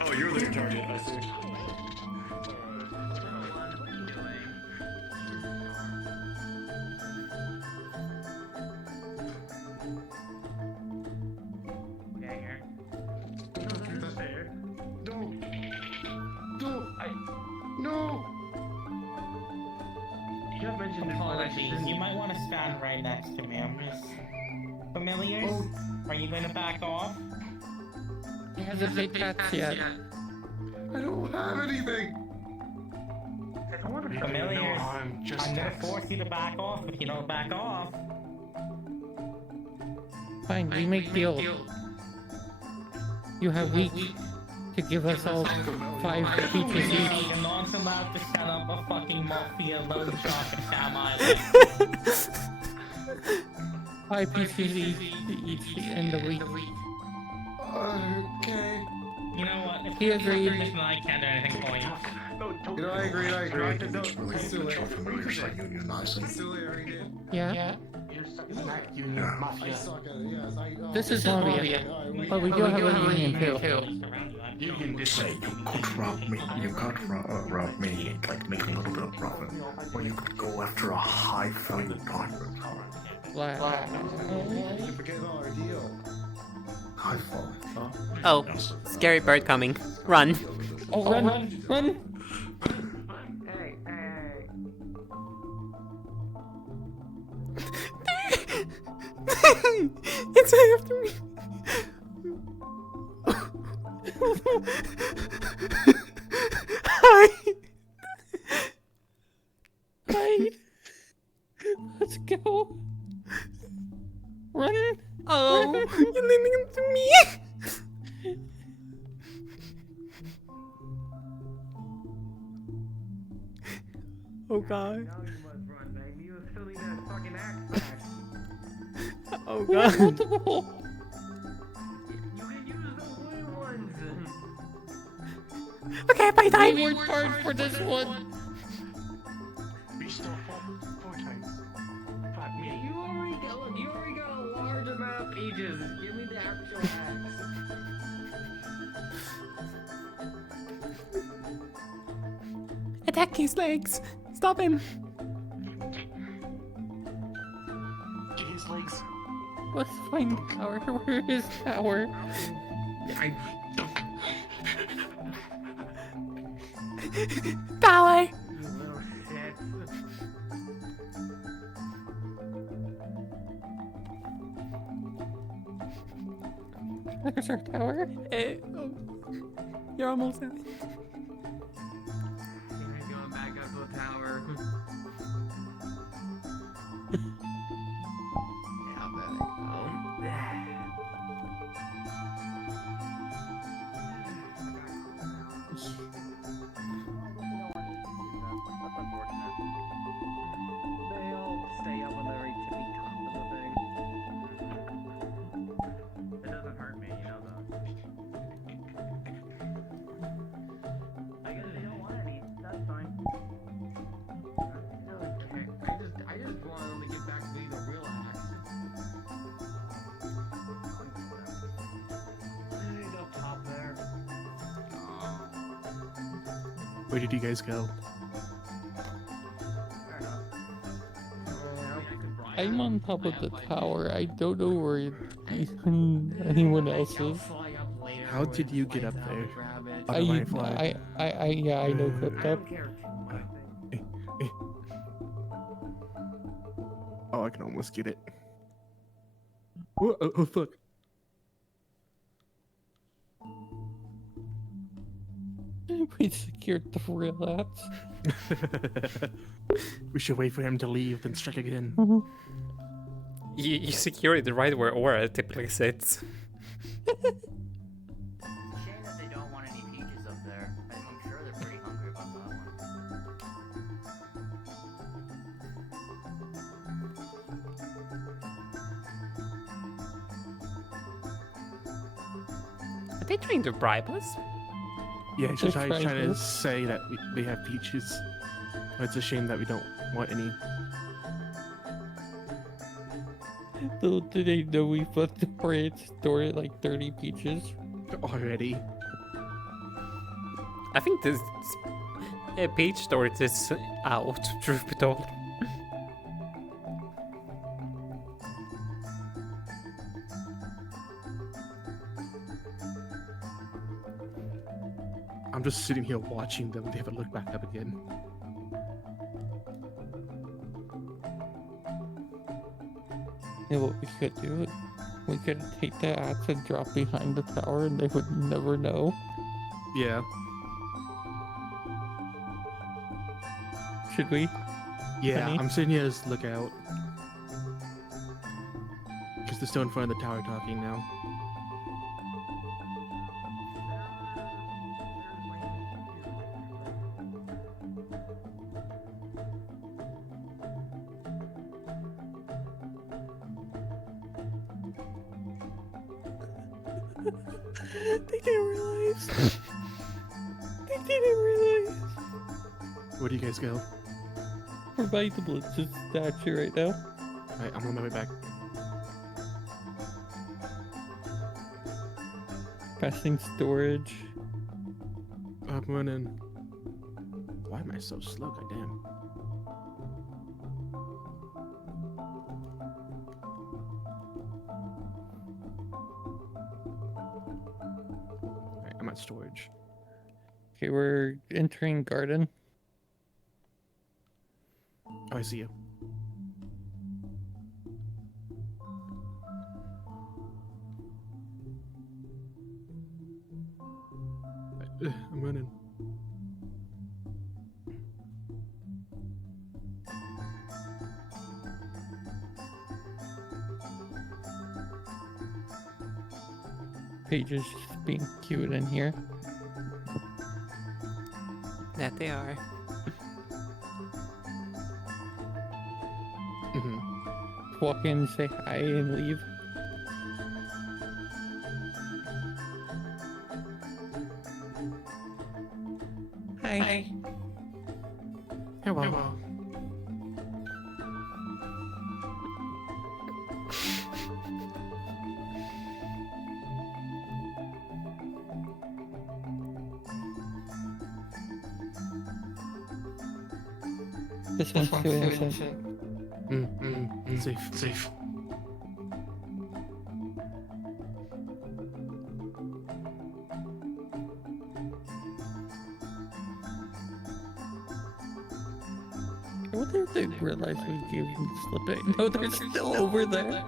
Oh, you're the target, I see. No. You have mentioned Apologies, you might want to stand right next to me. I'm just... Familiars? Are you going to back off? He hasn't paid tax yet. I don't have anything. Familiars, I'm just I'm going to force you to back off if you don't back off. Fine, we make deal. You have week to give us all 5 peaches No, each. you're not allowed to set up a fucking mafia loan shop at Sam Island. 5 peaches each in the week. Okay. You know what? If He agreed. Listen, I can't do anything for you. You know, I agree. It's really tough for me to start unionizing. Yeah. Isn't that union mafia? This is Mafia, but we do have a union too. You can Say, you could rob me. You could rob me, like make a little bit of profit, or you could go after a high-value partner. You forget about our deal. High fall. Oh, scary bird coming. Run. Oh, run! It's after me. Hi. Hi. Let's go. Run. Oh, you're leaning into me. Oh god. Oh god. Multiple. Okay, bye time. We worked hard for this one. We still fought 4 times. Fought me. You already got a large amount of pages. Give me the actual axe. Attack his legs. Stop him. Get his legs. Let's find Tower. Where is Tower? Tower. You little shit. There's our Tower. Oh, you're almost at it. He's going back up to the tower. Yeah, there we go. They all stay up on the very tippy top of the thing. It doesn't hurt me, you know though. I guess they don't want any. That's fine. I just want them to get back to being a real axe. He's up top there. Where did you guys go? Fair enough. I mean, I could ride I'm on top of the tower. I don't know where anyone else is. How did you get up there? I know clipped up. Oh, I can almost get it. Oh fuck. We secured the relapse. We should wait for him to leave, then strike again. You secure it right where Aura typically sits. Shame that they don't want any peaches up there. I'm sure they're pretty hungry about that Are they trying to bribe us? Yeah, he's trying to say that we have peaches. But it's a shame that we don't want any. Little do they know we flipped the parade store at like 30 peaches. Already. I think this peach store is out, truth be told. I'm just sitting here watching them. They haven't looked back up again. You know what we could do? We could take the axe and drop behind the tower and they would never know. Yeah. Should we? Yeah, Penny? I'm sitting here as lookout. Because they're still in front of the tower talking now. They didn't realize. They didn't realize. Where do you guys go? We're by the Blitz's statue right now. Alright, I'm on my way back. Passing storage. I'm running. Why am I so slow? Goddamn. Alright, I'm at storage. Okay, we're entering garden. Oh, I see you. I'm running. Pages just being cute in here. That they are. Walk in, say hi, and leave. Hi. Hello. This one's too innocent. Safe. I wonder if they realize we gave them slipping. No, they're still over there.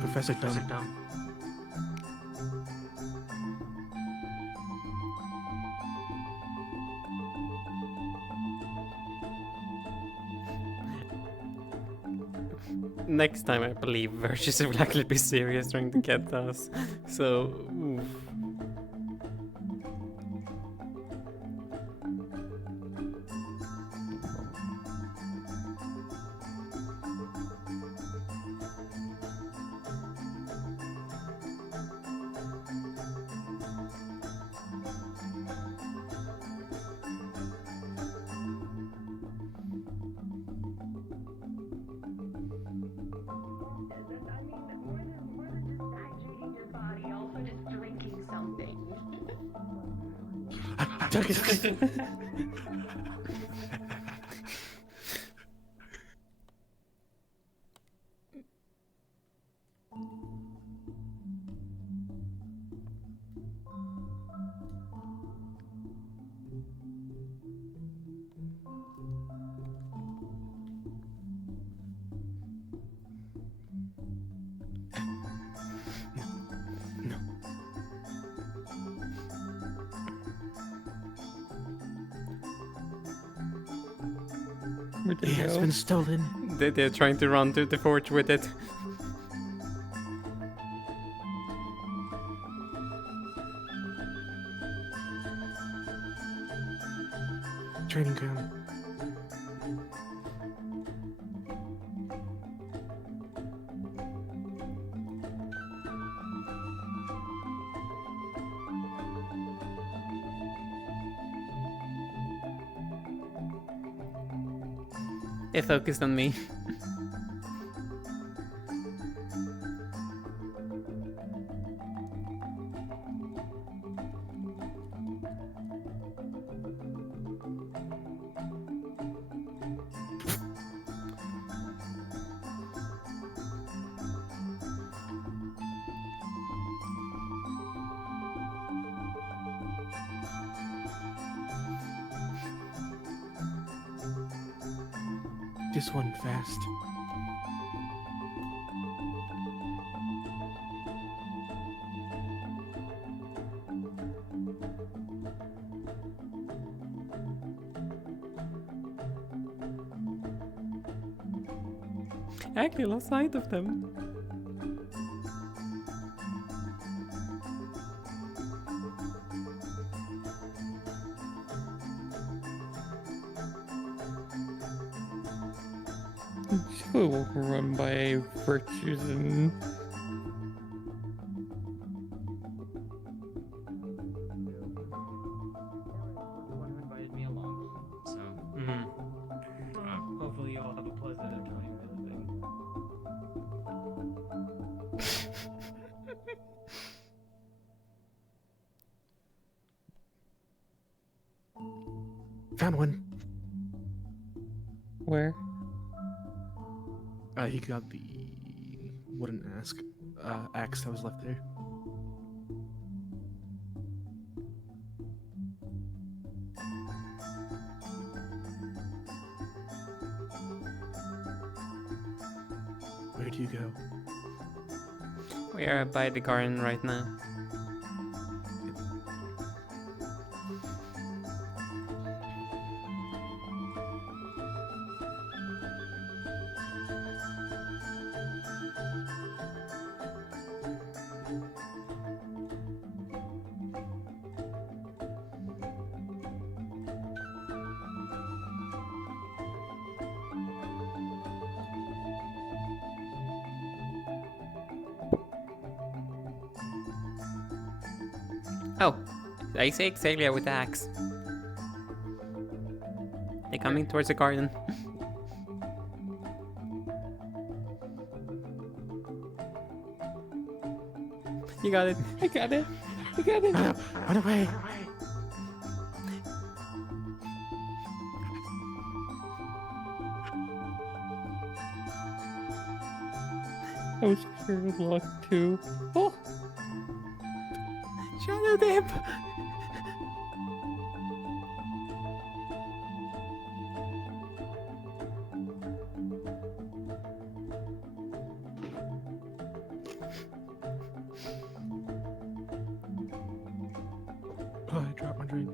Professor Dumb. Next time, I believe Virtus will actually be serious trying to get us. So, oof. Where'd they It's go? been stolen. They're trying to run to the forge with it. Training ground. It focused on me. This one fast. I actually lost sight of them. She will run by virtues and invited me along. So, hopefully you all have a pleasant time visiting. Found one. Where? He got the wooden axe that was left there. Where do you go? We are by the garden right now. Oh, I see Xalia with the axe. They're coming towards the garden. You got it. I got it. I got it. Run away. I was sure of luck too. Oh! Shadow dip! Oh, I dropped my drink.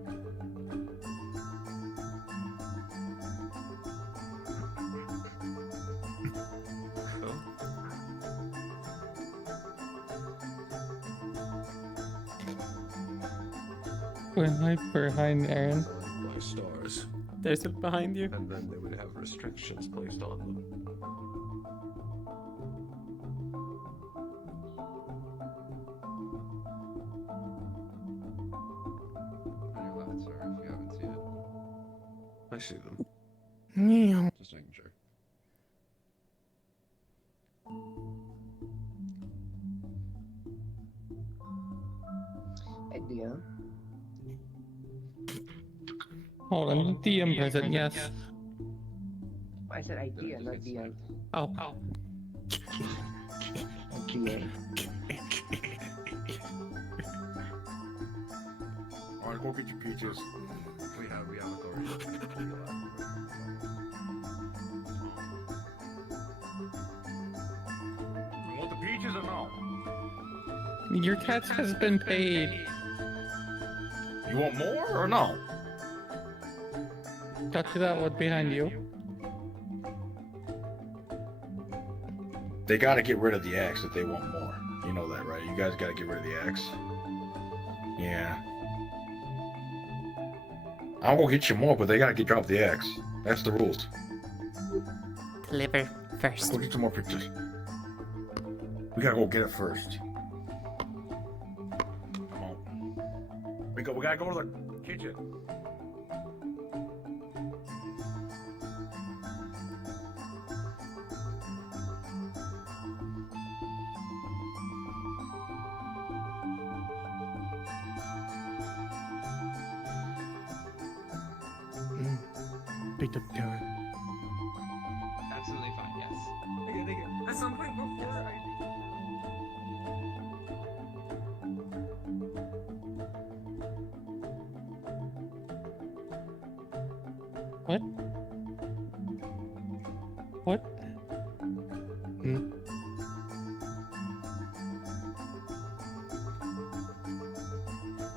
When I behind Aaron. By stars. They're still behind you. And then they would have restrictions placed on them. On your left, sir, if you haven't seen it. I see them. Meow. Just making sure. Idea. Hold on, DM present, yes. I said idea, not DM. Oh. Idea. Alright, go get your peaches. We have authority. You want the peaches or no? Your cat has been paid. You want more or no? Touch that one behind you. They gotta get rid of the axe if they want more. You know that, right? You guys gotta get rid of the axe. Yeah. I'll go get you more, but they gotta get drop the axe. That's the rules. Deliver first. Go get some more pictures. We gotta go get it first. Come on. We gotta go to the kitchen. Picked up the tower. Absolutely fine, yes. At some point before I... What? What?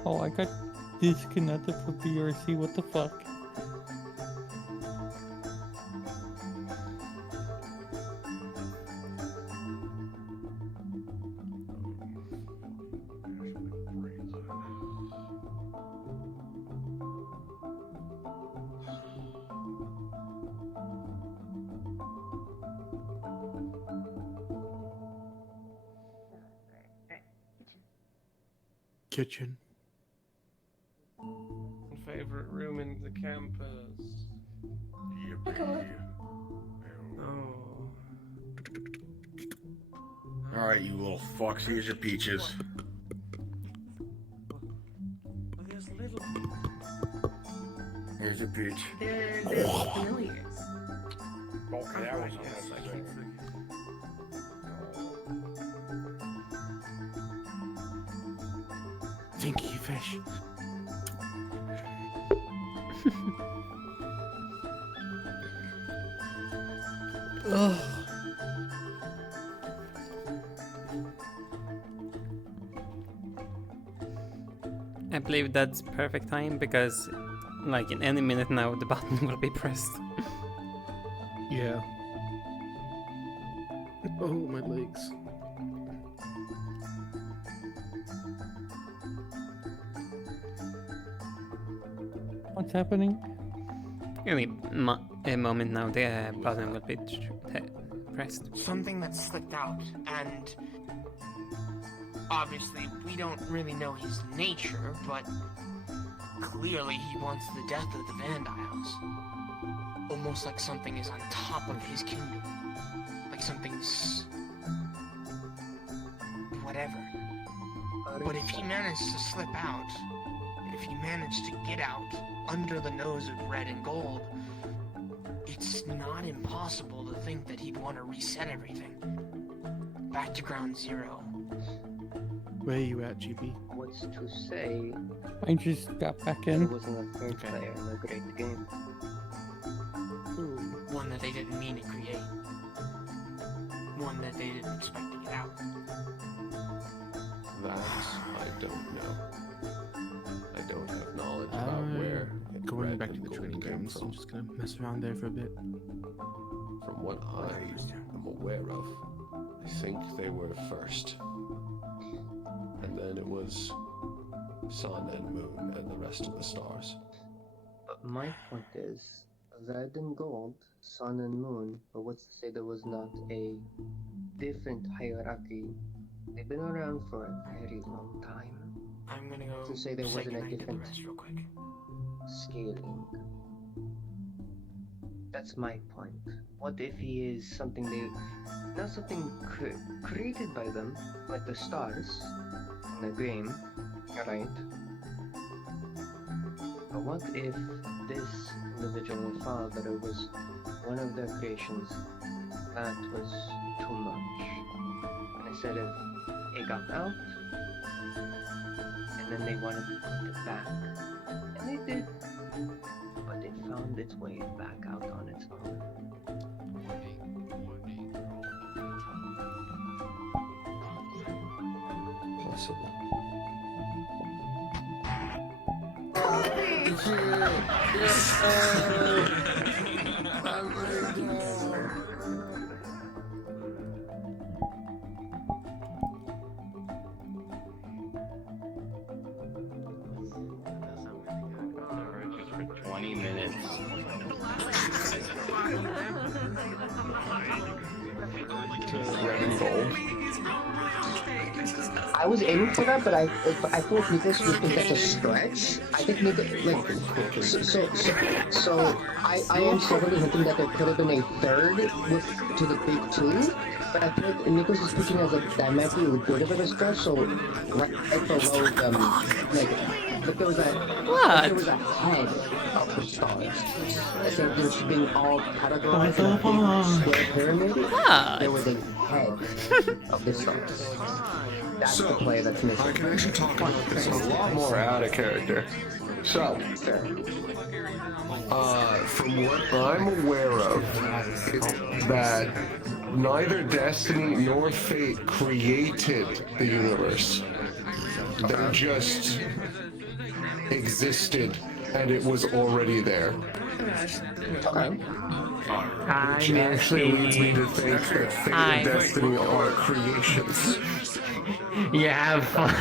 Oh, I got disconnected from BRC. What the fuck? Kitchen. Favorite room in the campus. Oh. Alright, you little fucks. Here's your peaches. Here's your peach. They're familiars. Okay, that was Tinky fish. Ugh. I believe that's perfect time because, like, in any minute now, the button will be pressed. Yeah. Oh, my legs. What's happening? Any moment now, the button will be pressed. Something that slipped out, and obviously we don't really know his nature, but clearly he wants the death of the Vandiles. Almost like something is on top of his kingdom. Like something's... whatever. But if he managed to slip out, if he managed to get out under the nose of Red and Gold, it's not impossible to think that he'd want to reset everything. Back to ground zero. Where are you at, GB? What's to say? I just got back He in. wasn't a third player in a great game. One that they didn't mean to create. One that they didn't expect to get out. That I don't know. I don't have knowledge about where Going Red back to and the Gold training came grounds. from. I'm just gonna mess around there for a bit. From what I am aware of, I think they were first. And then it was Sun and Moon and the rest of the stars. But my point is, Red and Gold, Sun and Moon, but what's to say there was not a different hierarchy? They've been around for a very long time. I'm gonna go To say there say wasn't a goodnight to the different rest real quick. scaling. That's my point. What if he is something not something created by them, like the stars in the game, right? But what if this individual thought that it was one of their creations that was too much? And instead of it got out, and then they wanted to put it back. And they did. But it found its way back out on its own. Possible. 20 minutes. Red and gold. I was aiming for that, but I feel like Nicholas would think that's a stretch. I think Nicholas, so I am subtly hinting that there could have been a third to the big two, but I feel like Nicholas is pitching as like that might be a bit of a stretch. So right below them, if there was a head of the stars, I think there's being all categorized in a big square pyramid. There was a head of the stars. That's the play that's missing. I can actually talk about this a lot more out of character. So, from what I'm aware of, is that neither Destiny nor Fate created the universe. They just existed, and it was already there. Which actually leads me to think that Fate and Destiny are creations. You have fun.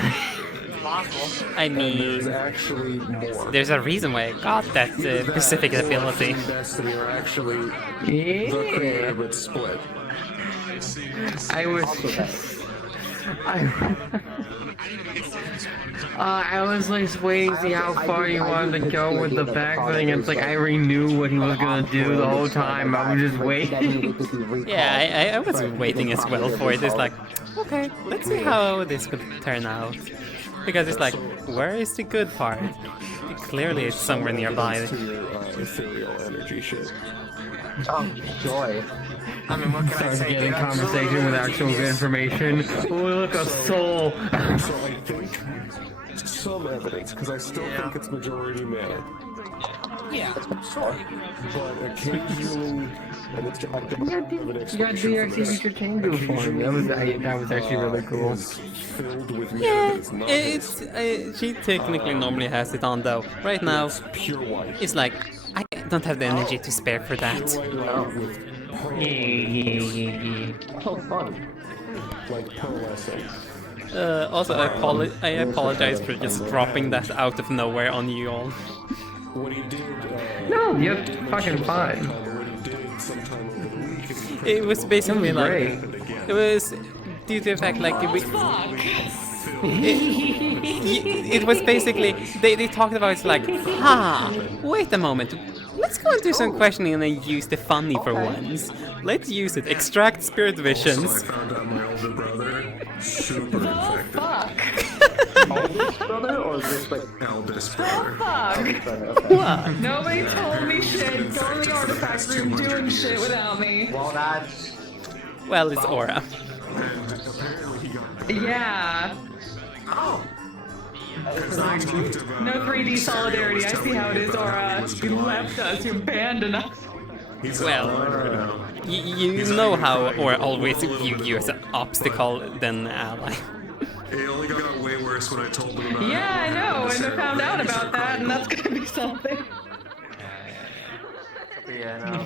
I mean, there's actually more. There's a reason why I got that specific ability. Fate and Destiny are actually the creator, but split. I was like waiting to see how far you wanted to go with the back thing. It's like I already knew what he was gonna do the whole time. I was just waiting. Yeah, I was waiting as well for it. It's like, okay, let's see how this could turn out. Because it's like, where is the good part? Clearly it's somewhere nearby. Ethereal energy shit. Oh, joy. I mean, what can I say? Getting conversation with actual information. Oh, look, a soul. So I think some evidence, because I still think it's majority man. Yeah, sure. But occasionally, and it's You got DRC feature change for me. That was actually really cool. Filled with Yeah, it's she technically normally has it on though. Right now, pure white. It's like I don't have the energy to spare for that. Oh, fun. Like pearlescent. Also, I apologize for just dropping that out of nowhere on you all. What he did. No, you're fucking fine. It was basically like it was due to the fact like it was basically they talked about it's like wait a moment, let's go and do some questioning and then use the funny for once. Let's use it. Extract spirit visions. So I found out my older brother super infected. Oldest brother or just like eldest brother? Fuck! Nobody told me shit. Go in the artifact room doing shit without me. Well, it's Aura. Yeah. Oh. No 3D solidarity. I see how it is, Aura. You left us. You abandoned us. Well, you know how Aura always viewed you as an obstacle than an ally. It only got way worse when I told them about it. Yeah, I know, and I found out about that, and that's gonna be something. Yeah, no.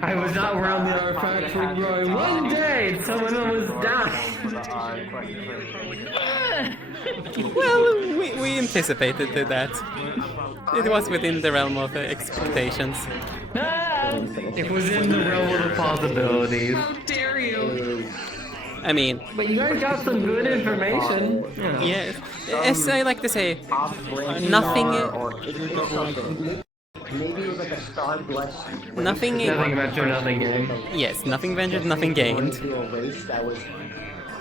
I was not around the artifact room going, one day someone was dying. Well, we anticipated that. It was within the realm of expectations. It was in the realm of the possibilities. How dare you? I mean... But you guys got some good information. Yes. As I like to say, nothing... Maybe it was like a star blessed. Nothing ventured, nothing gained. Yes, nothing ventured, nothing gained. A race that was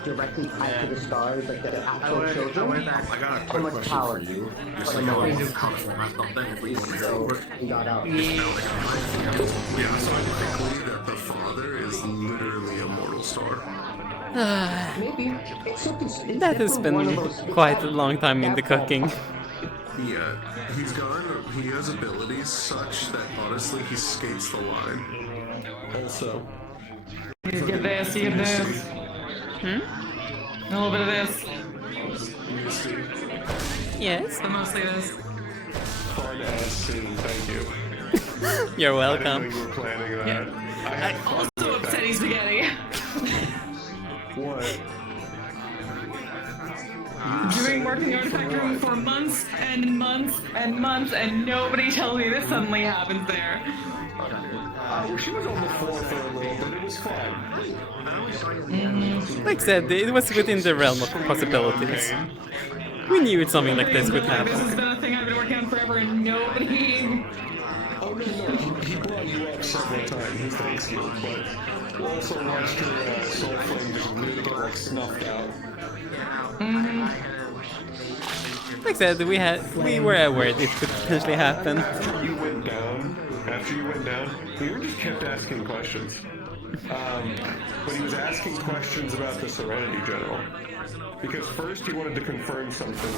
directly tied to the stars, like the actual children. I got a How much question power? for you. So he got out. Yeah, so I believe that the father is literally a mortal star. Maybe. That has been quite a long time in the cooking. Yeah, he has abilities such that honestly he skates the line. Also, You get this, you get this. A little bit of this. Yes. But mostly this. fun ass scene, thank you. You're welcome. I didn't know you were planning that. I had fun Also with upsetty spaghetti. What? Doing more working in the artifact room for months and months and months, and nobody tells me this suddenly happens there. Well, she was on the floor for a little bit. It was fine. Like I said, it was within the realm of possibilities. We knew something like this would This has happen. been a thing I've been working on forever, and nobody. Oh no, he brought you up several times. He thanks you, but we also watched your soul flame just really get like snuffed out. Like I said, we were aware this could potentially happen. After you went down, Peter just kept asking questions. But he was asking questions about the Serenity General. Because first he wanted to confirm something,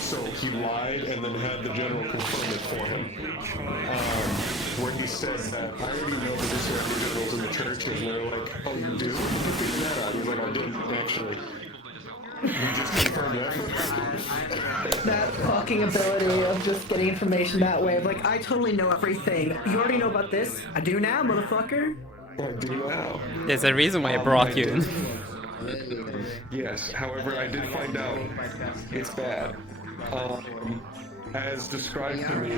so he lied and then had the General confirm it for him. Where he said that, I already know that the Serenity General's in the church, and they're like, oh, you do? You figured that out? He was like, I didn't, actually. We just confirmed that. That fucking ability of just getting information that way. Like, I totally know everything. You already know about this? I do now, motherfucker. I do now. There's a reason why I brought you in. Yes, however, I did find out it's bad. As described to me,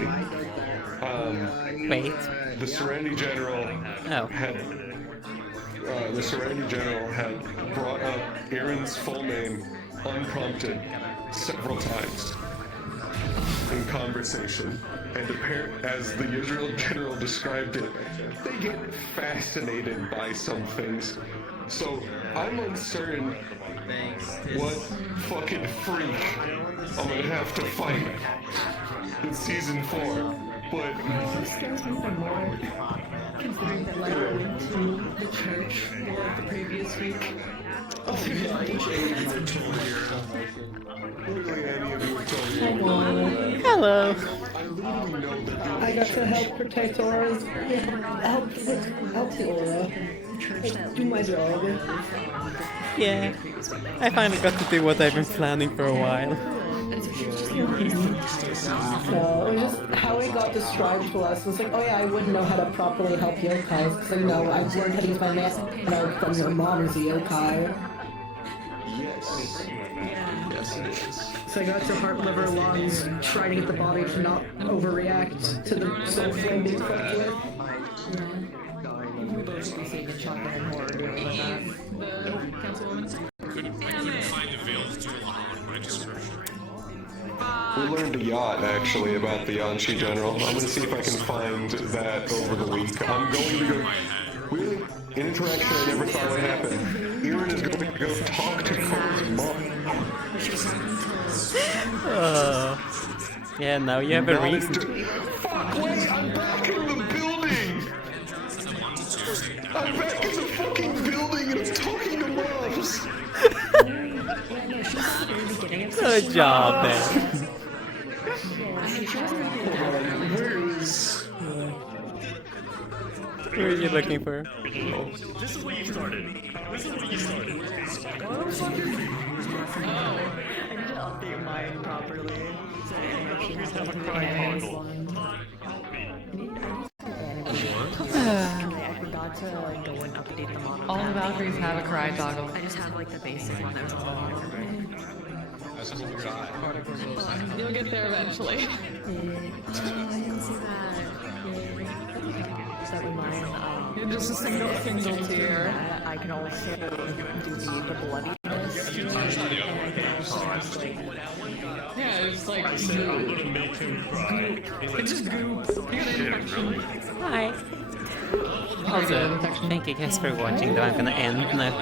wait. The Serenity General had brought up Aaron's full name unprompted several times in conversation, and as the Israel General described it, they get fascinated by some things. So I'm uncertain what fucking freak I'm gonna have to fight in season 4, but This scares me even more, considering that like I went to the church the previous week. Hello. I got to help protect auras, help the aura, do my job. Yeah, I finally got to do what I've been planning for a while. So it was just how it got described to us. It was like, oh yeah, I wouldn't know how to properly help yokais because I've learned how to use my mana from your mom as a yokai. Yes, it is. So I got to heart, liver, lungs, trying to get the body to not overreact to the soul flame being fucked with. We learned a yacht, actually, about the Yanshi General. I'm gonna see if I can find that over the week. I'm going to go... Really? An interaction I never thought would happen. Aaron is going to go talk to Cole's mom. Yeah, now you have a reason. Fuck, wait, I'm back in the building! I'm back in the fucking building and I'm talking to moms! Good job, man. Who are you looking for? This is where you started. This is where you started. I need to update mine properly. I forgot to go and update them on. All the Valkyries have a cry toggle. I just have like the basic one. You'll get there eventually. You're just a single tier. I can also do the bloodiness. Yeah, it's like I said I'm gonna make him cry. It's just goop. You get an infection. Hi. Also, thank you guys for watching, though I'm gonna end now.